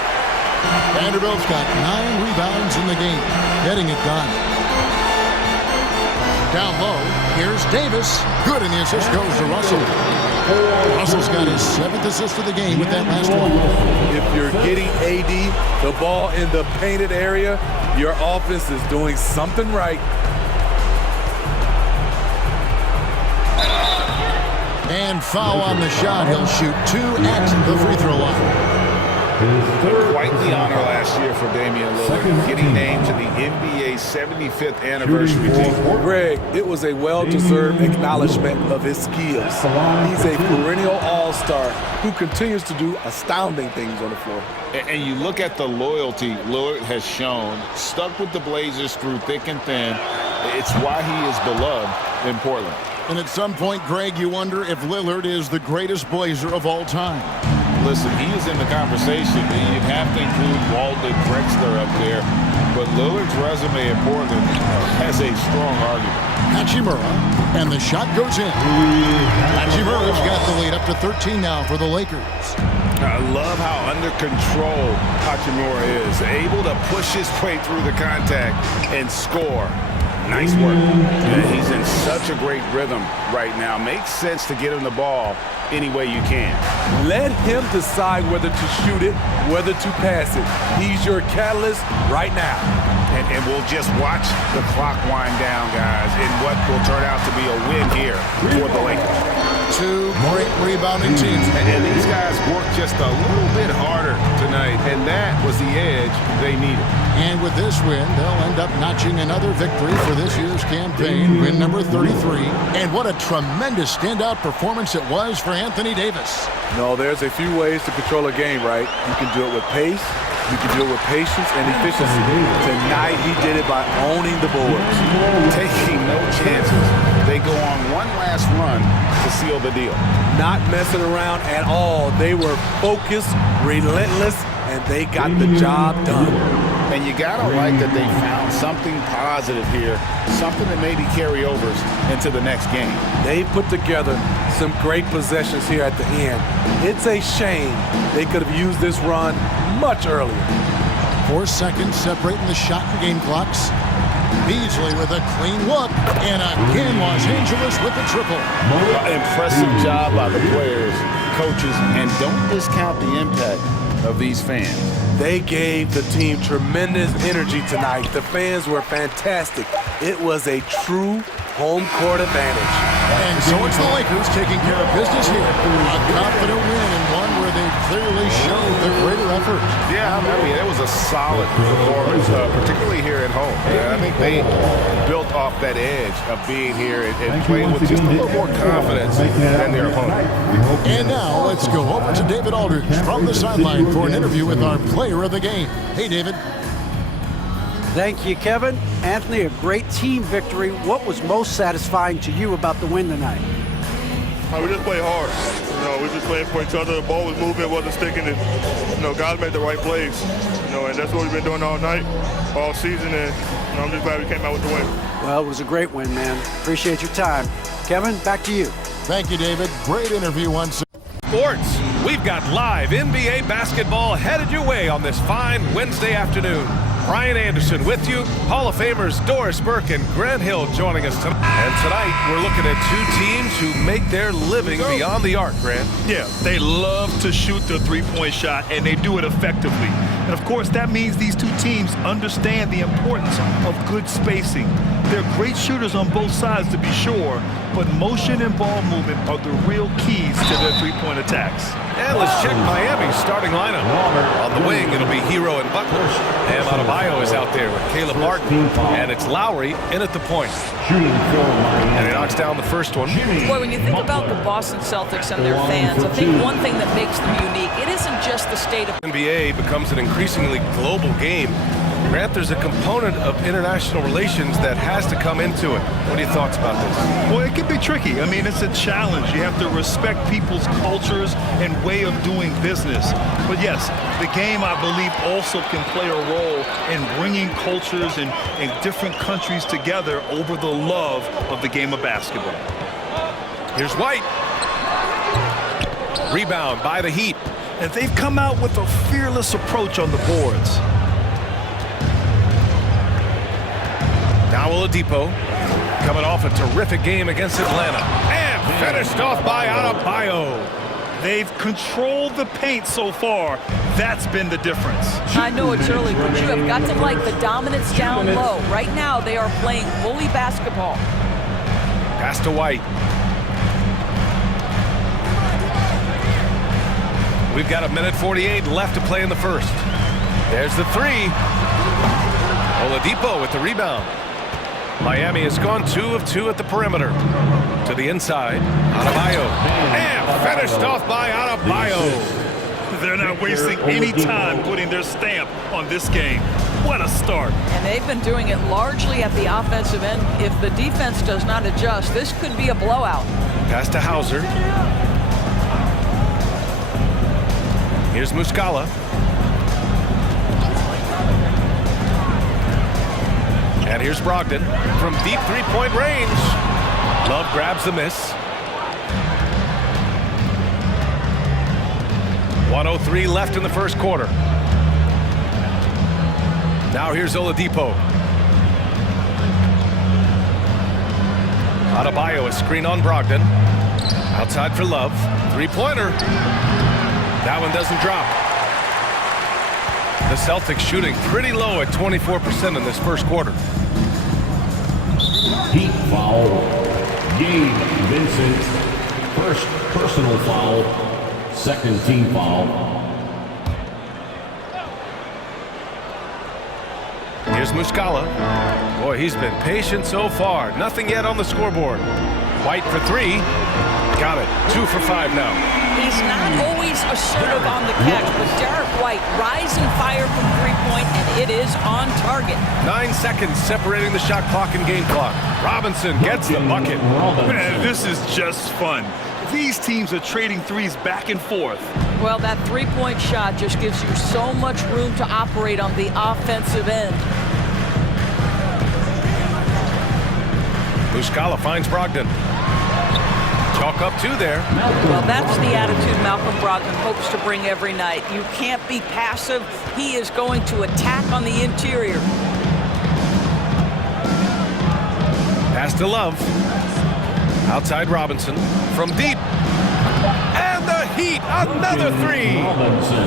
Vanderbilt's got 9 rebounds in the game. Getting it done. Down low, here's Davis. Good, and the assist goes to Russell. Russell's got his 7th assist of the game with that last one. If you're getting AD the ball in the painted area, your offense is doing something right. And foul on the shot. He'll shoot 2 at the free throw line. Quite the honor last year for Damian Lillard, getting named to the NBA 75th anniversary team. Greg, it was a well-deserved acknowledgement of his skills. He's a perennial all-star who continues to do astounding things on the floor. And you look at the loyalty Lillard has shown, stuck with the Blazers through thick and thin. It's why he is beloved in Portland. And at some point, Greg, you wonder if Lillard is the greatest Blazer of all time. Listen, he is in the conversation. You'd have to include Walden, Drexler up there. But Lillard's resume in Portland has a strong argument. Hachimura, and the shot goes in. Hachimura's got the lead up to 13 now for the Lakers. I love how under control Hachimura is. Able to push his way through the contact and score. Nice work. Yeah, he's in such a great rhythm right now. Makes sense to get him the ball any way you can. Let him decide whether to shoot it, whether to pass it. He's your catalyst right now. And we'll just watch the clock wind down, guys, in what will turn out to be a win here for the Lakers. 2 great rebounding teams. And these guys worked just a little bit harder tonight, and that was the edge they needed. And with this win, they'll end up notching another victory for this year's campaign, win number 33. And what a tremendous standout performance it was for Anthony Davis. No, there's a few ways to control a game, right? You can do it with pace, you can do it with patience and efficiency. Tonight, he did it by owning the boards. Taking no chances. They go on one last run to seal the deal. Not messing around at all. They were focused, relentless, and they got the job done. And you gotta like that they found something positive here, something that maybe carry overs into the next game. They put together some great possessions here at the end. It's a shame they could have used this run much earlier. 4 seconds separating the shot and game clocks. Beasley with a clean look, and again Los Angeles with the triple. Impressive job by the players, coaches, and don't discount the impact of these fans. They gave the team tremendous energy tonight. The fans were fantastic. It was a true home court advantage. And so it's the Lakers taking care of business here. A confident win and one where they clearly showed the greater effort. Yeah, I mean, it was a solid performance, particularly here at home. Yeah, I think they built off that edge of being here and playing with just a little more confidence than their opponent. And now let's go over to David Aldridge from the sideline for an interview with our player of the game. Hey, David. Thank you, Kevin. Anthony, a great team victory. What was most satisfying to you about the win tonight? We just played hard. We just played for each other. The ball was moving, it wasn't sticking. And, guys made the right plays. And that's what we've been doing all night, all season. And I'm just glad we came out with the win. Well, it was a great win, man. Appreciate your time. Kevin, back to you. Thank you, David. Great interview once. Sports. We've got live NBA basketball headed your way on this fine Wednesday afternoon. Brian Anderson with you. Hall of Famers Doris Burke and Grant Hill joining us tonight. And tonight, we're looking at 2 teams who make their living beyond the arc, Grant. Yeah, they love to shoot the three-point shot, and they do it effectively. And, of course, that means these 2 teams understand the importance of good spacing. They're great shooters on both sides, to be sure, but motion and ball movement are the real keys to their three-point attacks. And let's check Miami's starting lineup. On the wing, it'll be Hero and Butler. Bam Adebayo is out there with Caleb Martin. And it's Lowry in at the point. And he knocks down the first one. Boy, when you think about the Boston Celtics and their fans, I think one thing that makes them unique, it isn't just the state of NBA becomes an increasingly global game. Grant, there's a component of international relations that has to come into it. What are your thoughts about this? Well, it can be tricky. I mean, it's a challenge. You have to respect people's cultures and way of doing business. But yes, the game, I believe, also can play a role in bringing cultures and different countries together over the love of the game of basketball. Here's White. Rebound by the Heat. And they've come out with a fearless approach on the boards. Now Oladipo coming off a terrific game against Atlanta. And finished off by Adebayo. They've controlled the paint so far. That's been the difference. I know it's early, but you have got to like the dominance down low. Right now, they are playing bully basketball. Pass to White. We've got 1:48 left to play in the first. There's the three. Oladipo with the rebound. Miami has gone 2 of 2 at the perimeter. To the inside. Adebayo. And finished off by Adebayo. They're not wasting any time putting their stamp on this game. What a start. And they've been doing it largely at the offensive end. If the defense does not adjust, this could be a blowout. Pass to Hauser. Here's Muscala. And here's Brogdon from deep three-point range. Love grabs the miss. 1:03 left in the first quarter. Now here's Oladipo. Adebayo, a screen on Brogdon. Outside for Love. Three-pointer. That one doesn't drop. The Celtics shooting pretty low at 24% in this first quarter. Heat foul. Gabe Vincent. First personal foul. Second team foul. Here's Muscala. Boy, he's been patient so far. Nothing yet on the scoreboard. White for three. Got it. 2 for 5 now. He's not always assertive on the catch, but Derek White rising fire from three-point, and it is on target. 9 seconds separating the shot clock and game clock. Robinson gets the bucket. Man, this is just fun. These teams are trading threes back and forth. Well, that three-point shot just gives you so much room to operate on the offensive end. Muscala finds Brogdon. Chalk up 2 there. Well, that's the attitude Malcolm Brogdon hopes to bring every night. You can't be passive. He is going to attack on the interior. Pass to Love. Outside Robinson. From deep. And the Heat, another three.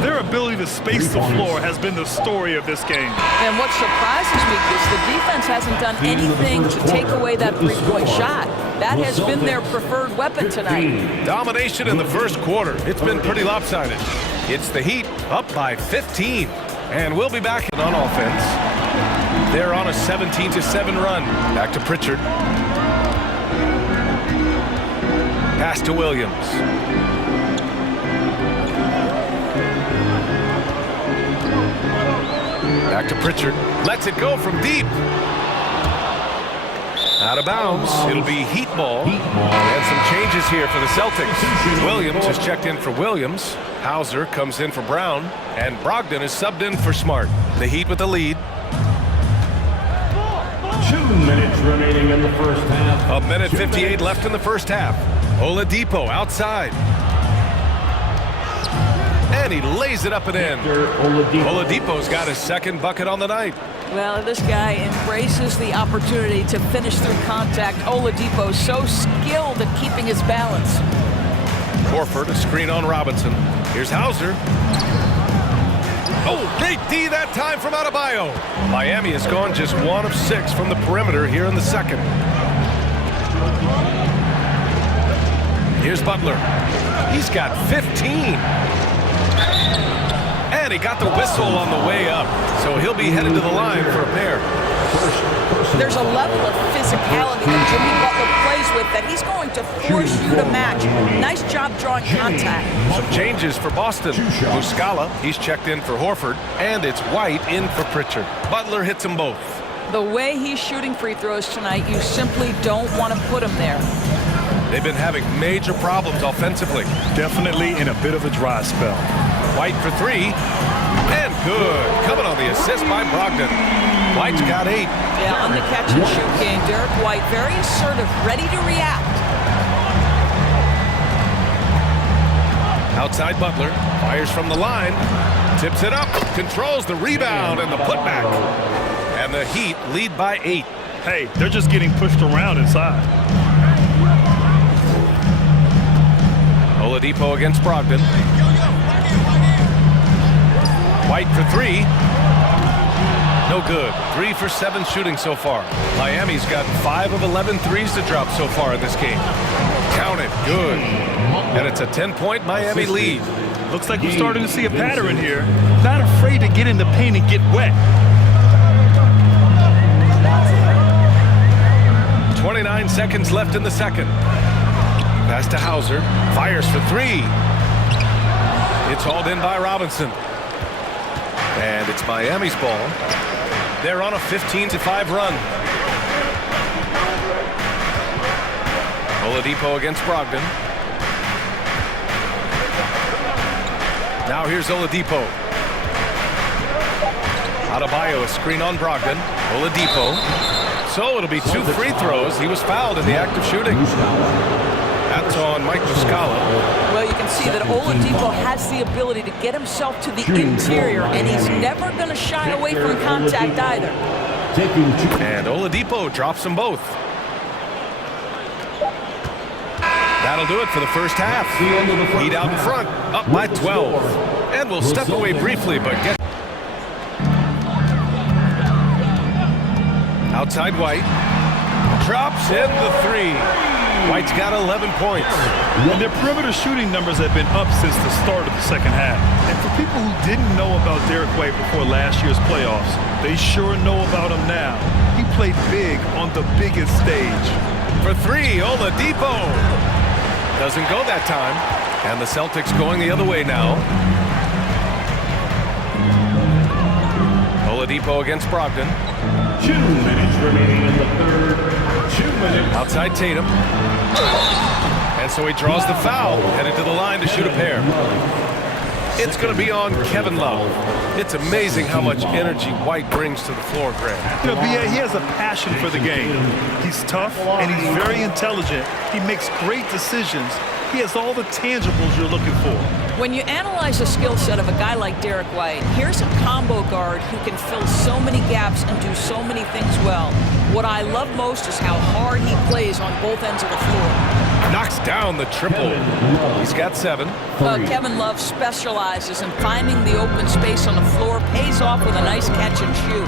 Their ability to space the floor has been the story of this game. And what surprises me is the defense hasn't done anything to take away that three-point shot. That has been their preferred weapon tonight. Domination in the first quarter. It's been pretty lopsided. It's the Heat up by 15. And we'll be back on offense. They're on a 17-7 run. Back to Pritchard. Pass to Williams. Back to Pritchard. Lets it go from deep. Out of bounds. It'll be Heat ball. And some changes here for the Celtics. Williams has checked in for Williams. Hauser comes in for Brown. And Brogdon is subbed in for Smart. The Heat with the lead. 2 minutes remaining in the first half. 1:58 left in the first half. Oladipo outside. And he lays it up and in. Oladipo's got his second bucket on the night. Well, this guy embraces the opportunity to finish through contact. Oladipo so skilled at keeping his balance. Horford, a screen on Robinson. Here's Hauser. Oh, great D that time from Adebayo. Miami has gone just 1 of 6 from the perimeter here in the second. Here's Butler. He's got 15. And he got the whistle on the way up. So he'll be headed to the line for a pair. First There's a level of physicality that Jimmy Butler plays with that he's going to force you to match. Nice job drawing contact. Some changes for Boston. Muscala, he's checked in for Horford, and it's White in for Pritchard. Butler hits them both. The way he's shooting free throws tonight, you simply don't want to put him there. They've been having major problems offensively. Definitely in a bit of a dry spell. White for three, and good. Coming on the assist by Brogdon. White's got 8. Yeah, on the catch and shoot game, Derek White very assertive, ready to react. Outside Butler, fires from the line, tips it up, controls the rebound and the putback. And the Heat lead by 8. Hey, they're just getting pushed around inside. Oladipo against Brogdon. White for 3. No good. 3 for 7 shooting so far. Miami's got 5 of 11 threes to drop so far in this game. Count it. Good. And it's a 10-point Miami lead. Looks like we're starting to see a pattern here. Not afraid to get in the paint and get wet. 29 seconds left in the second. Pass to Hauser. Fires for 3. It's hauled in by Robinson. And it's Miami's ball. They're on a 15-5 run. Oladipo against Brogdon. Now here's Oladipo. Adebayo, a screen on Brogdon. Oladipo. So it'll be 2 free throws. He was fouled in the act of shooting. That's on Mike Muscala. Well, you can see that Oladipo has the ability to get himself to the interior, and he's never going to shy away from contact either. And Oladipo drops them both. That'll do it for the first half. Heat out in front, up by 12. And we'll step away briefly, but get... Outside White. Drops in the 3. White's got 11 points. And their perimeter shooting numbers have been up since the start of the second half. And for people who didn't know about Derek White before last year's playoffs, they sure know about him now. He played big on the biggest stage. For 3, Oladipo. Doesn't go that time. And the Celtics going the other way now. Oladipo against Brogdon. 2 minutes remaining in the third. 2 minutes. Outside Tatum. And so he draws the foul, headed to the line to shoot a pair. It's going to be on Kevin Love. It's amazing how much energy White brings to the floor, Greg. You know, B.A., he has a passion for the game. He's tough and he's very intelligent. He makes great decisions. He has all the tangibles you're looking for. When you analyze the skill set of a guy like Derek White, here's a combo guard who can fill so many gaps and do so many things well. What I love most is how hard he plays on both ends of the floor. Knocks down the triple. He's got 7. Kevin Love specializes in finding the open space on the floor, pays off with a nice catch and shoot.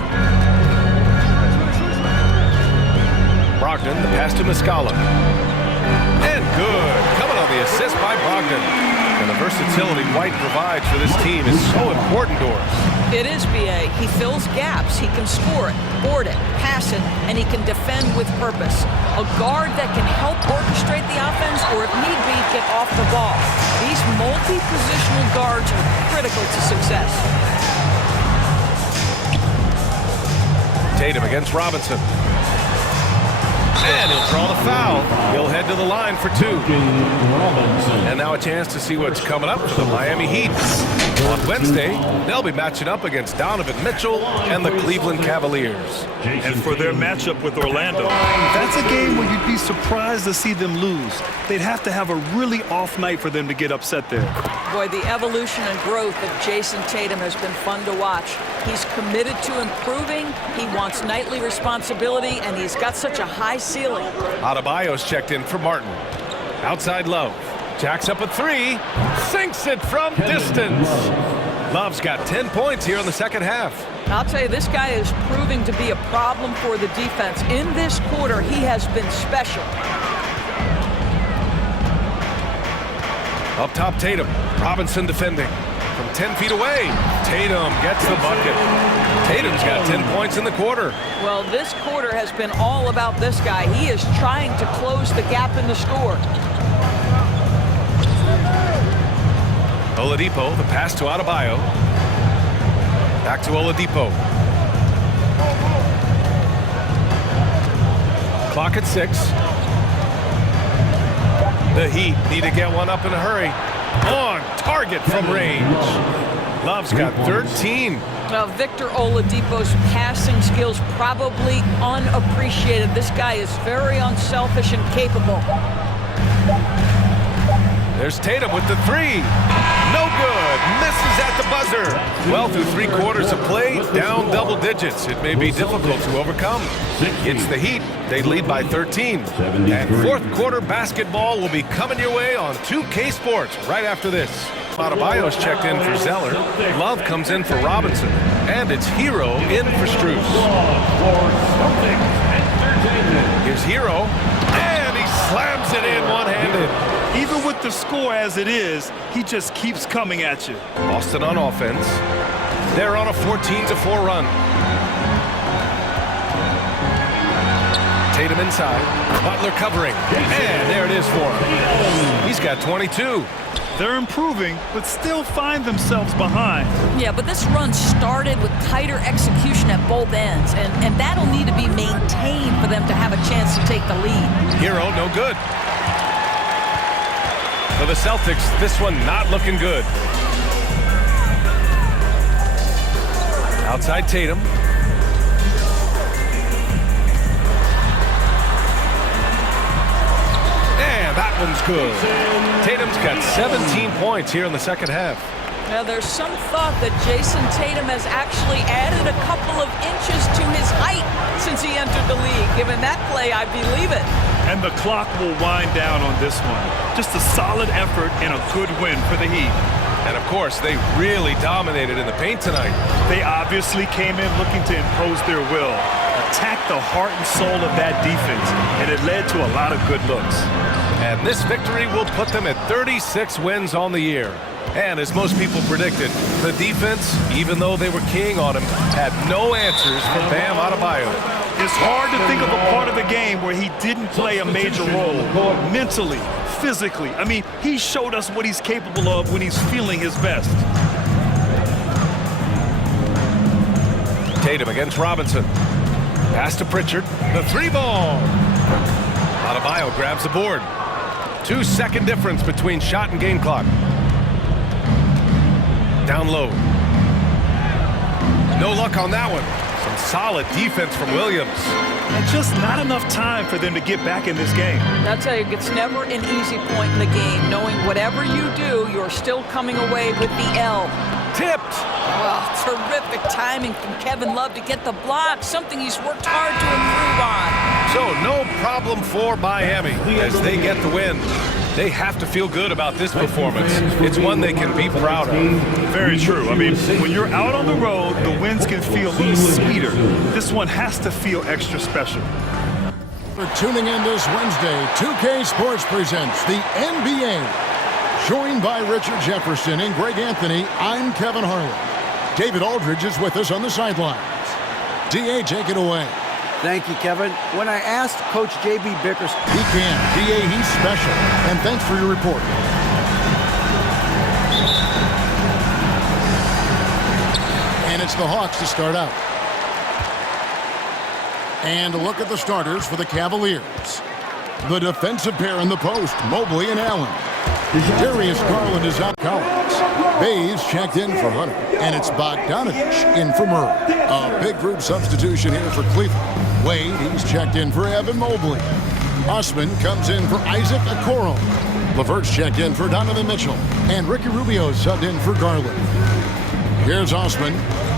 Brogdon, the pass to Muscala. And good. Coming on the assist by Brogdon. And the versatility White provides for this team is so important to us. It is, B.A. He fills gaps. He can score it, board it, pass it, and he can defend with purpose. A guard that can help orchestrate the offense or, if need be, get off the ball. These multi-positional guards are critical to success. Tatum against Robinson. And he'll draw the foul. He'll head to the line for 2. And now a chance to see what's coming up for the Miami Heat. On Wednesday, they'll be matching up against Donovan Mitchell and the Cleveland Cavaliers. And for their matchup with Orlando, that's a game where you'd be surprised to see them lose. They'd have to have a really off night for them to get upset there. Boy, the evolution and growth of Jason Tatum has been fun to watch. He's committed to improving. He wants nightly responsibility, and he's got such a high ceiling. Adebayo's checked in for Martin. Outside Love. Jacks up a 3. Sinks it from distance. Love's got 10 points here in the second half. I'll tell you, this guy is proving to be a problem for the defense. In this quarter, he has been special. Up top, Tatum. Robinson defending. from 10 feet away. Tatum gets the bucket. Tatum's got 10 points in the quarter. Well, this quarter has been all about this guy. He is trying to close the gap in the score. Oladipo, the pass to Adebayo. Back to Oladipo. Clock at 6. The Heat need to get one up in a hurry. On target from range. Love's got 13. Well, Victor Oladipo's passing skills probably unappreciated. This guy is very unselfish and capable. There's Tatum with the 3. No good. Misses at the buzzer. Well, through 3 quarters of play, down double digits. It may be difficult to overcome. It's the Heat. They lead by 13. And fourth quarter basketball will be coming your way on 2K Sports right after this. Adebayo's checked in for Zeller. Love comes in for Robinson. And it's Hero in for Strus. Here's Hero. And he slams it in one-handed. Even with the score as it is, he just keeps coming at you. Boston on offense. They're on a 14-4 run. Tatum inside. Butler covering. And there it is for him. He's got 22. They're improving, but still find themselves behind. Yeah, but this run started with tighter execution at both ends, and that'll need to be maintained for them to have a chance to take the lead. Hero, no good. For the Celtics, this one not looking good. Outside Tatum. And that one's good. Tatum's got 17 points here in the second half. Now, there's some thought that Jason Tatum has actually added a couple of inches to his height since he entered the league. Given that play, I believe it. And the clock will wind down on this one. Just a solid effort and a good win for the Heat. And of course, they really dominated in the paint tonight. They obviously came in looking to impose their will, attack the heart and soul of that defense, and it led to a lot of good looks. And this victory will put them at 36 wins on the year. And as most people predicted, the defense, even though they were keying on him, had no answers for Bam Adebayo. It's hard to think of a part of the game where he didn't play a major role, mentally, physically. I mean, he showed us what he's capable of when he's feeling his best. Tatum against Robinson. Pass to Pritchard. The 3-ball. Adebayo grabs the board. 2-second difference between shot and game clock. Down low. No luck on that one. Some solid defense from Williams. And just not enough time for them to get back in this game. I'll tell you, it's never an easy point in the game, knowing whatever you do, you're still coming away with the L. Tipped. Oh, terrific timing from Kevin Love to get the block, something he's worked hard to improve on. So no problem for Miami as they get the win. They have to feel good about this performance. It's one they can be proud of. Very true. I mean, when you're out on the road, the wins can feel a little sweeter. This one has to feel extra special. For tuning in this Wednesday, 2K Sports presents the NBA. Joined by Richard Jefferson and Greg Anthony, I'm Kevin Harlan. David Aldridge is with us on the sidelines. D.A., take it away. Thank you, Kevin. When I asked Coach J.B. Bickerstaff... He can. D.A., he's special. And thanks for your report. And it's the Hawks to start out. And a look at the starters for the Cavaliers. The defensive pair in the post, Mobley and Allen. Darius Garland is out. Collins. Bays checked in for Hunter. And it's Bogdanovich in for Murray. A big group substitution here for Cleveland. Wade, he's checked in for Evan Mobley. Osman comes in for Isaac Okoro. LeVert's checked in for Donovan Mitchell. And Ricky Rubio subbed in for Garland. Here's Osman.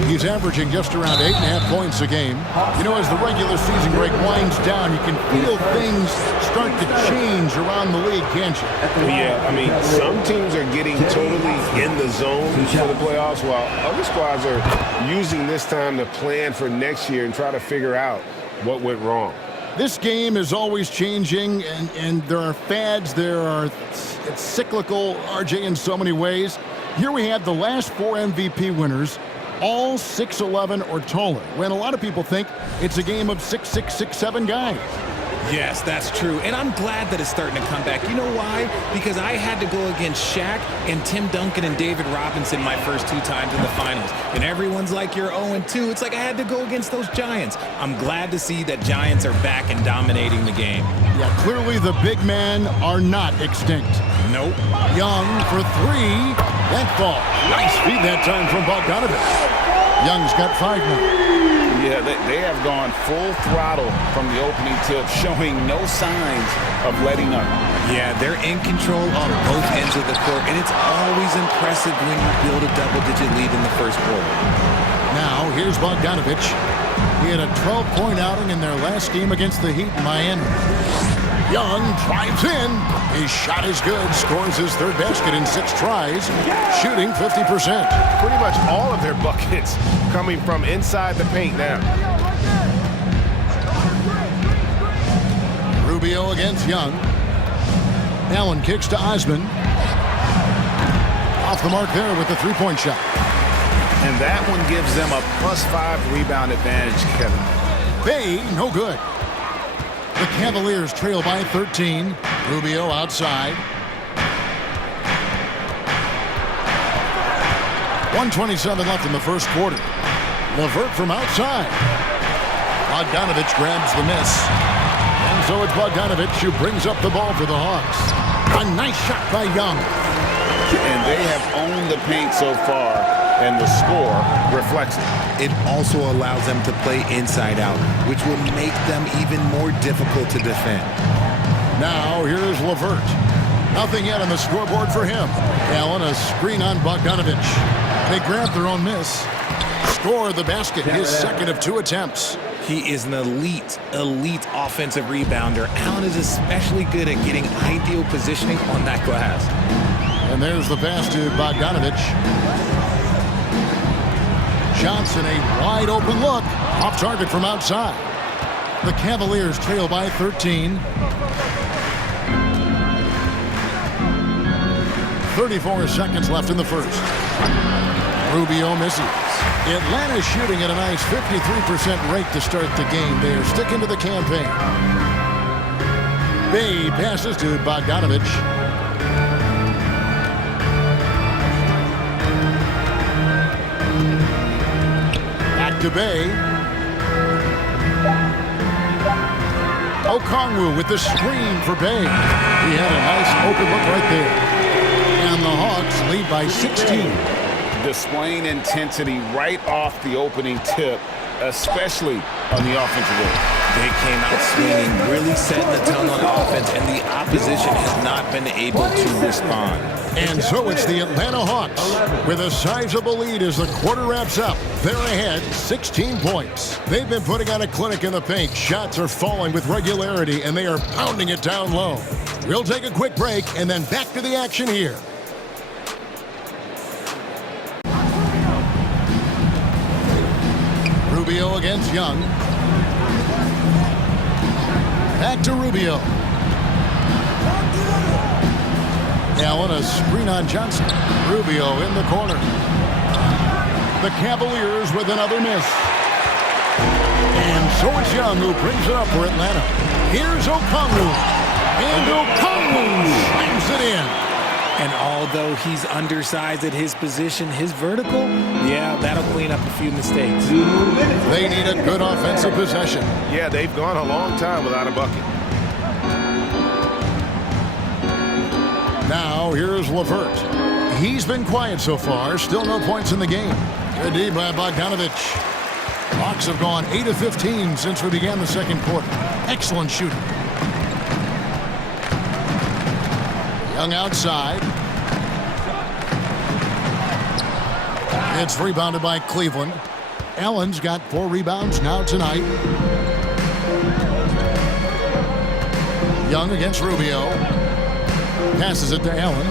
He's averaging just around 8.5 points a game. You know, as the regular season break winds down, you can feel things start to change around the league, can't you? Yeah, I mean, some teams are getting totally in the zone for the playoffs, while other squads are using this time to plan for next year and try to figure out what went wrong. This game is always changing, and there are fads. It's cyclical, RJ, in so many ways. Here we had the last 4 MVP winners, all 6'11" or taller, when a lot of people think it's a game of 6'6", 6'7" guys. Yes, that's true. And I'm glad that it's starting to come back. You know why? Because I had to go against Shaq and Tim Duncan and David Robinson my first 2 times in the finals. And everyone's like, you're 0-2. It's like I had to go against those Giants. I'm glad to see that Giants are back and dominating the game. Yeah, clearly the big men are not extinct. Nope. Young for 3. That ball. Nice feed that time from Bogdanovich. Young's got 5 more. Yeah, they have gone full throttle from the opening tip, showing no signs of letting up. Yeah, they're in control on both ends of the court, and it's always impressive when you build a double-digit lead in the first quarter. Now, here's Bogdanovich. He had a 12-point outing in their last game against the Heat in Miami. Young drives in. His shot is good. Scores his 3rd basket in 6 tries. Shooting 50%. Pretty much all of their buckets coming from inside the paint now. Rubio against Young. Allen kicks to Osman. Off the mark there with the 3-point shot. And that one gives them a +5 rebound advantage, Kevin. Bay, no good. The Cavaliers trail by 13. Rubio outside. 1:27 left in the first quarter. LeVert from outside. Bogdanovich grabs the miss. And so it's Bogdanovich who brings up the ball for the Hawks. A nice shot by Young. And they have owned the paint so far, and the score reflects it. It also allows them to play inside out, which will make them even more difficult to defend. Now here's LeVert. Nothing yet on the scoreboard for him. Allen, a screen on Bogdanovich. They grab their own miss. Score the basket, his 2nd of 2 attempts. He is an elite offensive rebounder. Allen is especially good at getting ideal positioning on that glass. And there's the pass to Bogdanovich. Johnson, a wide open look. Off target from outside. The Cavaliers trail by 13. 34 seconds left in the first. Rubio misses. Atlanta shooting at a nice 53% rate to start the game. They are sticking to the campaign. Bay passes to Bogdanovich. Back to Bay. Okongwu with the screen for Bay. He had a nice open look right there. And the Hawks lead by 16. Displaying intensity right off the opening tip, especially on the offensive end. They came out swinging, really setting the tone on offense, and the opposition has not been able to respond. And so it's the Atlanta Hawks with a sizable lead as the quarter wraps up. They're ahead 16 points. They've been putting on a clinic in the paint. Shots are falling with regularity, and they are pounding it down low. We'll take a quick break and then back to the action here. Rubio against Young. Back to Rubio. Allen, a screen on Johnson. Rubio in the corner. The Cavaliers with another miss. And so it's Young who brings it up for Atlanta. Here's Okongwu. And Okongwu slams it in. And although he's undersized at his position, his vertical, yeah, that'll clean up a few mistakes. They need a good offensive possession. Yeah, they've gone a long time without a bucket. Now, here's LeVert. He's been quiet so far. Still no points in the game. Good D by Bogdanovich. Hawks have gone 8 of 15 since we began the second quarter. Excellent shooting. Young outside. It's rebounded by Cleveland. Allen's got 4 rebounds now tonight. Young against Rubio. Passes it to Allen.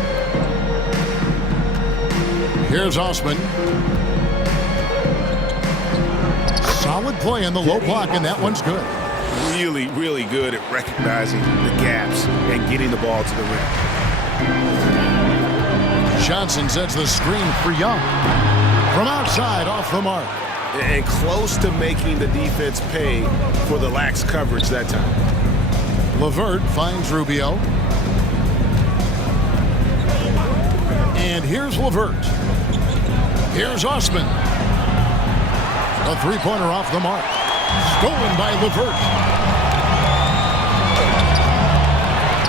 Here's Osman. Solid play in the low block, and that one's good. Really, really good at recognizing the gaps and getting the ball to the rim. Johnson sets the screen for Young. From outside, off the mark. And close to making the defense pay for the lax coverage that time. LeVert finds Rubio. And here's LeVert. Here's Osman. A three-pointer off the mark. Stolen by LeVert.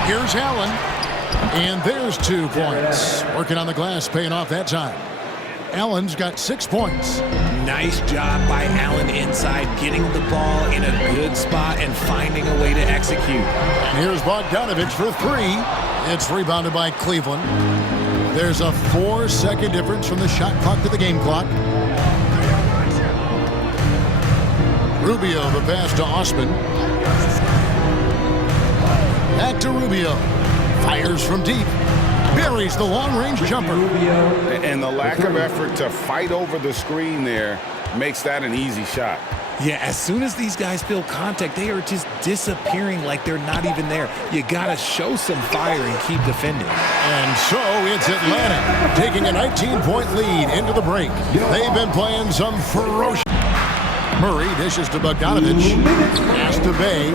Here's Allen. And there's 2 points. Working on the glass, paying off that time. Allen's got 6 points. Nice job by Allen inside, getting the ball in a good spot and finding a way to execute. And here's Bogdanovich for 3. It's rebounded by Cleveland. There's a 4-second difference from the shot clock to the game clock. Rubio, the pass to Osman. Back to Rubio. Fires from deep. Buries the long-range jumper. And the lack of effort to fight over the screen there makes that an easy shot. Yeah, as soon as these guys feel contact, they are just disappearing like they're not even there. You got to show some fire and keep defending. And so it's Atlanta taking a 19-point lead into the break. They've been playing some ferocious. Murray dishes to Bogdanovich. Pass to Bay.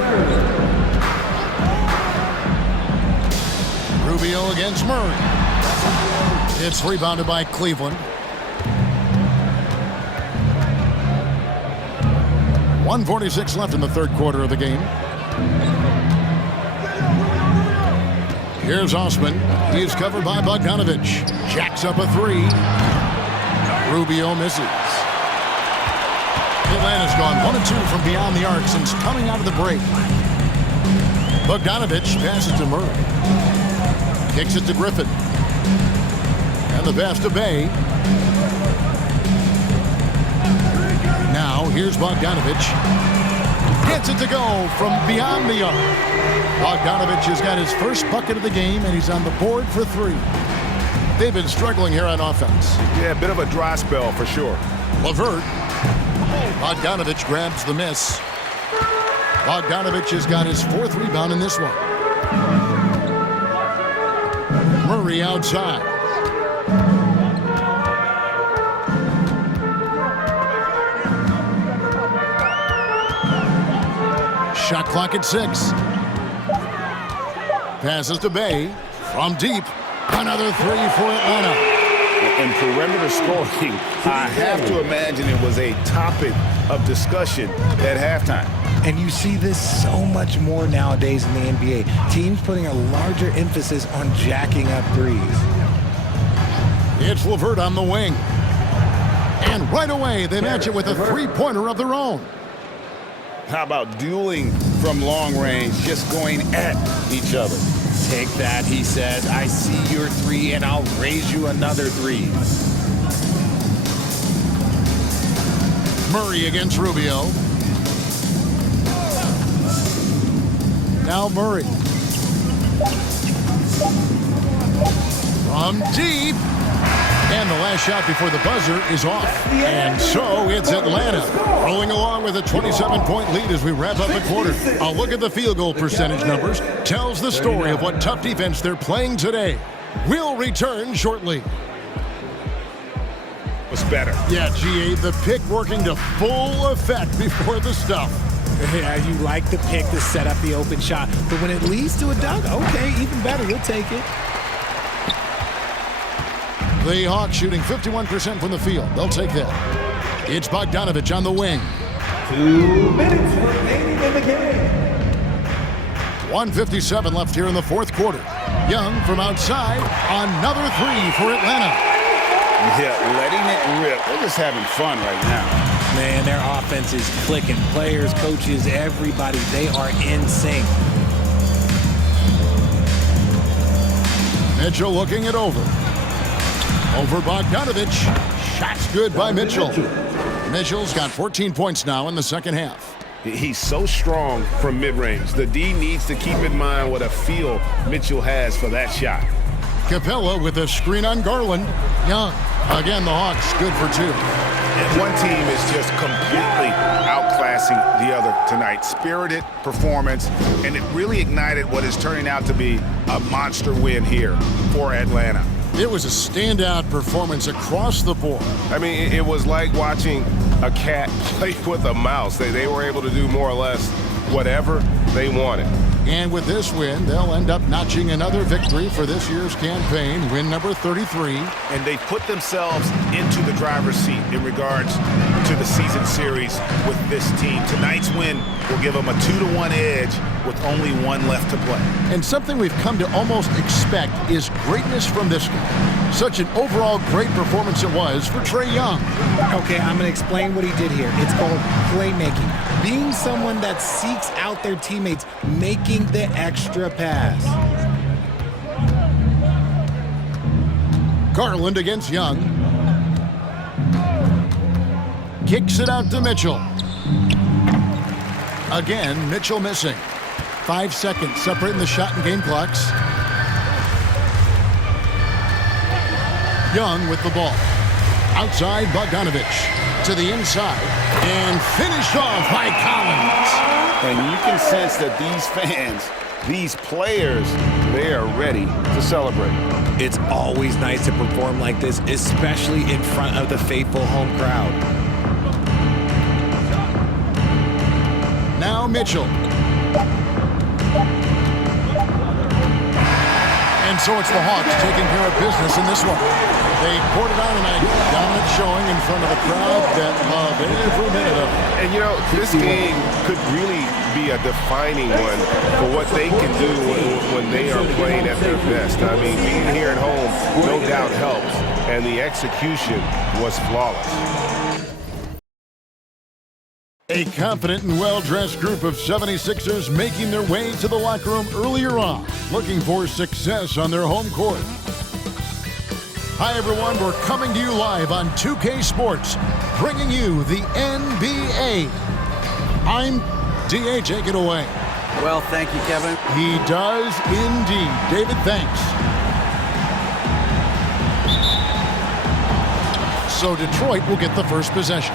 Rubio against Murray. It's rebounded by Cleveland. 1:46 left in the third quarter of the game. Here's Osman. He's covered by Bogdanovich. Jacks up a 3. Rubio misses. Atlanta's gone 1 of 2 from beyond the arc since coming out of the break. Bogdanovich passes to Murray. Kicks it to Griffin. And the pass to Bay. Now here's Bogdanovich. Gets it to go from beyond the arc. Bogdanovich has got his first bucket of the game, and he's on the board for 3. They've been struggling here on offense. Yeah, a bit of a dry spell for sure. LeVert. Bogdanovich grabs the miss. Bogdanovich has got his 4th rebound in this one. Murray outside. Shot clock at 6. Passes to Bay. From deep. Another 3 for Atlanta. And perimeter scoring, I have to imagine it was a topic of discussion at halftime. And you see this so much more nowadays in the NBA. Teams putting a larger emphasis on jacking up threes. It's LeVert on the wing. And right away, they match it with a 3-pointer of their own. How about dueling from long range, just going at each other? Take that, he says. I see your 3, and I'll raise you another 3. Murray against Rubio. Now Murray. From deep. And the last shot before the buzzer is off. And so it's Atlanta rolling along with a 27-point lead as we wrap up the quarter. A look at the field goal percentage numbers tells the story of what tough defense they're playing today. We'll return shortly. Was better. Yeah, GA, the pick working to full effect before the stuff. Yeah, you like the pick to set up the open shot. But when it leads to a dunk, okay, even better, you'll take it. The Hawks shooting 51% from the field. They'll take that. It's Bogdanovich on the wing. 2 minutes remaining in the game. 1:57 left here in the fourth quarter. Young from outside. Another 3 for Atlanta. Yeah, letting it rip. They're just having fun right now. Man, their offense is clicking. Players, coaches, everybody, they are in sync. Mitchell looking it over. Over Bogdanovich. Shots good by Mitchell. Mitchell's got 14 points now in the second half. He's so strong from mid-range. The D needs to keep in mind what a feel Mitchell has for that shot. Capella with a screen on Garland. Young. Again, the Hawks good for 2. And one team is just completely outclassing the other tonight. Spirited performance, and it really ignited what is turning out to be a monster win here for Atlanta. It was a standout performance across the board. I mean, it was like watching a cat play with a mouse. They were able to do more or less whatever they wanted. And with this win, they'll end up notching another victory for this year's campaign, win number 33. And they put themselves into the driver's seat in regards to the season series with this team. Tonight's win will give them a 2-1 edge with only one left to play. And something we've come to almost expect is greatness from this guy. Such an overall great performance it was for Trae Young. Okay, I'm going to explain what he did here. It's called playmaking. Being someone that seeks out their teammates, making the extra pass. Garland against Young. Kicks it out to Mitchell. Again, Mitchell missing. 5 seconds separating the shot and game clocks. Young with the ball. Outside, Bogdanovich to the inside. And finished off by Collins. And you can sense that these fans, these players, they are ready to celebrate. It's always nice to perform like this, especially in front of the faithful home crowd. Now Mitchell. And so it's the Hawks taking care of business in this one. They poured it on tonight. Dominant showing in front of a crowd that loved every minute of it. And, you know, this game could really be a defining one for what they can do when they are playing at their best. I mean, being here at home no doubt helps, and the execution was flawless. A confident and well-dressed group of 76ers making their way to the locker room earlier on, looking for success on their home court. Hi, everyone. We're coming to you live on 2K Sports, bringing you the NBA. I'm D.A. Take it away. Well, thank you, Kevin. He does indeed. David, thanks. So Detroit will get the first possession.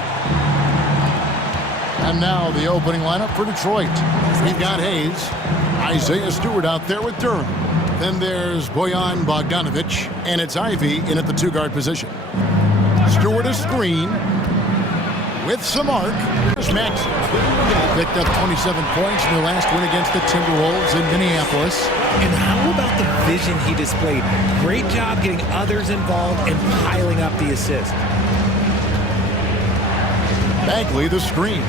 And now the opening lineup for Detroit. We've got Hayes, Isaiah Stewart out there with Durham. Then there's Bojan Bogdanovich, and it's Ivy in at the two-guard position. Stewart a screen with some arc. There's Max. Picked up 27 points in their last win against the Timberwolves in Minneapolis. And how about the vision he displayed? Great job getting others involved and piling up the assist. Bagley the screen.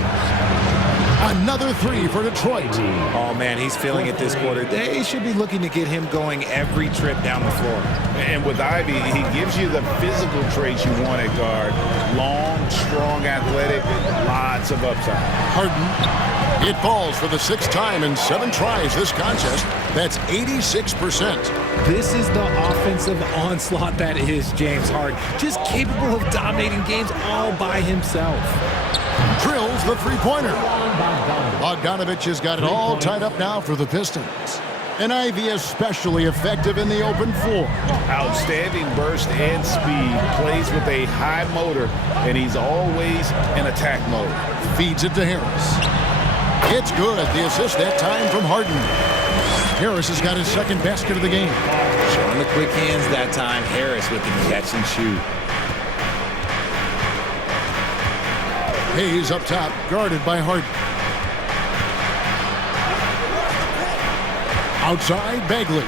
Another three for Detroit. Oh, man, he's feeling it this quarter. They should be looking to get him going every trip down the floor. And with Ivy, he gives you the physical traits you want at guard. Long, strong, athletic, lots of upside. Harden. It falls for the 6th time in 7 tries this contest. That's 86%. This is the offensive onslaught that is James Harden. Just capable of dominating games all by himself. Drills the three-pointer. Bogdanovich has got it all tied up now for the Pistons. And Ivy especially effective in the open floor. Outstanding burst and speed. Plays with a high motor, and he's always in attack mode. Feeds it to Harris. It's good. The assist that time from Harden. Harris has got his second basket of the game. Showing the quick hands that time. Harris with the catch and shoot. Hayes up top, guarded by Harden. Outside, Bagley.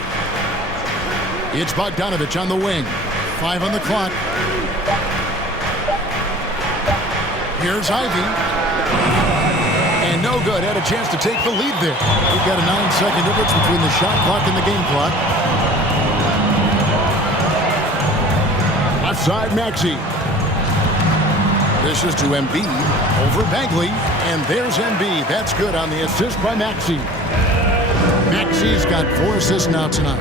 It's Bogdanovich on the wing. 5 on the clock. Here's Ivy. And no good. Had a chance to take the lead there. We've got a 9-second difference between the shot clock and the game clock. Outside, Maxey. This is to Embiid over Bagley. And there's Embiid. That's good on the assist by Maxey. Maxey's got 4 assists now tonight.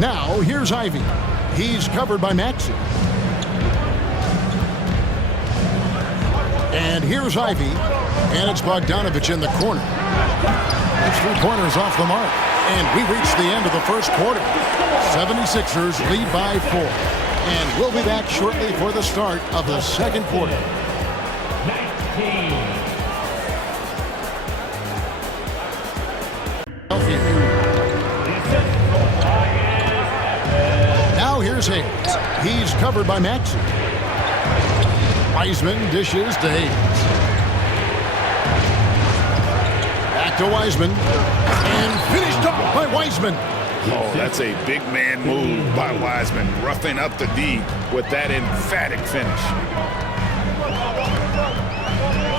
Now, here's Ivy. He's covered by Maxey. And here's Ivy. And it's Bogdanovich in the corner. His three-pointer's off the mark. And we reach the end of the first quarter. 76ers lead by 4. And we'll be back shortly for the start of the second quarter. 19. Healthy. here's Hayes. He's covered by Maxey. Wiseman dishes to Hayes. Back to Wiseman. And finished off by Wiseman. Oh, that's a big man move by Wiseman, roughing up the D with that emphatic finish.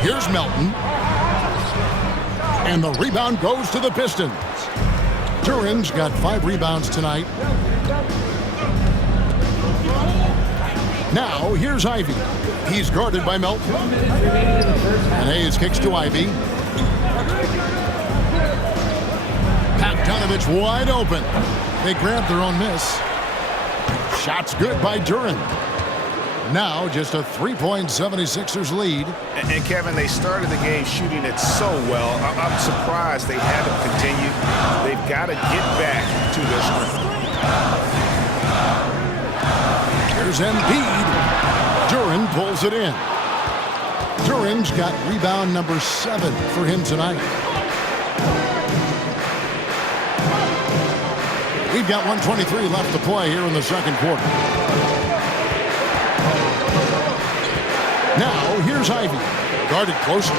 Here's Melton. And the rebound goes to the Pistons. Duran's got 5 rebounds tonight. Now, here's Ivy. He's guarded by Melton. And Hayes kicks to Ivy. Bogdanovich wide open. They grab their own miss. Shot's good by Duran. Now just a 3-point 76ers lead. And Kevin, they started the game shooting it so well. I'm surprised they haven't continued. They've got to get back to their strength. Here's Embiid. Duran pulls it in. Duran's got rebound number 7 for him tonight. We've got 1:23 left to play here in the second quarter. Now, here's Ivy. Guarded closely.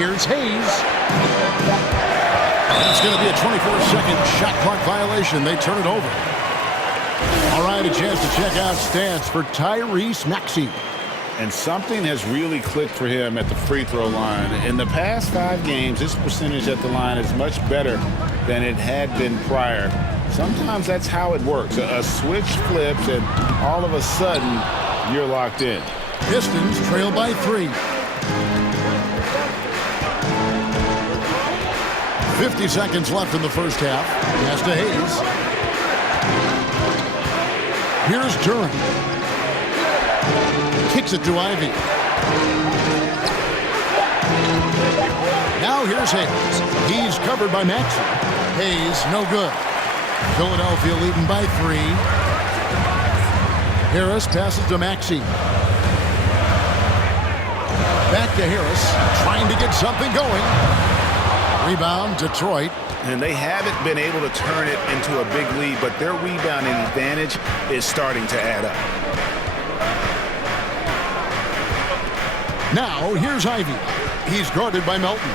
Here's Hayes. And it's going to be a 24-second shot clock violation. They turn it over. All right, a chance to check out stats for Tyrese Maxey. And something has really clicked for him at the free throw line. In the past 5 games, his percentage at the line is much better than it had been prior. Sometimes that's how it works. A switch flips, and all of a sudden, you're locked in. Pistons trail by 3. 50 seconds left in the first half. Pass to Hayes. Here's Duran. Kicks it to Ivy. Now here's Hayes. He's covered by Maxey. Hayes, no good. Philadelphia leading by 3. Harris passes to Maxey. Back to Harris, trying to get something going. Rebound, Detroit. And they haven't been able to turn it into a big lead, but their rebounding advantage is starting to add up. Now, here's Ivy. He's guarded by Melton.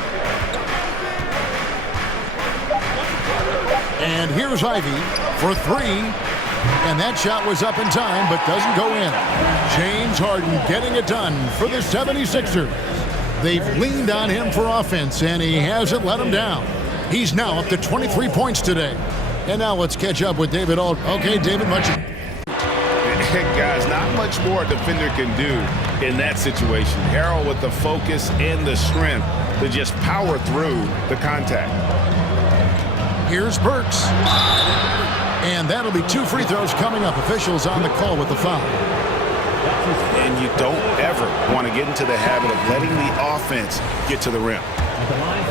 And here's Ivy for 3. And that shot was up in time, but doesn't go in. James Harden getting it done for the 76ers. They've leaned on him for offense, and he hasn't let them down. He's now up to 23 points today. And now let's catch up with David Auld. Okay, David, much. Guys, not much more a defender can do in that situation. Harrell with the focus and the strength to just power through the contact. Here's Burks. And that'll be 2 free throws coming up. Officials on the call with the foul. And you don't ever want to get into the habit of letting the offense get to the rim.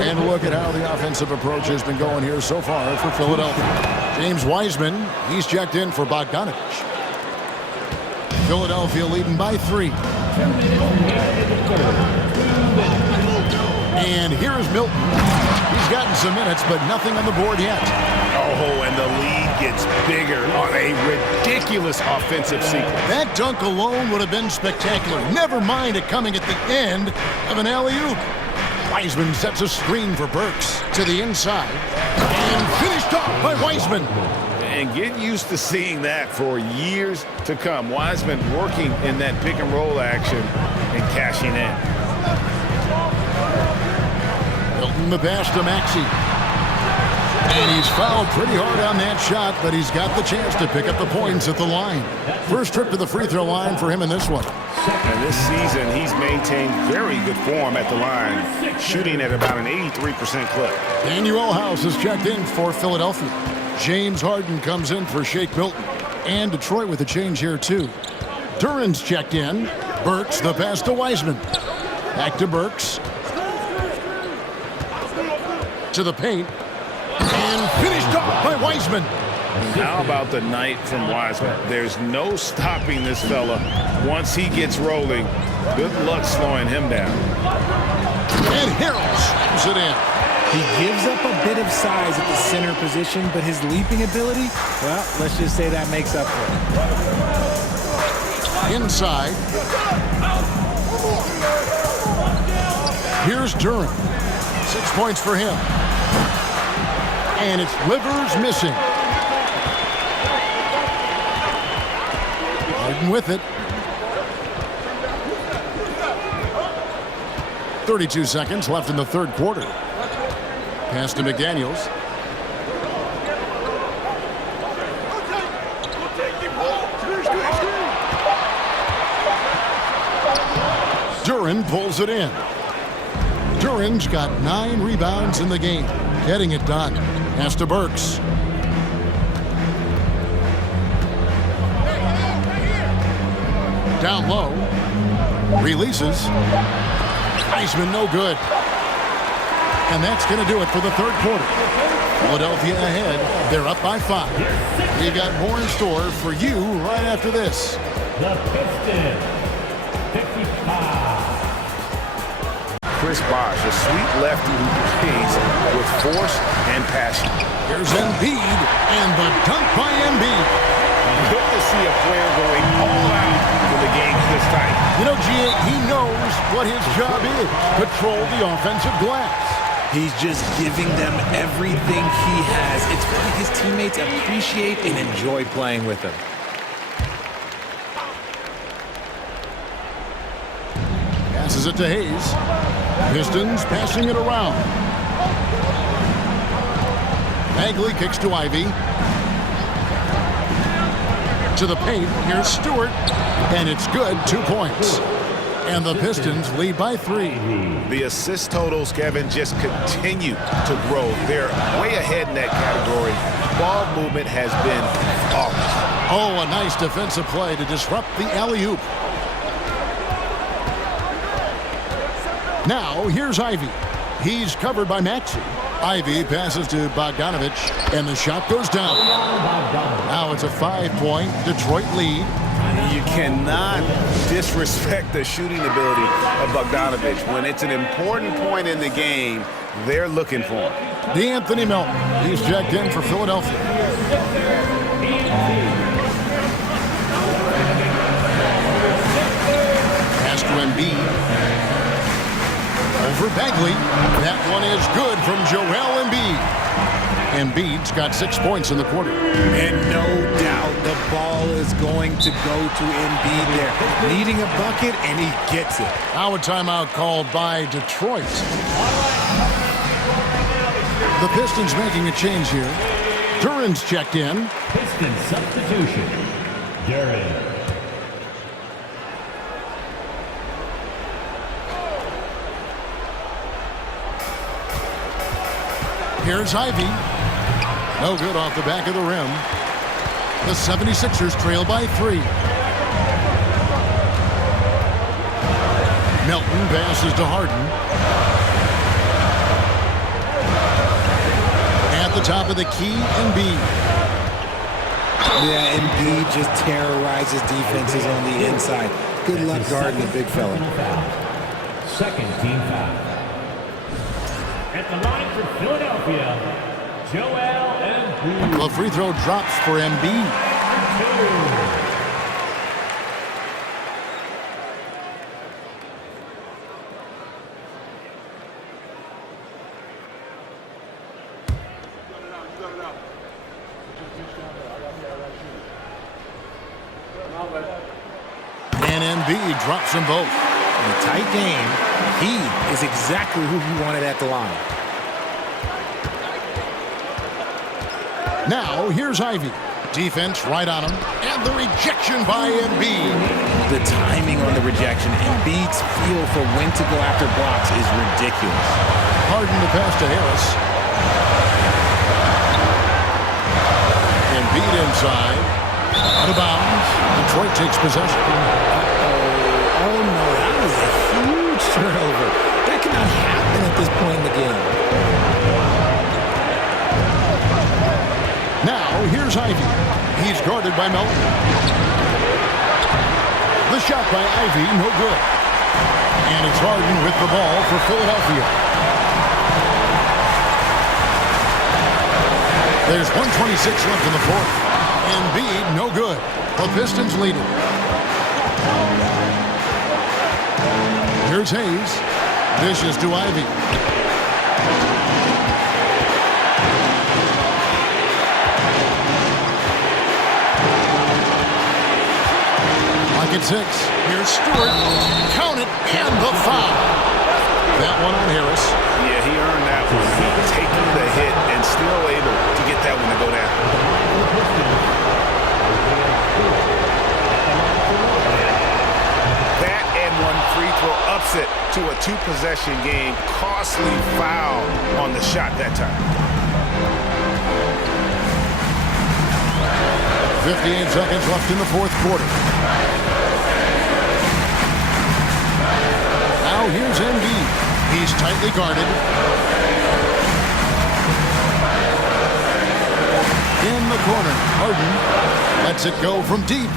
And look at how the offensive approach has been going here so far for Philadelphia. James Wiseman, he's checked in for Bogdanovich. Philadelphia leading by 3. And here's Milton. He's gotten some minutes, but nothing on the board yet. Oh, and the lead gets bigger on a ridiculous offensive sequence. That dunk alone would have been spectacular. Never mind it coming at the end of an alley-oop. Wiseman sets a screen for Burks to the inside. And finished off by Wiseman. And get used to seeing that for years to come. Wiseman working in that pick and roll action and cashing in. Milton the pass to Maxey. And he's fouled pretty hard on that shot, but he's got the chance to pick up the points at the line. First trip to the free throw line for him in this one. And this season, he's maintained very good form at the line, shooting at about an 83% clip. Daniel House is checked in for Philadelphia. James Harden comes in for Shake Milton. And Detroit with a change here, too. Duran's checked in. Burks the pass to Wiseman. Back to Burks. To the paint. And finished off by Wiseman. How about the night from Wiseman? There's no stopping this fella. Once he gets rolling, good luck slowing him down. And Harrell slams it in. He gives up a bit of size at the center position, but his leaping ability, well, let's just say that makes up for it. Inside. Here's Duran. 6 points for him. And it's Livers missing. Harden with it. 32 seconds left in the third quarter. Pass to McDaniels. Duran pulls it in. Duran's got 9 rebounds in the game. Getting it done. Pass to Burks. Down low. Releases. Heisman no good. And that's going to do it for the third quarter. Philadelphia ahead. They're up by 5. We got more in store for you right after this. The Pistons, 55. Chris Bosh, a sweet lefty who plays with force and passion. Here's Embiid, and the dunk by Embiid. Good to see a player going all out when the game's this tight. You know, G.A., he knows what his job is. Control the offensive glass. He's just giving them everything he has. It's why his teammates appreciate and enjoy playing with him. Passes it to Hayes. Pistons passing it around. Bagley kicks to Ivy. To the paint. Here's Stewart. And it's good. 2 points. And the Pistons lead by 3. The assist totals, Kevin, just continue to grow. They're way ahead in that category. Ball movement has been flawless. Oh, a nice defensive play to disrupt the alley-oop. Now, here's Ivy. He's covered by Maxey. Ivy passes to Bogdanovich, and the shot goes down. Now it's a 5-point Detroit lead. You cannot disrespect the shooting ability of Bogdanovich. When it's an important point in the game, they're looking for him. DeAnthony Melton. He's checked in for Philadelphia. Pass to Embiid. Over Bagley. That one is good from Joel Embiid. Embiid's got 6 points in the quarter. And no doubt the ball is going to go to Embiid there. Needing a bucket, and he gets it. Now a timeout called by Detroit. The Pistons making a change here. Duran's checked in. Pistons substitution. Duran. Here's Ivy. No good off the back of the rim. The 76ers trail by 3. Melton passes to Harden. At the top of the key, Embiid. Yeah, Embiid just terrorizes defenses on the inside. Good luck guarding the big fella. Second team foul. At the line for Philadelphia, Joel Embiid. The free throw drops for Embiid. And Embiid drops them both. In a tight game, he is exactly who he wanted at the line. Now, here's Ivy. Defense right on him. And the rejection by Embiid. The timing on the rejection, Embiid's feel for when to go after blocks is ridiculous. Harden to pass to Harris. Embiid inside. Out of bounds. Detroit takes possession. Oh no, that was a huge turnover. That cannot happen at this point in the game. Now, here's Ivy. He's guarded by Melton. The shot by Ivy, no good. And it's Harden with the ball for Philadelphia. There's 1:26 left in the fourth. Embiid, no good. The Pistons lead it. Here's Hayes. Dishes to Ivy. Lock at 6. Here's Stewart. Count it, and the foul. That one on Harris. Yeah, he earned that one. Taking the hit and still able to get that one to go down. That and one free throw ups it to a two-possession game. Costly foul on the shot that time. 58 seconds left in the fourth quarter. Now here's Embiid. He's tightly guarded. In the corner, Harden lets it go from deep.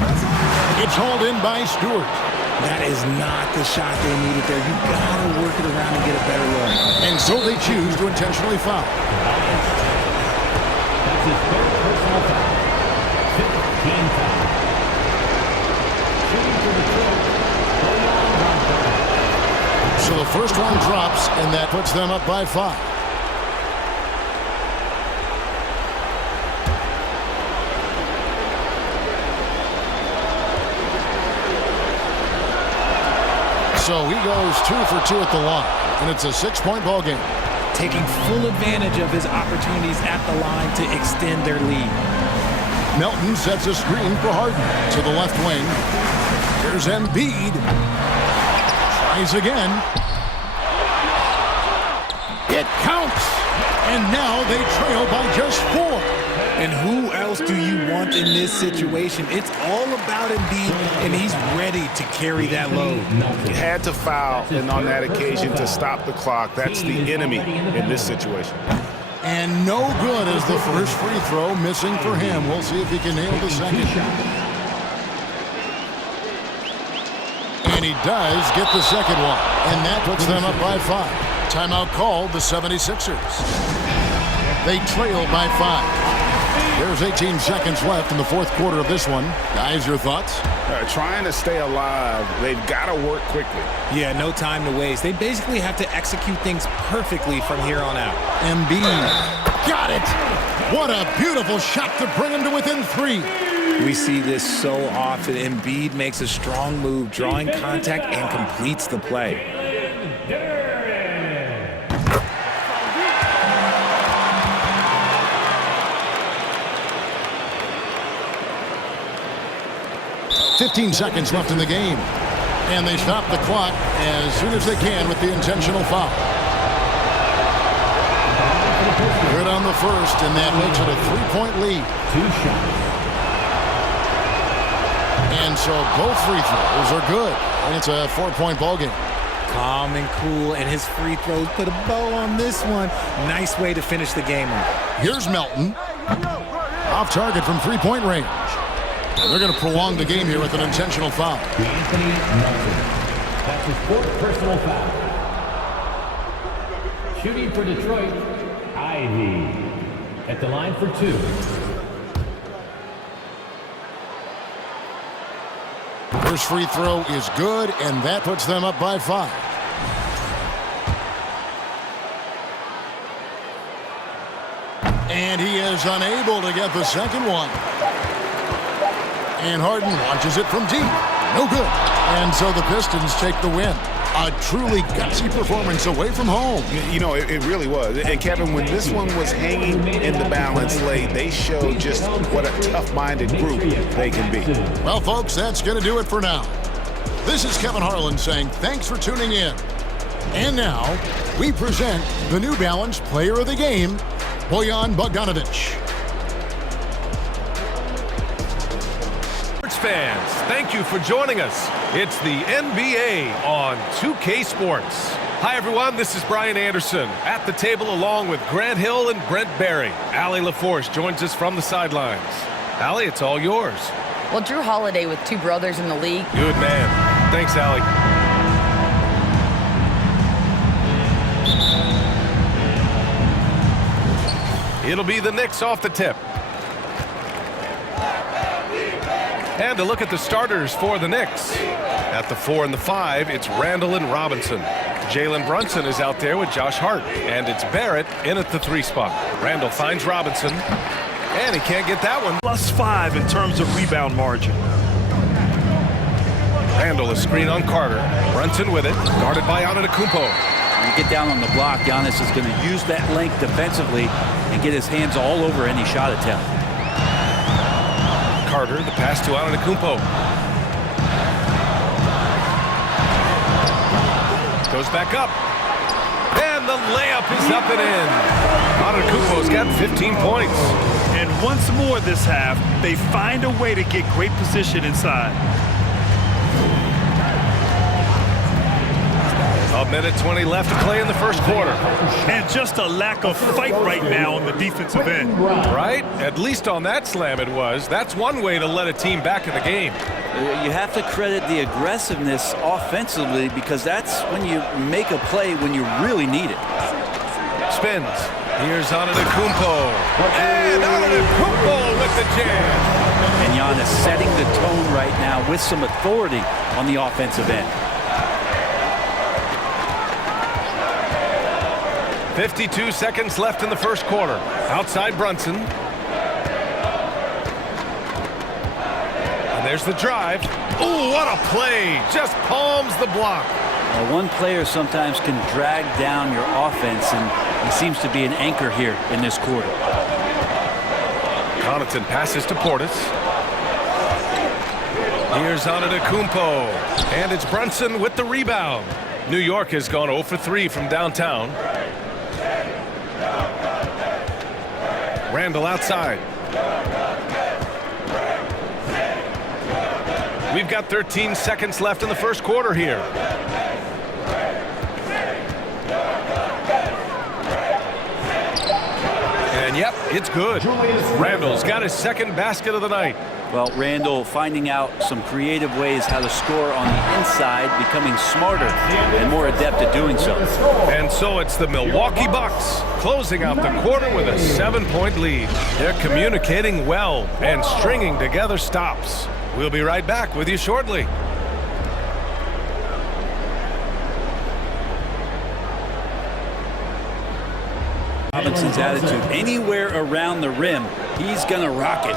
It's hauled in by Stewart. That is not the shot they needed there. You gotta work it around and get a better look. And so they choose to intentionally foul. That's his third personal foul. 15 foul. Shooting for Detroit. So the first one drops, and that puts them up by 5. So he goes 2 for 2 at the line, and it's a 6-point ball game. Taking full advantage of his opportunities at the line to extend their lead. Melton sets a screen for Harden to the left wing. Here's Embiid. Tries again. It counts. And now they trail by just 4. And who else do you want in this situation? It's all about Embiid, and he's ready to carry that load. He had to foul, and on that occasion to stop the clock. That's the enemy in this situation. And no good as the first free throw missing for him. We'll see if he can nail the second. And he does get the second one. And that puts them up by 5. Timeout called, the 76ers. They trail by 5. There's 18 seconds left in the fourth quarter of this one. Guys, your thoughts? Trying to stay alive. They've got to work quickly. Yeah, no time to waste. They basically have to execute things perfectly from here on out. Embiid got it. What a beautiful shot to bring him to within 3. We see this so often. Embiid makes a strong move, drawing contact, and completes the play. 15 seconds left in the game. And they stop the clock as soon as they can with the intentional foul. Good on the first, and that makes it a 3-point lead. 2 shots. And so both free throws are good. And it's a 4-point ball game. Calm and cool, and his free throws put a bow on this one. Nice way to finish the game off. Here's Melton. Off target from 3-point range. They're going to prolong the game here with an intentional foul. Anthony Melton. That's his 4th personal foul. Shooting for Detroit, Ivy. At the line for 2. First free throw is good, and that puts them up by 5. And he is unable to get the second one. And Harden launches it from deep. No good. And so the Pistons take the win. A truly gutsy performance away from home. You know, it really was. And Kevin, when this one was hanging in the balance late, they showed just what a tough-minded group they can be. Well, folks, that's going to do it for now. This is Kevin Harlan saying thanks for tuning in. And now, we present the New Balance Player of the Game, Bojan Bogdanovic. Fans, thank you for joining us. It's the NBA on 2K Sports. Hi, everyone. This is Brian Anderson at the table along with Grant Hill and Brent Barry. Allie LaForce joins us from the sidelines. Allie, it's all yours. Well, Drew Holiday with 2 brothers in the league. Good man. Thanks, Allie. It'll be the Knicks off the tip. And to look at the starters for the Knicks. At the 4 and the 5, it's Randall and Robinson. Jalen Brunson is out there with Josh Hart. And it's Barrett in at the 3 spot. Randall finds Robinson. And he can't get that one. +5 in terms of rebound margin. Randall, a screen on Carter. Brunson with it. Guarded by Antetokounmpo. When you get down on the block, Giannis is going to use that length defensively and get his hands all over any shot attempt. Carter, the pass to Antetokounmpo. Goes back up. And the layup is up and in. Antetokounmpo's got 15 points. And once more this half, they find a way to get great position inside. A minute 20 left to play in the first quarter. And just a lack of fight right now on the defensive end. Right? At least on that slam it was. That's one way to let a team back in the game. You have to credit the aggressiveness offensively because that's when you make a play when you really need it. Spins. Here's Antetokounmpo. And Antetokounmpo with the jam. And Giannis setting the tone right now with some authority on the offensive end. 52 seconds left in the first quarter. Outside Brunson. And there's the drive. Ooh, what a play. Just palms the block. One player sometimes can drag down your offense, and he seems to be an anchor here in this quarter. Connaughton passes to Portis. Here's Antetokounmpo. And it's Brunson with the rebound. New York has gone 0 for 3 from downtown. Randall outside. We've got 13 seconds left in the first quarter here. And yep, it's good. Randall's got his second basket of the night. Well, Randall finding out some creative ways how to score on the inside, becoming smarter and more adept at doing so. And so it's the Milwaukee Bucks closing out the quarter with a 7-point lead. They're communicating well and stringing together stops. We'll be right back with you shortly. Robinson's attitude, anywhere around the rim, he's going to rock it.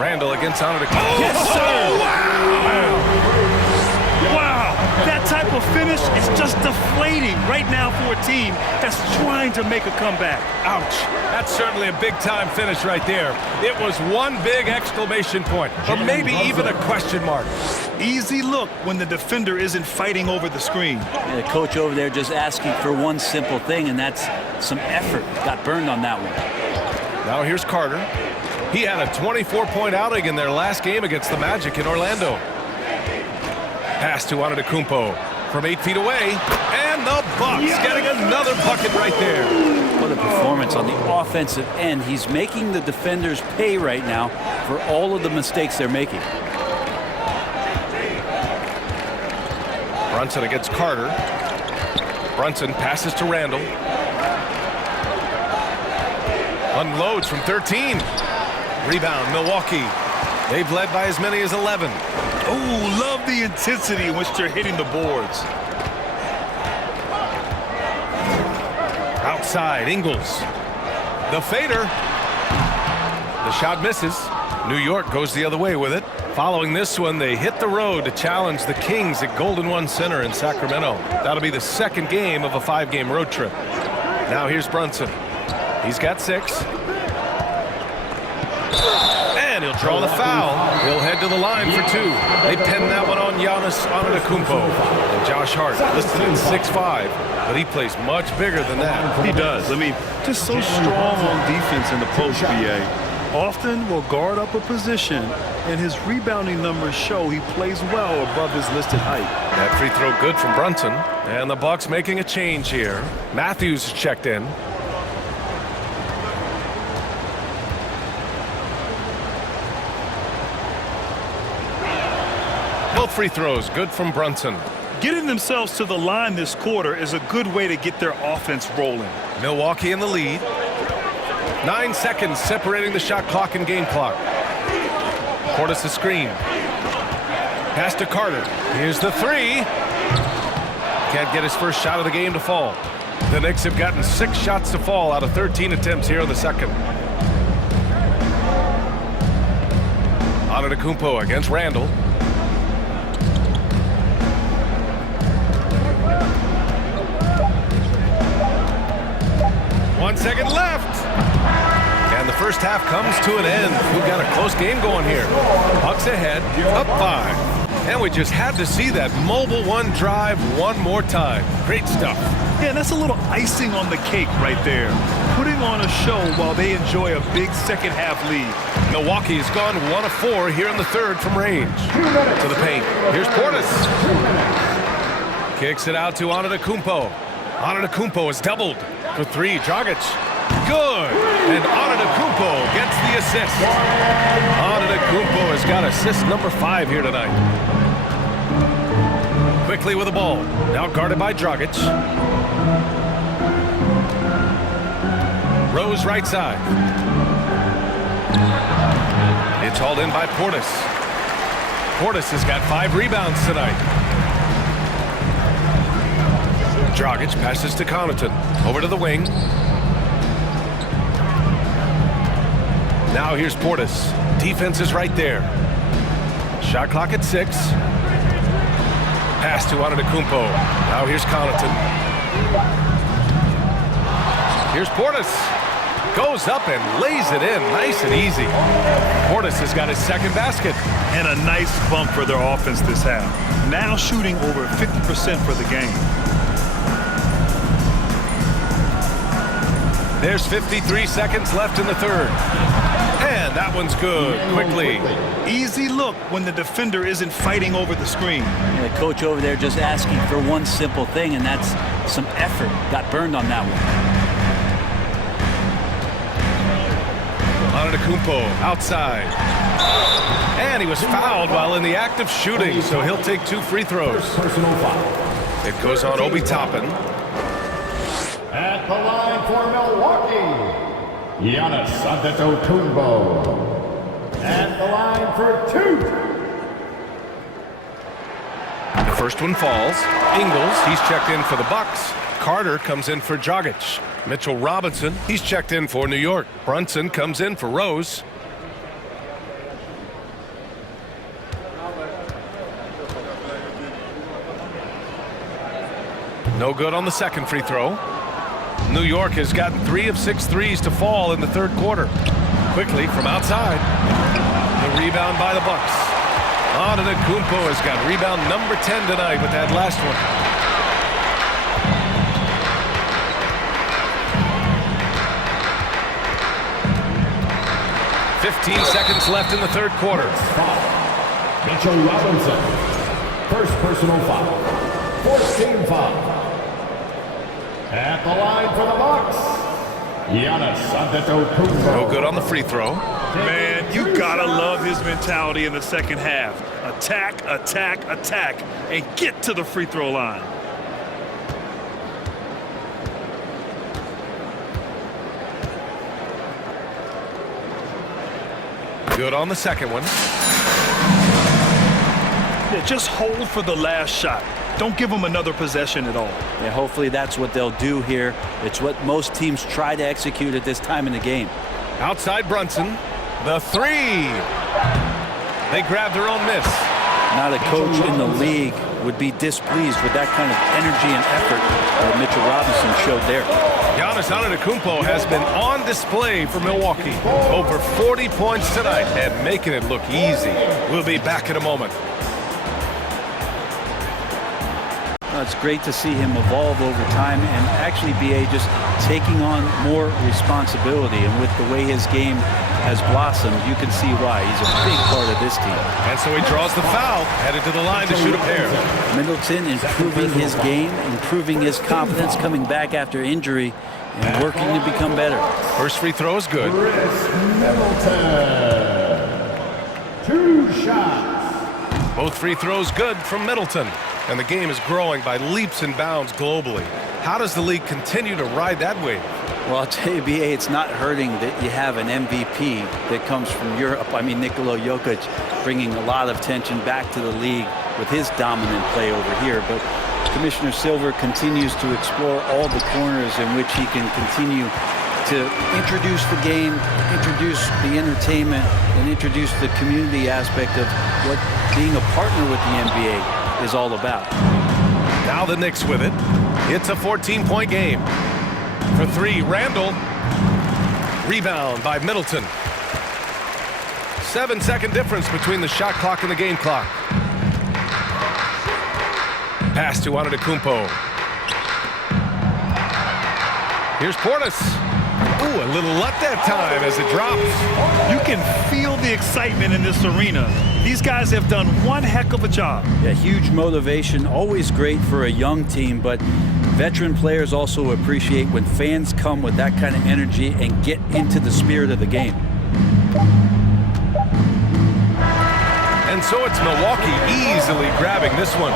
Randall against Antetokounmpo. Yes, sir! Wow! That type of finish is just deflating right now for a team that's trying to make a comeback. Ouch. That's certainly a big-time finish right there. It was one big exclamation point, or maybe even a question mark. Easy look when the defender isn't fighting over the screen. And the coach over there just asking for one simple thing, and that's some effort. Got burned on that one. Now here's Carter. He had a 24-point outing in their last game against the Magic in Orlando. Pass to Antetokounmpo from 8 feet away, and the Bucks getting another bucket right there. What a performance on the offensive end. He's making the defenders pay right now for all of the mistakes they're making. Brunson against Carter. Brunson passes to Randall. Unloads from 13. Rebound, Milwaukee. They've led by as many as 11. Oh, love the intensity in which they're hitting the boards. Outside, Ingles. The fader. The shot misses. New York goes the other way with it. Following this one, they hit the road to challenge the Kings at Golden One Center in Sacramento. That'll be the second game of a 5-game road trip. Now here's Brunson. He's got 6. And he'll draw the foul. He'll head to the line for 2. They pin that one on Giannis Antetokounmpo. And Josh Hart listed at 6'5", but he plays much bigger than that. He does. I mean, just so strong on defense in the post, BA. Often will guard up a position, and his rebounding numbers show he plays well above his listed height. That free throw good from Brunson. And the Bucks making a change here. Matthews checked in. Both free throws good from Brunson. Getting themselves to the line this quarter is a good way to get their offense rolling. Milwaukee in the lead. 9 seconds separating the shot clock and game clock. Portis the screen. Pass to Carter. Here's the three. Can't get his first shot of the game to fall. The Knicks have gotten 6 shots to fall out of 13 attempts here in the second. Antetokounmpo against Randall. 1 second left. And the first half comes to an end. We've got a close game going here. Bucks ahead, up 5. And we just had to see that mobile one drive one more time. Great stuff. Yeah, and that's a little icing on the cake right there. Putting on a show while they enjoy a big second half lead. Milwaukee's gone 1 of 4 here in the third from range. To the paint. Here's Portis. Kicks it out to Antetokounmpo. Antetokounmpo is doubled for 3. Dragic. Good. And Antetokounmpo gets the assist. Antetokounmpo has got assist number 5 here tonight. Quickly with the ball. Now guarded by Dragic. Rose right side. It's hauled in by Portis. Portis has got 5 rebounds tonight. Dragic passes to Connaughton. Over to the wing. Now here's Portis. Defense is right there. Shot clock at 6. Pass to Antetokounmpo. Now here's Connaughton. Here's Portis. Goes up and lays it in nice and easy. Portis has got his second basket. And a nice bump for their offense this half. Now shooting over 50% for the game. There's 53 seconds left in the third. And that one's good. Quickly. Easy look when the defender isn't fighting over the screen. Yeah, the coach over there just asking for one simple thing, and that's some effort. Got burned on that one. Antetokounmpo outside. And he was fouled while in the act of shooting, so he'll take 2 free throws. Personal foul. It goes on Obi Toppin. At the line for Milwaukee, Giannis Antetokounmpo. At the line for 2. The first one falls. Ingles, he's checked in for the Bucks. Carter comes in for Dragic. Mitchell Robinson, he's checked in for New York. Brunson comes in for Rose. No good on the second free throw. New York has gotten 3 of 6 threes to fall in the third quarter. Quickly from outside. The rebound by the Bucks. Antetokounmpo has got rebound number 10 tonight with that last one. "15 seconds left in the third quarter. Mitchell Robinson. First personal foul. 4th team foul. At the line for the Bucks, Giannis Antetokounmpo. No good on the free throw. Man, you gotta love his mentality in the second half. Attack, attack, attack, and get to the free throw line. Good on the second one. Yeah, just hold for the last shot. Don't give them another possession at all. Yeah, hopefully that's what they'll do here. It's what most teams try to execute at this time in the game. Outside Brunson. The 3. They grab their own miss. Not a coach in the league would be displeased with that kind of energy and effort that Mitchell Robinson showed there. Giannis Antetokounmpo has been on display for Milwaukee. Over 40 points tonight and making it look easy. We'll be back in a moment. It's great to see him evolve over time and actually BA just taking on more responsibility. And with the way his game has blossomed, you can see why. He's a big part of this team. And so he draws the foul, headed to the line to shoot a pair. Middleton improving his game, improving his confidence, coming back after injury, and working to become better. First free throw is good. Middleton. 2 shots. Both free throws good from Middleton. And the game is growing by leaps and bounds globally. How does the league continue to ride that wave? Well, I'll tell you, BA, it's not hurting that you have an MVP that comes from Europe. I mean, Nikola Jokic bringing a lot of tension back to the league with his dominant play over here. But Commissioner Silver continues to explore all the corners in which he can continue to introduce the game, introduce the entertainment, and introduce the community aspect of what being a partner with the NBA is all about. Now the Knicks with it. It's a 14-point game. For three, Randall. Rebound by Middleton. 7-second difference between the shot clock and the game clock. Pass to Antetokounmpo. Here's Portis. Ooh, a little luck that time as it drops. You can feel the excitement in this arena. These guys have done one heck of a job. Yeah, huge motivation, always great for a young team, but veteran players also appreciate when fans come with that kind of energy and get into the spirit of the game. And so it's Milwaukee easily grabbing this one.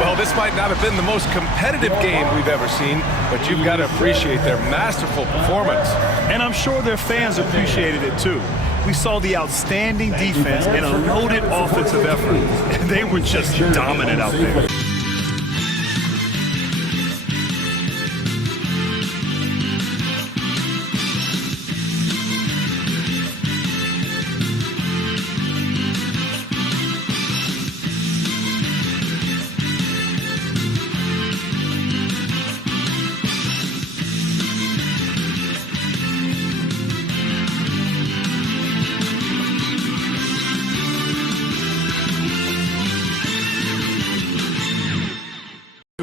Well, this might not have been the most competitive game we've ever seen, but you've got to appreciate their masterful performance. And I'm sure their fans appreciated it too. We saw the outstanding defense and a loaded offensive effort. And they were just dominant out there.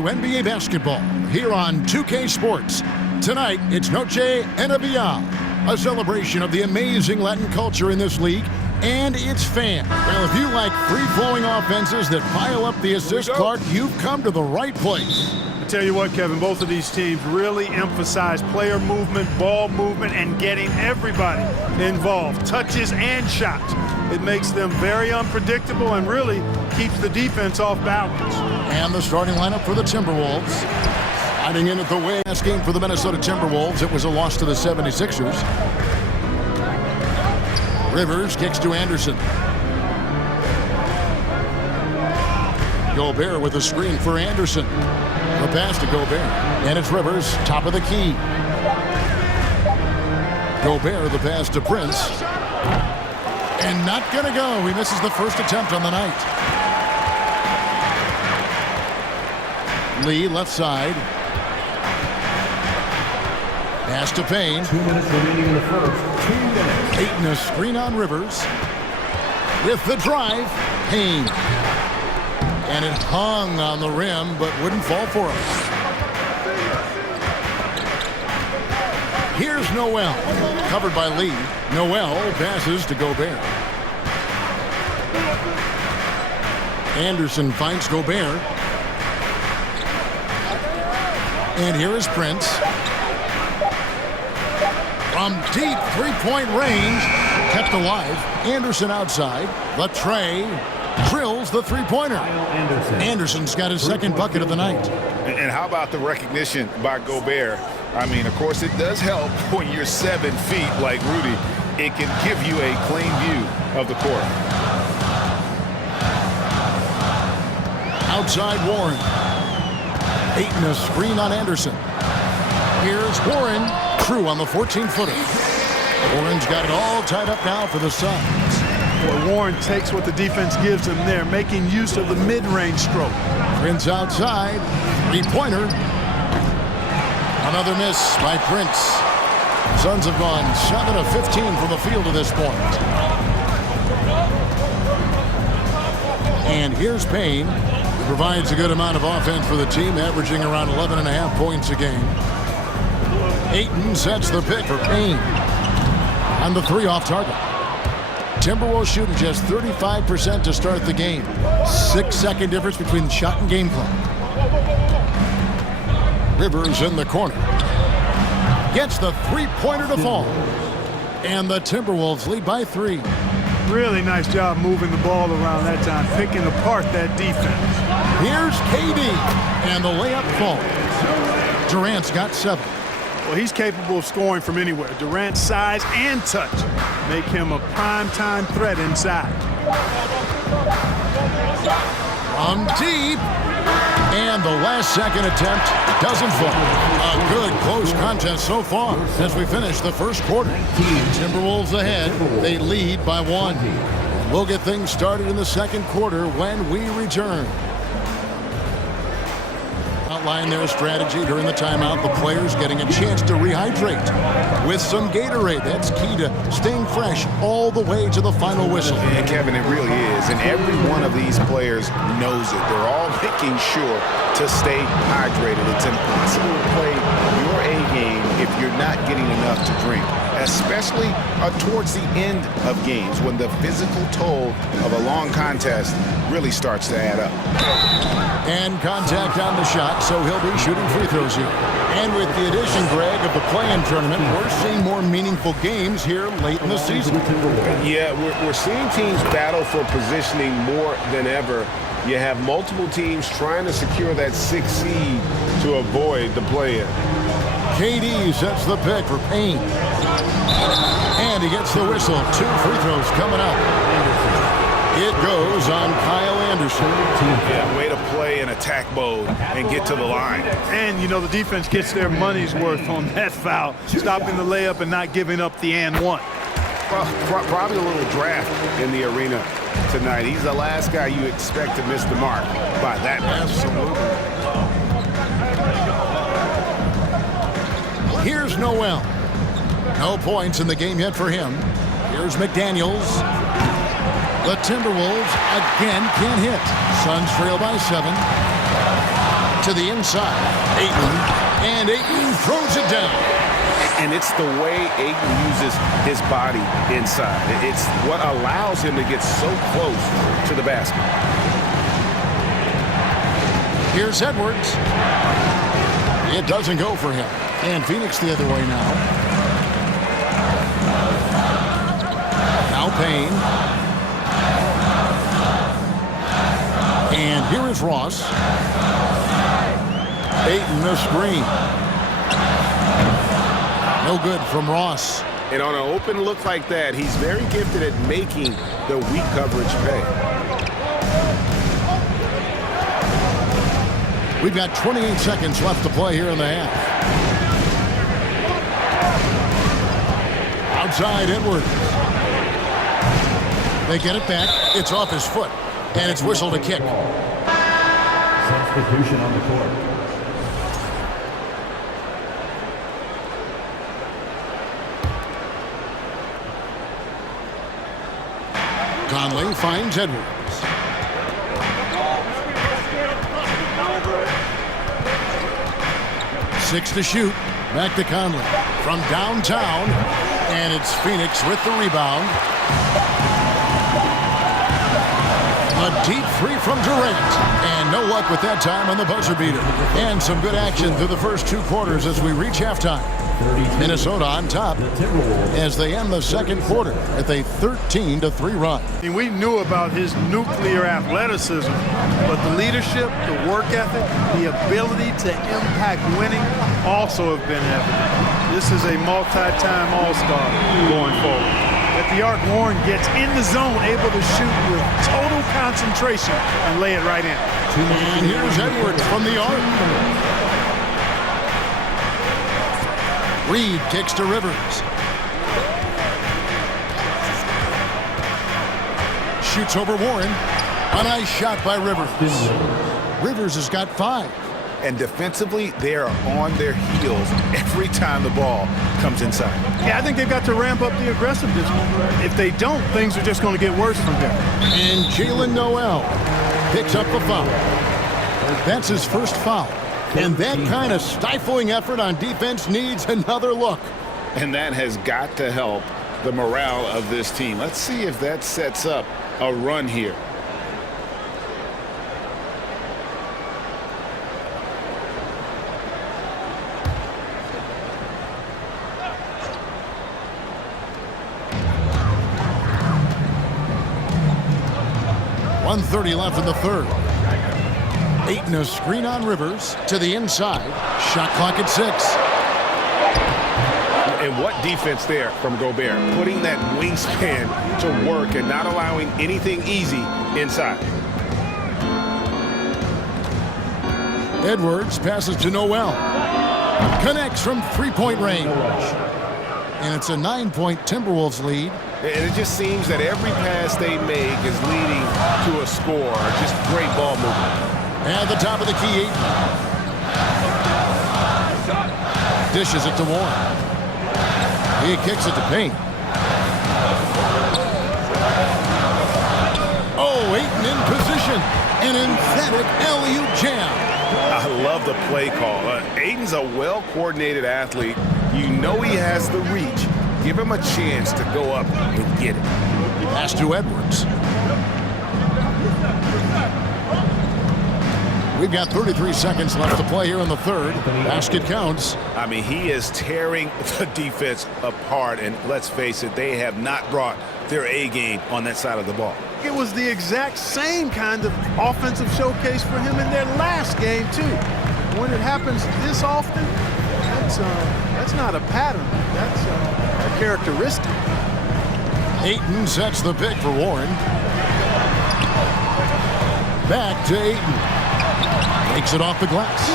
NBA basketball here on 2K Sports. Tonight, it's Noche NBA, a celebration of the amazing Latin culture in this league and its fans. Well, if you like free-flowing offenses that pile up the assist, Clark, you've come to the right place. I tell you what, Kevin, both of these teams really emphasize player movement, ball movement, and getting everybody involved, touches and shots. It makes them very unpredictable and really keeps the defense off balance. And the starting lineup for the Timberwolves. Hiding in at the way last game for the Minnesota Timberwolves, it was a loss to the 76ers. Rivers kicks to Anderson. Gobert with a screen for Anderson. The pass to Gobert. And it's Rivers, top of the key. Gobert, the pass to Prince. And not going to go. He misses the first attempt on the night. Lee, left side. Pass to Payne. 2 minutes remaining in the first. 2 minutes. Ayton, a screen on Rivers. With the drive, Payne. And it hung on the rim, but wouldn't fall for him. Here's Noel. Covered by Lee. Noel passes to Gobert. Anderson finds Gobert. And here is Prince. From deep three-point range, kept alive. Anderson outside. Latrey drills the three-pointer. Anderson's got his second bucket of the night. And how about the recognition by Gobert? I mean, of course, it does help when you're 7 feet like Rudy. It can give you a clean view of the court. Outside Warren. Ayton, a screen on Anderson. Here's Warren. True on the 14-footer. Warren's got it all tied up now for the Suns. Boy, Warren takes what the defense gives him there, making use of the mid-range stroke. Prince outside. Three-pointer. Another miss by Prince. Suns have gone 7 of 15 from the field to this point. And here's Payne, who provides a good amount of offense for the team, averaging around 11.5 points a game. Ayton sets the pick for Payne. On the three off target. Timberwolves shooting just 35% to start the game. 6-second difference between the shot and game clock. Rivers in the corner. Gets the three-pointer to fall. And the Timberwolves lead by 3. Really nice job moving the ball around that time, picking apart that defense. Here's KD, and the layup falls. Durant's got 7. Well, he's capable of scoring from anywhere. Durant's size and touch make him a prime-time threat inside. From deep, and the last-second attempt doesn't fall. A good close contest so far as we finish the first quarter. Timberwolves ahead. They lead by 1. We'll get things started in the second quarter when we return. Outline their strategy during the timeout. The players getting a chance to rehydrate with some Gatorade. That's key to staying fresh all the way to the final whistle. And Kevin, it really is. And every one of these players knows it. They're all making sure to stay hydrated. It's impossible to play your A game if you're not getting enough to drink, especially towards the end of games when the physical toll of a long contest really starts to add up. And contact on the shot, so he'll be shooting free throws here. And with the addition, Greg, of the play-in tournament, we're seeing more meaningful games here late in the season. Yeah, we're seeing teams battle for positioning more than ever. You have multiple teams trying to secure that 6th seed to avoid the play-in. KD sets the pick for Payne. And he gets the whistle. 2 free throws coming up. It goes on Kyle Anderson. Yeah, way to play in attack mode and get to the line. And, you know, the defense gets their money's worth on that foul, stopping the layup and not giving up the and one. Well, probably a little draft in the arena tonight. He's the last guy you expect to miss the mark by that much. Absolutely. Here's Noel. No points in the game yet for him. Here's McDaniels. The Timberwolves again can't hit. Suns trail by 7. To the inside. Ayton. And Ayton throws it down. And it's the way Ayton uses his body inside. It's what allows him to get so close to the basket. Here's Edwards. It doesn't go for him. And Phoenix the other way now. Now Payne. And here is Ross. Ayton the screen. No good from Ross. And on an open look like that, he's very gifted at making the weak coverage pay. We've got 28 seconds left to play here in the half. Outside Edwards. They get it back. It's off his foot. And it's whistled a kick. Substitution on the court. Conley finds Edwards. Six to shoot. Back to Conley. From downtown. And it's Phoenix with the rebound. A deep three from Durant. And no luck with that time on the buzzer beater. And some good action through the first 2 quarters as we reach halftime. Minnesota on top as they end the second quarter with a 13-3 run. And we knew about his nuclear athleticism, but the leadership, the work ethic, the ability to impact winning also have been evident. This is a multi-time All-Star going forward. At the arc, Warren gets in the zone, able to shoot with total concentration and lay it right in. And here's Edwards from the arc. Reed kicks to Rivers. Shoots over Warren. A nice shot by Rivers. Rivers has got 5. And defensively, they are on their heels every time the ball comes inside. Yeah, I think they've got to ramp up the aggressiveness. If they don't, things are just going to get worse from here. And Jalen Noel picks up the foul. That's his first foul. And that kind of stifling effort on defense needs another look. And that has got to help the morale of this team. Let's see if that sets up a run here. .130 left in the third. Ayton a screen on Rivers to the inside. Shot clock at 6. And what defense there from Gobert, putting that wingspan to work and not allowing anything easy inside. Edwards passes to Noel. Connects from three-point range. And it's a 9-point Timberwolves lead. And it just seems that every pass they make is leading to a score. Just great ball movement. At the top of the key, Ayton. Dishes it to Warren. He kicks it to Payne. Oh, Ayton in position. An emphatic alley-oop jam. I love the play call. Ayton's a well-coordinated athlete. You know he has the reach. Give him a chance to go up and get it. Pass to Edwards. We've got 33 seconds left to play here in the third. Basket counts. I mean, he is tearing the defense apart, and let's face it, they have not brought their A game on that side of the ball. It was the exact same kind of offensive showcase for him in their last game, too. When it happens this often, that's not a pattern. That's a characteristic. Ayton sets the pick for Warren. Back to Ayton. Takes it off the glass.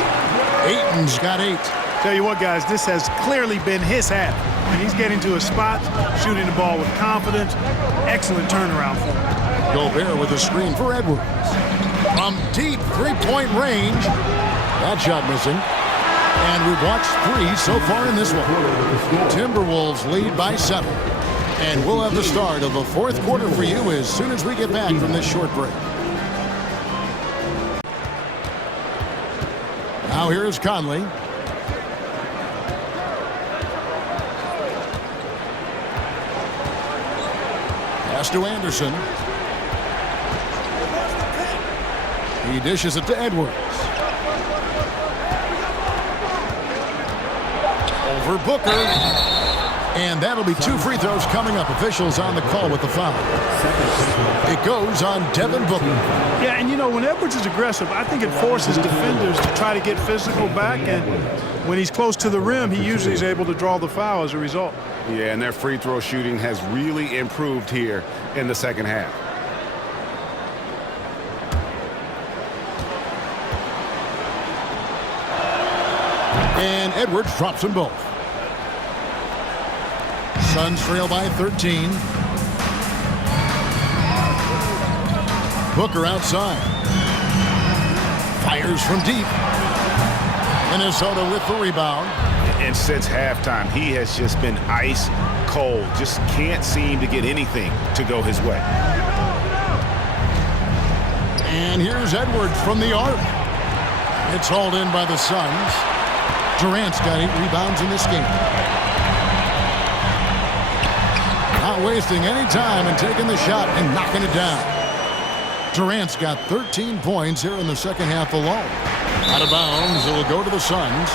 Ayton's got 8. Tell you what, guys, this has clearly been his half. And he's getting to a spot, shooting the ball with confidence. Excellent turnaround for him. Gobert with a screen for Edwards. From deep three-point range. That shot missing. And we've watched 3 so far in this one. Timberwolves lead by 7. And we'll have the start of the fourth quarter for you as soon as we get back from this short break. Now here's Conley. Pass to Anderson. He dishes it to Edwards. Over Booker. And that'll be 2 free throws coming up. Officials on the call with the foul. It goes on Devin Booker. Yeah, and you know, when Edwards is aggressive, I think it forces defenders to try to get physical back. And when he's close to the rim, he usually is able to draw the foul as a result. Yeah, and their free throw shooting has really improved here in the second half. And Edwards drops them both. Suns trail by 13. Booker outside. Fires from deep. Minnesota with the rebound. And since halftime, he has just been ice cold. Just can't seem to get anything to go his way. And here's Edwards from the arc. It's hauled in by the Suns. Durant's got 8 rebounds in this game. Not wasting any time and taking the shot and knocking it down. Durant's got 13 points here in the second half alone. Out of bounds, it will go to the Suns.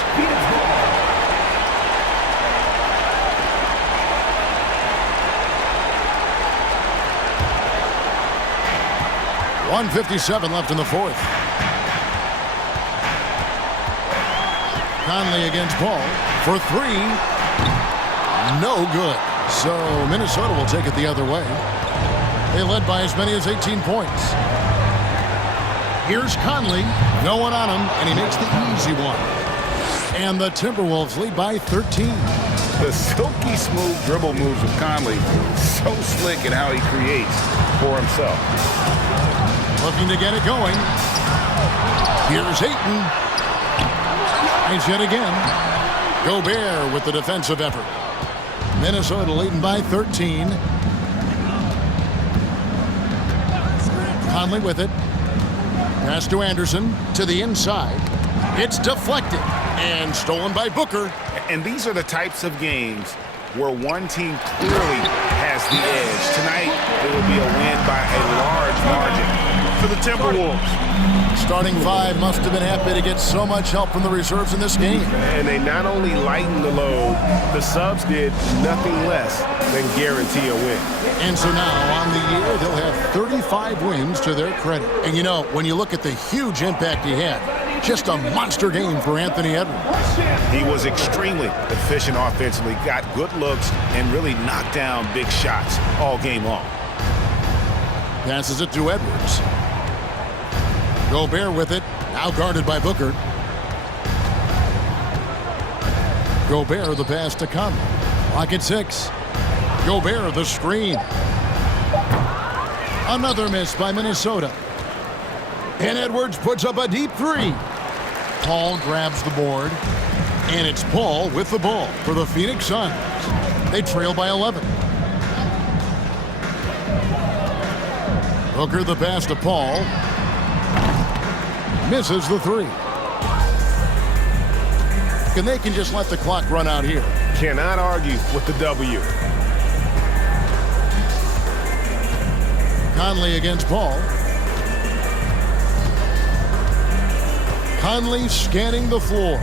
.157 left in the fourth. Conley against Paul for 3. No good. So Minnesota will take it the other way. They led by as many as 18 points. Here's Conley. No one on him, and he makes the easy one. And the Timberwolves lead by 13. The silky smooth dribble moves of Conley. So slick in how he creates for himself. Looking to get it going. Here's Ayton. Nice hit again. Gobert with the defensive effort. Minnesota leading by 13. Conley with it. Pass to Anderson to the inside. It's deflected and stolen by Booker. And these are the types of games where one team clearly has the edge. Tonight, it will be a win by a large margin for the Timberwolves. starting five must have been happy to get so much help from the reserves in this game. And they not only lightened the load, the subs did nothing less than guarantee a win. And so now, on the year, they'll have 35 wins to their credit. And you know, when you look at the huge impact he had, just a monster game for Anthony Edwards. He was extremely efficient offensively, got good looks, and really knocked down big shots all game long. Passes it to Edwards. Gobert with it, now guarded by Booker. Gobert the pass to Conley. Clock at 6. Gobert the screen. Another miss by Minnesota. And Edwards puts up a deep three. Paul grabs the board. And it's Paul with the ball for the Phoenix Suns. They trail by 11. Booker the pass to Paul. Misses the three. And they can just let the clock run out here. Cannot argue with the W. Conley against Paul. Conley scanning the floor.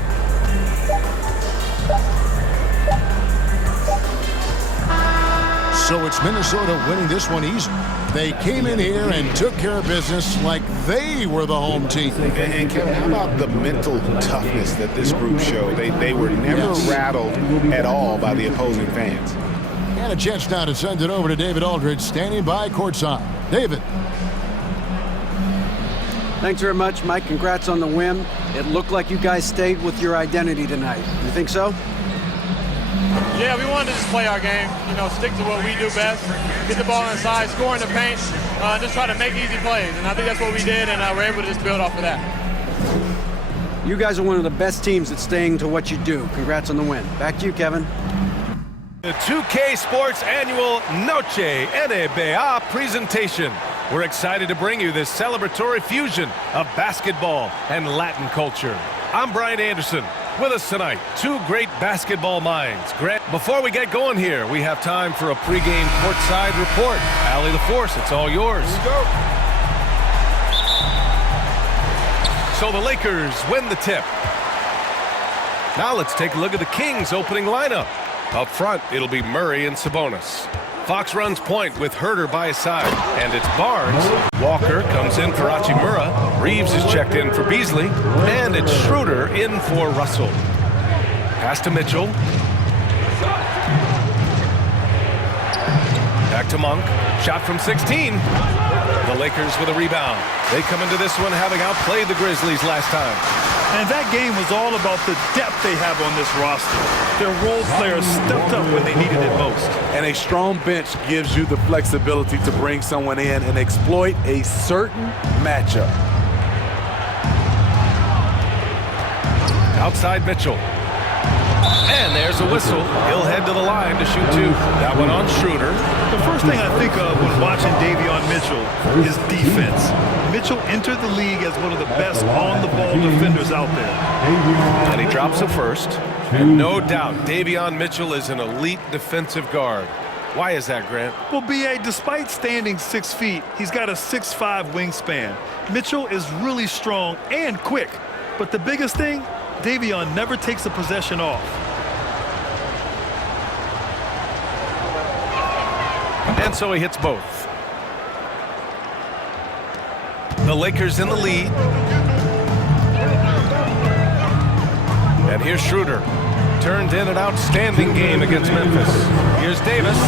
So it's Minnesota winning this one easy. They came in here and took care of business like they were the home team. And Kevin, how about the mental toughness that this group showed? They were never rattled at all by the opposing fans. And a chance now to send it over to David Aldridge, standing by courtside. David. Thanks very much, Mike. Congrats on the win. It looked like you guys stayed with your identity tonight. You think so? Yeah, we wanted to just play our game, stick to what we do best, get the ball inside, score in the paint, just try to make easy plays. And I think that's what we did, and we're able to just build off of that. You guys are one of the best teams at staying to what you do. Congrats on the win. Back to you, Kevin. The 2K Sports Annual Noche NBA presentation. We're excited to bring you this celebratory fusion of basketball and Latin culture. I'm Brian Anderson. With us tonight, two great basketball minds. Grant, before we get going here, we have time for a pregame courtside report. Allie LaForce, it's all yours. Here we go. So the Lakers win the tip. Now let's take a look at the Kings' opening lineup. Up front, it'll be Murray and Sabonis. Fox runs point with Herter by his side, and it's Barnes. Walker comes in for Hachimura. Reeves is checked in for Beasley, and it's Schroeder in for Russell. Pass to Mitchell. Back to Monk. Shot from 16. The Lakers with a rebound. They come into this one having outplayed the Grizzlies last time. And that game was all about the depth they have on this roster. Their role players stepped up when they needed it most. And a strong bench gives you the flexibility to bring someone in and exploit a certain matchup. Outside Mitchell. And there's a whistle. He'll head to the line to shoot two. That one on Schroeder. The first thing I think of when watching Davion Mitchell is defense. Mitchell entered the league as one of the best on-the-ball defenders out there. And he drops a first. And no doubt, Davion Mitchell is an elite defensive guard. Why is that, Grant? Well, B.A., despite standing 6 feet, he's got a 6'5" wingspan. Mitchell is really strong and quick. But the biggest thing, Davion never takes a possession off. And so he hits both. The Lakers in the lead. And here's Schroeder. Turned in an outstanding game against Memphis. Here's Davis.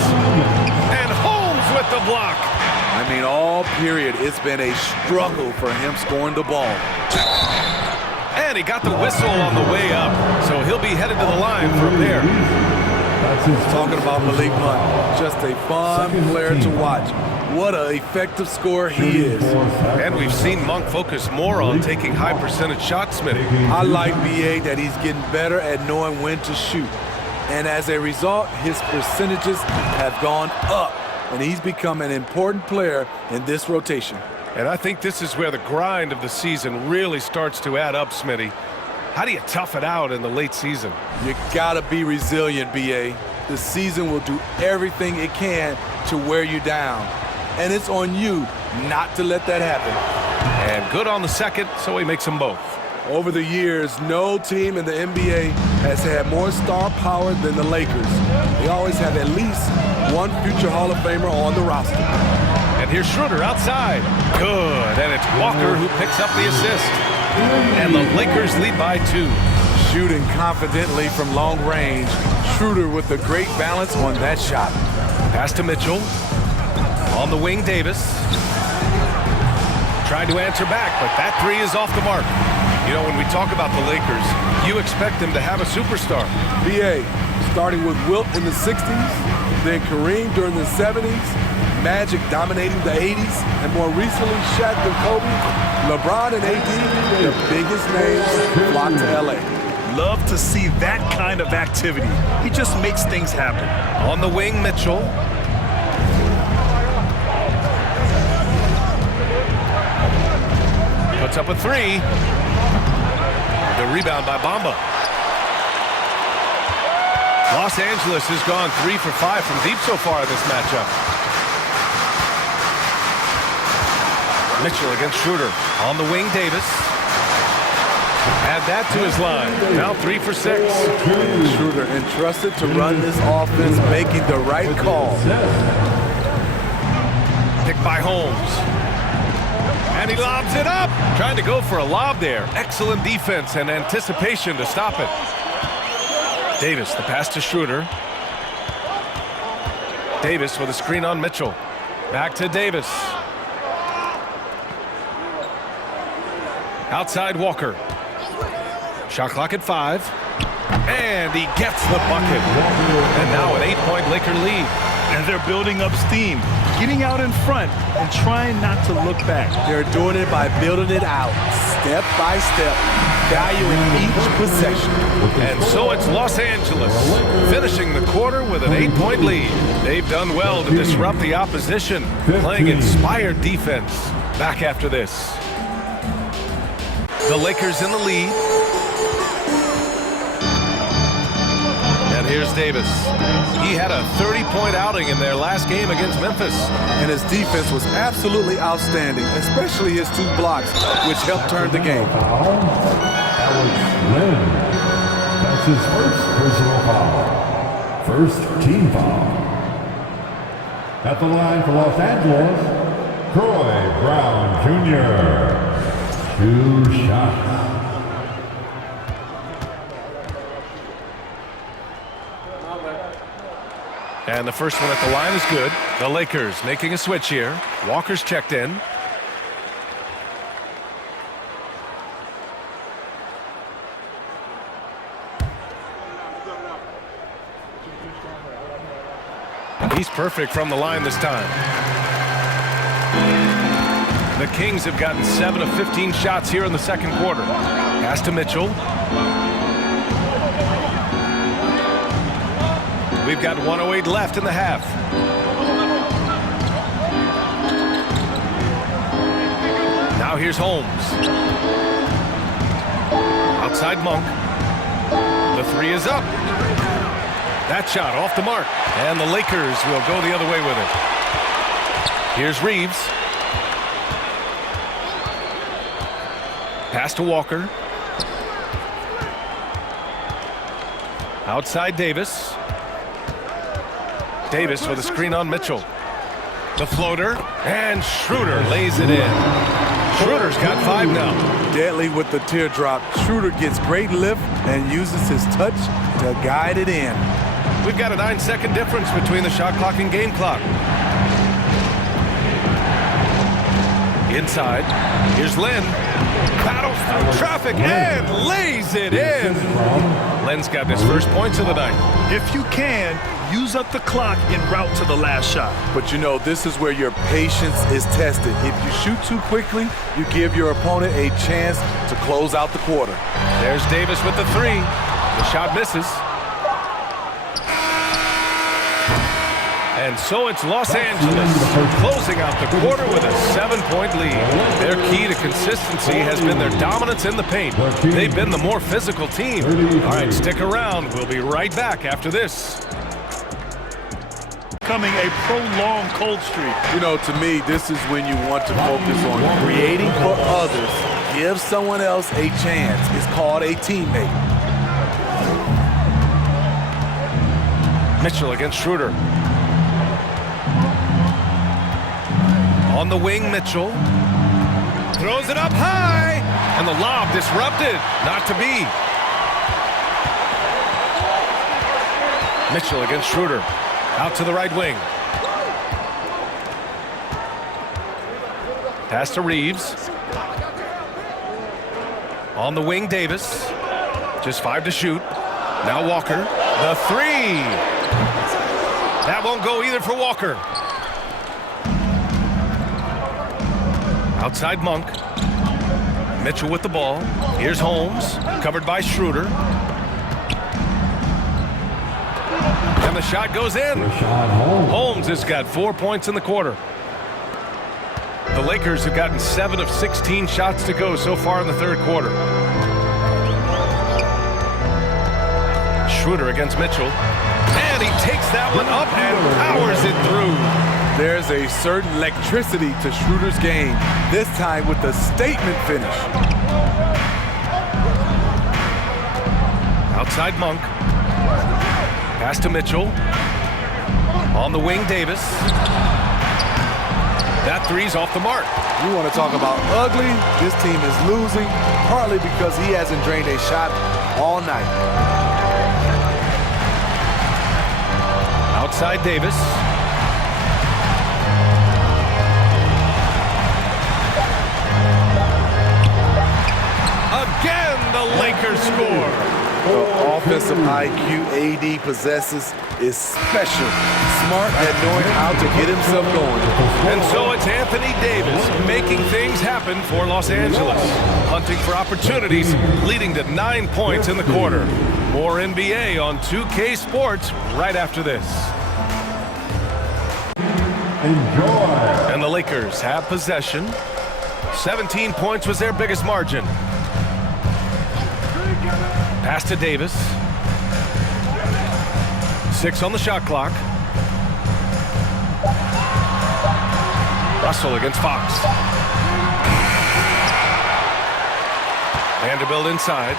And Holmes with the block. I mean, all period, it's been a struggle for him scoring the ball. And he got the whistle on the way up. So he'll be headed to the line for a pair. Talking about Malik Monk, just a fun player to watch. What an effective scorer he is. And we've seen Monk focus more on taking high percentage shots, Smitty. I like B.A. that he's getting better at knowing when to shoot. And as a result, his percentages have gone up. And he's become an important player in this rotation. And I think this is where the grind of the season really starts to add up, Smitty. How do you tough it out in the late season? You gotta be resilient, B.A. The season will do everything it can to wear you down. And it's on you not to let that happen. And good on the second, so he makes them both. Over the years, no team in the NBA has had more star power than the Lakers. They always have at least one future Hall of Famer on the roster. And here's Schroeder outside. Good, and it's Walker who picks up the assist. And the Lakers lead by 2. Shooting confidently from long range, Schroeder with a great balance on that shot. Pass to Mitchell. On the wing, Davis. Trying to answer back, but that three is off the mark. You know, when we talk about the Lakers, you expect them to have a superstar. BA, starting with Wilt in the 60s, then Kareem during the 70s, Magic dominating the 80s, and more recently Shaq and Kobe, LeBron and AD, the biggest names flock to LA. Love to see that kind of activity. He just makes things happen. On the wing, Mitchell. Puts up a three. The rebound by Bamba. Los Angeles has gone 3 for 5 from deep so far in this matchup. Mitchell against Schroeder. On the wing, Davis. Add that to his line. Now 3 for 6. Schroeder entrusted to run this offense, making the right call. Picked by Holmes. And he lobs it up. Trying to go for a lob there. Excellent defense and anticipation to stop it. Davis, the pass to Schroeder. Davis with a screen on Mitchell. Back to Davis. Outside Walker. Shot clock at 5. And he gets the bucket. And now an 8-point Laker lead. And they're building up steam, getting out in front and trying not to look back. They're doing it by building it out, step by step, valuing each possession. And so it's Los Angeles, finishing the quarter with an 8-point lead. They've done well to disrupt the opposition, playing inspired defense. Back after this. The Lakers in the lead. And here's Davis. He had a 30-point outing in their last game against Memphis. And his defense was absolutely outstanding, especially his 2 blocks, which helped turn the game. Alex Len. That's his first personal foul. First team foul. At the line for Los Angeles, Troy Brown Jr. 2 shots. And the first one at the line is good. The Lakers making a switch here. Walker's checked in. He's perfect from the line this time. The Kings have gotten 7 of 15 shots here in the second quarter. Pass to Mitchell. We've got 1:08 left in the half. Now here's Holmes. Outside Monk. The three is up. That shot off the mark. And the Lakers will go the other way with it. Here's Reeves. Pass to Walker. Outside Davis. Davis with a screen on Mitchell. The floater, and Schroeder lays it in. Schroeder's got 5 now. Deadly with the teardrop. Schroeder gets great lift and uses his touch to guide it in. We've got a 9-second difference between the shot clock and game clock. Inside, here's Len. Battles through traffic and lays it in. Len's got his first points of the night. If you can, use up the clock en route to the last shot. But you know, this is where your patience is tested. If you shoot too quickly, you give your opponent a chance to close out the quarter. There's Davis with the 3. The shot misses. And so it's Los Angeles closing out the quarter with a 7-point lead. Their key to consistency has been their dominance in the paint. They've been the more physical team. All right, stick around. We'll be right back after this. becoming a prolonged cold streak. You know, to me, this is when you want to focus on creating for others. Give someone else a chance. It's called a teammate. Mitchell against Schroeder. On the wing, Mitchell. Throws it up high. And the lob disrupted. Not to be. Mitchell against Schroeder. Out to the right wing. Pass to Reeves. On the wing, Davis. Just 5 to shoot. Now Walker. The 3. That won't go either for Walker. Outside Monk. Mitchell with the ball. Here's Holmes. Covered by Schroeder. And the shot goes in. Holmes has got 4 points in the quarter. The Lakers have gotten 7 of 16 shots to go so far in the third quarter. Schroeder against Mitchell. And he takes that one up and powers it through. There's a certain electricity to Schroeder's game, this time with the statement finish. Outside Monk. Pass to Mitchell. On the wing, Davis. That 3's off the mark. You want to talk about ugly? This team is losing, partly because he hasn't drained a shot all night. Outside Davis. Again, the Lakers score. The offensive IQ AD possesses is special. Smart at knowing how to get himself going. And so it's Anthony Davis making things happen for Los Angeles. Hunting for opportunities, leading to 9 points in the quarter. More NBA on 2K Sports right after this. Enjoy. And the Lakers have possession. 17 points was their biggest margin. Pass to Davis. 6 on the shot clock. Russell against Fox. Vanderbilt inside.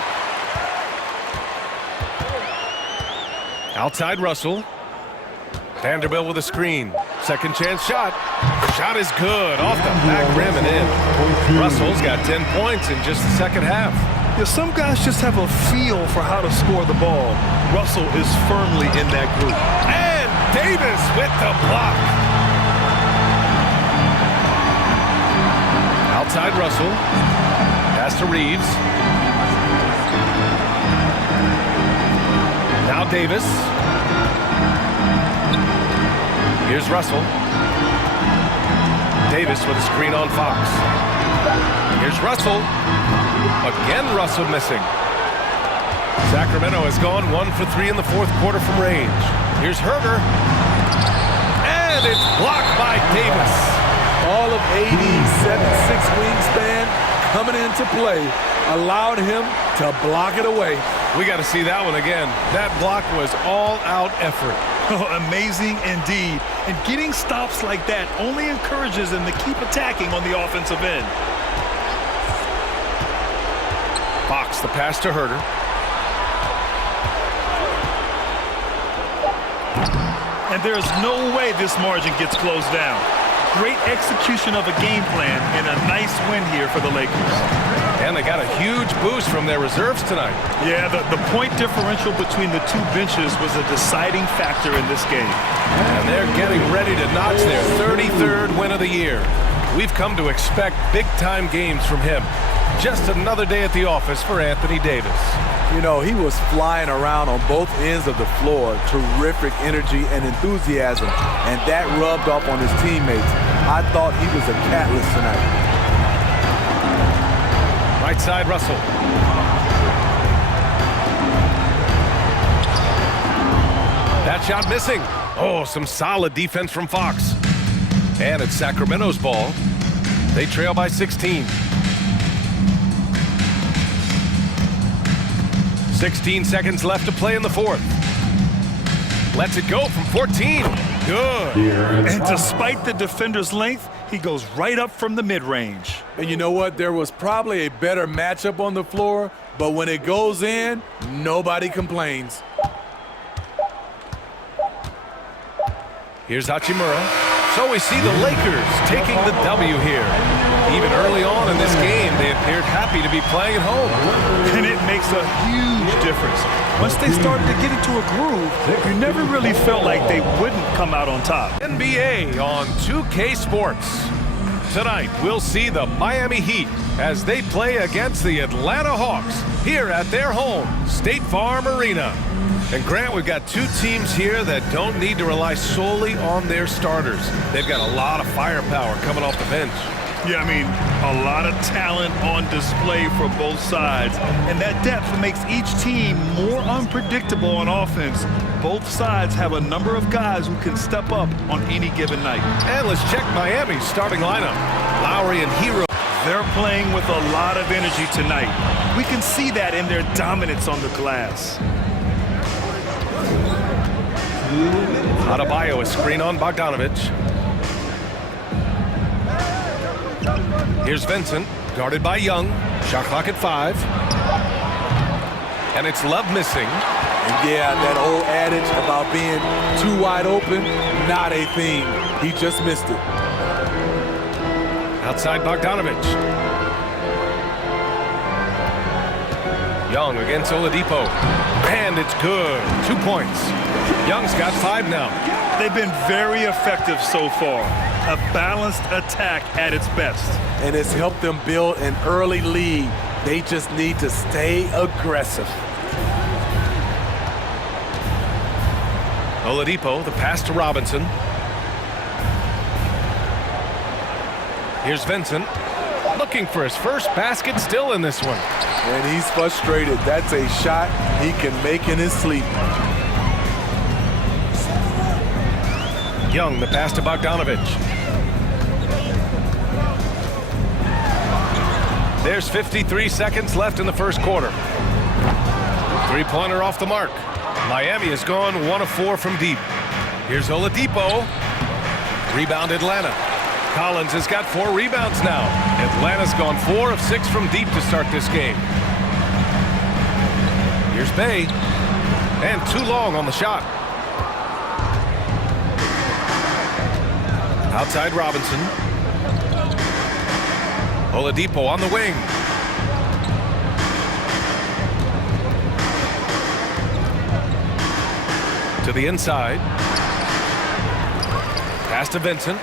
Outside Russell. Vanderbilt with a screen. Second chance shot. Shot is good. Off the back rim and in. Russell's got 10 points in just the second half. Yeah, some guys just have a feel for how to score the ball. Russell is firmly in that group. And Davis with the block. Outside Russell. Pass to Reeves. Now Davis. Here's Russell. Davis with a screen on Fox. Here's Russell. Again, Russell missing. Sacramento has gone 1 for 3 in the fourth quarter from range. Here's Herter. And it's blocked by Davis. All of AD's 7'6" wingspan coming into play allowed him to block it away. We got to see that one again. That block was all-out effort. Oh, amazing indeed. And getting stops like that only encourages them to keep attacking on the offensive end. Fox, the pass to Herter. And there's no way this margin gets closed down. Great execution of a game plan and a nice win here for the Lakers. And they got a huge boost from their reserves tonight. Yeah, the point differential between the two benches was a deciding factor in this game. And they're getting ready to notch their 33rd win of the year. We've come to expect big-time games from him. Just another day at the office for Anthony Davis. You know, he was flying around on both ends of the floor. Terrific energy and enthusiasm. And that rubbed off on his teammates. I thought he was a catalyst tonight. Right side, Russell. That shot missing. Oh, some solid defense from Fox. And it's Sacramento's ball. They trail by 16. 16 seconds left to play in the fourth. Lets it go from 14. Good. And despite the defender's length, he goes right up from the mid-range. And you know what? There was probably a better matchup on the floor, but when it goes in, nobody complains. Here's Hachimura. So we see the Lakers taking the W here. Even early on in this game, they appeared happy to be playing at home. And it makes a huge difference. Once they started to get into a groove, you never really felt like they wouldn't come out on top. NBA on 2K Sports. Tonight, we'll see the Miami Heat as they play against the Atlanta Hawks here at their home, State Farm Arena. And Grant, we've got two teams here that don't need to rely solely on their starters. They've got a lot of firepower coming off the bench. Yeah, I mean, a lot of talent on display for both sides. And that depth makes each team more unpredictable on offense. Both sides have a number of guys who can step up on any given night. And let's check Miami's starting lineup. Lowry and Hero. They're playing with a lot of energy tonight. We can see that in their dominance on the glass. Adebayo, a screen on Bogdanovic. Here's Vincent, guarded by Young. Shot clock at 5. And it's Love missing. And yeah, that old adage about being too wide open, not a thing. He just missed it. Outside Bogdanovic. Young against Oladipo. And it's good. 2 points. Young's got 5 now. They've been very effective so far. A balanced attack at its best. And it's helped them build an early lead. They just need to stay aggressive. Oladipo, the pass to Robinson. Here's Vincent, looking for his first basket, still in this one. And he's frustrated. That's a shot he can make in his sleep. Young, the pass to Bogdanovic. There's 53 seconds left in the first quarter. Three-pointer off the mark. Miami has gone 1 of 4 from deep. Here's Oladipo. Rebound Atlanta. Collins has got 4 rebounds now. Atlanta's gone 4 of 6 from deep to start this game. Here's Bay. And too long on the shot. Outside Robinson. Oladipo on the wing. To the inside. Pass to Vincent.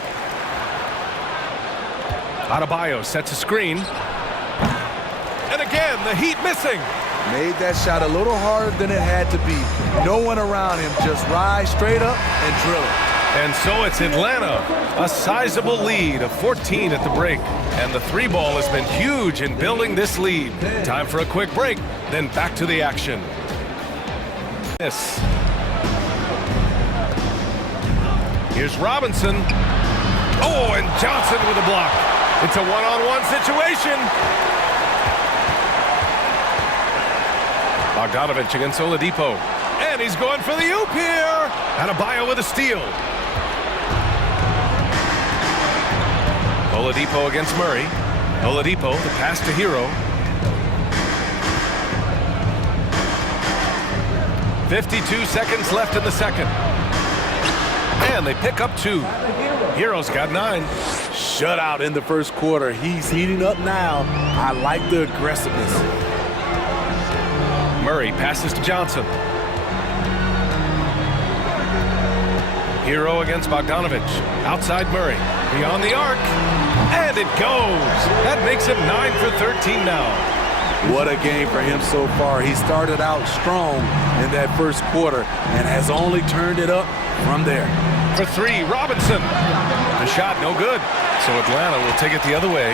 Adebayo sets a screen. And again, the Heat missing. Made that shot a little harder than it had to be. No one around him, just rise straight up and drill it. And so it's Atlanta, a sizable lead of 14 at the break. And the 3-ball has been huge in building this lead. Time for a quick break, then back to the action. Here's Robinson. Oh, and Johnson with a block. It's a one-on-one situation. Bogdanovic against Oladipo. And he's going for the oop here. Adebayo with a steal. Oladipo against Murray. Oladipo, the pass to Hero. 52 seconds left in the second. And they pick up 2. Hero's got 9. Shutout in the first quarter. He's heating up now. I like the aggressiveness. Murray passes to Johnson. Hero against Bogdanovic. Outside Murray. Beyond the arc. And it goes. That makes him 9 for 13 now. What a game for him so far. He started out strong in that first quarter and has only turned it up from there. For 3, Robinson. The shot no good. So Atlanta will take it the other way.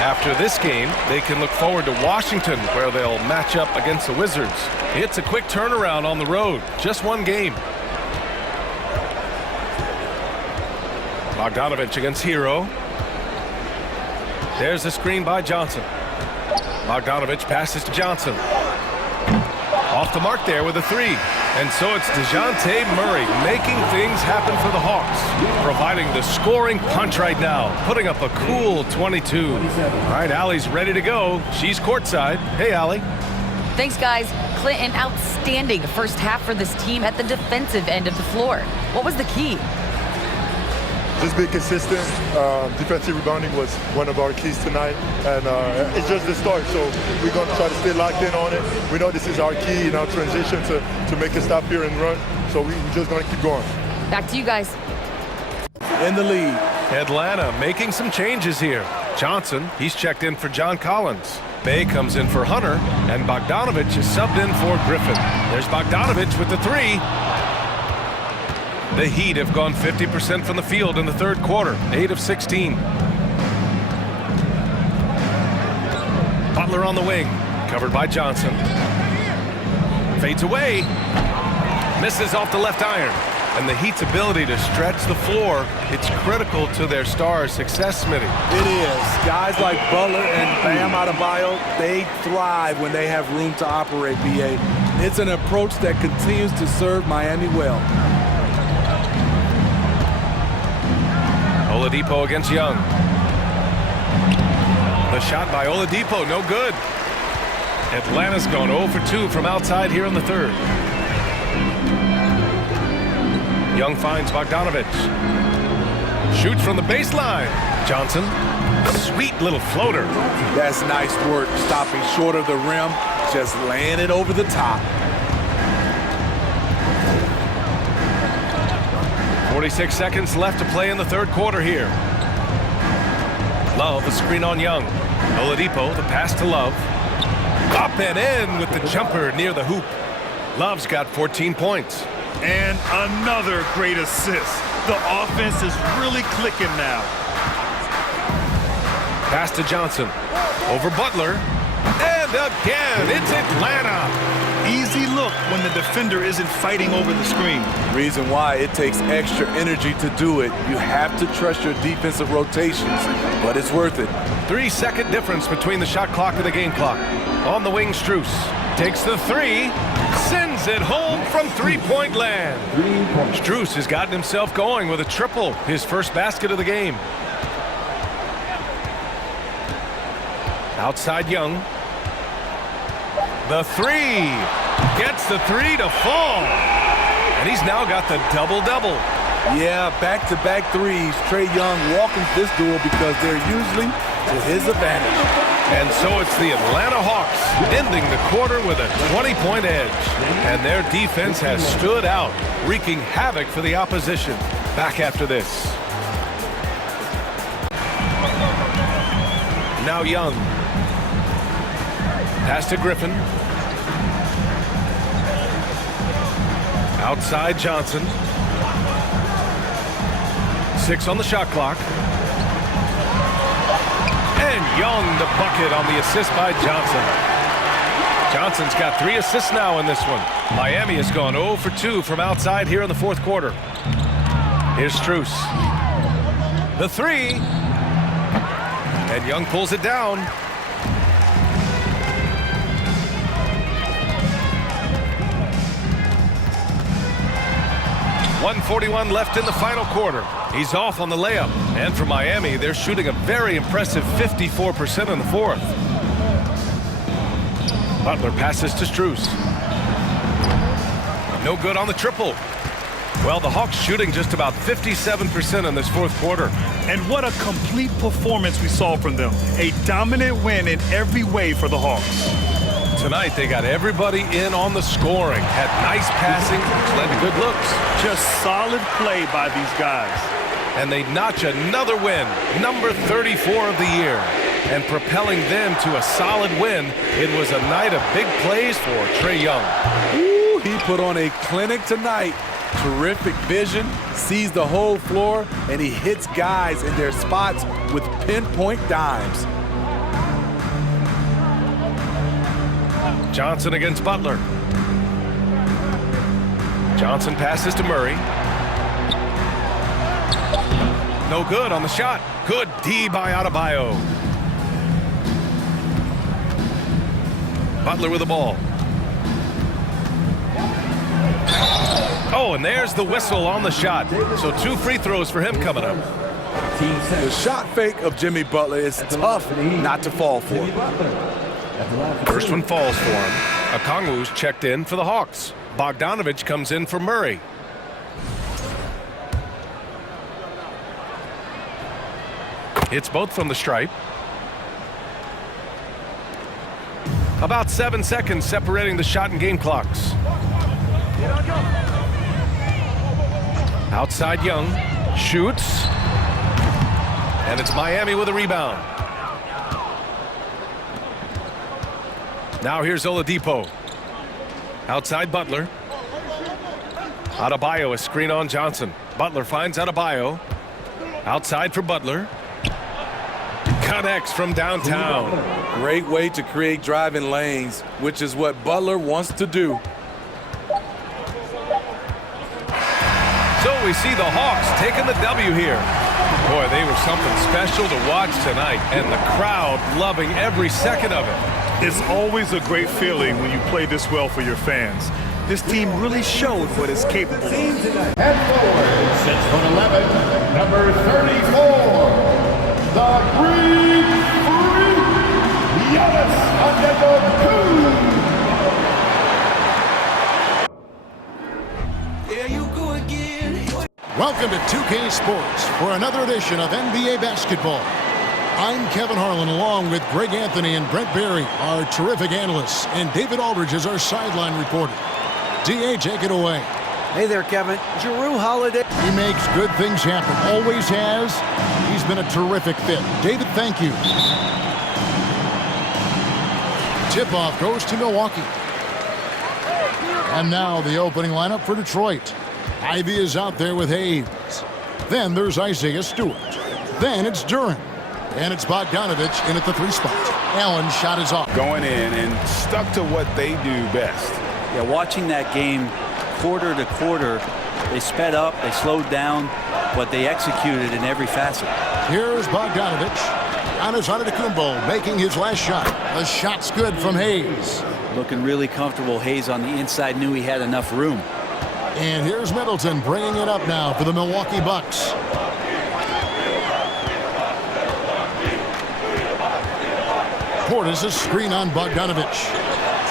After this game, they can look forward to Washington, where they'll match up against the Wizards. It's a quick turnaround on the road. Just 1 game. Bogdanovic against Hero. There's the screen by Johnson. Bogdanovic passes to Johnson. Off the mark there with a three. And so it's DeJounte Murray making things happen for the Hawks, providing the scoring punch right now, putting up a cool 22. All right, Allie's ready to go. She's courtside. Hey, Allie. Thanks, guys. Clint, an outstanding first half for this team at the defensive end of the floor. What was the key? Just be consistent. Defensive rebounding was one of our keys tonight, and it's just the start. So we're going to try to stay locked in on it. We know this is our key in our transition to make a stop here and run. So we're just going to keep going. Back to you guys. In the lead. Atlanta making some changes here. Johnson, he's checked in for John Collins. Bay comes in for Hunter, and Bogdanovich is subbed in for Griffin. There's Bogdanovich with the three. The Heat have gone 50% from the field in the third quarter, 8 of 16. Butler on the wing, covered by Johnson. Fades away, misses off the left iron. And the Heat's ability to stretch the floor, it's critical to their stars' success, Smitty. It is. Guys like Butler and Bam Adebayo, they thrive when they have room to operate, BA. It's an approach that continues to serve Miami well. Oladipo against Young. The shot by Oladipo, no good. Atlanta's gone 0 for 2 from outside here in the third. Young finds Bogdanovich. Shoots from the baseline. Johnson, sweet little floater. That's nice work, stopping short of the rim, just laying it over the top. 46 seconds left to play in the third quarter here. Love, a screen on Young. Oladipo, the pass to Love. Up and in with the jumper near the hoop. Love's got 14 points. And another great assist. The offense is really clicking now. Pass to Johnson. Over Butler. And again, it's Atlanta. Easy look when the defender isn't fighting over the screen. Reason why it takes extra energy to do it. You have to trust your defensive rotations, but it's worth it. 3-second difference between the shot clock and the game clock. On the wing, Strus takes the three, sends it home from three-point land. Strus has gotten himself going with a triple, his first basket of the game. Outside Young. The three. Gets the three to fall. And he's now got the double-double. Yeah, back-to-back threes. Trae Young walking this duel because they're usually to his advantage. And so it's the Atlanta Hawks ending the quarter with a 20-point edge. And their defense has stood out, wreaking havoc for the opposition. Back after this. Now Young. Pass to Griffin. Outside Johnson. 6 on the shot clock. And Young the bucket on the assist by Johnson. Johnson's got 3 assists now in this one. Miami has gone 0 for 2 from outside here in the fourth quarter. Here's Strus. The three. And Young pulls it down. .141 left in the final quarter. He's off on the layup. And for Miami, they're shooting a very impressive 54% in the fourth. Butler passes to Strus. No good on the triple. Well, the Hawks shooting just about 57% in this fourth quarter. And what a complete performance we saw from them. A dominant win in every way for the Hawks. Tonight, they got everybody in on the scoring. Had nice passing, which led to good looks. Just solid play by these guys. And they notch another win, number 34 of the year. And propelling them to a solid win, it was a night of big plays for Trae Young. Ooh, he put on a clinic tonight. Terrific vision, sees the whole floor, and he hits guys in their spots with pinpoint dimes. Johnson against Butler. Johnson passes to Murray. No good on the shot. Good D by Adebayo. Butler with the ball. Oh, and there's the whistle on the shot. So 2 free throws for him coming up. The shot fake of Jimmy Butler is tough not to fall for. First one falls for him. Okongwu's checked in for the Hawks. Bogdanovich comes in for Murray. Hits both from the stripe. About 7 seconds separating the shot and game clocks. Outside Young. Shoots. And it's Miami with a rebound. Now here's Oladipo. Outside Butler. Adebayo, a screen on Johnson. Butler finds Adebayo. Outside for Butler. Connects from downtown. Great way to create driving lanes, which is what Butler wants to do. So we see the Hawks taking the W here. Boy, they were something special to watch tonight, and the crowd loving every second of it. It's always a great feeling when you play this well for your fans. This team really showed what it's capable of. And forward, 6'11", number 34, the Greek Freak, Giannis Antetokounmpo. Welcome to 2K Sports for another edition of NBA basketball. I'm Kevin Harlan along with Greg Anthony and Brent Berry, our terrific analysts, and David Aldridge is our sideline reporter. DA, take it away. Hey there, Kevin. Jrue Holiday. He makes good things happen. Always has. He's been a terrific fit. David, thank you. Tip-off goes to Milwaukee. And now the opening lineup for Detroit. Ivy is out there with Hayes. Then there's Isaiah Stewart. Then it's Duren. And it's Bogdanovich in at the 3 spot. Allen's shot is off. Going in and stuck to what they do best. Yeah, watching that game quarter to quarter, they sped up, they slowed down, but they executed in every facet. Here's Bogdanovich. Giannis Antetokounmpo making his last shot. The shot's good from Hayes. Looking really comfortable. Hayes on the inside knew he had enough room. And here's Middleton bringing it up now for the Milwaukee Bucks. Portis' screen on Bogdanovich.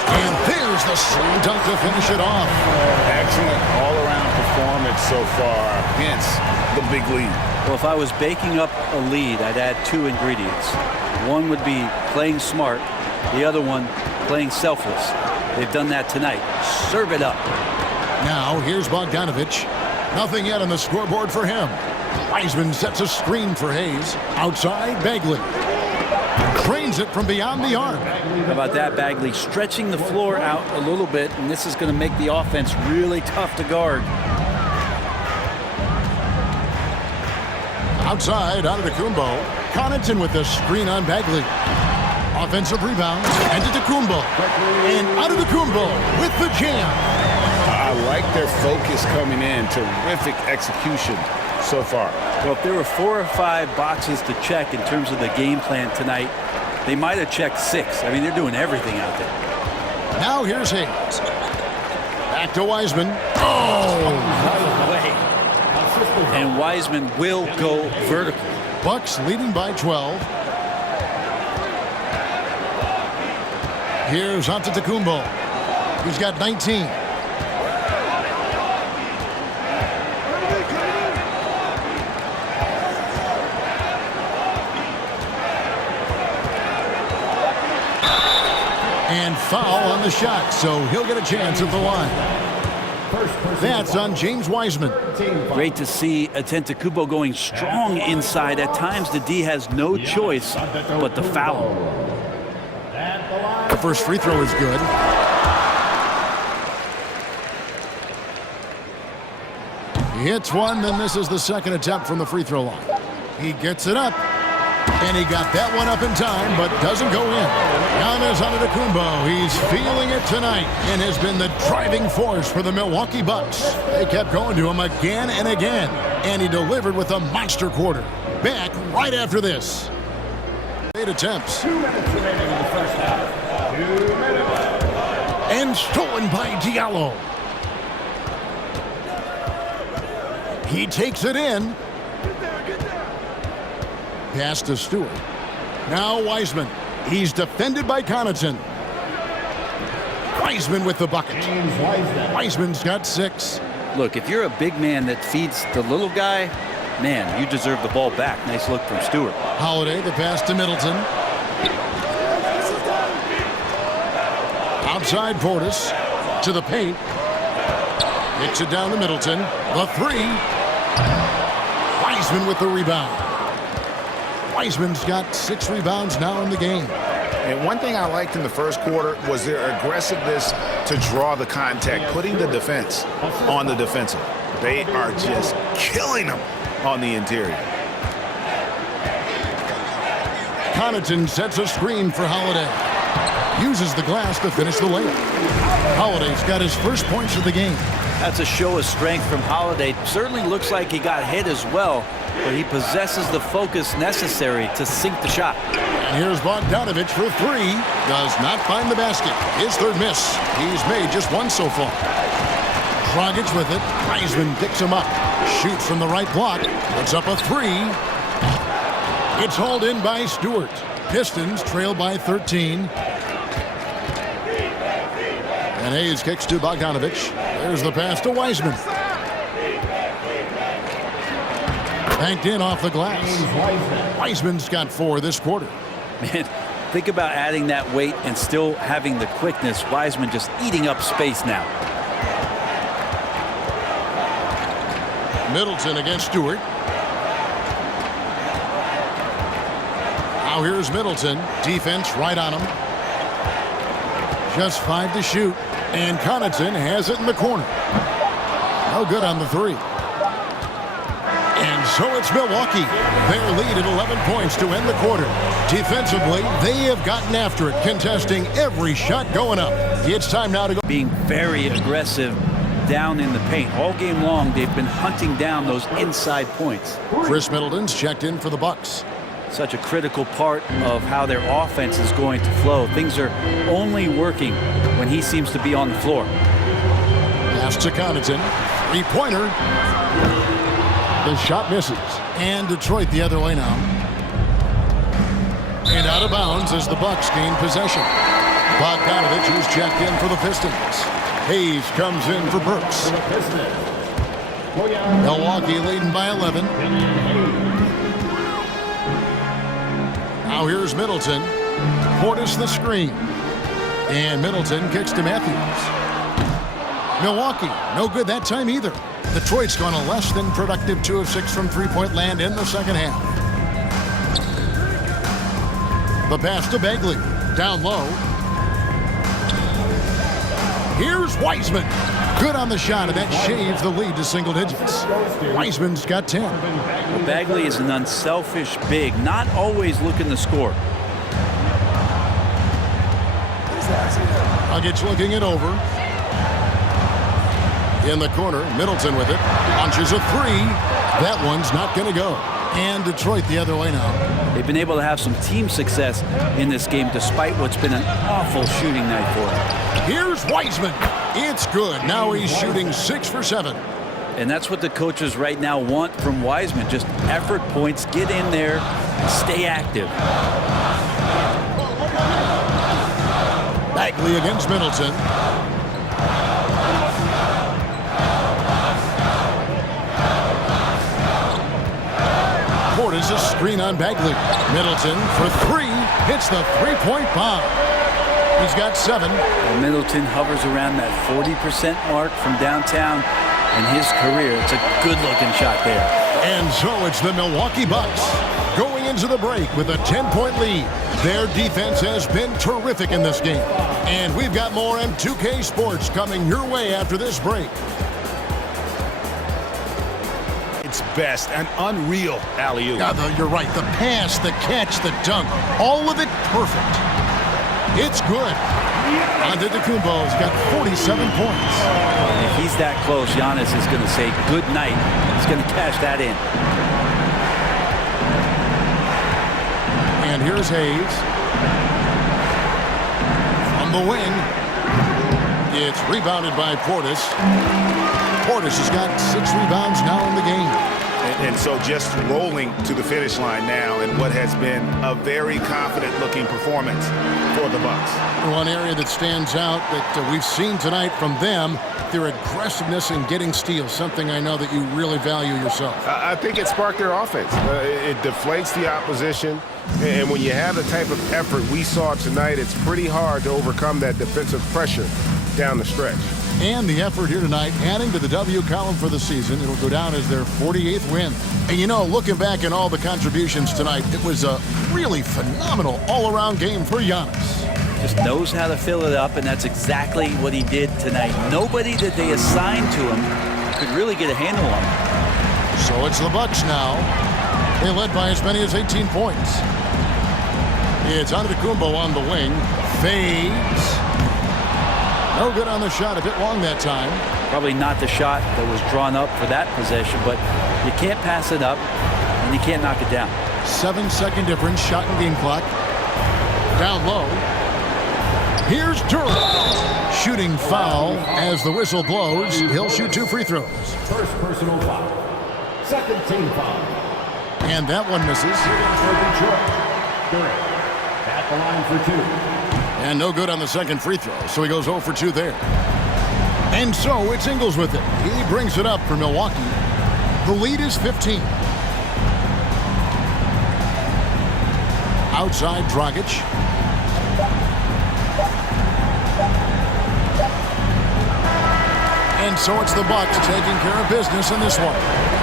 And there's the slam dunk to finish it off. Excellent all-around performance so far, hence the big lead. Well, if I was baking up a lead, I'd add 2 ingredients. One would be playing smart. The other one, playing selfless. They've done that tonight. Serve it up. Now, here's Bogdanovich. Nothing yet on the scoreboard for him. Wiseman sets a screen for Hayes. Outside, Bagley. Cranes it from beyond the arc. How about that, Bagley? Stretching the floor out a little bit, and this is going to make the offense really tough to guard. Outside, Antetokounmpo. Connaughton with the screen on Bagley. Offensive rebound. Antetokounmpo. And Antetokounmpo with the jam. I like their focus coming in. Terrific execution so far. Well, if there were 4 or 5 boxes to check in terms of the game plan tonight, they might have checked 6. I mean, they're doing everything out there. Now here's Hayes. Back to Wiseman. Oh! And Wiseman will go vertical. Bucks leading by 12. Here's Antetokounmpo. He's got 19. And foul on the shot, so he'll get a chance at the line. That's on James Wiseman. Great to see Antetokounmpo going strong inside. At times, the D has no choice but to foul. The first free throw is good. He hits one, then this is the second attempt from the free throw line. He gets it up. And he got that one up in time, but doesn't go in. Giannis Antetokounmpo, he's feeling it tonight and has been the driving force for the Milwaukee Bucks. They kept going to him again and again, and he delivered with a monster quarter. Back right after this. 8 attempts. 2 minutes remaining in the first half. 2 minutes. And stolen by Diallo. He takes it in. Pass to Stewart. Now Wiseman. He's defended by Connaughton. Wiseman with the bucket. Wiseman's got 6. Look, if you're a big man that feeds the little guy, man, you deserve the ball back. Nice look from Stewart. Holiday, the pass to Middleton. Outside Portis to the paint. Kicks it down to Middleton. The 3. Wiseman with the rebound. Wiseman's got 6 rebounds now in the game. And one thing I liked in the first quarter was their aggressiveness to draw the contact, putting the defense on the defensive. They are just killing them on the interior. Connaughton sets a screen for Holiday. Uses the glass to finish the layup. Holiday's got his first points of the game. That's a show of strength from Holiday. Certainly looks like he got hit as well, but he possesses the focus necessary to sink the shot. And here's Bogdanovic for 3. Does not find the basket. His third miss. He's made just 1 so far. Dragic with it. Wiseman picks him up. Shoots from the right block. Puts up a 3. It's hauled in by Stewart. Pistons trail by 13. And Hayes kicks to Bogdanovic. There's the pass to Wiseman. Banked in off the glass. Wiseman's got 4 this quarter. Man, think about adding that weight and still having the quickness. Wiseman just eating up space now. Middleton against Stewart. Now here's Middleton. Defense right on him. Just 5 to shoot. And Connaughton has it in the corner. No good on the 3. And so it's Milwaukee. Their lead at 11 points to end the quarter. Defensively, they have gotten after it, contesting every shot going up. It's time now to go. Being very aggressive down in the paint. All game long, they've been hunting down those inside points. Chris Middleton's checked in for the Bucks. Such a critical part of how their offense is going to flow. Things are only working when he seems to be on the floor. Pass to Connaughton. 3-pointer. The shot misses. And Detroit the other way now. And out of bounds as the Bucks gain possession. Bogdanovic who's checked in for the Pistons. Hayes comes in for Burks. Milwaukee leading by 11. Now here's Middleton. Portis the screen. And Middleton kicks to Matthews. Milwaukee, no good that time either. Detroit's gone a less than productive 2 of 6 from three-point land in the second half. The pass to Bagley. Down low. Here's Wiseman. Good on the shot, and that shaves the lead to single digits. Wiseman's got 10. Well, Bagley is an unselfish big, not always looking to score. Dragic looking it over. In the corner, Middleton with it. Launches a 3. That one's not going to go. And Detroit the other way now. They've been able to have some team success in this game despite what's been an awful shooting night for them. Here's Wiseman. It's good. Now he's shooting 6 for 7. And that's what the coaches right now want from Wiseman. Just effort points, get in there, stay active. Bagley against Middleton. Portis a screen on Bagley. Middleton for 3. Hits the 3-point bomb. He's got 7. Well, Middleton hovers around that 40% mark from downtown in his career. It's a good-looking shot there. And so it's the Milwaukee Bucks going into the break with a 10-point lead. Their defense has been terrific in this game. And we've got more M2K Sports coming your way after this break. Its best, an unreal alley-oop. Yeah, you're right. The pass, the catch, the dunk, all of it perfect. It's good. Antetokounmpo's got 47 points. And if he's that close, Giannis is going to say good night. He's going to cash that in. And here's Hayes. From the wing. It's rebounded by Portis. Portis has got 6 rebounds now in the game. And so just rolling to the finish line now in what has been a very confident-looking performance for the Bucks. One area that stands out that we've seen tonight from them, their aggressiveness in getting steals, something I know that you really value yourself. I think it sparked their offense. It deflates the opposition, and when you have the type of effort we saw tonight, it's pretty hard to overcome that defensive pressure down the stretch. And the effort here tonight, adding to the W column for the season. It'll go down as their 48th win. And you know, looking back at all the contributions tonight, it was a really phenomenal all-around game for Giannis. Just knows how to fill it up, and that's exactly what he did tonight. Nobody that they assigned to him could really get a handle on him. So it's the Bucks now. They led by as many as 18 points. It's Antetokounmpo on the wing. Fades. No good on the shot, a bit long that time. Probably not the shot that was drawn up for that possession, but you can't pass it up and you can't knock it down. 7-second difference, shot and game clock. Down low. Here's Durant. Shooting foul as the whistle blows. He'll shoot 2 free throws. First personal foul. Second team foul. And that one misses. Durant at the line for 2. And no good on the second free throw, so he goes 0 for 2 there. And so it's Ingles with it. He brings it up for Milwaukee. The lead is 15. Outside Dragic. And so it's the Bucks taking care of business in this one.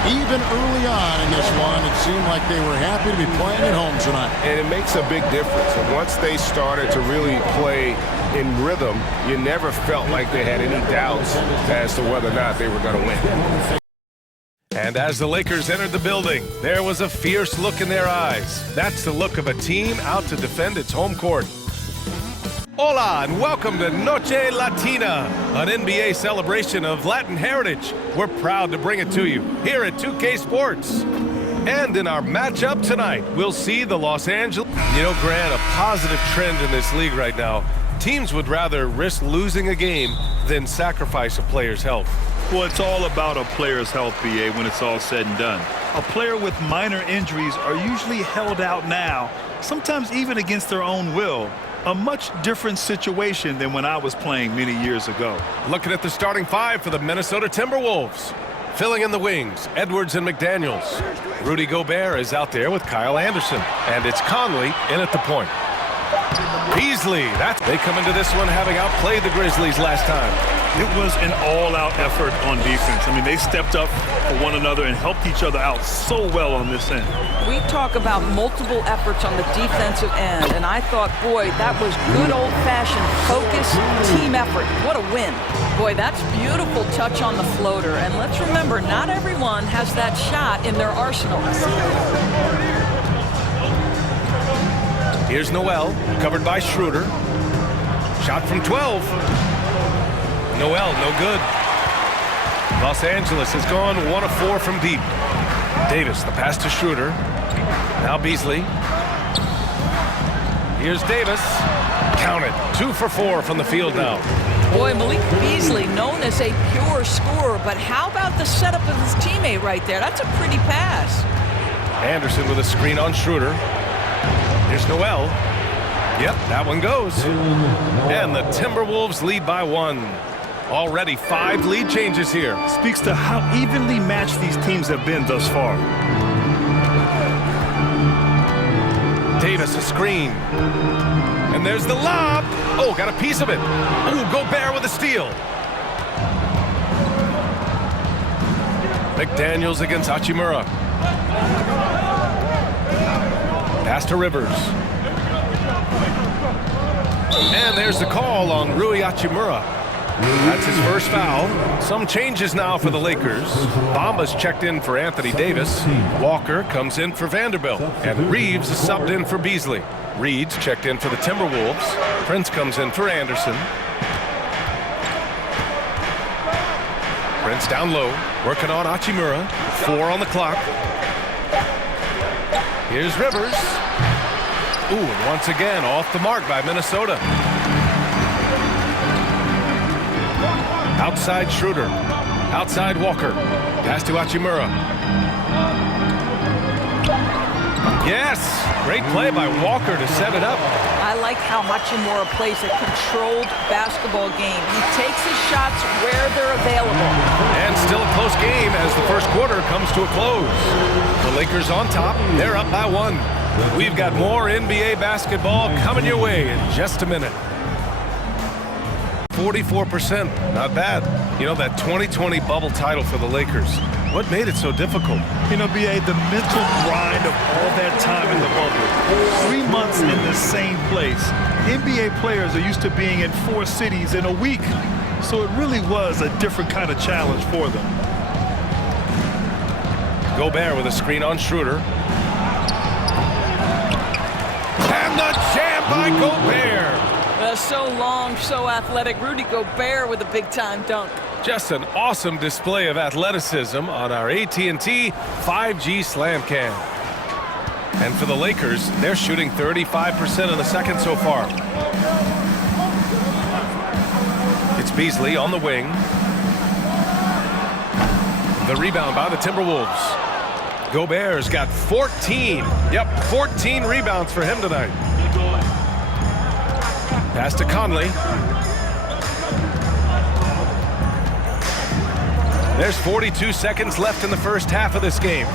Even early on in this one, it seemed like they were happy to be playing at home tonight. And it makes a big difference. And once they started to really play in rhythm, you never felt like they had any doubts as to whether or not they were going to win. And as the Lakers entered the building, there was a fierce look in their eyes. That's the look of a team out to defend its home court. Hola and welcome to Noche Latina, an NBA celebration of Latin heritage. We're proud to bring it to you here at 2K Sports. And in our matchup tonight, we'll see the Los Angeles. You know, Grant, a positive trend in this league right now. Teams would rather risk losing a game than sacrifice a player's health. Well, it's all about a player's health, BA, when it's all said and done. A player with minor injuries are usually held out now, sometimes even against their own will. A much different situation than when I was playing many years ago. Looking at the starting 5 for the Minnesota Timberwolves. Filling in the wings, Edwards and McDaniels. Rudy Gobert is out there with Kyle Anderson. And it's Conley in at the point. Beasley, they come into this one having outplayed the Grizzlies last time. It was an all-out effort on defense. I mean, they stepped up for one another and helped each other out so well on this end. We talk about multiple efforts on the defensive end, and I thought, boy, that was good old-fashioned focus, team effort. What a win. Boy, that's beautiful touch on the floater. And let's remember, not everyone has that shot in their arsenal. Here's Noel, covered by Schroeder. Shot from 12. Noel, no good. Los Angeles has gone 1 of 4 from deep. Davis, the pass to Schroeder. Now Beasley. Here's Davis. Count it. 2 for 4 from the field now. Boy, Malik Beasley, known as a pure scorer, but how about the setup of his teammate right there? That's a pretty pass. Anderson with a screen on Schroeder. Here's Noel. Yep, that one goes. And the Timberwolves lead by 1. Already 5 lead changes here. Speaks to how evenly matched these teams have been thus far. Davis a screen. And there's the lob. Oh, got a piece of it. Oh, Gobert with a steal. McDaniels against Hachimura. Pass to Rivers. And there's the call on Rui Hachimura. That's his first foul. Some changes now for the Lakers. Bamba's checked in for Anthony Davis. Walker comes in for Vanderbilt. And Reeves is subbed in for Beasley. Reed's checked in for the Timberwolves. Prince comes in for Anderson. Prince down low, working on Hachimura. 4 on the clock. Here's Rivers. Ooh, and once again, off the mark by Minnesota. Outside Schroeder. Outside Walker. Pass to Hachimura. Yes! Great play by Walker to set it up. I like how Hachimura plays a controlled basketball game. He takes his shots where they're available. And still a close game as the first quarter comes to a close. The Lakers on top. They're up by 1. We've got more NBA basketball coming your way in just a minute. 44%, not bad. You know, that 2020 bubble title for the Lakers, what made it so difficult? You know, B.A., the mental grind of all that time in the bubble. 3 months in the same place. NBA players are used to being in 4 cities in a week, so it really was a different kind of challenge for them. Gobert with a screen on Schroeder. And the jam by Gobert! So long, so athletic. Rudy Gobert with a big-time dunk. Just an awesome display of athleticism on our AT&T 5G Slam Cam. And for the Lakers, they're shooting 35% in the second so far. It's Beasley on the wing. The rebound by the Timberwolves. Gobert's got 14. Yep, 14 rebounds for him tonight. Pass to Conley. There's 42 seconds left in the first half of this game.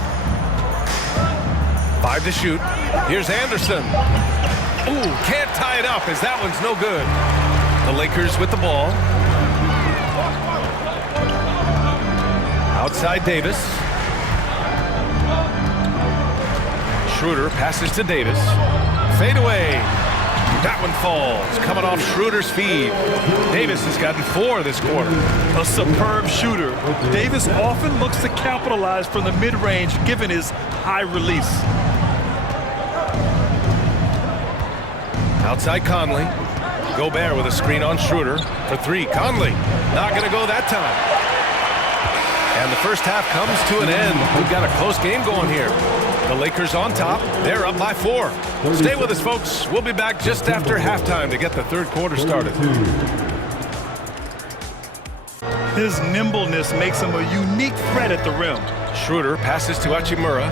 5 to shoot. Here's Anderson. Ooh, can't tie it up as that one's no good. The Lakers with the ball. Outside Davis. Schroeder passes to Davis. Fade away. That one falls, coming off Schroeder's feed. Davis has gotten 4 this quarter. A superb shooter. Davis often looks to capitalize from the mid-range given his high release. Outside Conley. Gobert with a screen on Schroeder for 3. Conley not going to go that time. And the first half comes to an end. We've got a close game going here. The Lakers on top. They're up by 4. Stay with us, folks. We'll be back just after halftime to get the third quarter started. His nimbleness makes him a unique threat at the rim. Schroeder passes to Hachimura.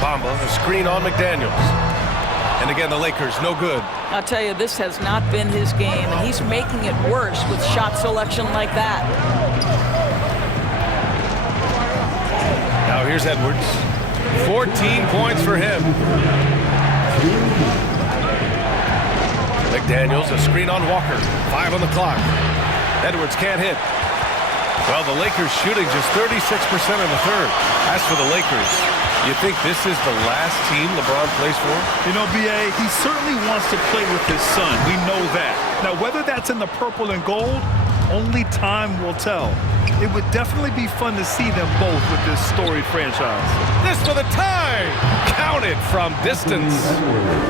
Bamba, a screen on McDaniels. And again, the Lakers, no good. I'll tell you, this has not been his game, and he's making it worse with shot selection like that. Now here's Edwards. 14 points for him. McDaniels, a screen on Walker. 5 on the clock. Edwards can't hit. Well, the Lakers shooting just 36% in the third. As for the Lakers, you think this is the last team LeBron plays for? You know, B.A., he certainly wants to play with his son. We know that. Now, whether that's in the purple and gold, only time will tell. It would definitely be fun to see them both with this storied franchise. This for the tie! Counted from distance.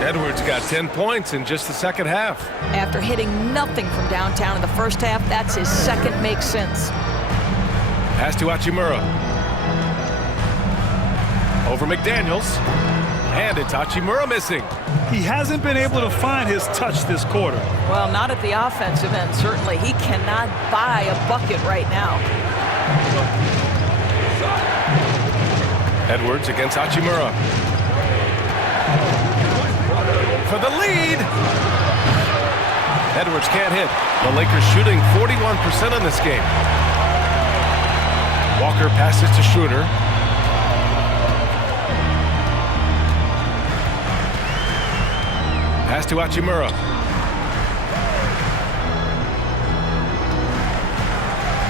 Edwards got 10 points in just the second half. After hitting nothing from downtown in the first half, that's his second makes sense. Pass to Hachimura. Over McDaniels. And it's Hachimura missing. He hasn't been able to find his touch this quarter. Well, not at the offensive end, certainly. He cannot buy a bucket right now. Edwards against Hachimura. For the lead. Edwards can't hit. The Lakers shooting 41% in this game. Walker passes to Schroeder. Pass to Hachimura.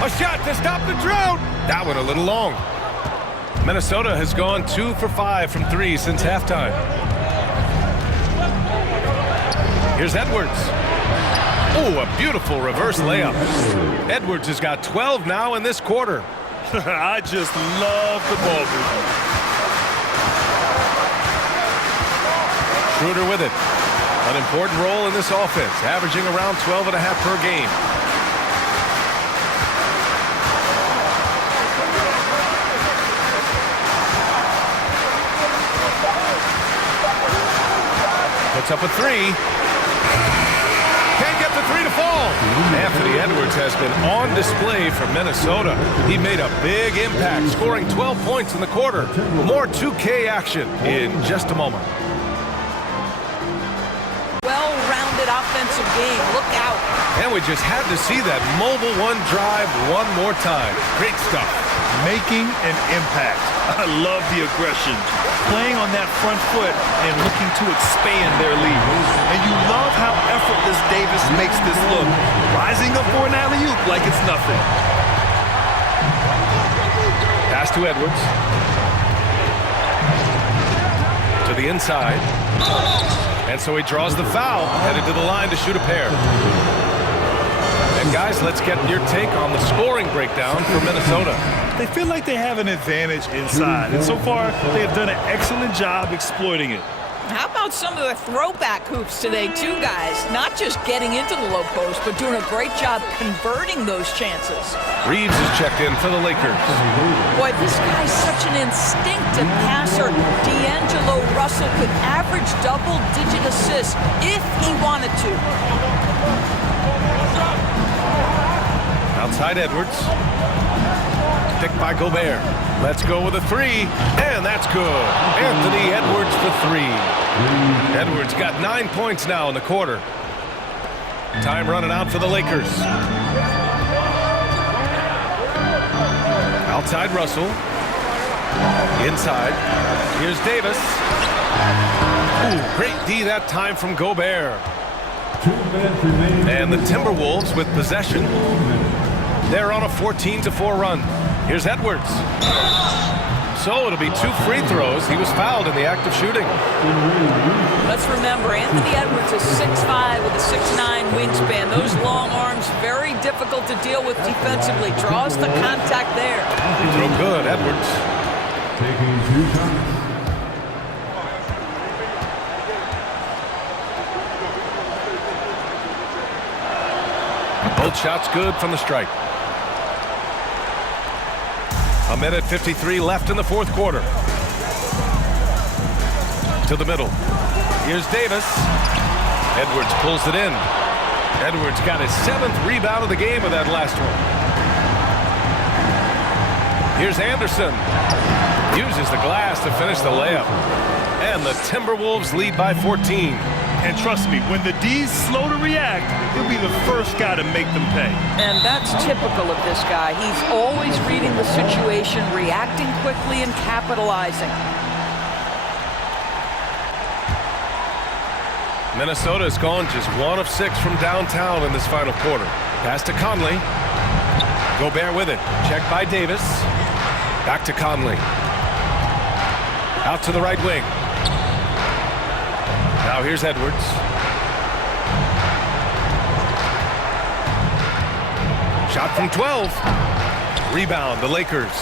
A shot to stop the drought. That one a little long. Minnesota has gone 2 for 5 from 3 since halftime. Here's Edwards. Oh, a beautiful reverse layup. Edwards has got 12 now in this quarter. I just love the ball movement. Schroeder with it. An important role in this offense, averaging around 12.5 per game. Puts up a 3. Can't get the 3 to fall. Anthony Edwards Edwards has been on display for Minnesota. He made a big impact, scoring 12 points in the quarter. More 2K action in just a moment. Well-rounded offensive game. Look out. And we just had to see that mobile one drive one more time. Great stuff. Making an impact. I love the aggression. Playing on that front foot and looking to expand their lead. And you love how effortless Davis makes this look. Rising up for an alley-oop like it's nothing. Pass to Edwards. To the inside. And so he draws the foul, headed to the line to shoot a pair. And guys, let's get your take on the scoring breakdown for Minnesota. They feel like they have an advantage inside, and so far they have done an excellent job exploiting it. How about some of the throwback hoops today, too, guys? Not just getting into the low post, but doing a great job converting those chances. Reeves is checked in for the Lakers. Boy, this guy's such an instinctive passer. D'Angelo Russell could average double-digit assists if he wanted to. Outside Edwards. Picked by Gobert. Let's go with a three, and that's good. Anthony Edwards for three. Edwards got 9 points now in the quarter. Time running out for the Lakers. Outside Russell. Inside. Here's Davis. Ooh, great D that time from Gobert. And the Timberwolves with possession. They're on a 14-4 run. Here's Edwards. So it'll be 2 free throws. He was fouled in the act of shooting. Let's remember, Anthony Edwards is 6'5" with a 6'9" wingspan. Those long arms, very difficult to deal with defensively. Draws the contact there. Throw good, Edwards. Taking 2 times. Both shots good from the strike. A minute 53 left in the fourth quarter. To the middle. Here's Davis. Edwards pulls it in. Edwards got his 7th rebound of the game with that last one. Here's Anderson. Uses the glass to finish the layup. And the Timberwolves lead by 14. And trust me, when the D's slow to react, he'll be the first guy to make them pay. And that's typical of this guy. He's always reading the situation, reacting quickly, and capitalizing. Minnesota has gone just 1 of 6 from downtown in this final quarter. Pass to Conley. Gobert with it. Checked by Davis. Back to Conley. Out to the right wing. Now here's Edwards. Shot from 12. Rebound, the Lakers.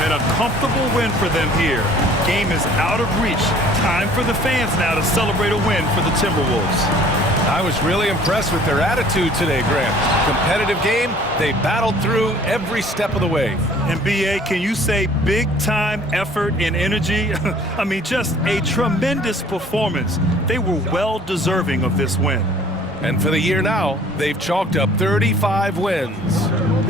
And a comfortable win for them here. Game is out of reach. Time for the fans now to celebrate a win for the Timberwolves. I was really impressed with their attitude today, Grant. Competitive game, they battled through every step of the way. And B.A., can you say big-time effort and energy? I mean, just a tremendous performance. They were well-deserving of this win. And for the year now, they've chalked up 35 wins.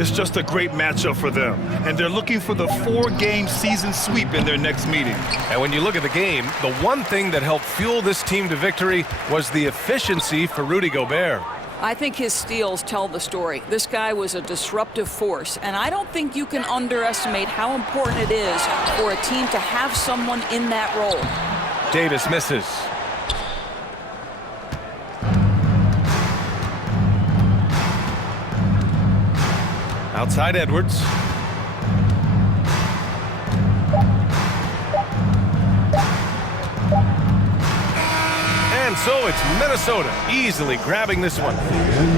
It's just a great matchup for them. And they're looking for the 4-game season sweep in their next meeting. And when you look at the game, the one thing that helped fuel this team to victory was the efficiency for Rudy Gobert. I think his steals tell the story. This guy was a disruptive force, and I don't think you can underestimate how important it is for a team to have someone in that role. Davis misses. Outside Edwards. And so it's Minnesota easily grabbing this one.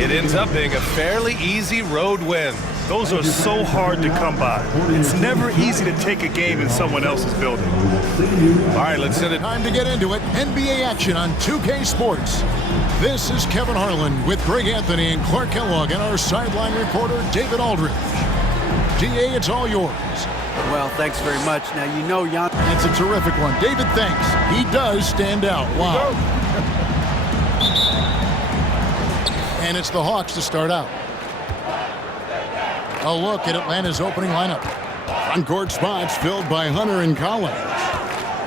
It ends up being a fairly easy road win. Those are so hard to come by. It's never easy to take a game in someone else's building. All right, let's send it. Time to get into it. NBA action on 2K Sports. This is Kevin Harlan with Greg Anthony and Clark Kellogg and our sideline reporter, David Aldridge. DA, it's all yours. Well, thanks very much. Now, you know, Jan. It's a terrific one. David, thanks. He does stand out. Wow. And it's the Hawks to start out. A look at Atlanta's opening lineup. Front court spots filled by Hunter and Collins.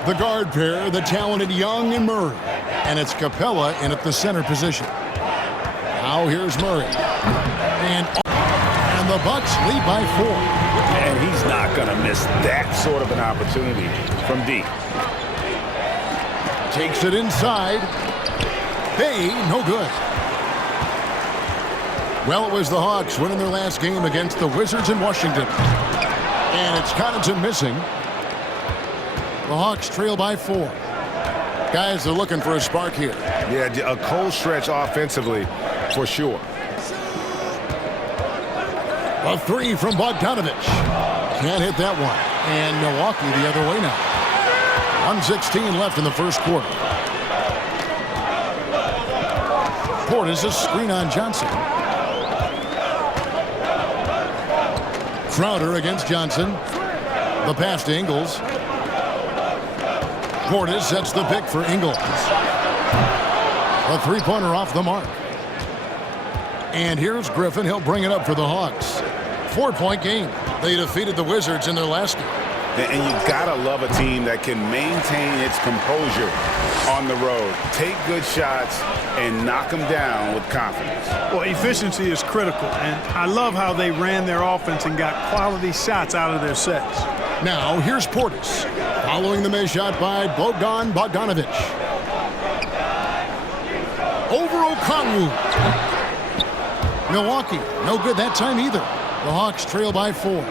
The guard pair, the talented Young and Murray. And it's Capella in at the center position. Now here's Murray. And the Bucks lead by 4. And he's not going to miss that sort of an opportunity from deep. Takes it inside. Bay, no good. Well, it was the Hawks winning their last game against the Wizards in Washington. And it's Connaughton missing. The Hawks trail by 4. Guys, they're looking for a spark here. Yeah, a cold stretch offensively for sure. A 3 from Bogdanovich. Can't hit that one. And Milwaukee the other way now. 1:16 left in the first quarter. Portis, a screen on Johnson. Crowder against Johnson. The pass to Ingles. Portis sets the pick for Ingles. A three-pointer off the mark. And here's Griffin. He'll bring it up for the Hawks. 4-point game. They defeated the Wizards in their last game. And you gotta love a team that can maintain its composure on the road. Take good shots and knock them down with confidence. Well, efficiency is critical, and I love how they ran their offense and got quality shots out of their sets. Now, here's Portis, following the miss shot by Bogdanovich. Over Okongwu. Milwaukee, no good that time either. The Hawks trail by 4.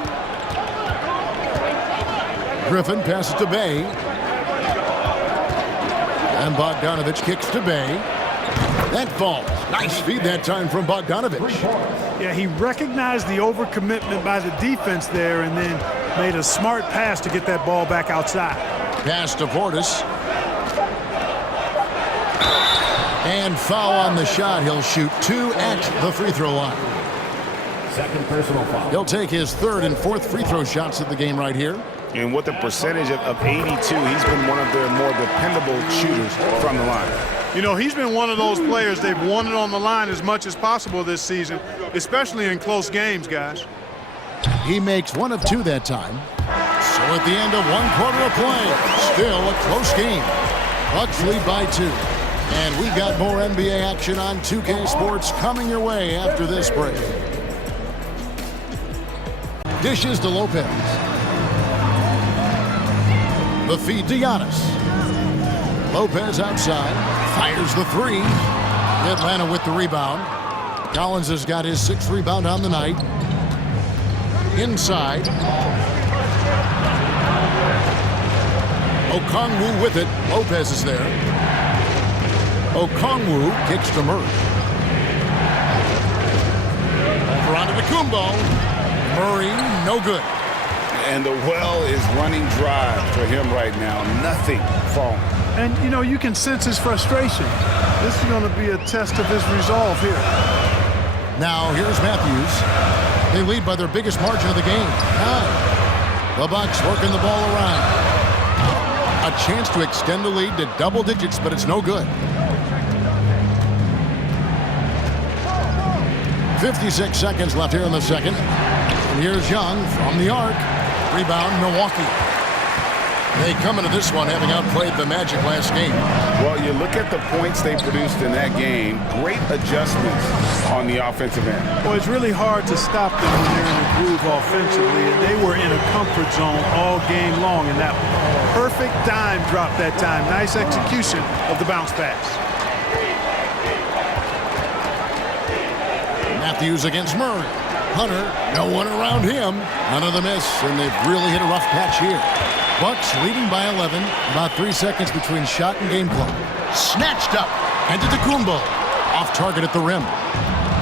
Griffin passes to Bay. And Bogdanovich kicks to Bay. That falls. Nice feed that time from Bogdanovich. Yeah, he recognized the overcommitment by the defense there and then made a smart pass to get that ball back outside. Pass to Portis. And foul on the shot. He'll shoot 2 at the free throw line. Second personal foul. He'll take his 3rd and 4th free throw shots of the game right here. And with a percentage of 82, he's been one of their more dependable shooters from the line. You know, he's been one of those players they've wanted on the line as much as possible this season, especially in close games, guys. He makes 1 of 2 that time. So at the end of 1 quarter of play, still a close game. Bucks lead by 2. And we got more NBA action on 2K Sports coming your way after this break. Dishes to Lopez. The feed to Giannis. Lopez outside. Fires the 3. Atlanta with the rebound. Collins has got his 6th rebound on the night. Inside. Okongwu with it. Lopez is there. Okongwu kicks to Murray. Over onto the Kumbo. Murray, no good. And the well is running dry for him right now. Nothing falling. And, you know, you can sense his frustration. This is going to be a test of his resolve here. Now, here's Matthews. They lead by their biggest margin of the game, 9. The Bucks working the ball around. A chance to extend the lead to double digits, but it's no good. 56 seconds left here in the second. And here's Young from the arc. Rebound, Milwaukee. They come into this one having outplayed the Magic last game. Well, you look at the points they produced in that game. Great adjustments on the offensive end. Well, it's really hard to stop them when they're in a groove offensively, and they were in a comfort zone all game long in that one. Perfect dime drop that time. Nice execution of the bounce pass. Matthews against Murray. Hunter, no one around him. None of the miss, and they've really hit a rough patch here. Bucks leading by 11. About 3 seconds between shot and game clock. Snatched up. Antetokounmpo. Off target at the rim.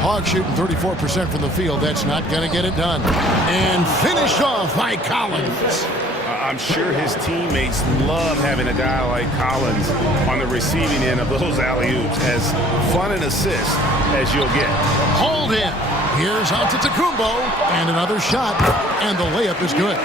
Hawks shooting 34% from the field. That's not going to get it done. And finished off by Collins. I'm sure his teammates love having a guy like Collins on the receiving end of those alley-oops. As fun an assist as you'll get. Hold in. Here's Antetokounmpo. And another shot. And the layup is good.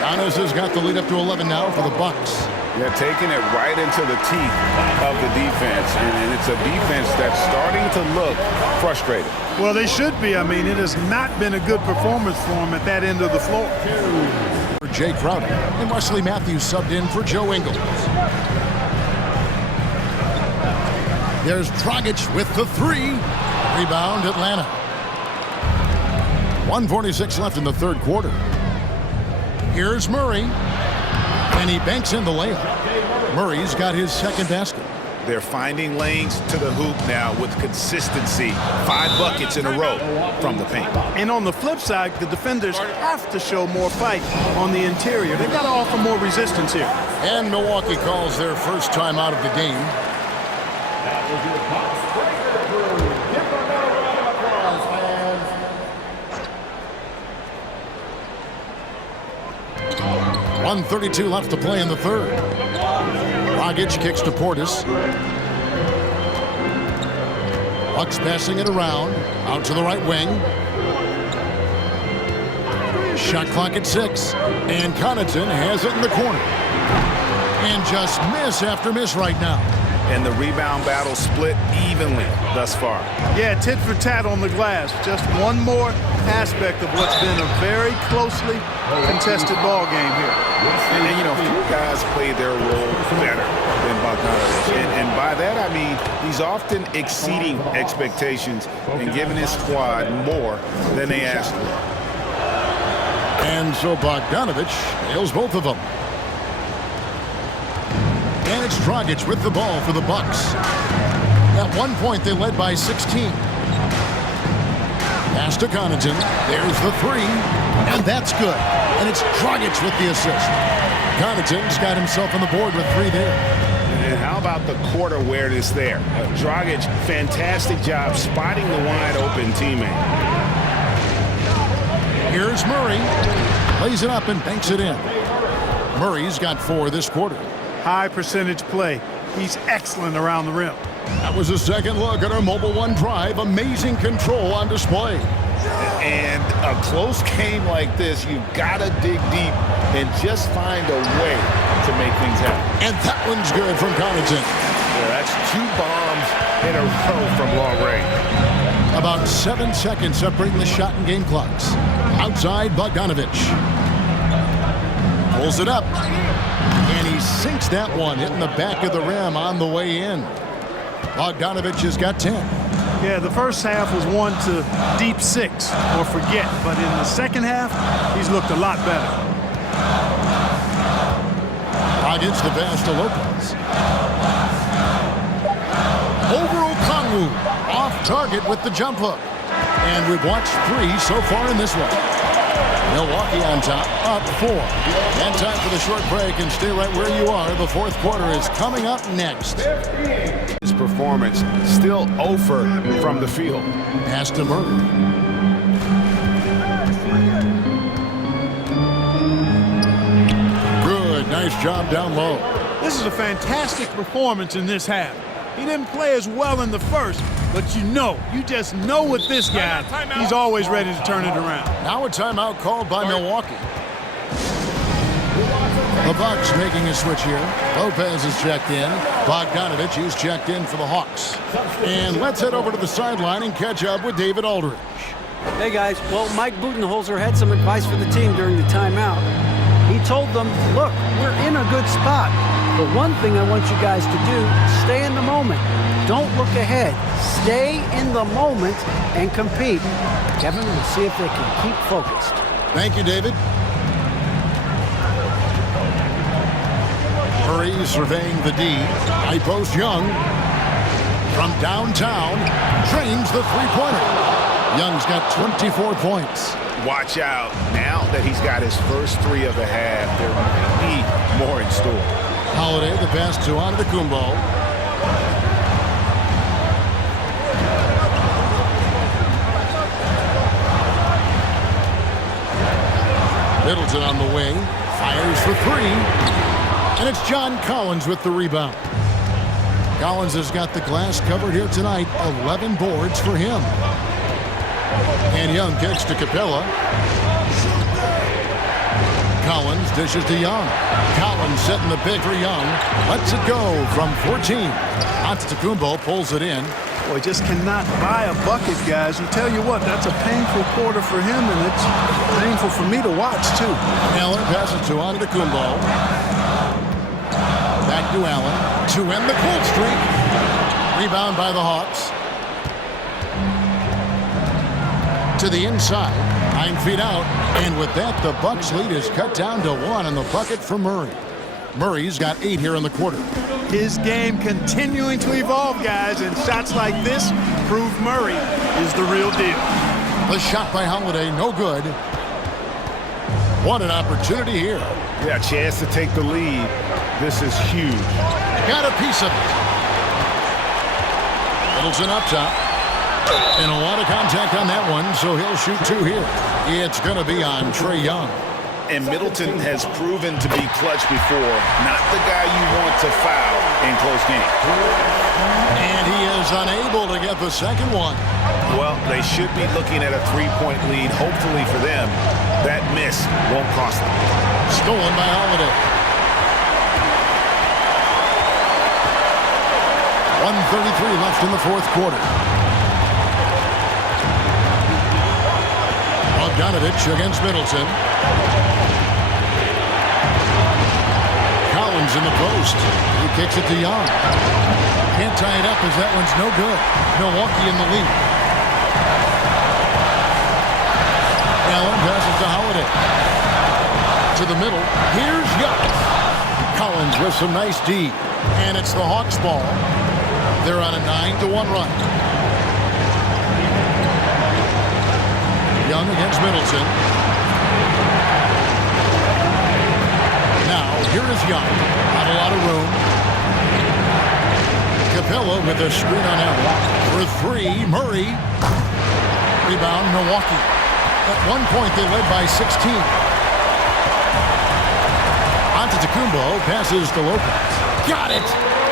Giannis has got the lead up to 11 now for the Bucks. Yeah, taking it right into the teeth of the defense. And it's a defense that's starting to look frustrated. Well, they should be. I mean, it has not been a good performance for them at that end of the floor. For Jay Crowder, and Wesley Matthews subbed in for Joe Ingles. There's Dragic with the three. Rebound, Atlanta. 1:46 left in the third quarter. Here's Murray. And he banks in the layup. Murray's got his second basket. They're finding lanes to the hoop now with consistency. 5 buckets in a row from the paint. And on the flip side, the defenders have to show more fight on the interior. They've got to offer more resistance here. And Milwaukee calls their first time out of the game. That was your box breaker crew. Give them another round of applause, fans. 1:32 left to play in the third. Dragic kicks to Portis. Bucks passing it around. Out to the right wing. Shot clock at 6. And Connaughton has it in the corner. And just miss after miss right now. And the rebound battle split evenly thus far. Yeah, tit for tat on the glass. Just one more aspect of what's been a very closely contested ball game here. And you know, few guys play their role better than Bogdanovich. And by that I mean he's often exceeding expectations and giving his squad more than they asked for. And so Bogdanovich nails both of them. And it's Dragic with the ball for the Bucks. At one point, they led by 16. Pass to Connaughton. There's the three. And that's good. And it's Dragic with the assist. Connaughton's got himself on the board with 3 there. And how about the court awareness there? Dragic, fantastic job spotting the wide open teammate. Here's Murray. Lays it up and banks it in. Murray's got 4 this quarter. High percentage play. He's excellent around the rim. That was a second look at our Mobile One drive. Amazing control on display. And a close game like this, you've got to dig deep and just find a way to make things happen. And that one's good from Connaughton. Yeah, that's 2 bombs in a row from long range. About 7 seconds separating the shot and game clocks. Outside, Bogdanovich. Pulls it up. And he sinks that one, hitting the back of the rim on the way in. Bogdanovich has got 10. Yeah, the first half was one to deep 6 or forget. But in the second half, he's looked a lot better. Dragic the pass to Lopez. Over Okongwu. Off target with the jump hook. And we've watched 3 so far in this one. Milwaukee on top, up 4. And time for the short break, and stay right where you are. The fourth quarter is coming up next. His performance still over from the field. Pass to Murray. Good, nice job down low. This is a fantastic performance in this half. He didn't play as well in the first, but you just know with this guy, he's always ready to turn it around. Now a timeout called by Milwaukee. The Bucks making a switch here. Lopez is checked in. Bogdanovich is checked in for the Hawks. And let's head over to the sideline and catch up with David Aldridge. Hey guys, well, Mike Budenholzer had some advice for the team during the timeout. He told them, look, we're in a good spot. But one thing I want you guys to do, stay in the moment. Don't look ahead. Stay in the moment and compete. Kevin, we'll see if they can keep focused. Thank you, David. Murray surveying the D. High post Young. From downtown, drains the three-pointer. Young's got 24 points. Watch out. Now that he's got his first 3 of the half, there might be more in store. Holiday, the pass to Antetokounmpo. Middleton on the wing. Fires for 3. And it's John Collins with the rebound. Collins has got the glass covered here tonight. 11 boards for him. And Young kicks to Capella. Collins dishes to Young. Collins setting the pick for Young. Lets it go from 14. Antetokounmpo pulls it in. Boy, just cannot buy a bucket, guys. You tell you what, that's a painful quarter for him, and it's painful for me to watch, too. Allen passes to Antetokounmpo. Back to Allen to end the cold streak. Rebound by the Hawks. To the inside. 9 feet out. And with that, the Bucks lead is cut down to 1 on the bucket for Murray. Murray's got 8 here in the quarter. His game continuing to evolve, guys, and shots like this prove Murray is the real deal. The shot by Holiday, no good. What an opportunity here. Yeah, chance to take the lead. This is huge. Got a piece of it. Middleton up top. And a lot of contact on that one, so he'll shoot 2 here. It's going to be on Trae Young. And Middleton has proven to be clutch before. Not the guy you want to foul in close games. And he is unable to get the second one. Well, they should be looking at a 3-point lead. Hopefully for them, that miss won't cost them. Stolen by Holiday. 1:33 left in the fourth quarter. Bogdanovich against Middleton. Collins in the post. He kicks it to Young. Can't tie it up as that one's no good. Milwaukee in the lead. Allen passes to Holiday. To the middle. Here's Young. Collins with some nice D. And it's the Hawks ball. They're on a 9-1 run. Young against Middleton. Now, here is Young. Not a lot of room. Capella with a screen on Allen. For 3, Murray. Rebound, Milwaukee. At one point, they led by 16. Antetokounmpo passes to Lopez. Got it!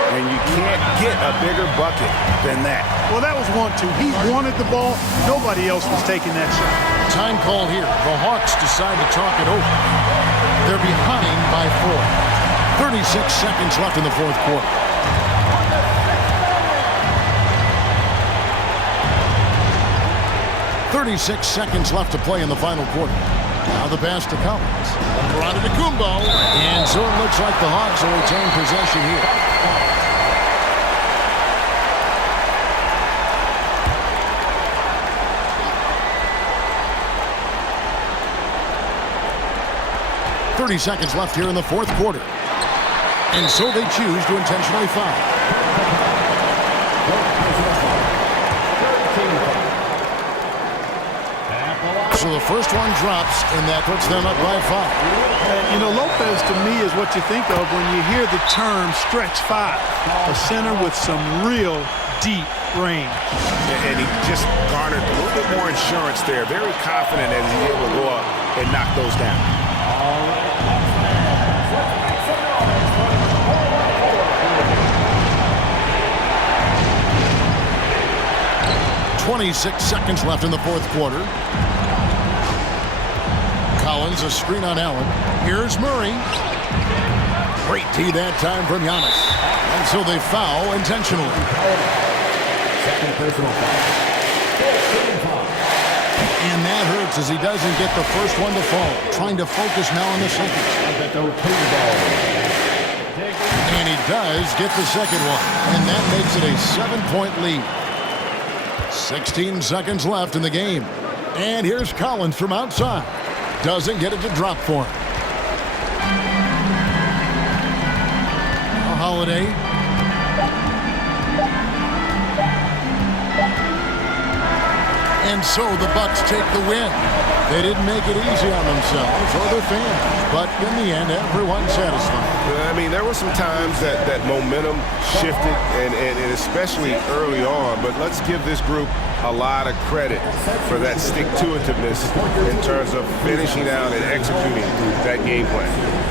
And you can't get a bigger bucket than that. Well, that was 1-2. He wanted the ball. Nobody else was taking that shot. Time call here. The Hawks decide to talk it over. They're behind by 4. 36 seconds left in the fourth quarter. .36 seconds left to play in the final quarter. Now the pass to Collins. For Antetokounmpo. And so it looks like the Hawks will retain possession here. .30 seconds left here in the fourth quarter. And so they choose to intentionally foul. So the first one drops, and that puts them up by 5. You know, Lopez to me is what you think of when you hear the term stretch 5. A center with some real deep range. And he just garnered a little bit more insurance there. Very confident that he's able to go up and knock those down. 26 seconds left in the fourth quarter. Collins, a screen on Allen. Here's Murray. Great D that time from Giannis. And so they foul intentionally. Second personal foul. And that hurts as he doesn't get the first one to fall. Trying to focus now on the second. And he does get the second one. And that makes it a 7-point lead. 16 seconds left in the game. And here's Collins from outside. Doesn't get it to drop for him. A Holiday. And so the Bucks take the win. They didn't make it easy on themselves or their fans, but in the end, everyone's satisfied. I mean, there were some times that momentum shifted, and especially early on, but let's give this group a lot of credit for that stick-to-itiveness in terms of finishing out and executing that game plan.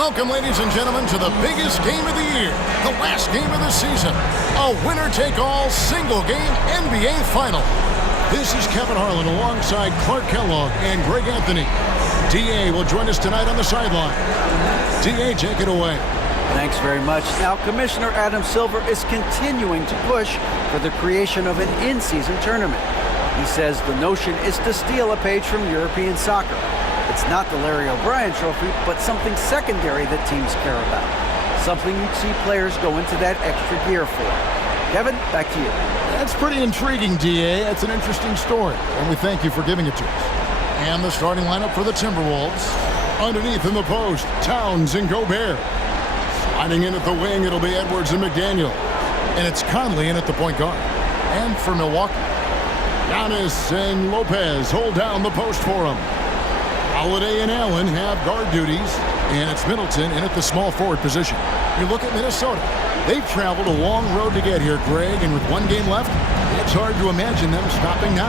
Welcome, ladies and gentlemen, to the biggest game of the year, the last game of the season, a winner-take-all single-game NBA Final. This is Kevin Harlan alongside Clark Kellogg and Greg Anthony. D.A. will join us tonight on the sideline. D.A., take it away. Thanks very much. Now, Commissioner Adam Silver is continuing to push for the creation of an in-season tournament. He says the notion is to steal a page from European soccer. It's not the Larry O'Brien Trophy, but something secondary that teams care about. Something you'd see players go into that extra gear for. Kevin, back to you. That's pretty intriguing, D.A. That's an interesting story, and we thank you for giving it to us. And the starting lineup for the Timberwolves. Underneath in the post, Towns and Gobert. Sliding in at the wing, it'll be Edwards and McDaniel. And it's Conley in at the point guard. And for Milwaukee, Giannis and Lopez hold down the post for him. Holiday and Allen have guard duties, and it's Middleton in at the small forward position. You look at Minnesota. They've traveled a long road to get here, Greg, and with one game left, it's hard to imagine them stopping now.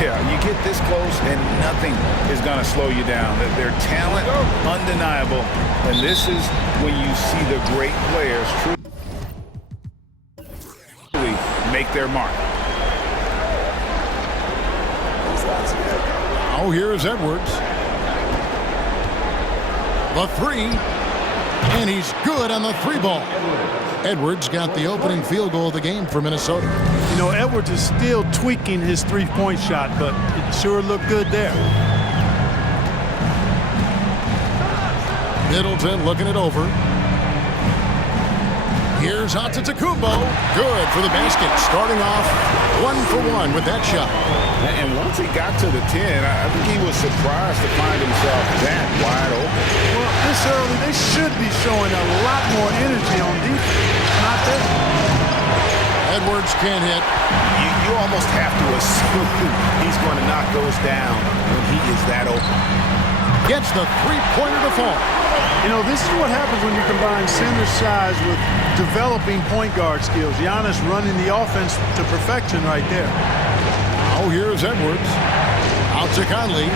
Yeah, you get this close, and nothing is going to slow you down. Their talent, undeniable, and this is when you see the great players truly make their mark. Oh, here's Edwards. The three, and he's good on the three ball. Edwards got the opening field goal of the game for Minnesota. You know, Edwards is still tweaking his three-point shot, but it sure looked good there. Middleton looking it over. Here's Antetokounmpo. Good for the basket. Starting off 1-for-1 with that shot. And once he got to the 10, I think he was surprised to find himself that wide open. Well, this early, they should be showing a lot more energy on defense. Not there. Edwards can't hit. You almost have to assume he's going to knock those down when he is that open. Gets the three-pointer to fall. You know, this is what happens when you combine center size with developing point guard skills. Giannis running the offense to perfection right there. Oh, here's Edwards. Out to Conley.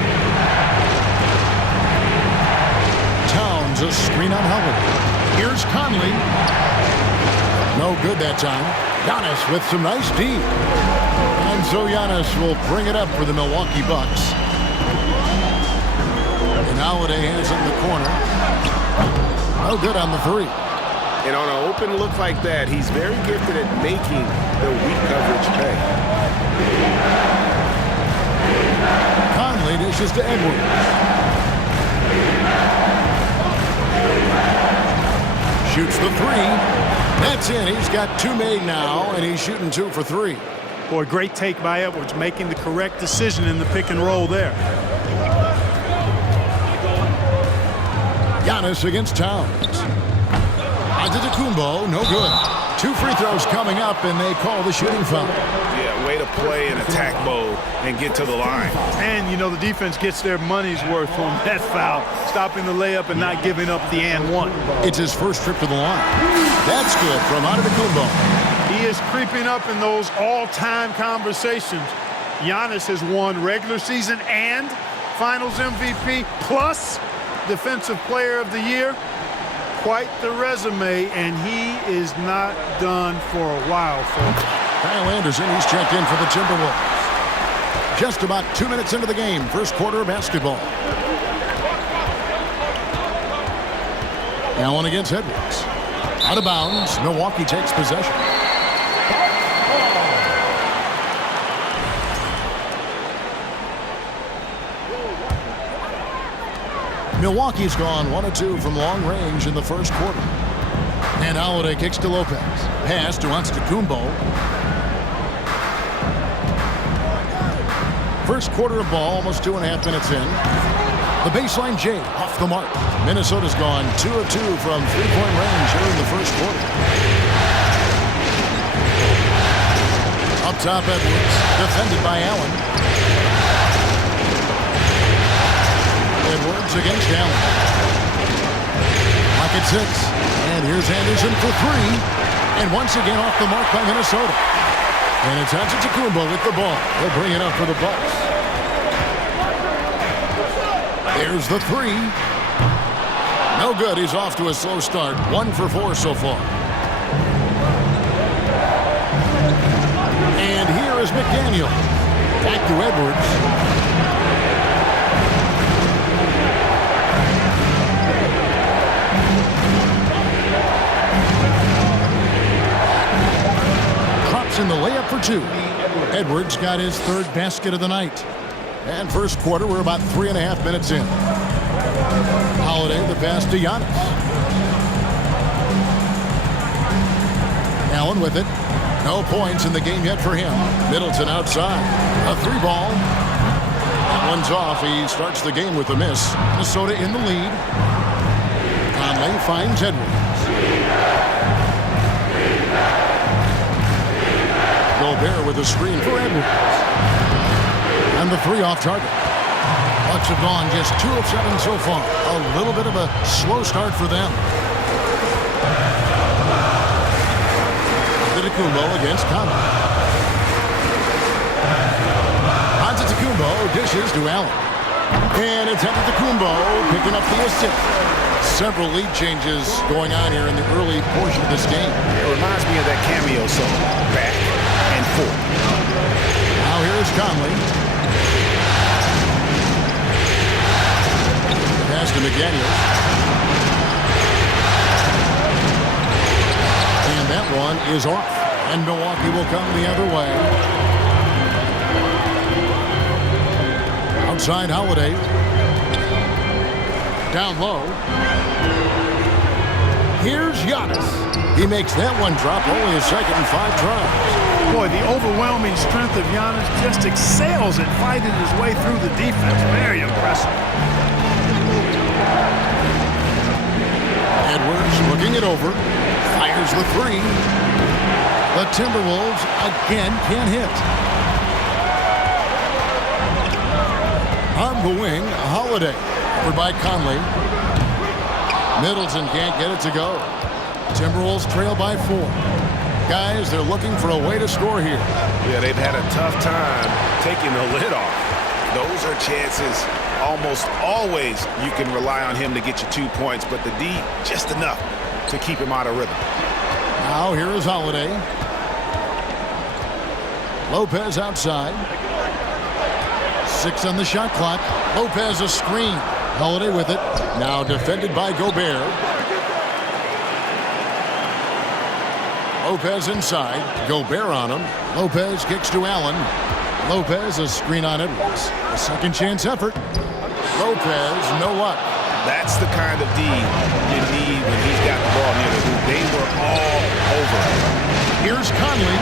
Towns a screen on Howard. Here's Conley. No good that time. Giannis with some nice D. And so Giannis will bring it up for the Milwaukee Bucks. And Holiday has it in the corner. No good on the three. And on an open look like that, he's very gifted at making the weak coverage pay. Conley dishes to Edwards. Shoots the three. That's in. He's got two made now, and he's shooting 2 for 3. Boy, great take by Edwards, making the correct decision in the pick and roll there. Giannis against Towns. Antetokounmpo, no good. 2 free throws coming up, and they call the shooting foul. Yeah, way to play in attack mode and get to the line. And, you know, the defense gets their money's worth on that foul, stopping the layup and not giving up the and one. It's his first trip to the line. That's good from Antetokounmpo. He is creeping up in those all-time conversations. Giannis has won regular season and Finals MVP plus Defensive Player of the Year. Quite the resume, and he is not done for a while, folks. Kyle Anderson, he's checked in for the Timberwolves. Just about 2 minutes into the game, first quarter of basketball. Allen against Edwards. Out of bounds, Milwaukee takes possession. Milwaukee's gone 1 of 2 from long range in the first quarter. And Holiday kicks to Lopez. Pass to Antetokounmpo. First quarter of ball, almost 2.5 minutes in. The baseline J off the mark. Minnesota's gone 2 of 2 from three-point range here in the first quarter. Up top, Edwards, defended by Allen. Edwards against Allen. Clock at 6. And here's Anderson for 3. And once again off the mark by Minnesota. And it's Antetokounmpo with the ball. He'll bring it up for the Bucks. There's the 3. No good. He's off to a slow start. 1 for 4 so far. And here is McDaniel. Back to Edwards. Drops in the layup for 2. Edwards got his 3rd basket of the night. And first quarter, we're about 3.5 minutes in. Holiday, the pass to Giannis. Allen with it. No points in the game yet for him. Middleton outside. A 3-ball. That one's off. He starts the game with a miss. Minnesota in the lead. Conley finds Edwards. Gobert with a screen for Edwards. And the 3 off target. Bucks have gone just 2 of 7 so far. A little bit of a slow start for them. Antetokounmpo against Conley. Antetokounmpo dishes to Allen. And it's Antetokounmpo picking up the assist. Several lead changes going on here in the early portion of this game. It reminds me of that cameo song, Back and Forth. Now here's Conley. Pass to McDaniel. And that one is off. And Milwaukee will come the other way. Outside Holiday. Down low. Here's Giannis. He makes that one drop. Only a second and 5 tries. Boy, the overwhelming strength of Giannis just excels at fighting his way through the defense. Very impressive. Edwards looking it over. Fires the 3. The Timberwolves again can't hit. On the wing, Holiday. Over by Conley. Middleton can't get it to go. Timberwolves trail by 4. Guys, they're looking for a way to score here. Yeah, they've had a tough time taking the lid off. Those are chances almost always you can rely on him to get you 2 points, but the D just enough to keep him out of rhythm. Now here is Holiday. Lopez outside. 6 on the shot clock. Lopez a screen. Holiday with it. Now defended by Gobert. Lopez inside. Gobert on him. Lopez kicks to Allen. Lopez a screen on Edwards. A second chance effort. Lopez, no luck. That's the kind of D you need when he's got the ball near the hoop. They were all over him. Here's Conley.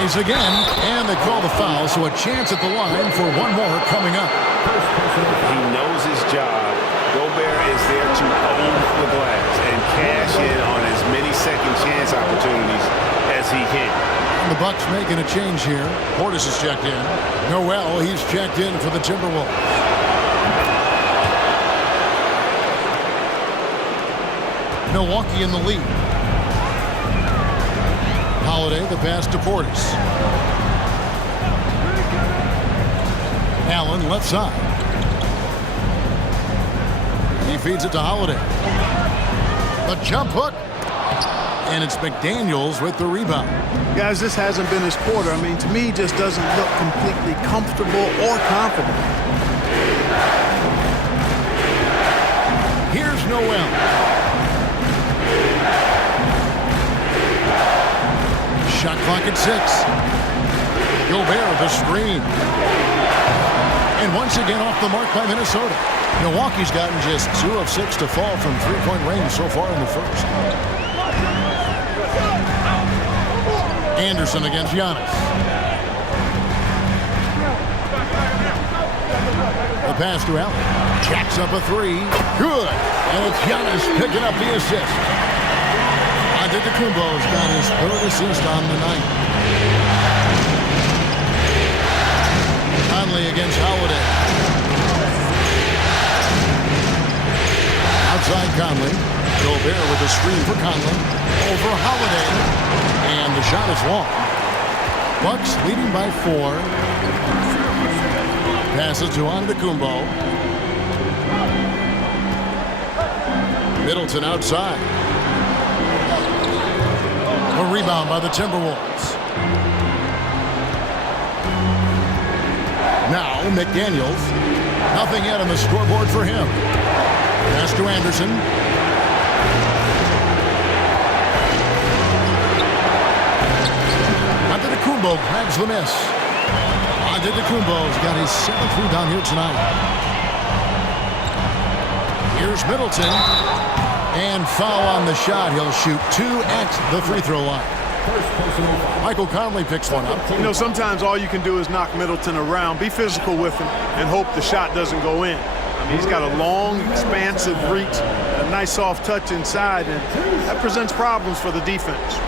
Tries again, and they call the foul, so a chance at the line for one more coming up. He knows his job. Gobert is there to own the glass and cash in on as many second chance opportunities as he can. The Bucks making a change here. Portis is checked in. Noel, he's checked in for the Timberwolves. Milwaukee in the lead. Holiday, the pass to Portis. Allen, left side. He feeds it to Holiday. The jump hook. And it's McDaniels with the rebound. Guys, this hasn't been his quarter. I mean, to me, just doesn't look completely comfortable or confident. Here's Noel. Shot clock at 6. Gobert the screen. And once again off the mark by Minnesota. Milwaukee's gotten just 2 of 6 to fall from three-point range so far in the first. Anderson against Giannis. The pass to Allen. Jacks up a 3. Good. And it's Giannis picking up the assist. Antetokounmpo's got his 3rd assist on the night. Conley against Holiday. Outside Conley. Gobert with a screen for Conley. Over Holiday. And the shot is long. Bucks leading by 4. Passes to Antetokounmpo. Middleton outside. A rebound by the Timberwolves. Now McDaniels. Nothing yet on the scoreboard for him. Pass to Anderson. Antetokounmpo grabs the miss. Antetokounmpo's got his 7th rebound here tonight. Here's Middleton. And foul on the shot. He'll shoot 2 at the free throw line. Michael Conley picks one up. You know, sometimes all you can do is knock Middleton around, be physical with him, and hope the shot doesn't go in. I mean, he's got a long, expansive reach, a nice soft touch inside, and that presents problems for the defense.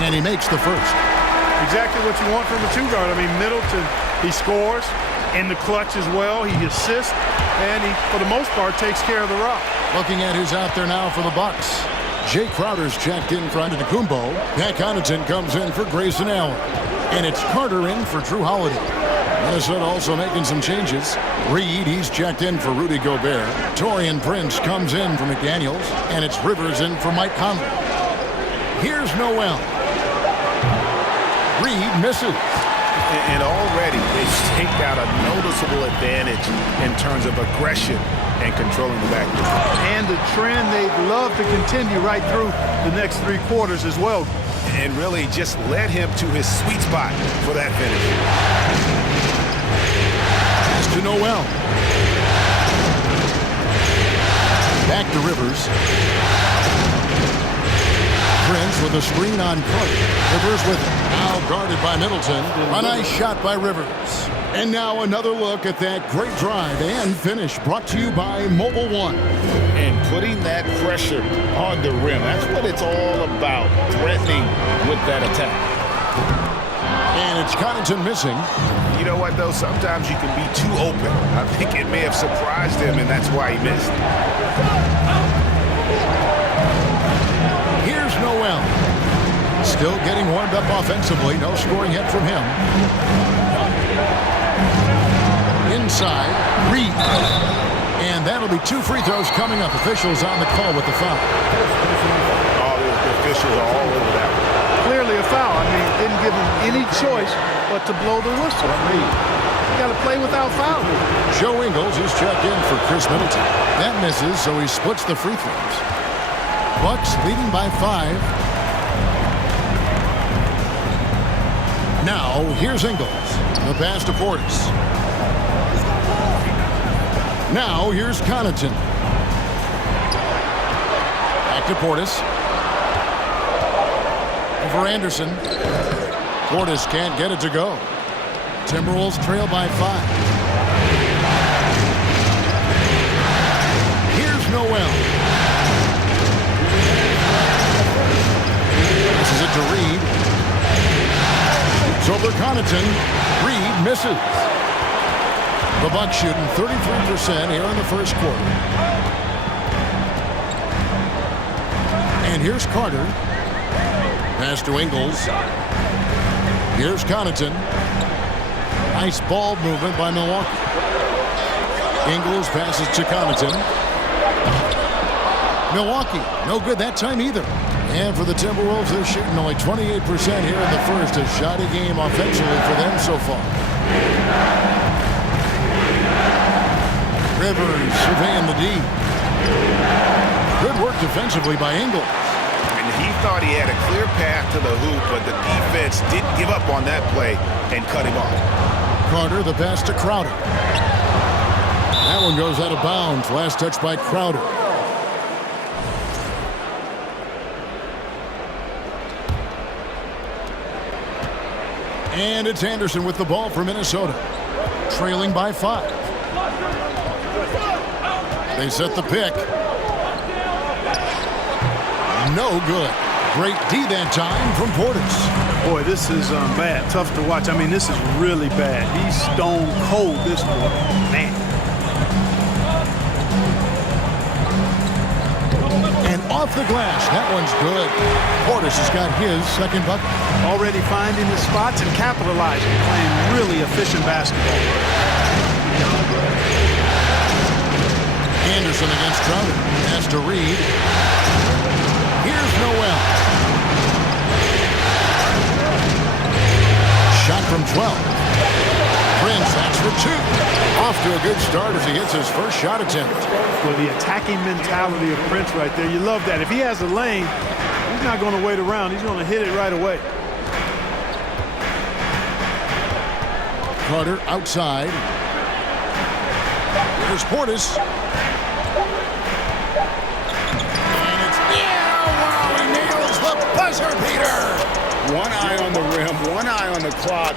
And he makes the first. Exactly what you want from a two-guard. I mean, Middleton, he scores in the clutch as well. He assists, and he, for the most part, takes care of the rock. Looking at who's out there now for the Bucks. Jay Crowder's checked in for Antetokounmpo. Pat Connaughton comes in for Grayson Allen. And it's Carter in for Drew Holiday. Minnesota also making some changes. Reed, he's checked in for Rudy Gobert. Taurean Prince comes in for McDaniels. And it's Rivers in for Mike Conley. Here's Noel. Reed misses. And already they've staked out a noticeable advantage in terms of aggression and controlling the backcourt. And the trend they'd love to continue right through the next 3 quarters as well. And really just led him to his sweet spot for that finish. Pass to Noel. Back to Rivers. Prince with a screen on Carter. Rivers with it. Now guarded by Middleton. A nice shot by Rivers. And now another look at that great drive and finish brought to you by Mobile One. And putting that pressure on the rim. That's what it's all about. Threatening with that attack. And it's Connaughton missing. You know what, though? Sometimes you can be too open. I think it may have surprised him, and that's why he missed. Here's Noel. Still getting warmed up offensively. No scoring hit from him. Inside, Reed. And that'll be 2 free throws coming up. Officials on the call with the foul. Oh, the officials are all over that one. Clearly a foul. I mean, didn't give him any choice but to blow the whistle. I mean, you got to play without foul. Joe Ingles is checked in for Chris Middleton. That misses, so he splits the free throws. Bucks leading by 5. Now, here's Ingles. The pass to Portis. Now, here's Connaughton. Back to Portis. Over Anderson. Portis can't get it to go. Timberwolves trail by 5. Here's Noel. This is it to Reed. It's over Connaughton. Reed misses. The Bucks shooting 33% here in the first quarter. And here's Carter. Pass to Ingles. Here's Connaughton. Nice ball movement by Milwaukee. Ingles passes to Connaughton. Milwaukee, no good that time either. And for the Timberwolves, they're shooting only 28% here in the first. A shoddy game offensively for them so far. Rivers surveying the D. Good work defensively by Ingles. And he thought he had a clear path to the hoop, but the defense didn't give up on that play and cut him off. Carter, the pass to Crowder. That one goes out of bounds. Last touch by Crowder. And it's Anderson with the ball for Minnesota. Trailing by 5. They set the pick. No good. Great D that time from Portis. Boy, this is bad. Tough to watch. I mean, this is really bad. He's stone cold this one. Man. And off the glass. That one's good. Portis has got his second bucket. Already finding the spots and capitalizing. Playing really efficient basketball. Anderson against Crowder. Has to Reed. Here's Noel. Shot from 12. Prince, that's for 2. Off to a good start as he hits his first shot attempt. Well, the attacking mentality of Prince right there, you love that. If he has a lane, he's not going to wait around. He's going to hit it right away. Carter outside. Here's Portis. And it's, wow, he nails the buzzer beater. One eye on the rim, one eye on the clock.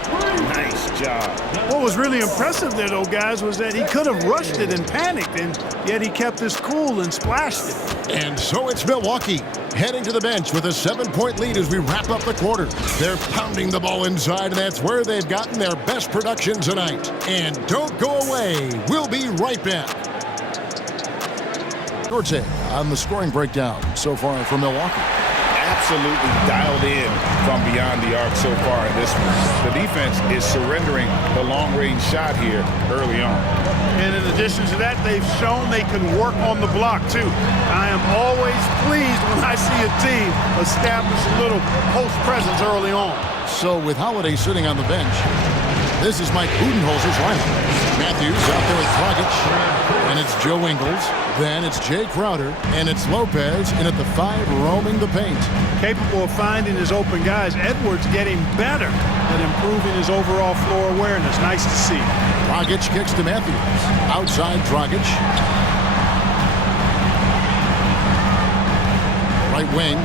Nice job. What was really impressive there, though, guys, was that he could have rushed it and panicked, and yet he kept his cool and splashed it. And so it's Milwaukee heading to the bench with a 7-point lead as we wrap up the quarter. They're pounding the ball inside, and that's where they've gotten their best production tonight. And don't go away. We'll be right back. Dorte on the scoring breakdown so far for Milwaukee. Absolutely dialed in from beyond the arc so far in this one. The defense is surrendering the long-range shot here early on. And in addition to that, they've shown they can work on the block, too. I am always pleased when I see a team establish a little post presence early on. So with Holiday sitting on the bench, this is Mike Budenholzer's lineup. Matthews out there with Dragic, and it's Joe Ingles. Then it's Jay Crowder, and it's Lopez in at the 5 roaming the paint. Capable of finding his open guys. Edwards getting better at improving his overall floor awareness. Nice to see. Dragic kicks to Matthews. Outside Dragic. Right wing.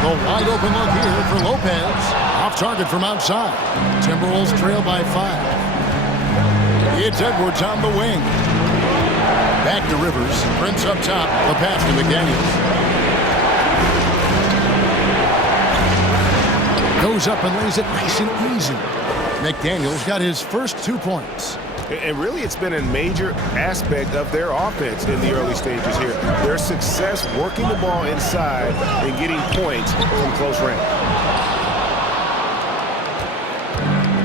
The wide open look here for Lopez. Off target from outside. Timberwolves trail by 5. It's Edwards on the wing. Back to Rivers. Prince up top. The pass to McDaniels. Goes up and lays it nice and easy. McDaniels got his first 2 points. And really, it's been a major aspect of their offense in the early stages here. Their success working the ball inside and getting points from close range.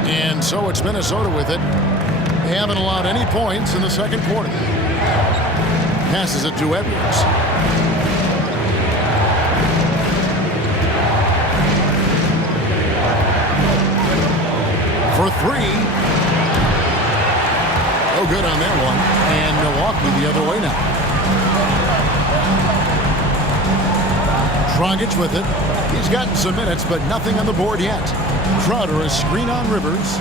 And so it's Minnesota with it. They haven't allowed any points in the second quarter. Passes it to Edwards. For 3. Oh, good on that one. And Milwaukee the other way now. Dragic with it. He's gotten some minutes, but nothing on the board yet. Crowder a screen on Rivers.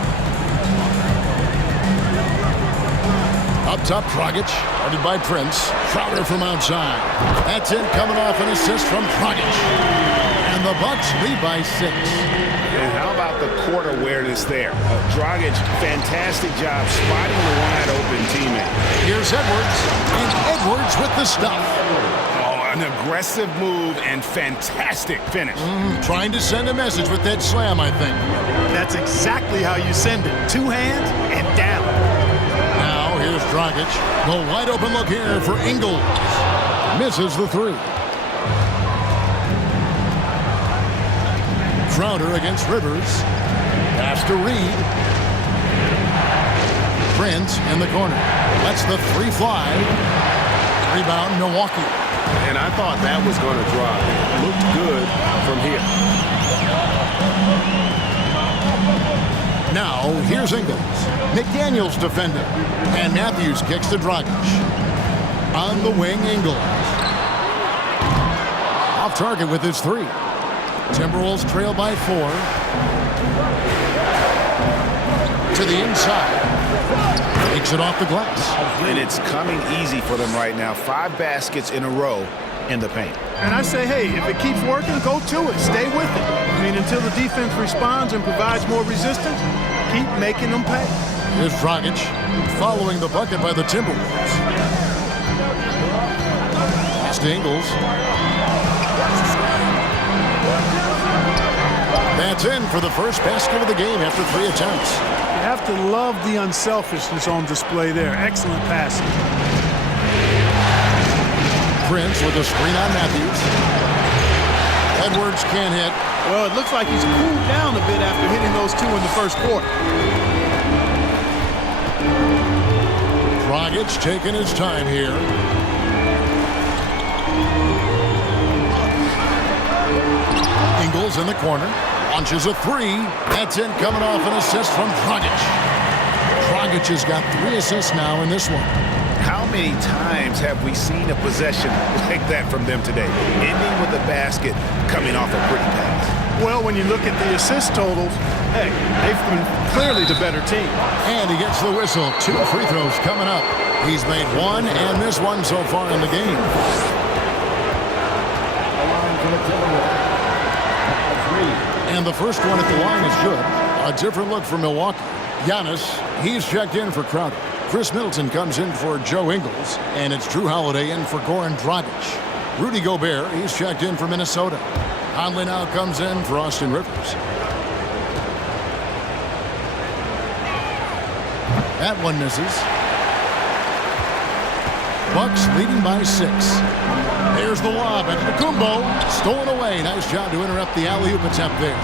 Up top, Dragic, guarded by Prince. Crowder from outside. That's it, coming off an assist from Dragic. And the Bucks lead by 6. And how about the court awareness there? Dragic, fantastic job spotting the wide-open teammate. Here's Edwards, and Edwards with the stuff. Oh, an aggressive move and fantastic finish. Trying to send a message with that slam, I think. That's exactly how you send it. 2 hands and down. Now here's Dragic. The wide open look here for Ingles. Misses the 3. Crowder against Rivers. Pass to Reed. Prince in the corner. Lets the 3 fly. Rebound, Milwaukee. And I thought that was going to drop. It looked good from here. Now, here's Ingles. McDaniels defending. And Matthews kicks to Dragic. On the wing, Ingles. Off target with his 3. Timberwolves trail by 4. To the inside. Takes it off the glass. And it's coming easy for them right now. 5 baskets in a row in the paint. And I say, hey, if it keeps working, go to it. Stay with it. I mean, until the defense responds and provides more resistance, keep making them pay. Here's Dragic following the bucket by the Timberwolves. Pass to Ingles. That's in for the first basket of the game after 3 attempts. You have to love the unselfishness on display there. Excellent passing. Prince with a screen on Matthews. Edwards can't hit. Well, it looks like he's cooled down a bit after hitting those 2 in the first quarter. Dragic taking his time here. Ingles in the corner. Launches a three. That's in, coming off an assist from Dragic. Dragic has got 3 assists now in this one. How many times have we seen a possession like that from them today? Ending with a basket, coming off a pretty pass. Well, when you look at the assist totals, hey, they've been clearly the better team. And he gets the whistle. 2 free throws coming up. He's made 1 and missed 1 so far in the game. And the first one at the line is good. A different look for Milwaukee. Giannis, he's checked in for Crowder. Chris Middleton comes in for Joe Ingles. And it's Drew Holiday in for Goran Dragic. Rudy Gobert, he's checked in for Minnesota. Conley now comes in for Austin Rivers. That one misses. Bucks leading by 6. There's the lob at Kumbo. Stolen away. Nice job to interrupt the alley-oop attempt there.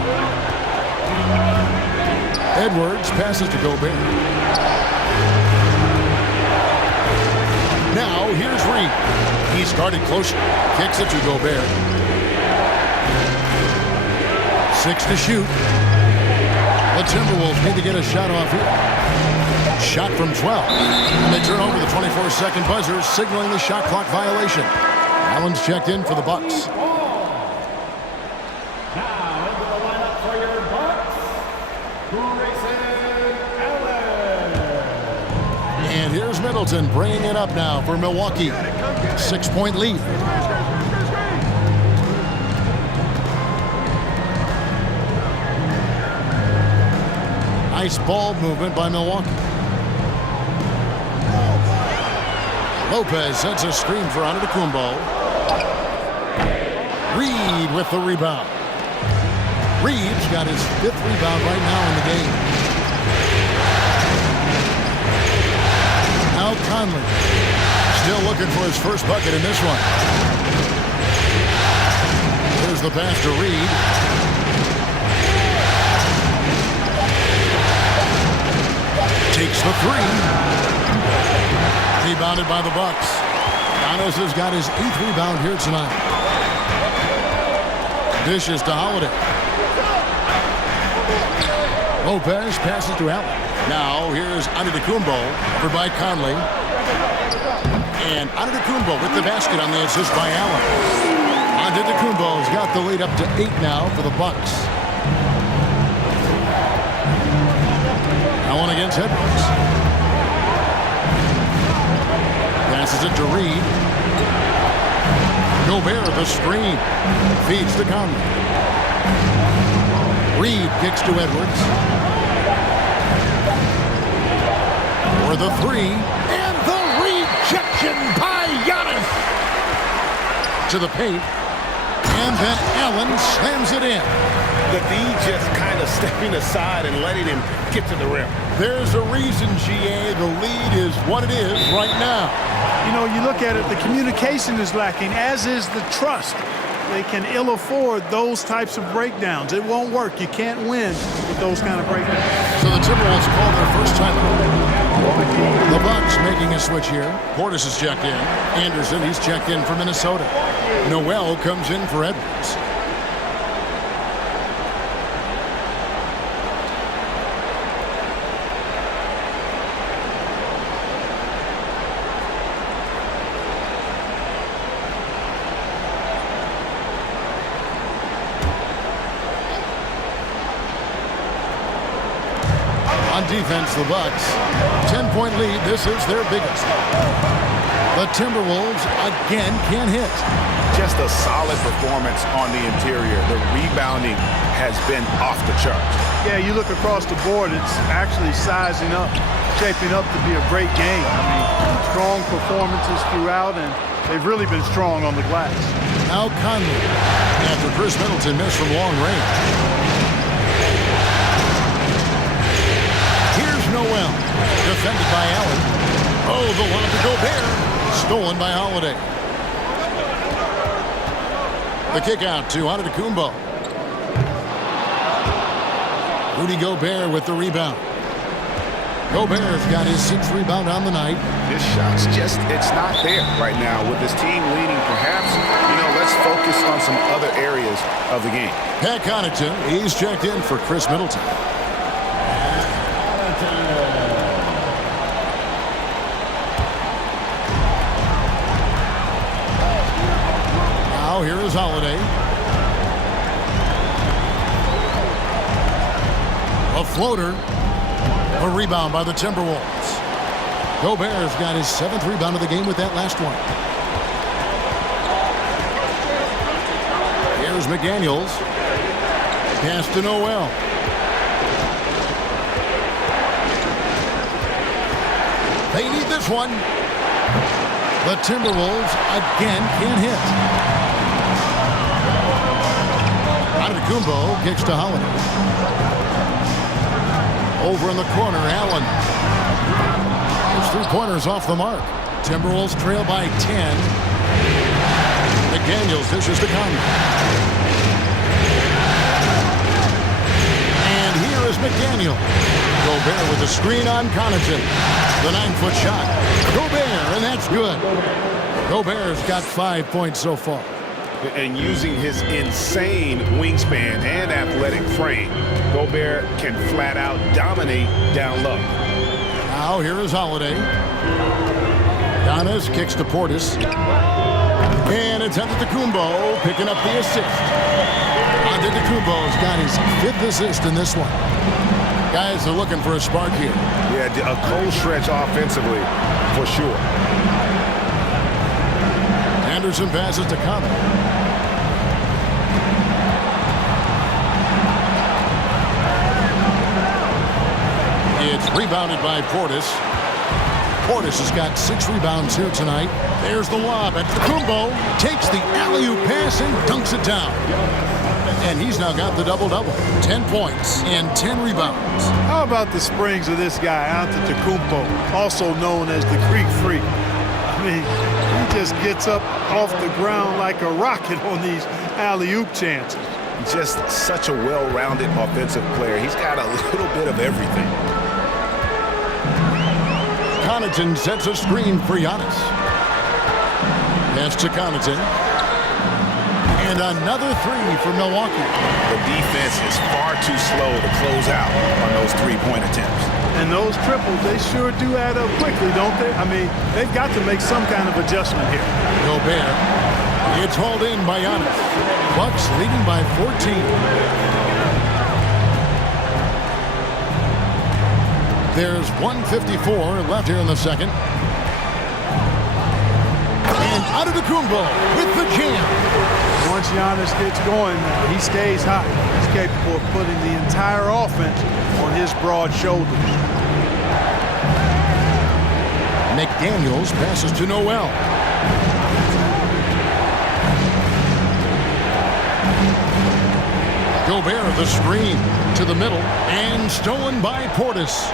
Edwards passes to Gobert. Now here's Reed. He started closer. Kicks it to Gobert. 6 to shoot. The Timberwolves need to get a shot off here. Shot from 12. And they turn over the 24-second buzzer, signaling the shot clock violation. Allen's checked in for the Bucks. Now into the lineup for your Bucks, Grayson Allen. And here's Middleton bringing it up now for Milwaukee. 6-point lead. Nice ball movement by Milwaukee. Lopez sets a screen for Antetokounmpo. Reed with the rebound. Reed's got his 5th rebound right now in the game. Now Conley. Still looking for his first bucket in this one. Here's the pass to Reed. Takes the 3. Rebounded by the Bucks. Giannis has got his 8th rebound here tonight. Dishes to Holiday. Lopez passes to Allen. Now here's Antetokounmpo over by Conley. And Antetokounmpo with the basket on the assist by Allen. Antetokounmpo's got the lead up to 8 now for the Bucks. Allen against Edwards. Passes it to Reed. Gobert the screen. Feeds to Conley. Reed kicks to Edwards. For the 3. And the rejection by Giannis. To the paint. And then Allen slams it in. The D just kind of stepping aside and letting him get to the rim. There's a reason, GA, the lead is what it is right now. You know, you look at it, the communication is lacking, as is the trust. They can ill afford those types of breakdowns. It won't work. You can't win with those kind of breakdowns. So the Timberwolves call their first timeout. The Bucks making a switch here. Portis is checked in. Anderson, he's checked in for Minnesota. Noel comes in for Edwards. On defense, the Bucks. 10-point lead. This is their biggest. The Timberwolves again can't hit. Just a solid performance on the interior. The rebounding has been off the charts. Yeah, you look across the board, it's actually sizing up, shaping up to be a great game. I mean, strong performances throughout, and they've really been strong on the glass. Now Conley, after Chris Middleton missed from long range. Here's Noel, defended by Allen. Oh, the one to Gobert. Stolen by Holiday. The kick out to Antetokounmpo. Rudy Gobert with the rebound. Gobert's got his 6th rebound on the night. His shot's it's not there right now. With his team leading, perhaps, let's focus on some other areas of the game. Pat Connaughton, he's checked in for Chris Middleton. Now here is Holiday. A floater. A rebound by the Timberwolves. Gobert's got his 7th rebound of the game with that last one. Here's McDaniels. Pass to Noel. They need this one. The Timberwolves again can't hit. Antetokounmpo kicks to Holiday. Over in the corner, Allen. His 3-pointers off the mark. Timberwolves trail by 10. McDaniels dishes to Conley. And here is McDaniel. Gobert with the screen on Connaughton. The 9-foot shot. Gobert, and that's good. Gobert's got 5 points so far. And using his insane wingspan and athletic frame, Gobert can flat out dominate down low. Now here is Holiday. Giannis kicks to Portis. And it's Antetokounmpo picking up the assist. Antetokounmpo's got his 5th assist in this one. Guys are looking for a spark here. Yeah, a cold stretch offensively, for sure. Anderson passes to Conley. It's rebounded by Portis. Portis has got 6 rebounds here tonight. There's the lob. Antetokounmpo takes the alley-oop pass and dunks it down. And he's now got the double-double. 10 points and 10 rebounds. How about the springs of this guy, Antetokounmpo, also known as the Greek Freak? I mean, he just gets up off the ground like a rocket on these alley-oop chances. Just such a well-rounded offensive player. He's got a little bit of everything. Connaughton sets a screen for Giannis. Pass to Connaughton. And another 3 for Milwaukee. The defense is far too slow to close out on those 3-point attempts. And those triples, they sure do add up quickly, don't they? I mean, they've got to make some kind of adjustment here. Gobert. It's hauled in by Giannis. Bucks leading by 14. There's 1:54 left here in the second. And Antetokounmpo with the jam. Once Giannis gets going, he stays hot. He's capable of putting the entire offense on his broad shoulders. McDaniels passes to Noel. Gobert the screen to the middle and stolen by Portis.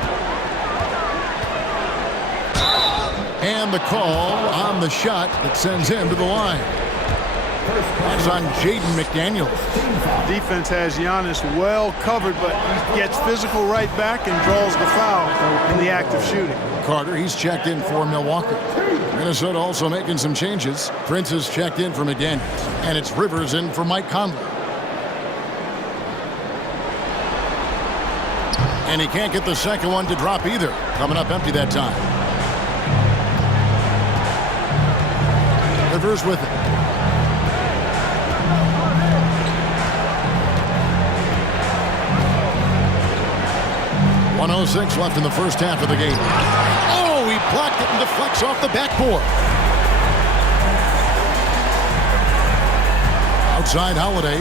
And the call on the shot that sends him to the line. That's on Jaden McDaniels. Defense has Giannis well covered, but he gets physical right back and draws the foul in the act of shooting. Carter, he's checked in for Milwaukee. Minnesota also making some changes. Prince is checked in for McDaniels. And it's Rivers in for Mike Conley. And he can't get the second one to drop either. Coming up empty that time. Rivers with it. .106 left in the first half of the game. Oh, he blocked it and deflects off the backboard. Outside Holiday.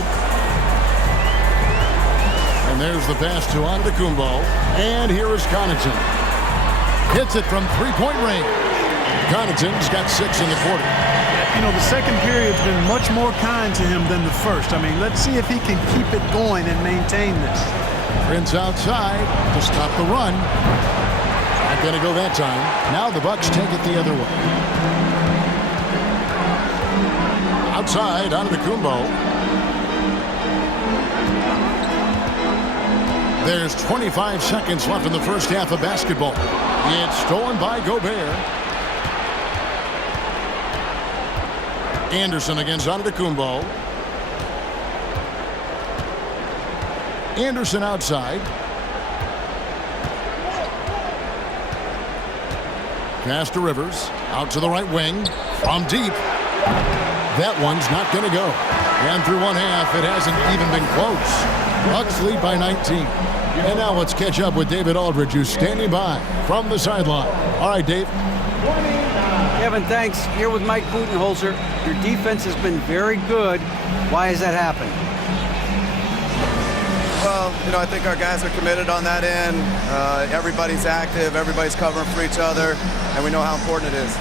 And there's the pass to Antetokounmpo. And here is Connaughton. Hits it from 3-point range. Connaughton's got 6 in the quarter. You know, the second period's been much more kind to him than the first. I mean, let's see if he can keep it going and maintain this. Prince outside to stop the run. Not going to go that time. Now the Bucks take it the other way. Outside, Antetokounmpo. There's 25 seconds left in the first half of basketball. It's stolen by Gobert. Anderson against Antetokounmpo. Anderson outside. Pass to Rivers. Out to the right wing. From deep. That one's not going to go. And through one half, it hasn't even been close. Bucks lead by 19. And now let's catch up with David Aldridge, who's standing by from the sideline. All right, Dave. Kevin, thanks. Here with Mike Budenholzer. Your defense has been very good. Why has that happened? Well, I think our guys are committed on that end. Everybody's active. Everybody's covering for each other. And we know how important it is.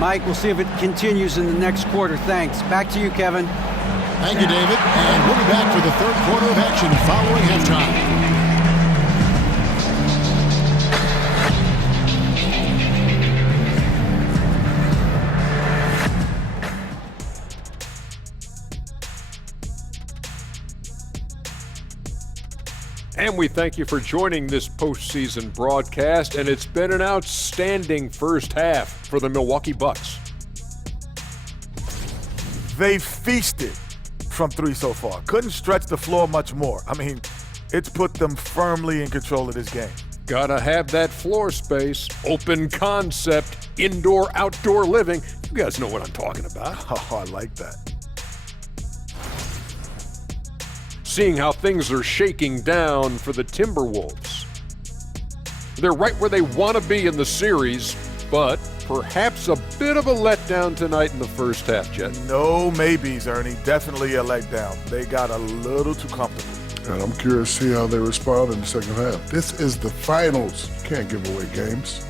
Mike, we'll see if it continues in the next quarter. Thanks. Back to you, Kevin. Thank you, David. And we'll be back for the third quarter of action following halftime. And we thank you for joining this postseason broadcast, and it's been an outstanding first half for the Milwaukee Bucks. They feasted from three so far. Couldn't stretch the floor much more. I mean, it's put them firmly in control of this game. Gotta have that floor space, open concept, indoor-outdoor living. You guys know what I'm talking about. Oh, I like that. Seeing how things are shaking down for the Timberwolves. They're right where they want to be in the series, but perhaps a bit of a letdown tonight in the first half, Jet. No maybes, Ernie. Definitely a letdown. They got a little too comfortable. And I'm curious to see how they respond in the second half. This is the finals. You can't give away games.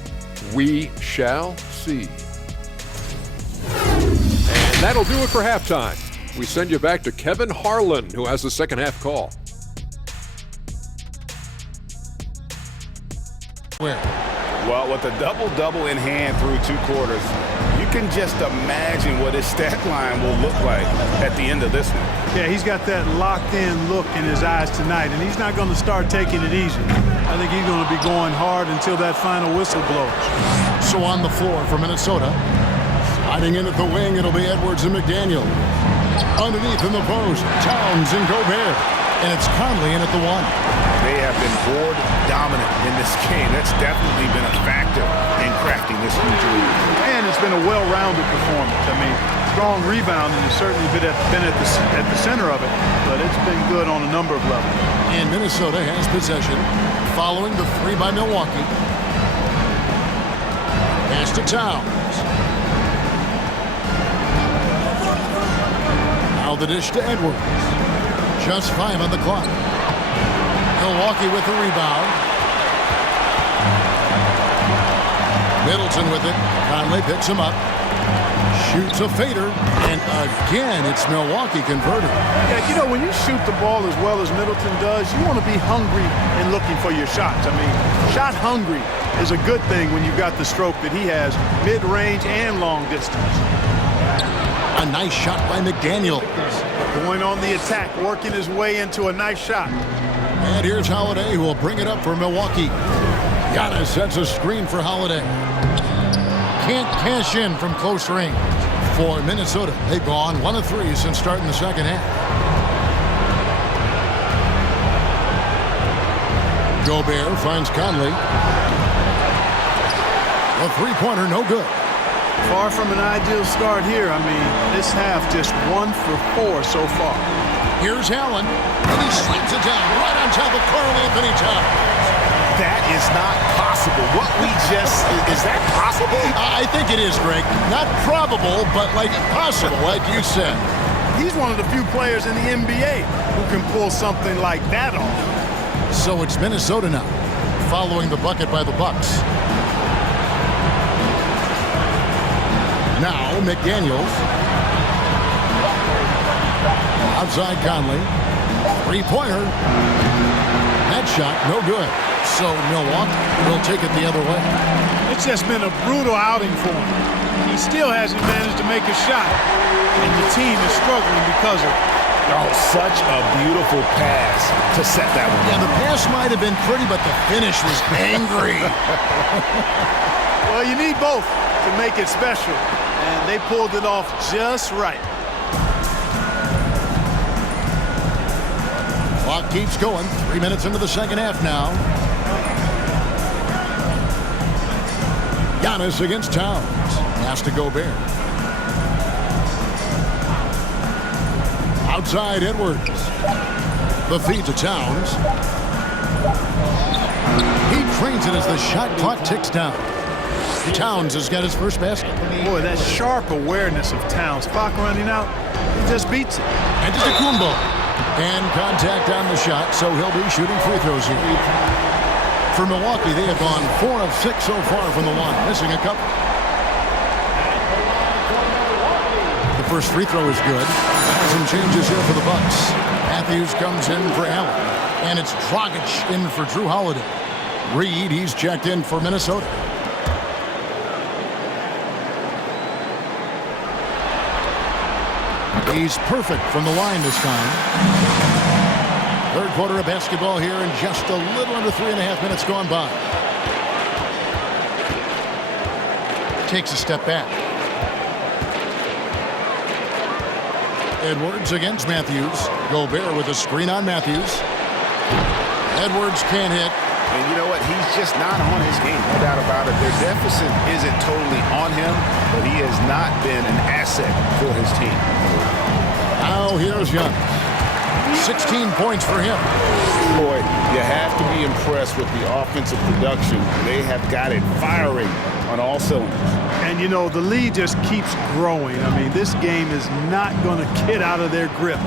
We shall see. And that'll do it for halftime. We send you back to Kevin Harlan, who has the second half call. Where? Well, with a double-double in hand through two quarters, you can just imagine what his stat line will look like at the end of this one. Yeah, he's got that locked-in look in his eyes tonight, and he's not going to start taking it easy. I think he's going to be going hard until that final whistle blows. So on the floor for Minnesota, sliding in at the wing, it'll be Edwards and McDaniel. Underneath in the post, Towns and Gobert. And it's Conley in at the one. They have been board dominant in this game. That's definitely been a factor in crafting this huge lead. And it's been a well-rounded performance. I mean, strong rebounding has certainly been at the center of it, but it's been good on a number of levels. And Minnesota has possession following the three by Milwaukee. Pass to Towns. Now the dish to Edwards. Just 5 on the clock. Milwaukee with the rebound. Middleton with it. Conley picks him up. Shoots a fader. And again, it's Milwaukee converting. Yeah, when you shoot the ball as well as Middleton does, you want to be hungry and looking for your shots. I mean, shot hungry is a good thing when you've got the stroke that he has, mid-range and long distance. A nice shot by McDaniel. Going on the attack, working his way into a nice shot. And here's Holiday, who will bring it up for Milwaukee. Giannis sets a screen for Holiday. Can't cash in from close range. For Minnesota, they've gone 1 of 3 since starting the second half. Gobert finds Conley. A three-pointer, no good. Far from an ideal start here. I mean, this half just 1 for 4 so far. Here's Allen, and he slams it down right on top of Karl Anthony Towns. That is not possible. What we just, is that possible? I think it is, Greg. Not probable, but like possible, like you said. He's one of the few players in the NBA who can pull something like that off. So it's Minnesota now, following the bucket by the Bucks. Now McDaniels. Outside Conley. Three-pointer. That shot, no good. So Milwaukee will take it the other way. It's just been a brutal outing for him. He still hasn't managed to make a shot, and the team is struggling because of it. Oh, such a beautiful pass to set that one. Yeah, the pass might have been pretty, but the finish was angry. Well, you need both to make it special, and they pulled it off just right. Clock keeps going. 3 minutes into the second half now. Giannis against Towns. Pass to Gobert. Outside Edwards. The feed to Towns. He trains it as the shot clock ticks down. Towns has got his first basket. Boy, that sharp awareness of Towns. Clock running out, he just beats it. And just a Kumbo. And contact on the shot, so he'll be shooting free throws here. For Milwaukee, they have gone 4 of 6 so far from the line, missing a couple. The first free throw is good. Some changes here for the Bucks. Matthews comes in for Allen. And it's Dragic in for Drew Holiday. Reed, he's checked in for Minnesota. He's perfect from the line this time. Third quarter of basketball here in just a little under 3.5 minutes gone by. Takes a step back. Edwards against Matthews. Gobert with a screen on Matthews. Edwards can't hit. And you know what? He's just not on his game, no doubt about it. Their deficit isn't totally on him, but he has not been an asset for his team. Now here's Young. 16 points for him. Boy, you have to be impressed with the offensive production. They have got it firing on all cylinders. And, you know, the lead just keeps growing. I mean, this game is not going to get out of their grip.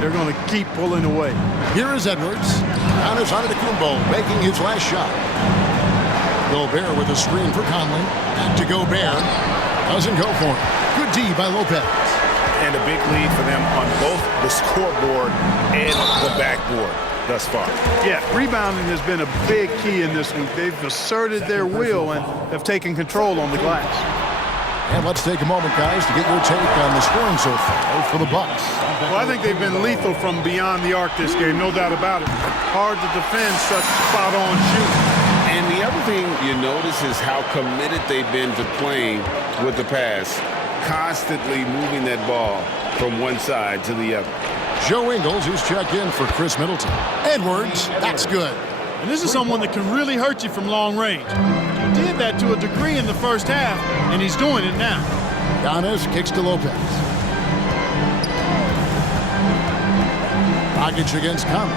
They're going to keep pulling away. Here is Edwards. Giannis Antetokounmpo making his last shot. Gobert with a screen for Conley. Back to Gobert. Doesn't go for it. Good D by Lopez. And a big lead for them on both the scoreboard and the backboard thus far. Yeah, rebounding has been a big key in this one. They've asserted their will and have taken control on the glass. And let's take a moment, guys, to get your take on the scoring so far for the Bucks. Well, I think they've been lethal from beyond the arc this game, no doubt about it. Hard to defend such spot-on shooting. And the other thing you notice is how committed they've been to playing with the pass, constantly moving that ball from one side to the other. Joe Ingles, who's checked in for Chris Middleton. Edwards, that's good. And this is someone that can really hurt you from long range. He did that to a degree in the first half, and he's doing it now. Giannis kicks to Lopez. Dragic against Conley.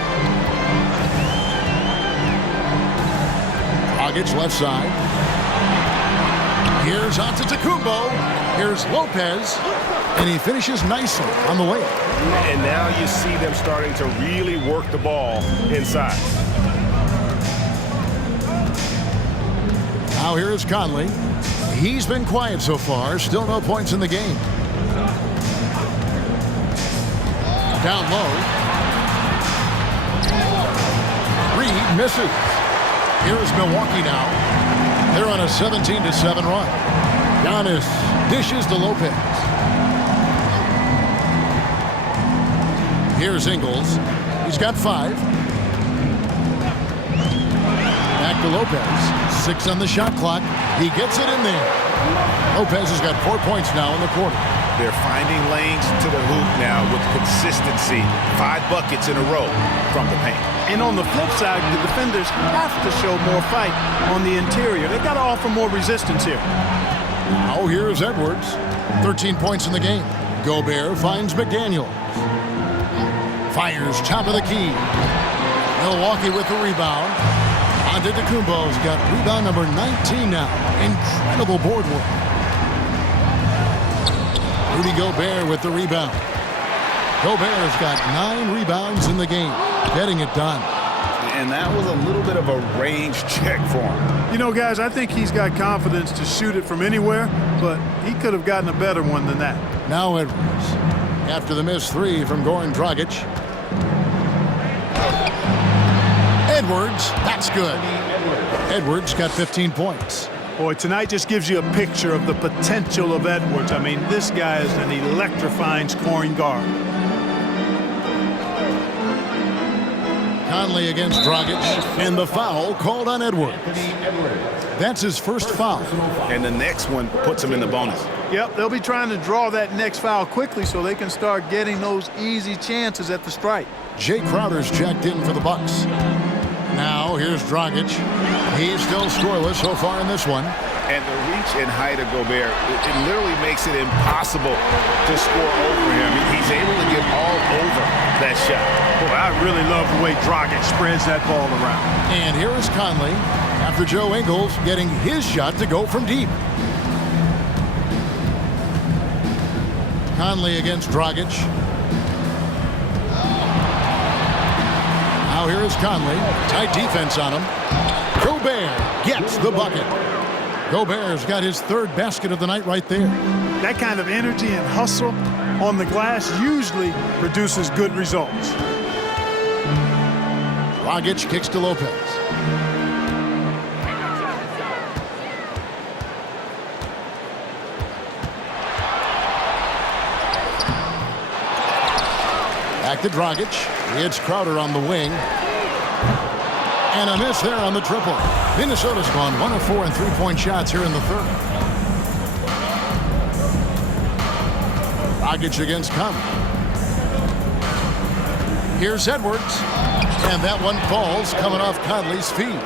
Dragic left side. Here's Antetokounmpo. Here's Lopez. And he finishes nicely on the way. And now you see them starting to really work the ball inside. Now here is Conley. He's been quiet so far. Still no points in the game. Down low. Reed misses. Here's Milwaukee now. They're on a 17-7 run. Giannis dishes to Lopez. Here's Ingles. He's got 5. Back to Lopez. 6 on the shot clock. He gets it in there. Lopez has got 4 points now in the quarter. They're finding lanes to the hoop now with consistency. 5 buckets in a row from the paint. And on the flip side, the defenders have to show more fight on the interior. They've got to offer more resistance here. Now here's Edwards. 13 points in the game. Gobert finds McDaniel. Fires top of the key. Milwaukee with the rebound. Antetokounmpo's got rebound number 19 now. Incredible board work. Rudy Gobert with the rebound. Gobert's got 9 rebounds in the game, getting it done. And that was a little bit of a range check for him. You know, guys, I think he's got confidence to shoot it from anywhere, but he could have gotten a better one than that. Now Edwards. After the missed 3 from Goran Dragic. Edwards, that's good. Edwards got 15 points. Boy, tonight just gives you a picture of the potential of Edwards. I mean, this guy is an electrifying scoring guard. Conley against Dragic, and the foul called on Edwards. That's his first foul. And the next one puts him in the bonus. Yep, they'll be trying to draw that next foul quickly so they can start getting those easy chances at the stripe. Jay Crowder's checked in for the Bucks. Now here's Dragic. He's still scoreless so far in this one. And the reach and height of Gobert, it literally makes it impossible to score over him. He's able to get all over that shot. Boy, I really love the way Dragic spreads that ball around. And here is Conley after Joe Ingles getting his shot to go from deep. Conley against Dragic. Now here is Conley. Tight defense on him. Gobert gets the bucket. Gobert's got his third basket of the night right there. That kind of energy and hustle on the glass usually produces good results. Dragic kicks to Lopez. Back to Dragic. It's Crowder on the wing. And a miss there on the triple. Minnesota's gone 1 of 4 in three-point shots here in the third. Dragic against Conley. Here's Edwards. And that one falls coming off Conley's feet.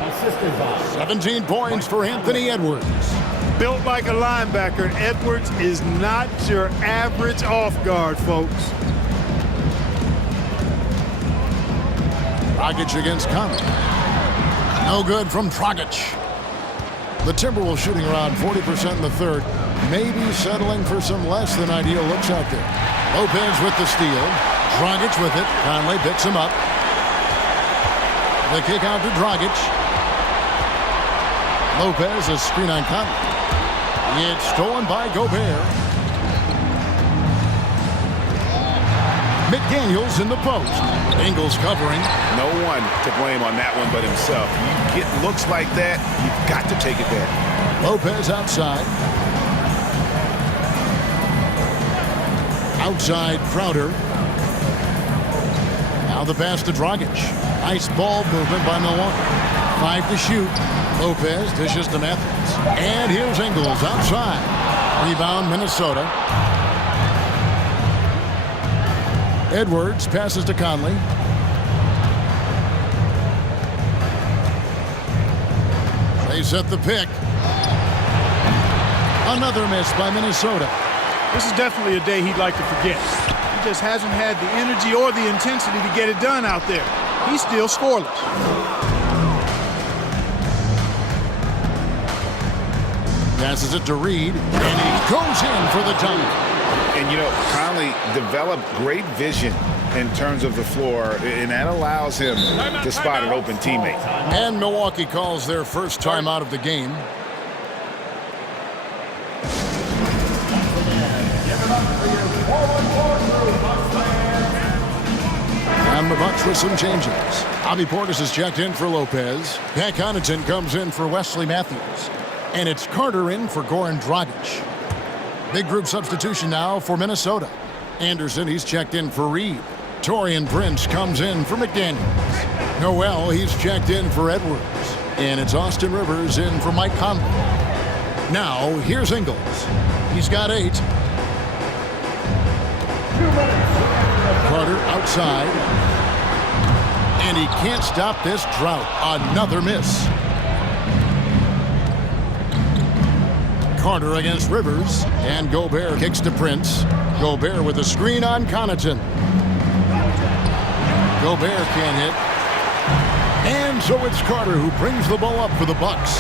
17 points for Anthony Edwards. Built like a linebacker, Edwards is not your average off guard, folks. Dragic against Conley. No good from Dragic. The Timberwolves shooting around 40% in the third. Maybe settling for some less than ideal looks out there. Lopez with the steal. Dragic with it. Conley picks him up. The kick out to Dragic. Lopez, a screen on Conley. It's stolen by Gobert. McDaniels in the post. Ingles covering. No one to blame on that one but himself. You get looks like that, you've got to take it back. Lopez outside. Outside Crowder. Now the pass to Dragic. Nice ball movement by Milwaukee. 5 to shoot. Lopez dishes to Matthews. And here's Ingles outside. Rebound Minnesota. Edwards passes to Conley. They set the pick. Another miss by Minnesota. This is definitely a day he'd like to forget. He just hasn't had the energy or the intensity to get it done out there. He's still scoreless. Passes it to Reed, and he goes in for the dunk. And, you know, Conley developed great vision in terms of the floor, and that allows him to spot an open teammate. And Milwaukee calls their first time out of the game. And the Bucks with some changes. Bobby Portis is checked in for Lopez. Pat Connaughton comes in for Wesley Matthews. And it's Carter in for Goran Dragic. Big group substitution now for Minnesota. Anderson, he's checked in for Reed. Taurean Prince comes in for McDaniels. Noel, he's checked in for Edwards. And it's Austin Rivers in for Mike Conley. Now, here's Ingles. He's got 8. Carter outside. And he can't stop this drought. Another miss. Carter against Rivers, and Gobert kicks to Prince. Gobert with a screen on Connaughton. Gobert can't hit. And so it's Carter who brings the ball up for the Bucks.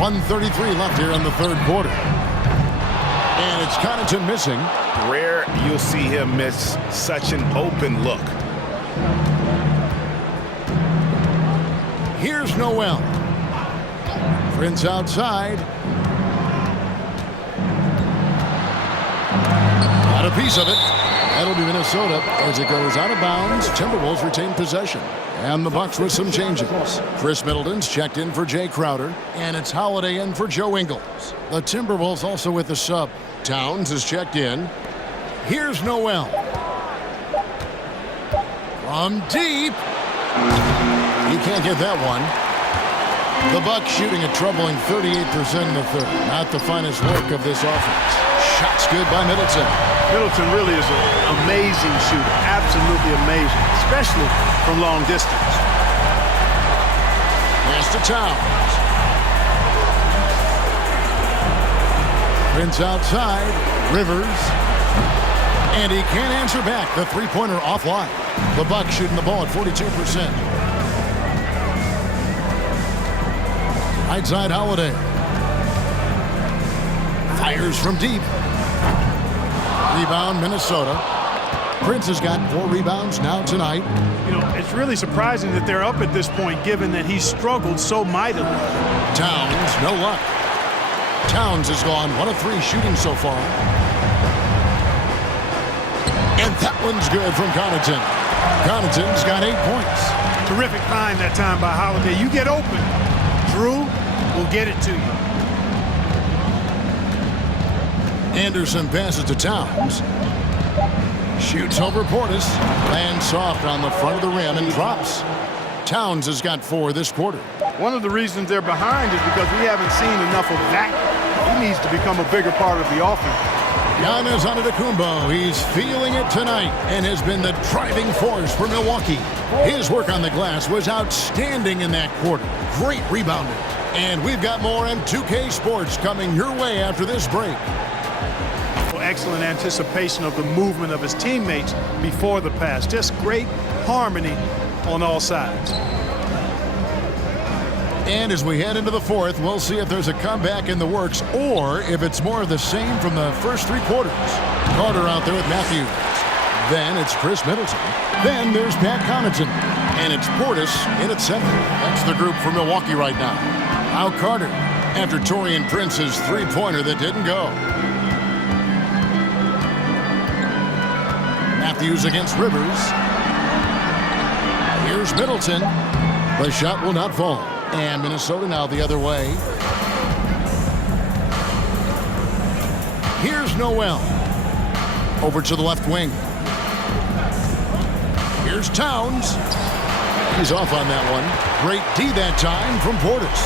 1:33 left here in the third quarter. And it's Connaughton missing. Rare you'll see him miss such an open look. Here's Noel. Prince outside. Got a piece of it. That'll be Minnesota as it goes out of bounds. Timberwolves retain possession. And the Bucks with some changes. Chris Middleton's checked in for Jay Crowder. And it's Holiday in for Joe Ingles. The Timberwolves also with the sub. Towns is checked in. Here's Noel. From deep. He can't get that one. The Bucks shooting a troubling 38% in the third. Not the finest work of this offense. Shots good by Middleton. Middleton really is an amazing shooter. Absolutely amazing, especially from long distance. Pass to Towns. Prince outside. Rivers. And he can't answer back. The three-pointer offline. The Bucks shooting the ball at 42%. Right side Holiday. Fires from deep. Rebound Minnesota. Prince has got 4 rebounds now tonight. You know, it's really surprising that they're up at this point, given that he struggled so mightily. Towns, no luck. Towns has gone 1 of 3 shooting so far. And that one's good from Connaughton. Connaughton's got 8 points. Terrific find that time by Holiday. You get open. Drew will get it to you. Anderson passes to Towns. Shoots over Portis. Lands soft on the front of the rim and drops. Towns has got 4 this quarter. One of the reasons they're behind is because we haven't seen enough of that. He needs to become a bigger part of the offense. Giannis Antetokounmpo, he's feeling it tonight and has been the driving force for Milwaukee. His work on the glass was outstanding in that quarter. Great rebounding. And we've got more M2K Sports coming your way after this break. Excellent anticipation of the movement of his teammates before the pass. Just great harmony on all sides. And as we head into the fourth, we'll see if there's a comeback in the works or if it's more of the same from the first 3 quarters. Carter out there with Matthews. Then it's Chris Middleton. Then there's Pat Connaughton. And it's Portis in at 7. That's the group for Milwaukee right now. Now Carter after Taurean Prince's 3-pointer that didn't go. Matthews against Rivers. Here's Middleton. The shot will not fall. And Minnesota now the other way. Here's Noel. Over to the left wing. Here's Towns. He's off on that one. Great D that time from Portis.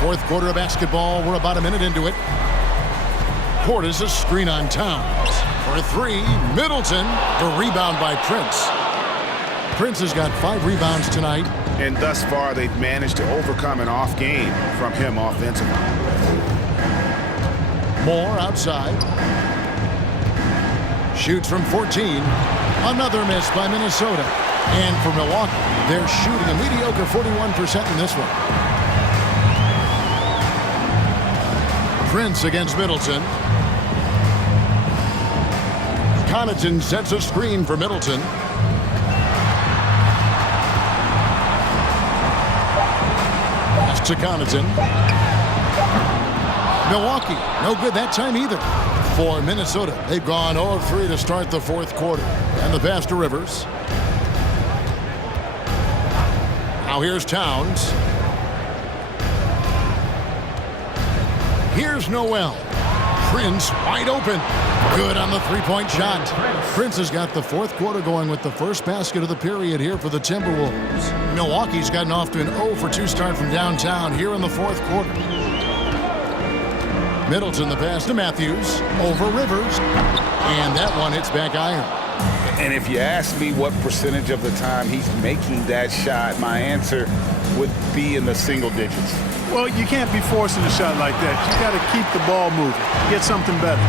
Fourth quarter of basketball. We're about a minute into it. Portis a screen on Towns. For 3, Middleton. The rebound by Prince. Prince has got 5 rebounds tonight. And thus far, they've managed to overcome an off game from him offensively. Moore outside. Shoots from 14. Another miss by Minnesota. And for Milwaukee, they're shooting a mediocre 41% in this one. Prince against Middleton. Connaughton sets a screen for Middleton. Pass to Connaughton. Milwaukee, no good that time either. For Minnesota, they've gone 0 of 3 to start the fourth quarter. And the pass to Rivers. Now here's Towns. Here's Noel. Prince wide open. Good on the 3-point shot. Prince has got the fourth quarter going with the first basket of the period here for the Timberwolves. Milwaukee's gotten off to an 0 for 2 start from downtown here in the fourth quarter. Middleton the pass to Matthews. Over Rivers. And that one hits back iron. And if you ask me what percentage of the time he's making that shot, my answer would be in the single digits. Well, you can't be forcing a shot like that. You got to keep the ball moving. Get something better.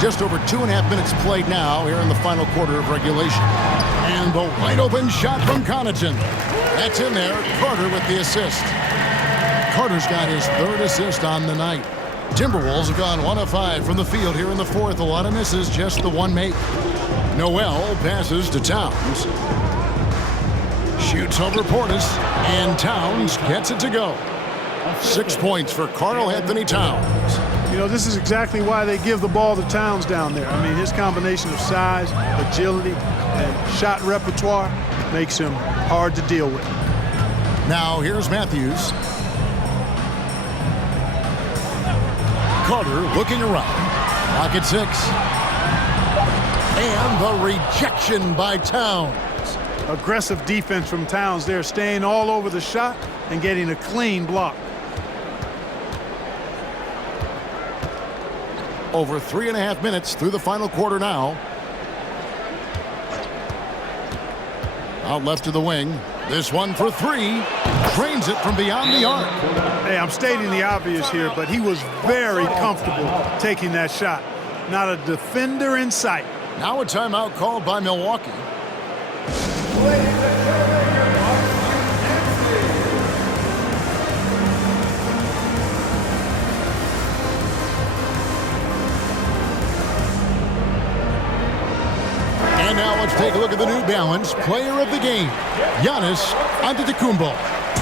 Just over 2.5 minutes played now here in the final quarter of regulation. And the wide open shot from Connaughton. That's in there. Carter with the assist. Carter's got his 3rd assist on the night. Timberwolves have gone 1 of 5 from the field here in the fourth. A lot of misses, just the one make. Noel passes to Towns. Shoots over Portis, and Towns gets it to go. 6 points for Karl Anthony Towns. You know, this is exactly why they give the ball to Towns down there. I mean, his combination of size, agility, and shot repertoire makes him hard to deal with. Now here's Matthews. Carter looking around. Clock at 6. And the rejection by Towns. Aggressive defense from Towns there, staying all over the shot and getting a clean block. Over 3.5 minutes through the final quarter now. Out left to the wing. This one for 3. Drains it from beyond the arc. Hey, I'm stating the obvious here, but he was very comfortable taking that shot. Not a defender in sight. Now a timeout called by Milwaukee. And now let's take a look at the New Balance player of the game, Giannis Antetokounmpo.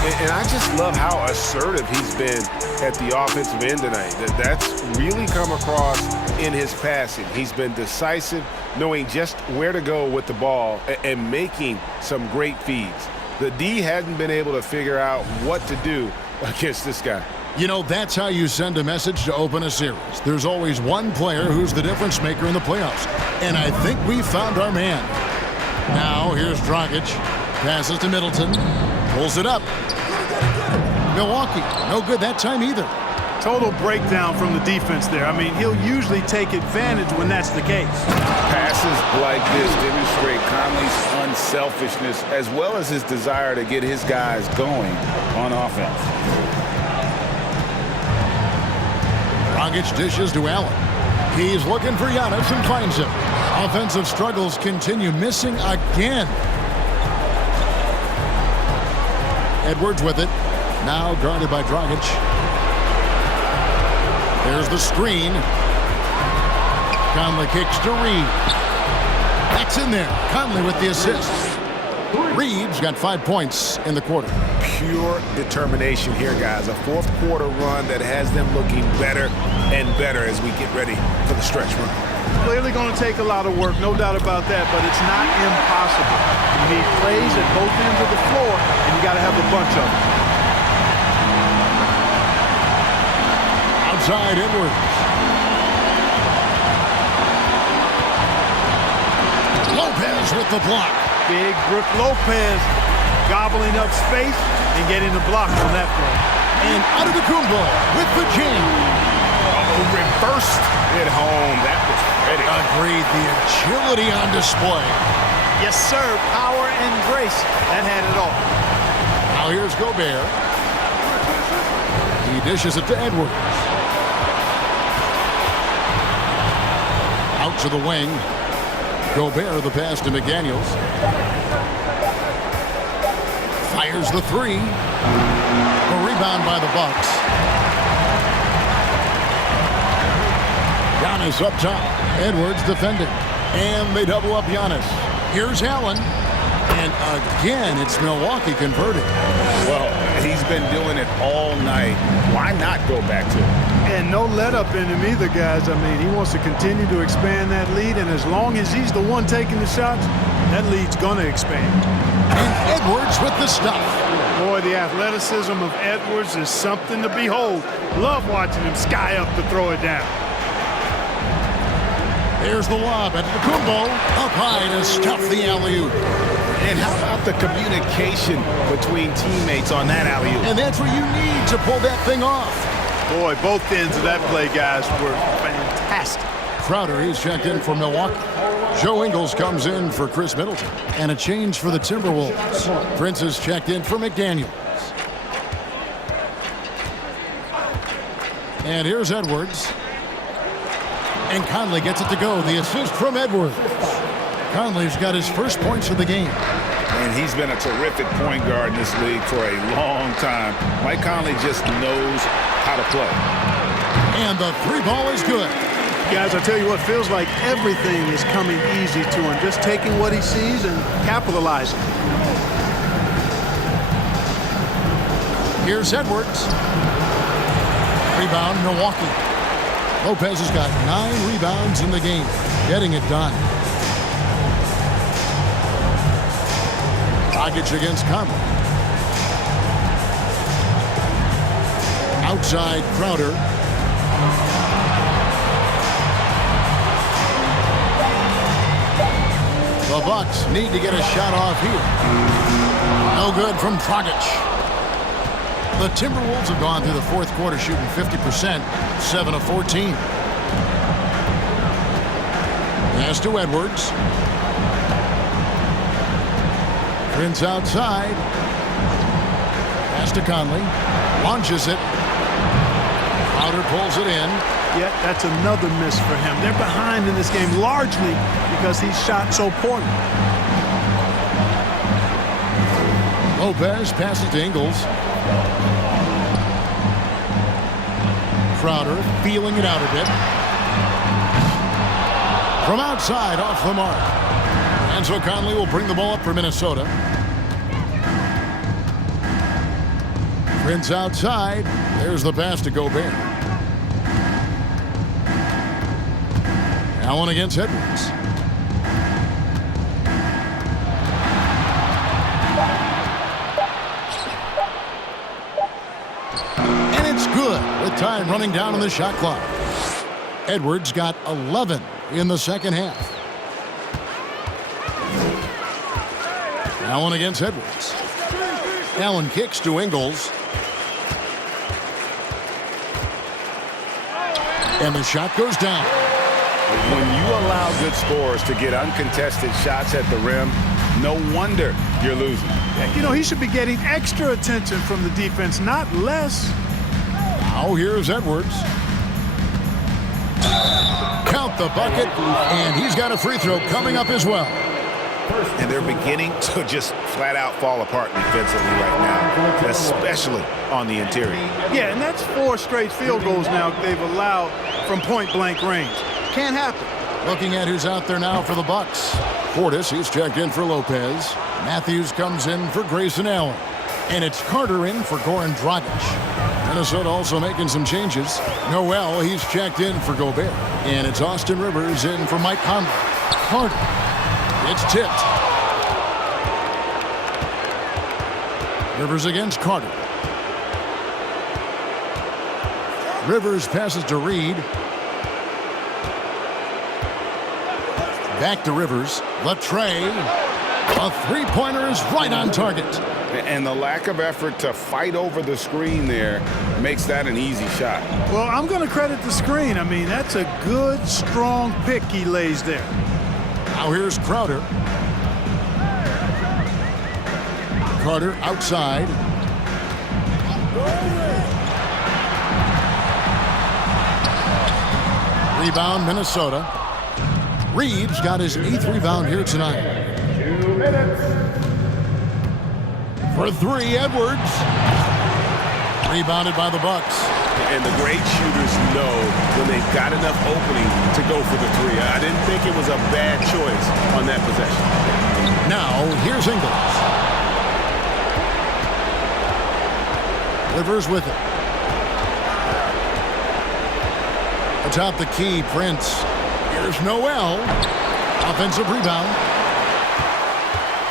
And I just love how assertive he's been at the offensive end tonight. That's really come across in his passing. He's been decisive, knowing just where to go with the ball and making some great feeds. The D hadn't been able to figure out what to do against this guy. You know, that's how you send a message to open a series. There's always one player who's the difference maker in the playoffs. And I think we found our man. Now, here's Dragic. Passes to Middleton. Pulls it up. Milwaukee, no good that time either. Total breakdown from the defense there. I mean, he'll usually take advantage when that's the case. Passes like this demonstrate Conley's unselfishness as well as his desire to get his guys going on offense. Dragic dishes to Allen. He's looking for Giannis and finds him. Offensive struggles continue, missing again. Edwards with it. Now guarded by Dragic. There's the screen. Conley kicks to Reed. That's in there. Conley with the assist. Reed's got 5 points in the quarter. Pure determination here, guys. A fourth quarter run that has them looking better and better as we get ready for the stretch run. Clearly going to take a lot of work, no doubt about that, but it's not impossible. You need plays at both ends of the floor, and you got to have a bunch of them. Outside Edwards. Lopez with the block. Big Brook Lopez gobbling up space and getting the block on that play. And Antetokounmpo with the jam. Reversed it home. That was pretty. Agreed. The agility on display. Yes, sir. Power and grace. That had it all. Now here's Gobert. He dishes it to Edwards. Out to the wing. Gobert the pass to McDaniels. Fires the 3. A rebound by the Bucks. Giannis up top. Edwards defending. And they double up Giannis. Here's Allen. And again, it's Milwaukee converting. Well, he's been doing it all night. Why not go back to it? And no let up in him either, guys. I mean, he wants to continue to expand that lead, and as long as he's the one taking the shots, that lead's going to expand. And Edwards with the stuff. Boy, the athleticism of Edwards is something to behold. Love watching him sky up to throw it down. There's the lob at Antetokounmpo. Up high to stuff the alley-oop. And how about the communication between teammates on that alley-oop? And that's where you need to pull that thing off. Boy, both ends of that play, guys, were fantastic. Crowder, he's checked in for Milwaukee. Joe Ingles comes in for Chris Middleton. And a change for the Timberwolves. Prince is checked in for McDaniels. And here's Edwards. And Conley gets it to go. The assist from Edwards. Conley's got his first points of the game. And he's been a terrific point guard in this league for a long time. Mike Conley just knows how to play. And the 3 ball is good. Guys, I tell you what, feels like everything is coming easy to him. Just taking what he sees and capitalizing. Here's Edwards. Rebound, Milwaukee. Lopez has got 9 rebounds in the game. Getting it done. Dragic against Conley. Outside Crowder. The Bucks need to get a shot off here. No good from Dragic. The Timberwolves have gone through the fourth quarter shooting 50%, 7 of 14. Pass to Edwards. Prince outside. Pass to Conley. Launches it. Crowder pulls it in. Yeah, that's another miss for him. They're behind in this game largely because he shot so poorly. Lopez passes to Ingles. Crowder feeling it out a bit. From outside, off the mark. And so Conley will bring the ball up for Minnesota. Prince outside. There's the pass to Gobert. Allen against Edwards. And it's good with time running down on the shot clock. Edwards got 11 in the second half. Allen against Edwards. Allen kicks to Ingles. And the shot goes down. When you allow good scorers to get uncontested shots at the rim, no wonder you're losing. You know, he should be getting extra attention from the defense, not less. Now here's Edwards. Count the bucket, and he's got a free throw coming up as well. And they're beginning to just flat out fall apart defensively right now, especially on the interior. Yeah, and that's 4 straight field goals now they've allowed from point-blank range. Can't happen. Looking at who's out there now for the Bucks. Portis, he's checked in for Lopez. Matthews comes in for Grayson Allen. And it's Carter in for Goran Dragic. Minnesota also making some changes. Noel, he's checked in for Gobert. And it's Austin Rivers in for Mike Conley. Carter. It's tipped. Rivers against Carter. Rivers passes to Reed. Back to Rivers. Latrey. A three-pointer is right on target. And the lack of effort to fight over the screen there makes that an easy shot. Well, I'm going to credit the screen. I mean, that's a good, strong pick he lays there. Now here's Crowder. Carter outside. Rebound, Minnesota. Reed's got his 8th rebound here tonight. 2 minutes. For 3, Edwards. Rebounded by the Bucks. And the great shooters know when they've got enough opening to go for the 3. I didn't think it was a bad choice on that possession. Now, here's Ingles. Rivers with it. Atop the key, Prince. Here's Noel. Offensive rebound.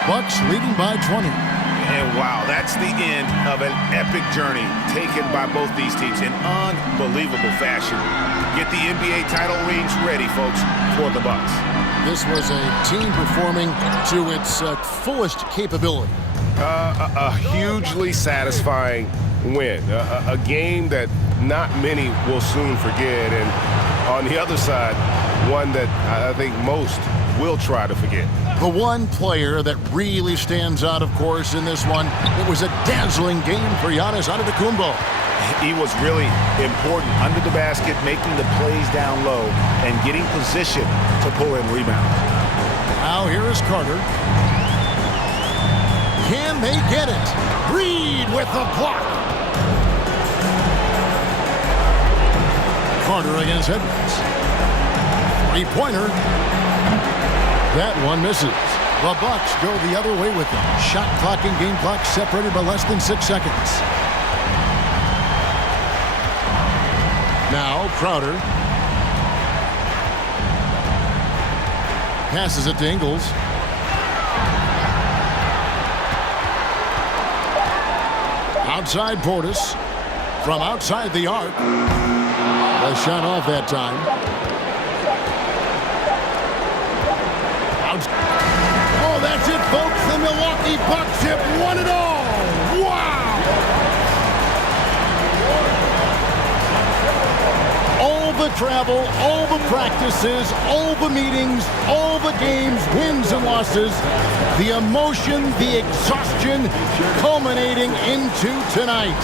Bucks leading by 20. And wow, that's the end of an epic journey taken by both these teams in unbelievable fashion. Get the NBA title rings ready, folks, for the Bucks. This was a team performing to its fullest capability. A hugely satisfying win. A game that not many will soon forget. And on the other side, one that I think most will try to forget. The one player that really stands out, of course, in this one, it was a dazzling game for Giannis Antetokounmpo. He was really important under the basket, making the plays down low and getting position to pull in rebounds. Now here is Carter. Can they get it? Reed with the block. Carter against Edwards. Three-pointer. That one misses. The Bucks go the other way with them. Shot clock and game clock separated by less than 6 seconds. Now Crowder. Passes it to Ingles. Outside Portis. From outside the arc. A shot off that time. Milwaukee Bucks have won it all. Wow! All the travel, all the practices, all the meetings, all the games, wins and losses, the emotion, the exhaustion culminating into tonight.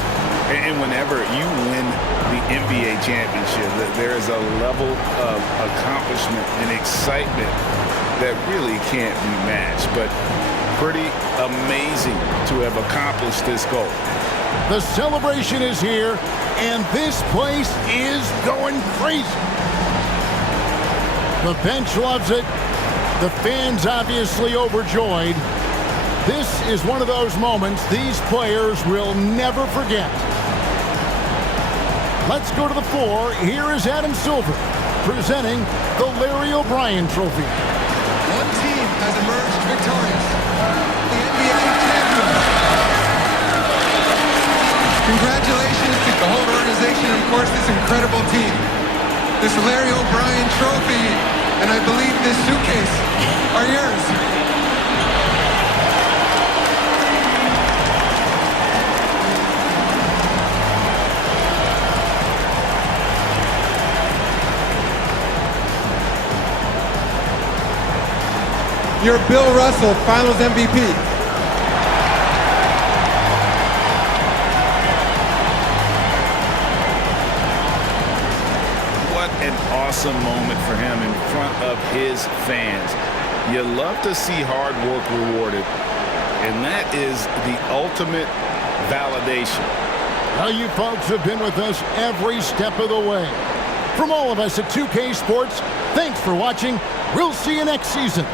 And whenever you win the NBA championship, there is a level of accomplishment and excitement that really can't be matched. But pretty amazing to have accomplished this goal. The celebration is here, and this place is going crazy. The bench loves it. The fans obviously overjoyed. This is one of those moments these players will never forget. Let's go to the floor. Here is Adam Silver presenting the Larry O'Brien Trophy. One team has emerged victorious. The NBA champions. Congratulations to the whole organization and, of course, this incredible team. This Larry O'Brien Trophy and I believe this suitcase are yours. You're Bill Russell, Finals MVP. What an awesome moment for him in front of his fans. You love to see hard work rewarded, and that is the ultimate validation. Well, you folks have been with us every step of the way. From all of us at 2K Sports, thanks for watching. We'll see you next season.